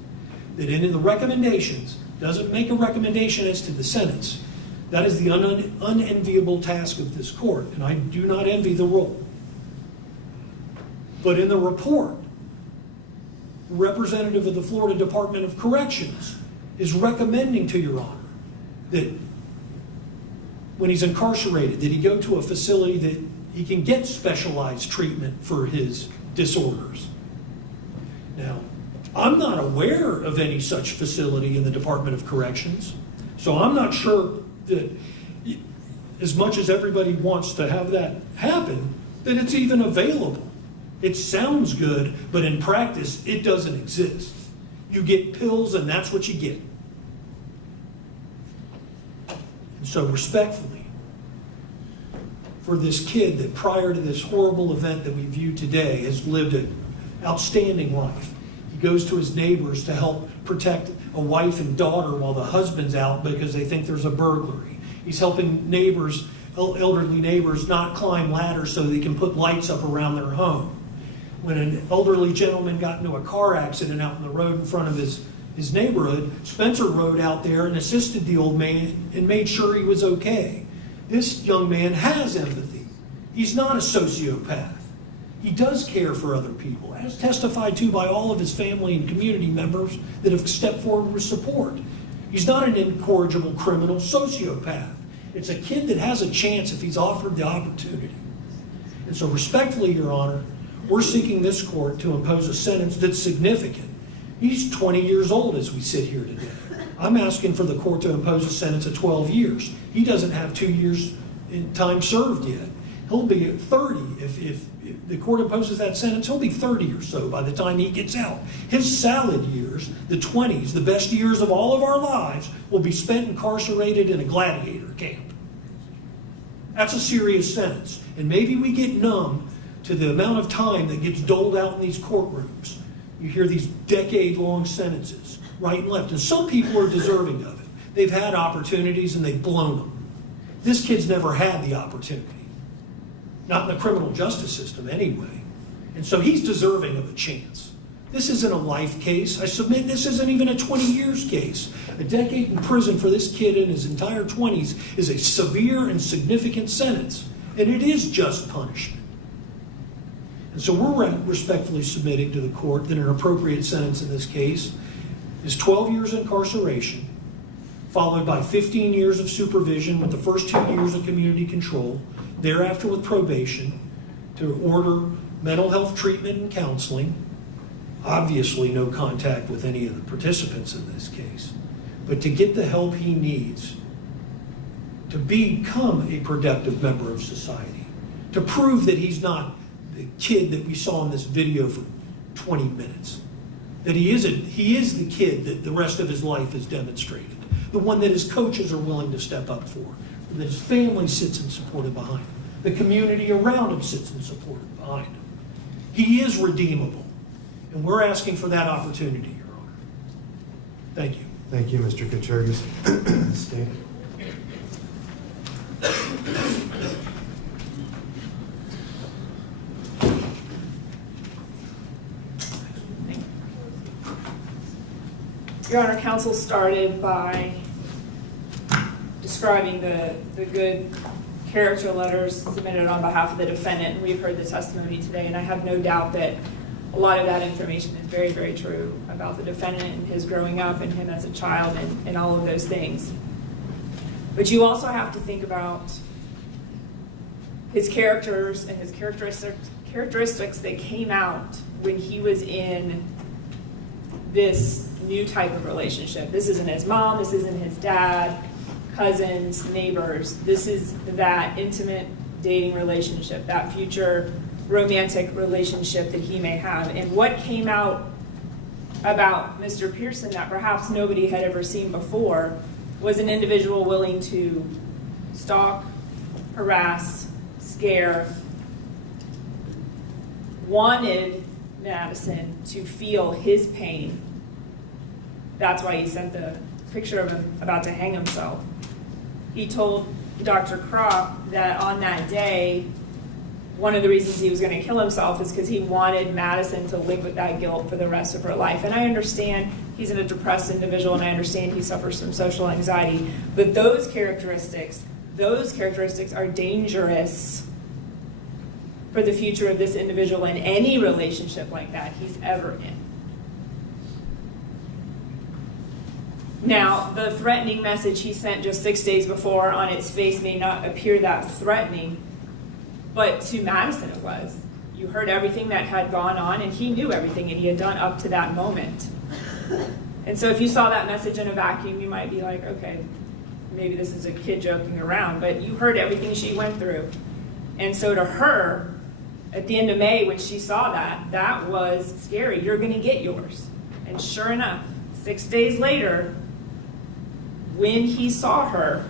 that in the recommendations doesn't make a recommendation as to the sentence. That is the unenviable task of this court, and I do not envy the role. But in the report, the representative of the Florida Department of Corrections is recommending to Your Honor that when he's incarcerated, that he go to a facility that he can get specialized treatment for his disorders. Now, I'm not aware of any such facility in the Department of Corrections, so I'm not sure that, as much as everybody wants to have that happen, that it's even available. It sounds good, but in practice, it doesn't exist. You get pills, and that's what you get. And so respectfully, for this kid that prior to this horrible event that we view today has lived an outstanding life. He goes to his neighbors to help protect a wife and daughter while the husband's out because they think there's a burglary. He's helping neighbors, elderly neighbors, not climb ladders so they can put lights up around their home. When an elderly gentleman got into a car accident out on the road in front of his neighborhood, Spencer rode out there and assisted the old man and made sure he was okay. This young man has empathy. He's not a sociopath. He does care for other people, as testified to by all of his family and community members that have stepped forward with support. He's not an incorrigible criminal sociopath. It's a kid that has a chance if he's offered the opportunity. And so respectfully, Your Honor, we're seeking this court to impose a sentence that's significant. He's 20 years old as we sit here today. I'm asking for the court to impose a sentence of 12 years. He doesn't have 2 years in time served yet. He'll be at 30. If the court imposes that sentence, he'll be 30 or so by the time he gets out. His salad years, the 20s, the best years of all of our lives, will be spent incarcerated in a gladiator camp. That's a serious sentence. And maybe we get numb to the amount of time that gets doled out in these courtrooms. You hear these decade-long sentences, right and left. And some people are deserving of it. They've had opportunities and they've blown them. This kid's never had the opportunity. Not in the criminal justice system anyway. And so he's deserving of a chance. This isn't a life case. I submit this isn't even a 20 years case. A decade in prison for this kid in his entire 20s is a severe and significant sentence. And it is just punishment. And so we're respectfully submitting to the court that an appropriate sentence in this case is 12 years incarceration, followed by 15 years of supervision with the first 2 years of community control, thereafter with probation, to order mental health treatment and counseling, obviously no contact with any of the participants in this case, but to get the help he needs to become a productive member of society, to prove that he's not the kid that we saw in this video for 20 minutes, that he is the kid that the rest of his life has demonstrated, the one that his coaches are willing to step up for, that his family sits and supported behind him, the community around him sits and supported behind him. He is redeemable, and we're asking for that opportunity, Your Honor. Thank you. Thank you, Mr. Kachergis. Stan? Your Honor, counsel started by describing the good character letters submitted on behalf of the defendant, and we've heard the testimony today, and I have no doubt that a lot of that information is very, very true about the defendant and his growing up and him as a child and all of those things. But you also have to think about his characters and his characteristics that came out when he was in this new type of relationship. This isn't his mom, this isn't his dad, cousins, neighbors. This is that intimate dating relationship, that future romantic relationship that he may have. And what came out about Mr. Pearson that perhaps nobody had ever seen before was an individual willing to stalk, harass, scare, wanted Madison to feel his pain. That's why he sent the picture of him about to hang himself. He told Dr. Kropp that on that day, one of the reasons he was going to kill himself is because he wanted Madison to live with that guilt for the rest of her life. And I understand he's a depressed individual, and I understand he suffers from social anxiety. But those characteristics are dangerous for the future of this individual in any relationship like that he's ever in. Now, the threatening message he sent just 6 days before on its face may not appear that threatening, but to Madison it was. You heard everything that had gone on, and he knew everything that he had done up to that moment. And so if you saw that message in a vacuum, you might be like, okay, maybe this is a kid joking around, but you heard everything she went through. And so to her, at the end of May, when she saw that, that was scary. You're going to get yours. And sure enough, 6 days later, when he saw her,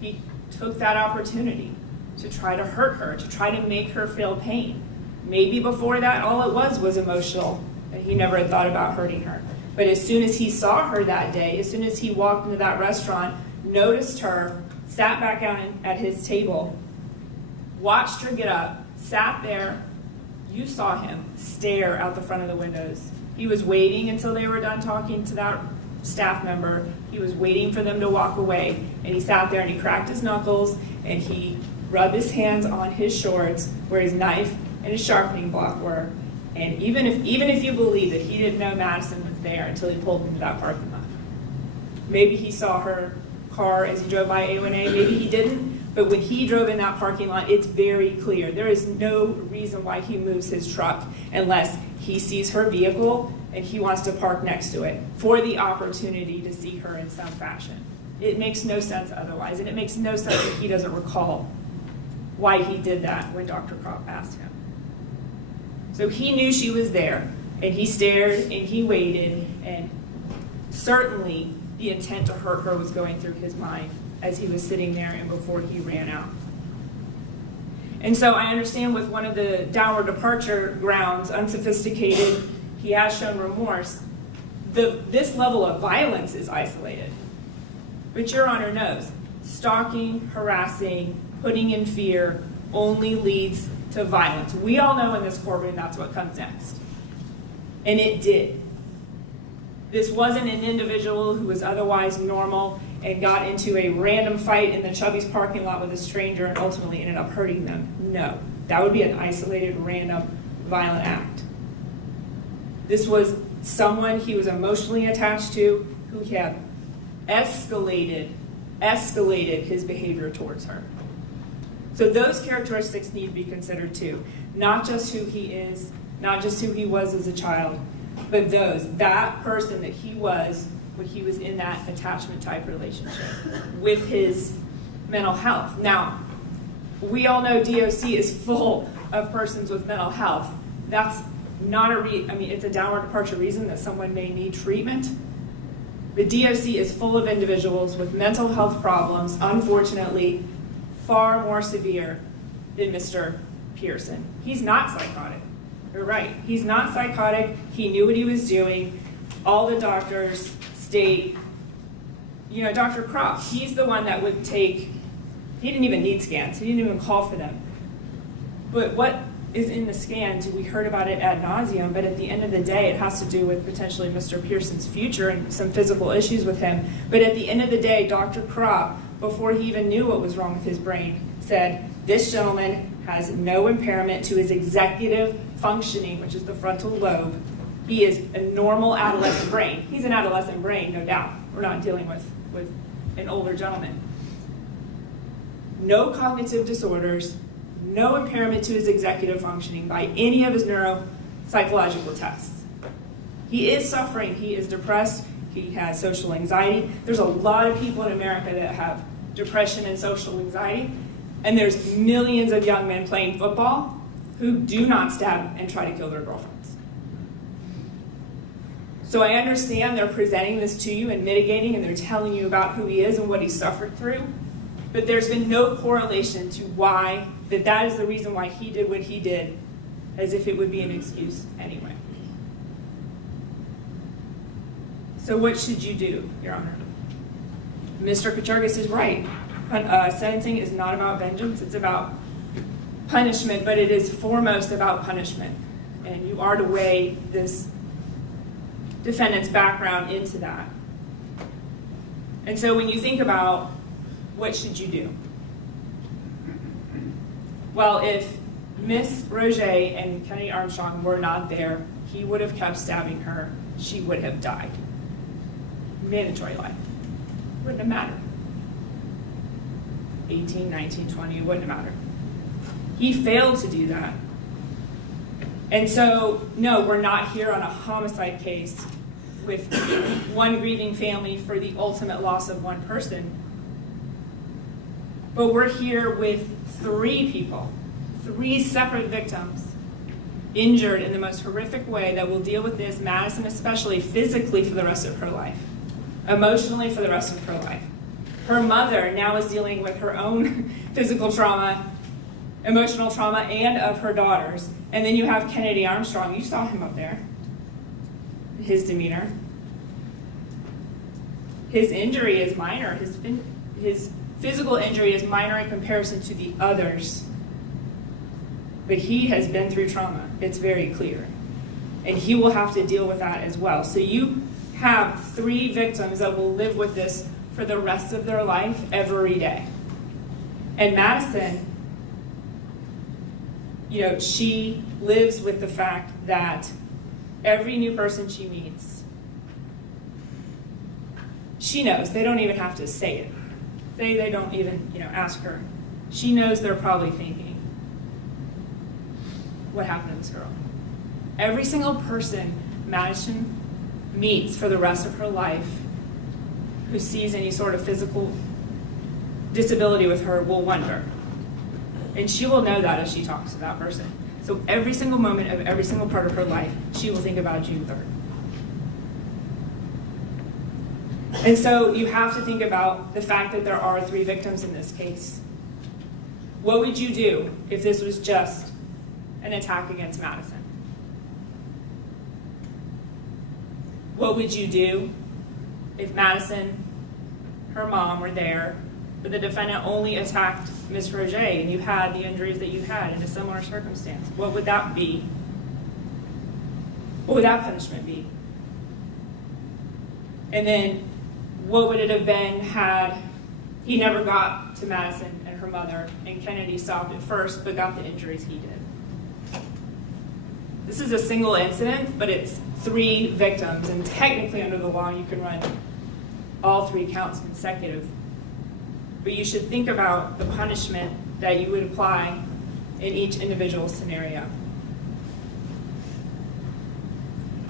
he took that opportunity to try to hurt her, to try to make her feel pain. Maybe before that, all it was emotional, and he never had thought about hurting her. But as soon as he saw her that day, as soon as he walked into that restaurant, noticed her, sat back down at his table, watched her get up, sat there, you saw him stare out the front of the windows. He was waiting until they were done talking to that staff member. He was waiting for them to walk away, and he sat there and he cracked his knuckles and he rubbed his hands on his shorts where his knife and his sharpening block were. And even if you believe that he didn't know Madison was there until he pulled into that parking lot. Maybe he saw her car as he drove by A1A, maybe he didn't, but when he drove in that parking lot, it's very clear. There is no reason why he moves his truck unless he sees her vehicle and he wants to park next to it for the opportunity to see her in some fashion. It makes no sense otherwise, and it makes no sense that he doesn't recall why he did that when Dr. Kropp asked him. So he knew she was there, and he stared and he waited, and certainly the intent to hurt her was going through his mind as he was sitting there and before he ran out. And so I understand with one of the downward departure grounds, unsophisticated, he has shown remorse, this level of violence is isolated. But Your Honor knows, stalking, harassing, putting in fear only leads to violence. We all know in this courtroom that's what comes next. And it did. This wasn't an individual who was otherwise normal and got into a random fight in the Chubby's parking lot with a stranger and ultimately ended up hurting them. No, that would be an isolated, random, violent act. This was someone he was emotionally attached to who had escalated his behavior towards her. So those characteristics need to be considered too. Not just who he is, not just who he was as a child, but that person that he was when he was in that attachment type relationship with his mental health. Now, we all know DOC is full of persons with mental health. That's not it's a downward departure reason that someone may need treatment. But DOC is full of individuals with mental health problems, unfortunately, far more severe than Mr. Pearson. He's not psychotic. You're right. He's not psychotic. He knew what he was doing. All the doctors state, Dr. Kropp, he's the one that would he didn't even need scans. He didn't even call for them. But what is in the scans, we heard about it ad nauseum, but at the end of the day, it has to do with potentially Mr. Pearson's future and some physical issues with him. But at the end of the day, Dr. Kropp, before he even knew what was wrong with his brain, said, this gentleman has no impairment to his executive functioning, which is the frontal lobe. He is a normal adolescent brain. He's an adolescent brain, no doubt. We're not dealing with an older gentleman. No cognitive disorders, no impairment to his executive functioning by any of his neuropsychological tests. He is suffering. He is depressed. He has social anxiety. There's a lot of people in America that have depression and social anxiety, and there's millions of young men playing football who do not stab and try to kill their girlfriends. So I understand they're presenting this to you and mitigating, and they're telling you about who he is and what he suffered through, but there's been no correlation to why that is the reason why he did what he did, as if it would be an excuse anyway. So what should you do, Your Honor? Mr. Kaczargas is right. Sentencing is not about vengeance, it's about punishment, but it is foremost about punishment. And you are to weigh this defendant's background into that. And so when you think about what should you do? Well, if Miss Roger and Kennedy Armstrong were not there, he would have kept stabbing her. She would have died. Mandatory life. Wouldn't have mattered. 18, 19, 20, it wouldn't have mattered. He failed to do that. And so, no, we're not here on a homicide case with one grieving family for the ultimate loss of one person. But we're here with 3 people, 3 separate victims, injured in the most horrific way that will deal with this, Madison especially, physically for the rest of her life, emotionally for the rest of her life. Her mother now is dealing with her own physical trauma, emotional trauma, and of her daughters. And then you have Kennedy Armstrong. You saw him up there. His demeanor. His injury is minor. His physical injury is minor in comparison to the others. But he has been through trauma. It's very clear. And he will have to deal with that as well. So you have 3 victims that will live with this for the rest of their life every day. And Madison, she lives with the fact that every new person she meets, she knows. They don't even have to say it. They don't even, ask her. She knows they're probably thinking, what happened to this girl? Every single person Madison meets for the rest of her life who sees any sort of physical disability with her will wonder. And she will know that as she talks to that person. So every single moment of every single part of her life, she will think about June 3rd. And so you have to think about the fact that there are 3 victims in this case. What would you do if this was just an attack against Madison? What would you do if Madison, her mom, were there, but the defendant only attacked Ms. Roger and you had the injuries that you had in a similar circumstance? What would that be? What would that punishment be? And then what would it have been had he never got to Madison and her mother and Kennedy stopped at first but got the injuries he did? This is a single incident, but it's 3 victims, and technically under the law you can run all 3 counts consecutive. But you should think about the punishment that you would apply in each individual scenario.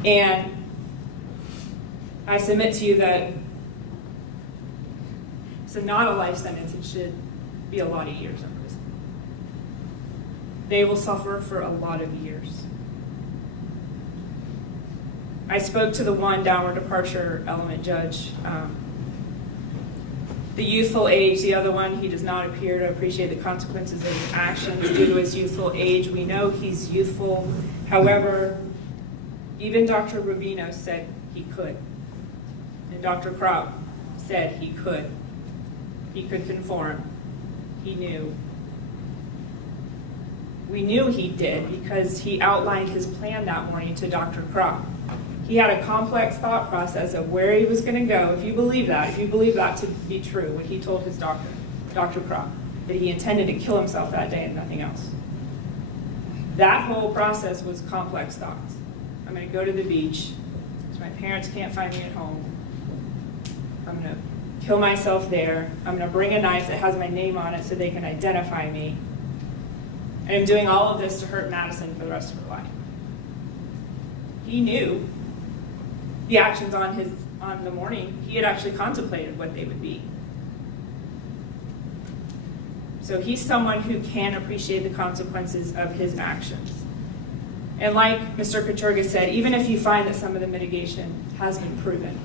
And I submit to you that it's not a life sentence. It should be a lot of years in prison. They will suffer for a lot of years. I spoke to the one downward departure element judge. The youthful age, the other one, he does not appear to appreciate the consequences of his actions due to his youthful age. We know he's youthful. However, even Dr. Rubino said he could. And Dr. Kropp said he could. He could conform. He knew. We knew he did because he outlined his plan that morning to Dr. Kropp. He had a complex thought process of where he was going to go. If you believe that to be true, what he told his doctor, Dr. Kropp, that he intended to kill himself that day and nothing else. That whole process was complex thoughts. I'm going to go to the beach so my parents can't find me at home. I'm going to kill myself there. I'm going to bring a knife that has my name on it so they can identify me. And I'm doing all of this to hurt Madison for the rest of her life. He knew the actions on the morning. He had actually contemplated what they would be. So he's someone who can appreciate the consequences of his actions. And like Mr. Katurga said, even if you find that some of the mitigation has been proven,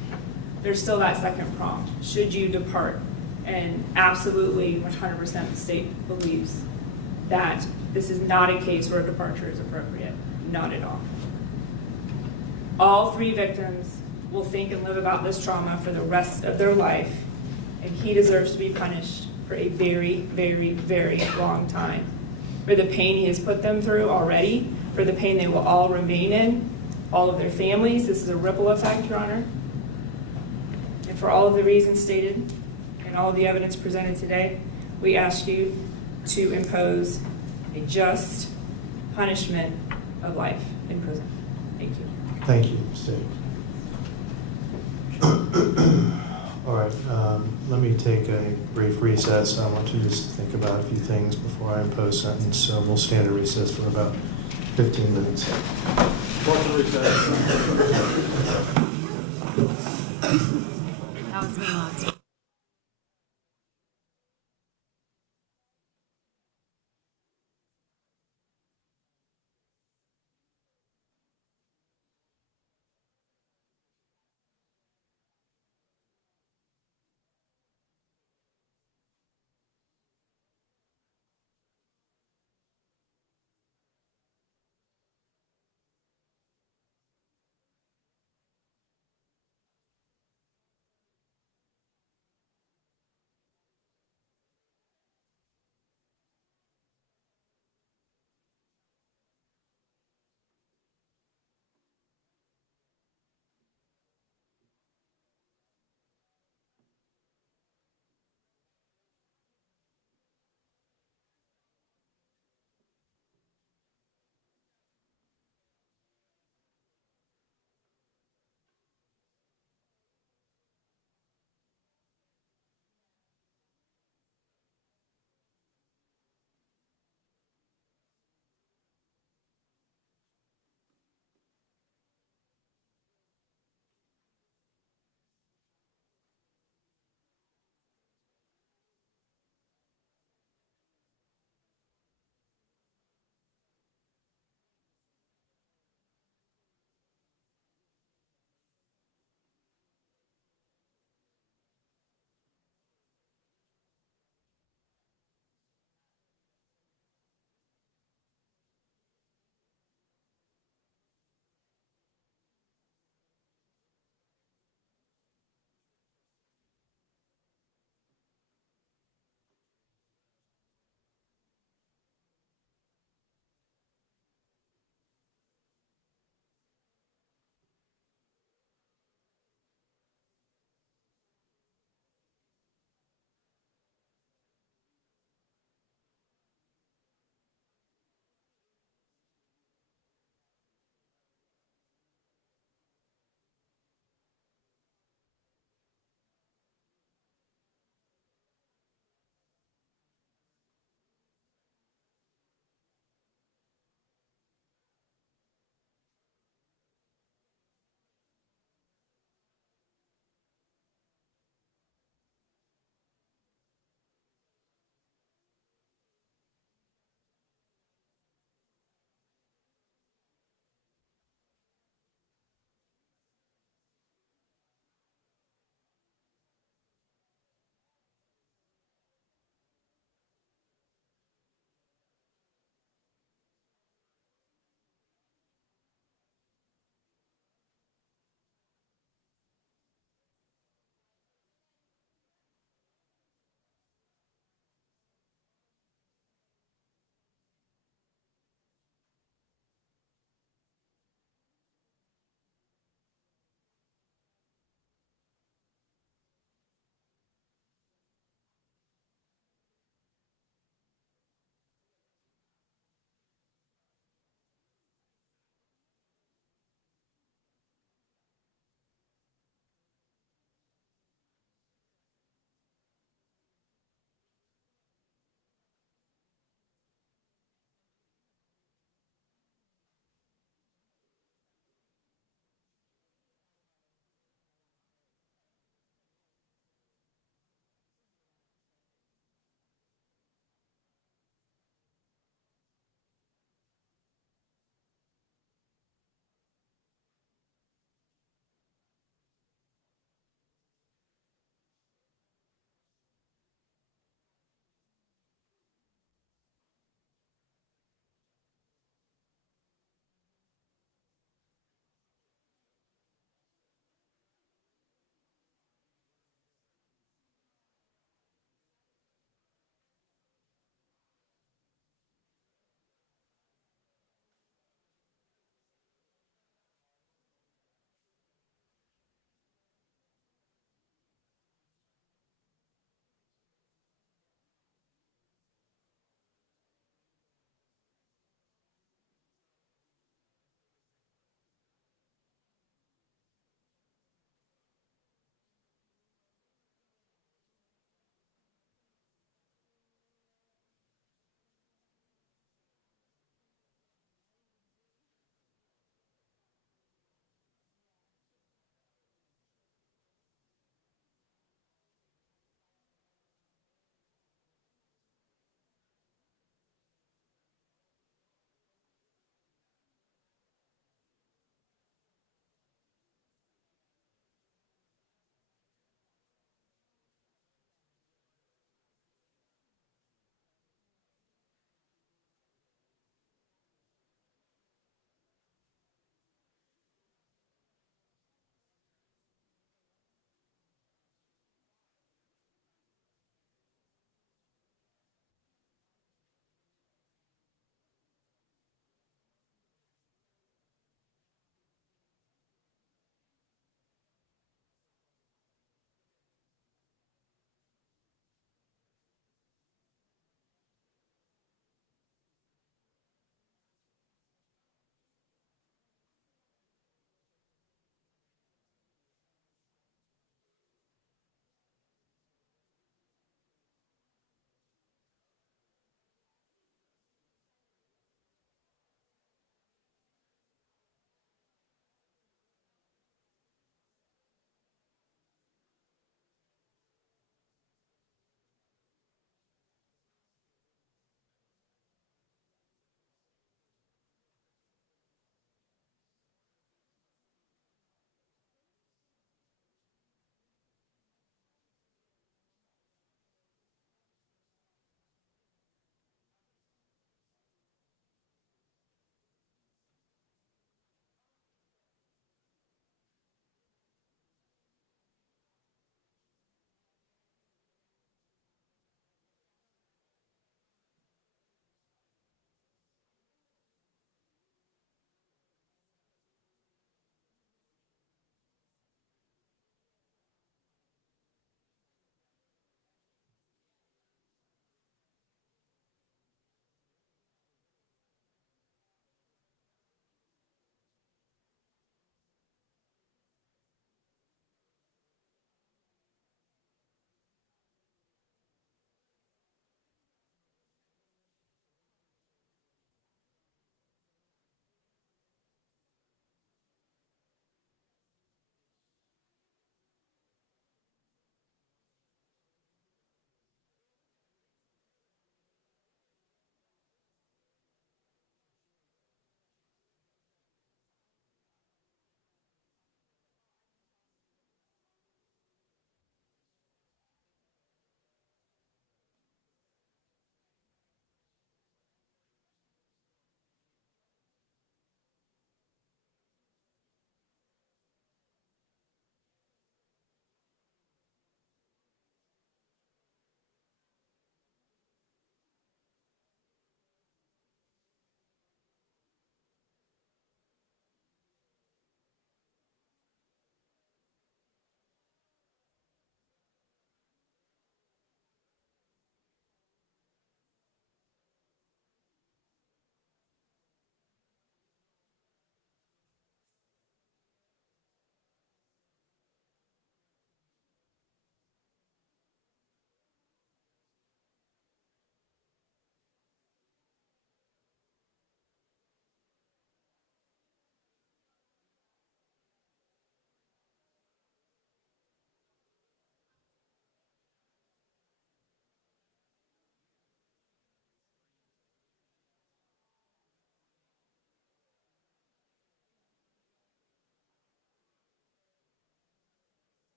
there's still that second prong. Should you depart? And absolutely 100% the state believes that this is not a case where a departure is appropriate. Not at all. All 3 victims will think and live about this trauma for the rest of their life, and he deserves to be punished for a very, very, very long time. For the pain he has put them through already, for the pain they will all remain in, all of their families. This is a ripple effect, Your Honor. And for all of the reasons stated and all of the evidence presented today, we ask you to impose a just punishment of life in prison. Thank you. Thank you, State. All right, let me take a brief recess. I want to just think about a few things before I impose sentence. So we'll stand at recess for about 15 minutes. That was me last.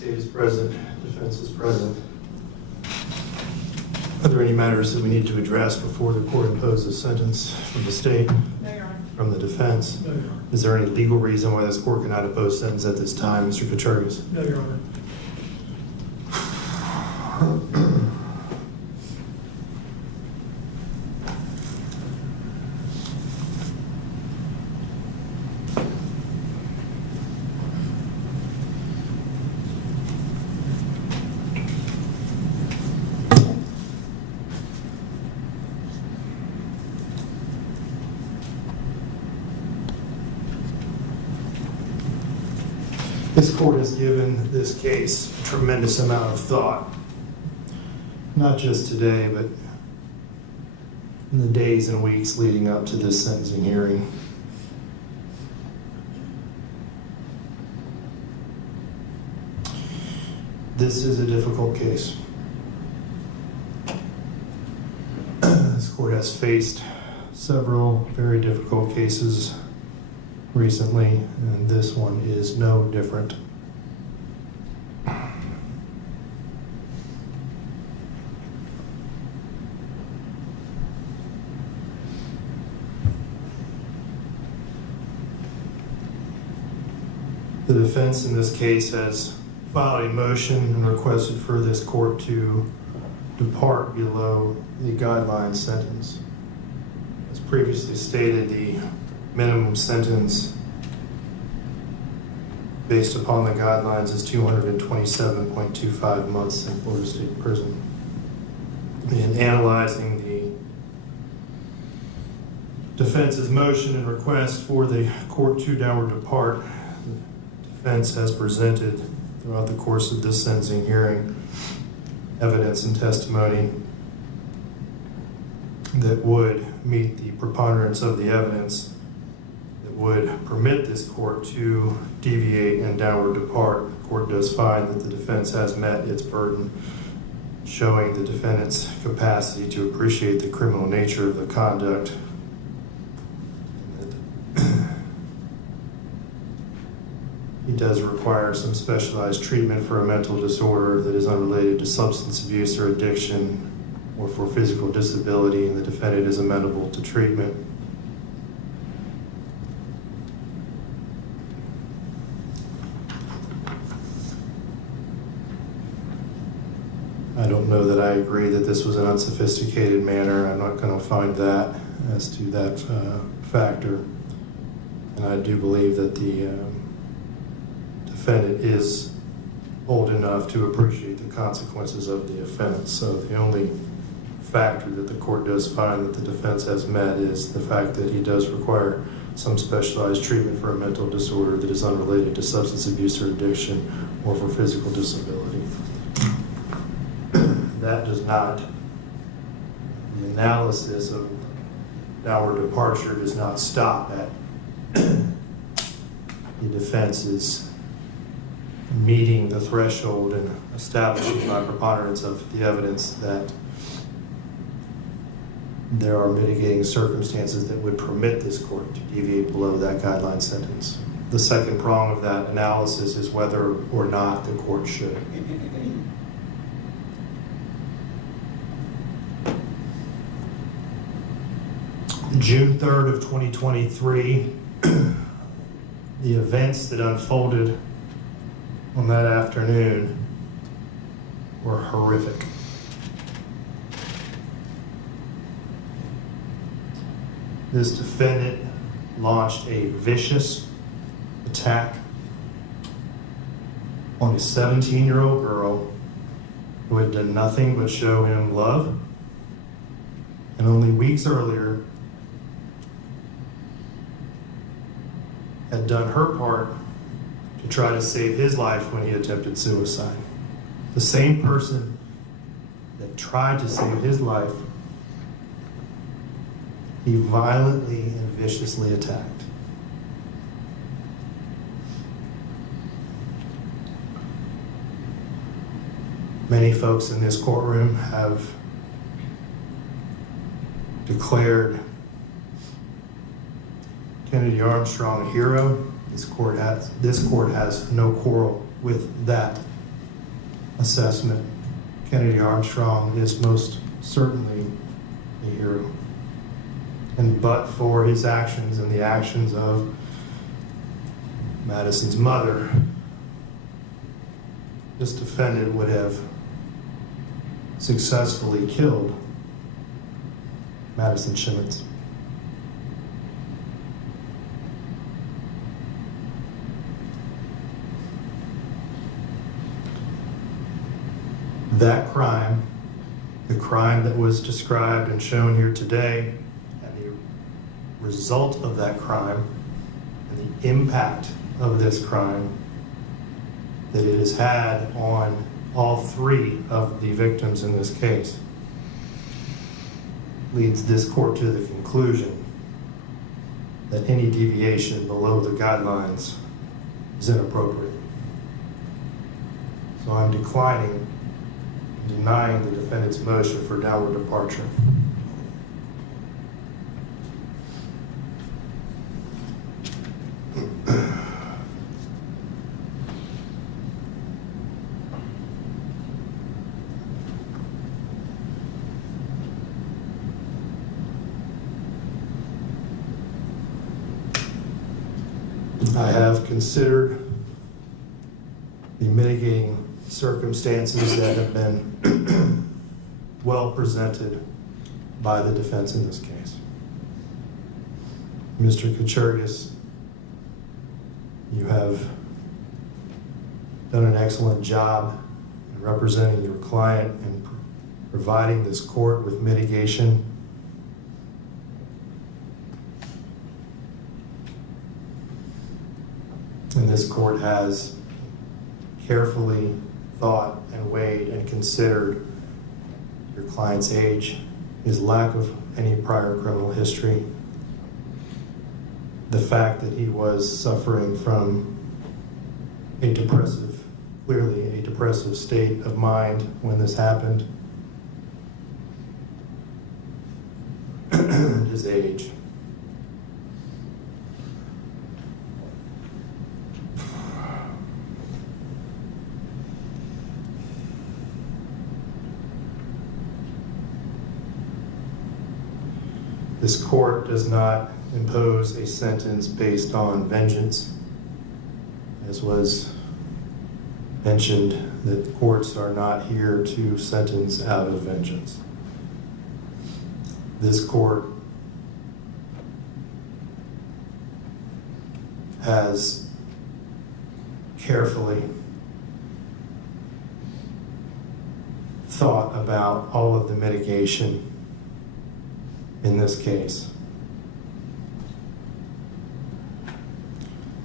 State is present, defense is present. Are there any matters that we need to address before the court imposes a sentence from the state? No, Your Honor. From the defense? No, Your Honor. Is there any legal reason why this court cannot impose sentence at this time, Mr. Kaczorgis? No, Your Honor. This court has given this case a tremendous amount of thought, not just today, but in the days and weeks leading up to this sentencing hearing. This is a difficult case. This court has faced several very difficult cases recently, and this one is no different. The defense in this case has filed a motion and requested for this court to depart below the guideline sentence. As previously stated, the minimum sentence based upon the guidelines is 227.25 months in Florida State Prison. In analyzing the defense's motion and request for the court to downward depart, the defense has presented throughout the course of this sentencing hearing evidence and testimony that would meet the preponderance of the evidence that would permit this court to deviate and downward depart. The court does find that the defense has met its burden, showing the defendant's capacity to appreciate the criminal nature of the conduct. He does require some specialized treatment for a mental disorder that is unrelated to substance abuse or addiction or for physical disability, and the defendant is amenable to treatment. I don't know that I agree that this was an unsophisticated manner. I'm not going to find that as to that factor. And I do believe that the defendant is old enough to appreciate the consequences of the offense. So the only factor that the court does find that the defense has met is the fact that he does require some specialized treatment for a mental disorder that is unrelated to substance abuse or addiction or for physical disability. That does not, the analysis of downward departure does not stop at the defense's meeting the threshold and establishing by preponderance of the evidence that there are mitigating circumstances that would permit this court to deviate below that guideline sentence. The second prong of that analysis is whether or not the court should. June 3rd of 2023, the events that unfolded on that afternoon were horrific. This defendant launched a vicious attack on a 17-year-old girl who had done nothing but show him love, and only weeks earlier had done her part to try to save his life when he attempted suicide. The same person that tried to save his life, he violently and viciously attacked. Many folks in this courtroom have declared Kennedy Armstrong a hero. This court has no quarrel with that assessment, Kennedy Armstrong is most certainly a hero. And but for his actions and the actions of Madison's mother, this defendant would have successfully killed Madison Schemitz. That crime, the crime that was described and shown here today, and the result of that crime, and the impact of this crime that it has had on all three of the victims in this case, leads this court to the conclusion that any deviation below the guidelines is inappropriate. So I'm denying the defendant's motion for downward departure. I have considered the mitigating circumstances that have been well presented by the defense in this case. Mr. Kuchergis, you have done an excellent job in representing your client and providing this court with mitigation. And this court has carefully thought and weighed and considered your client's age, his lack of any prior criminal history, the fact that he was suffering from a depressive, clearly a depressive state of mind when this happened, and his age. This court does not impose a sentence based on vengeance. As was mentioned, that courts are not here to sentence out of vengeance. This court has carefully thought about all of the mitigation in this case.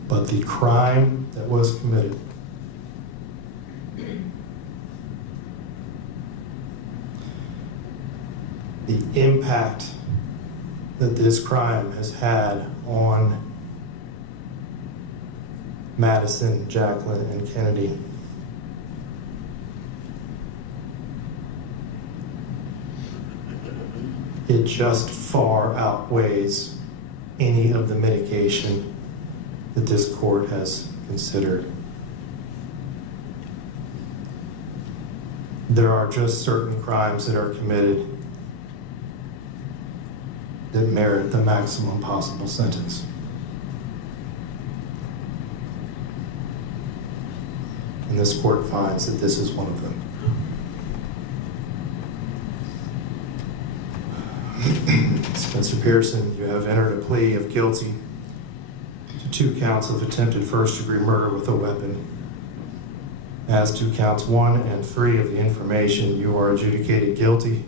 But the crime that was committed the impact that this crime has had on Madison, Jacqueline, and Kennedy it just far outweighs any of the mitigation that this court has considered. There are just certain crimes that are committed that merit the maximum possible sentence. And this court finds that this is one of them. Mr. Pearson, you have entered a plea of guilty to 2 counts of attempted first-degree murder with a weapon. As to counts 1 and 3 of the information, you are adjudicated guilty.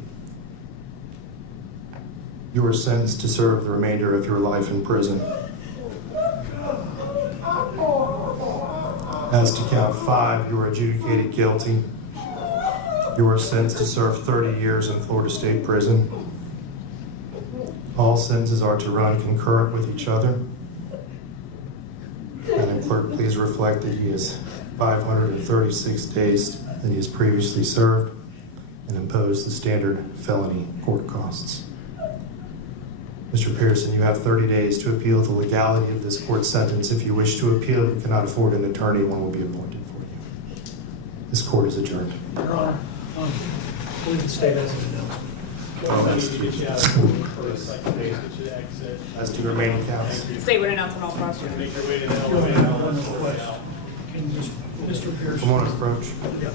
You are sentenced to serve the remainder of your life in prison. As to count 5, you are adjudicated guilty. You are sentenced to serve 30 years in Florida State Prison. All sentences are to run concurrent with each other. Madam Clerk, please reflect that he has 536 days that he has previously served and imposed the standard felony court costs. Mr. Pearson, you have 30 days to appeal the legality of this court sentence. If you wish to appeal, you cannot afford an attorney, one will be appointed for you. The This court is adjourned. Your Honor, I believe the state has an announcement. As to the remaining counts. State would announce on all questions. Make your way to the Can just, Mr. Pearson. Come on, approach. Yeah.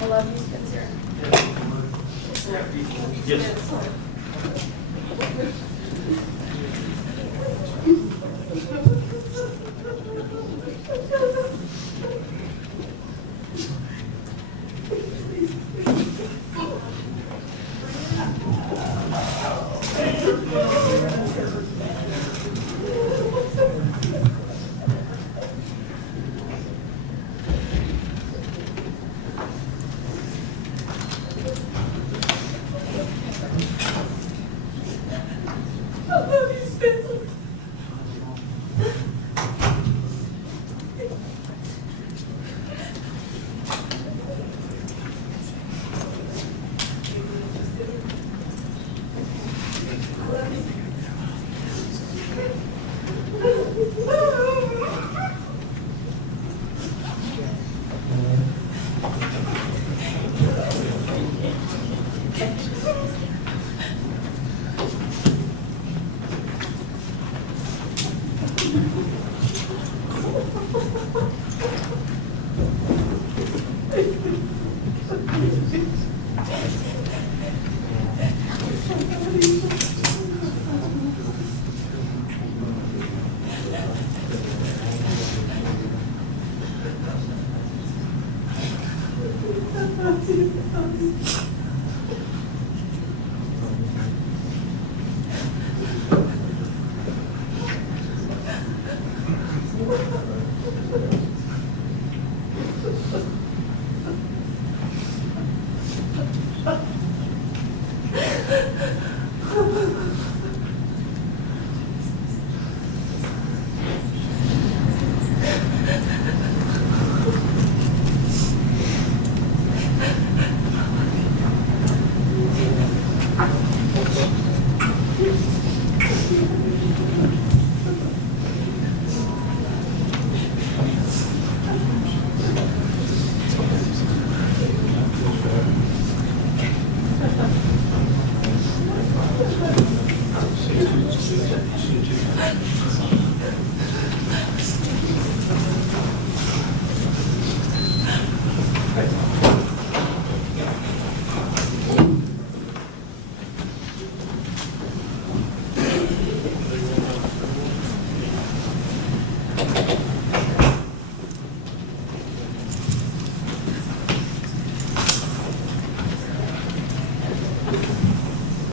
I love you, Spencer. Thank you.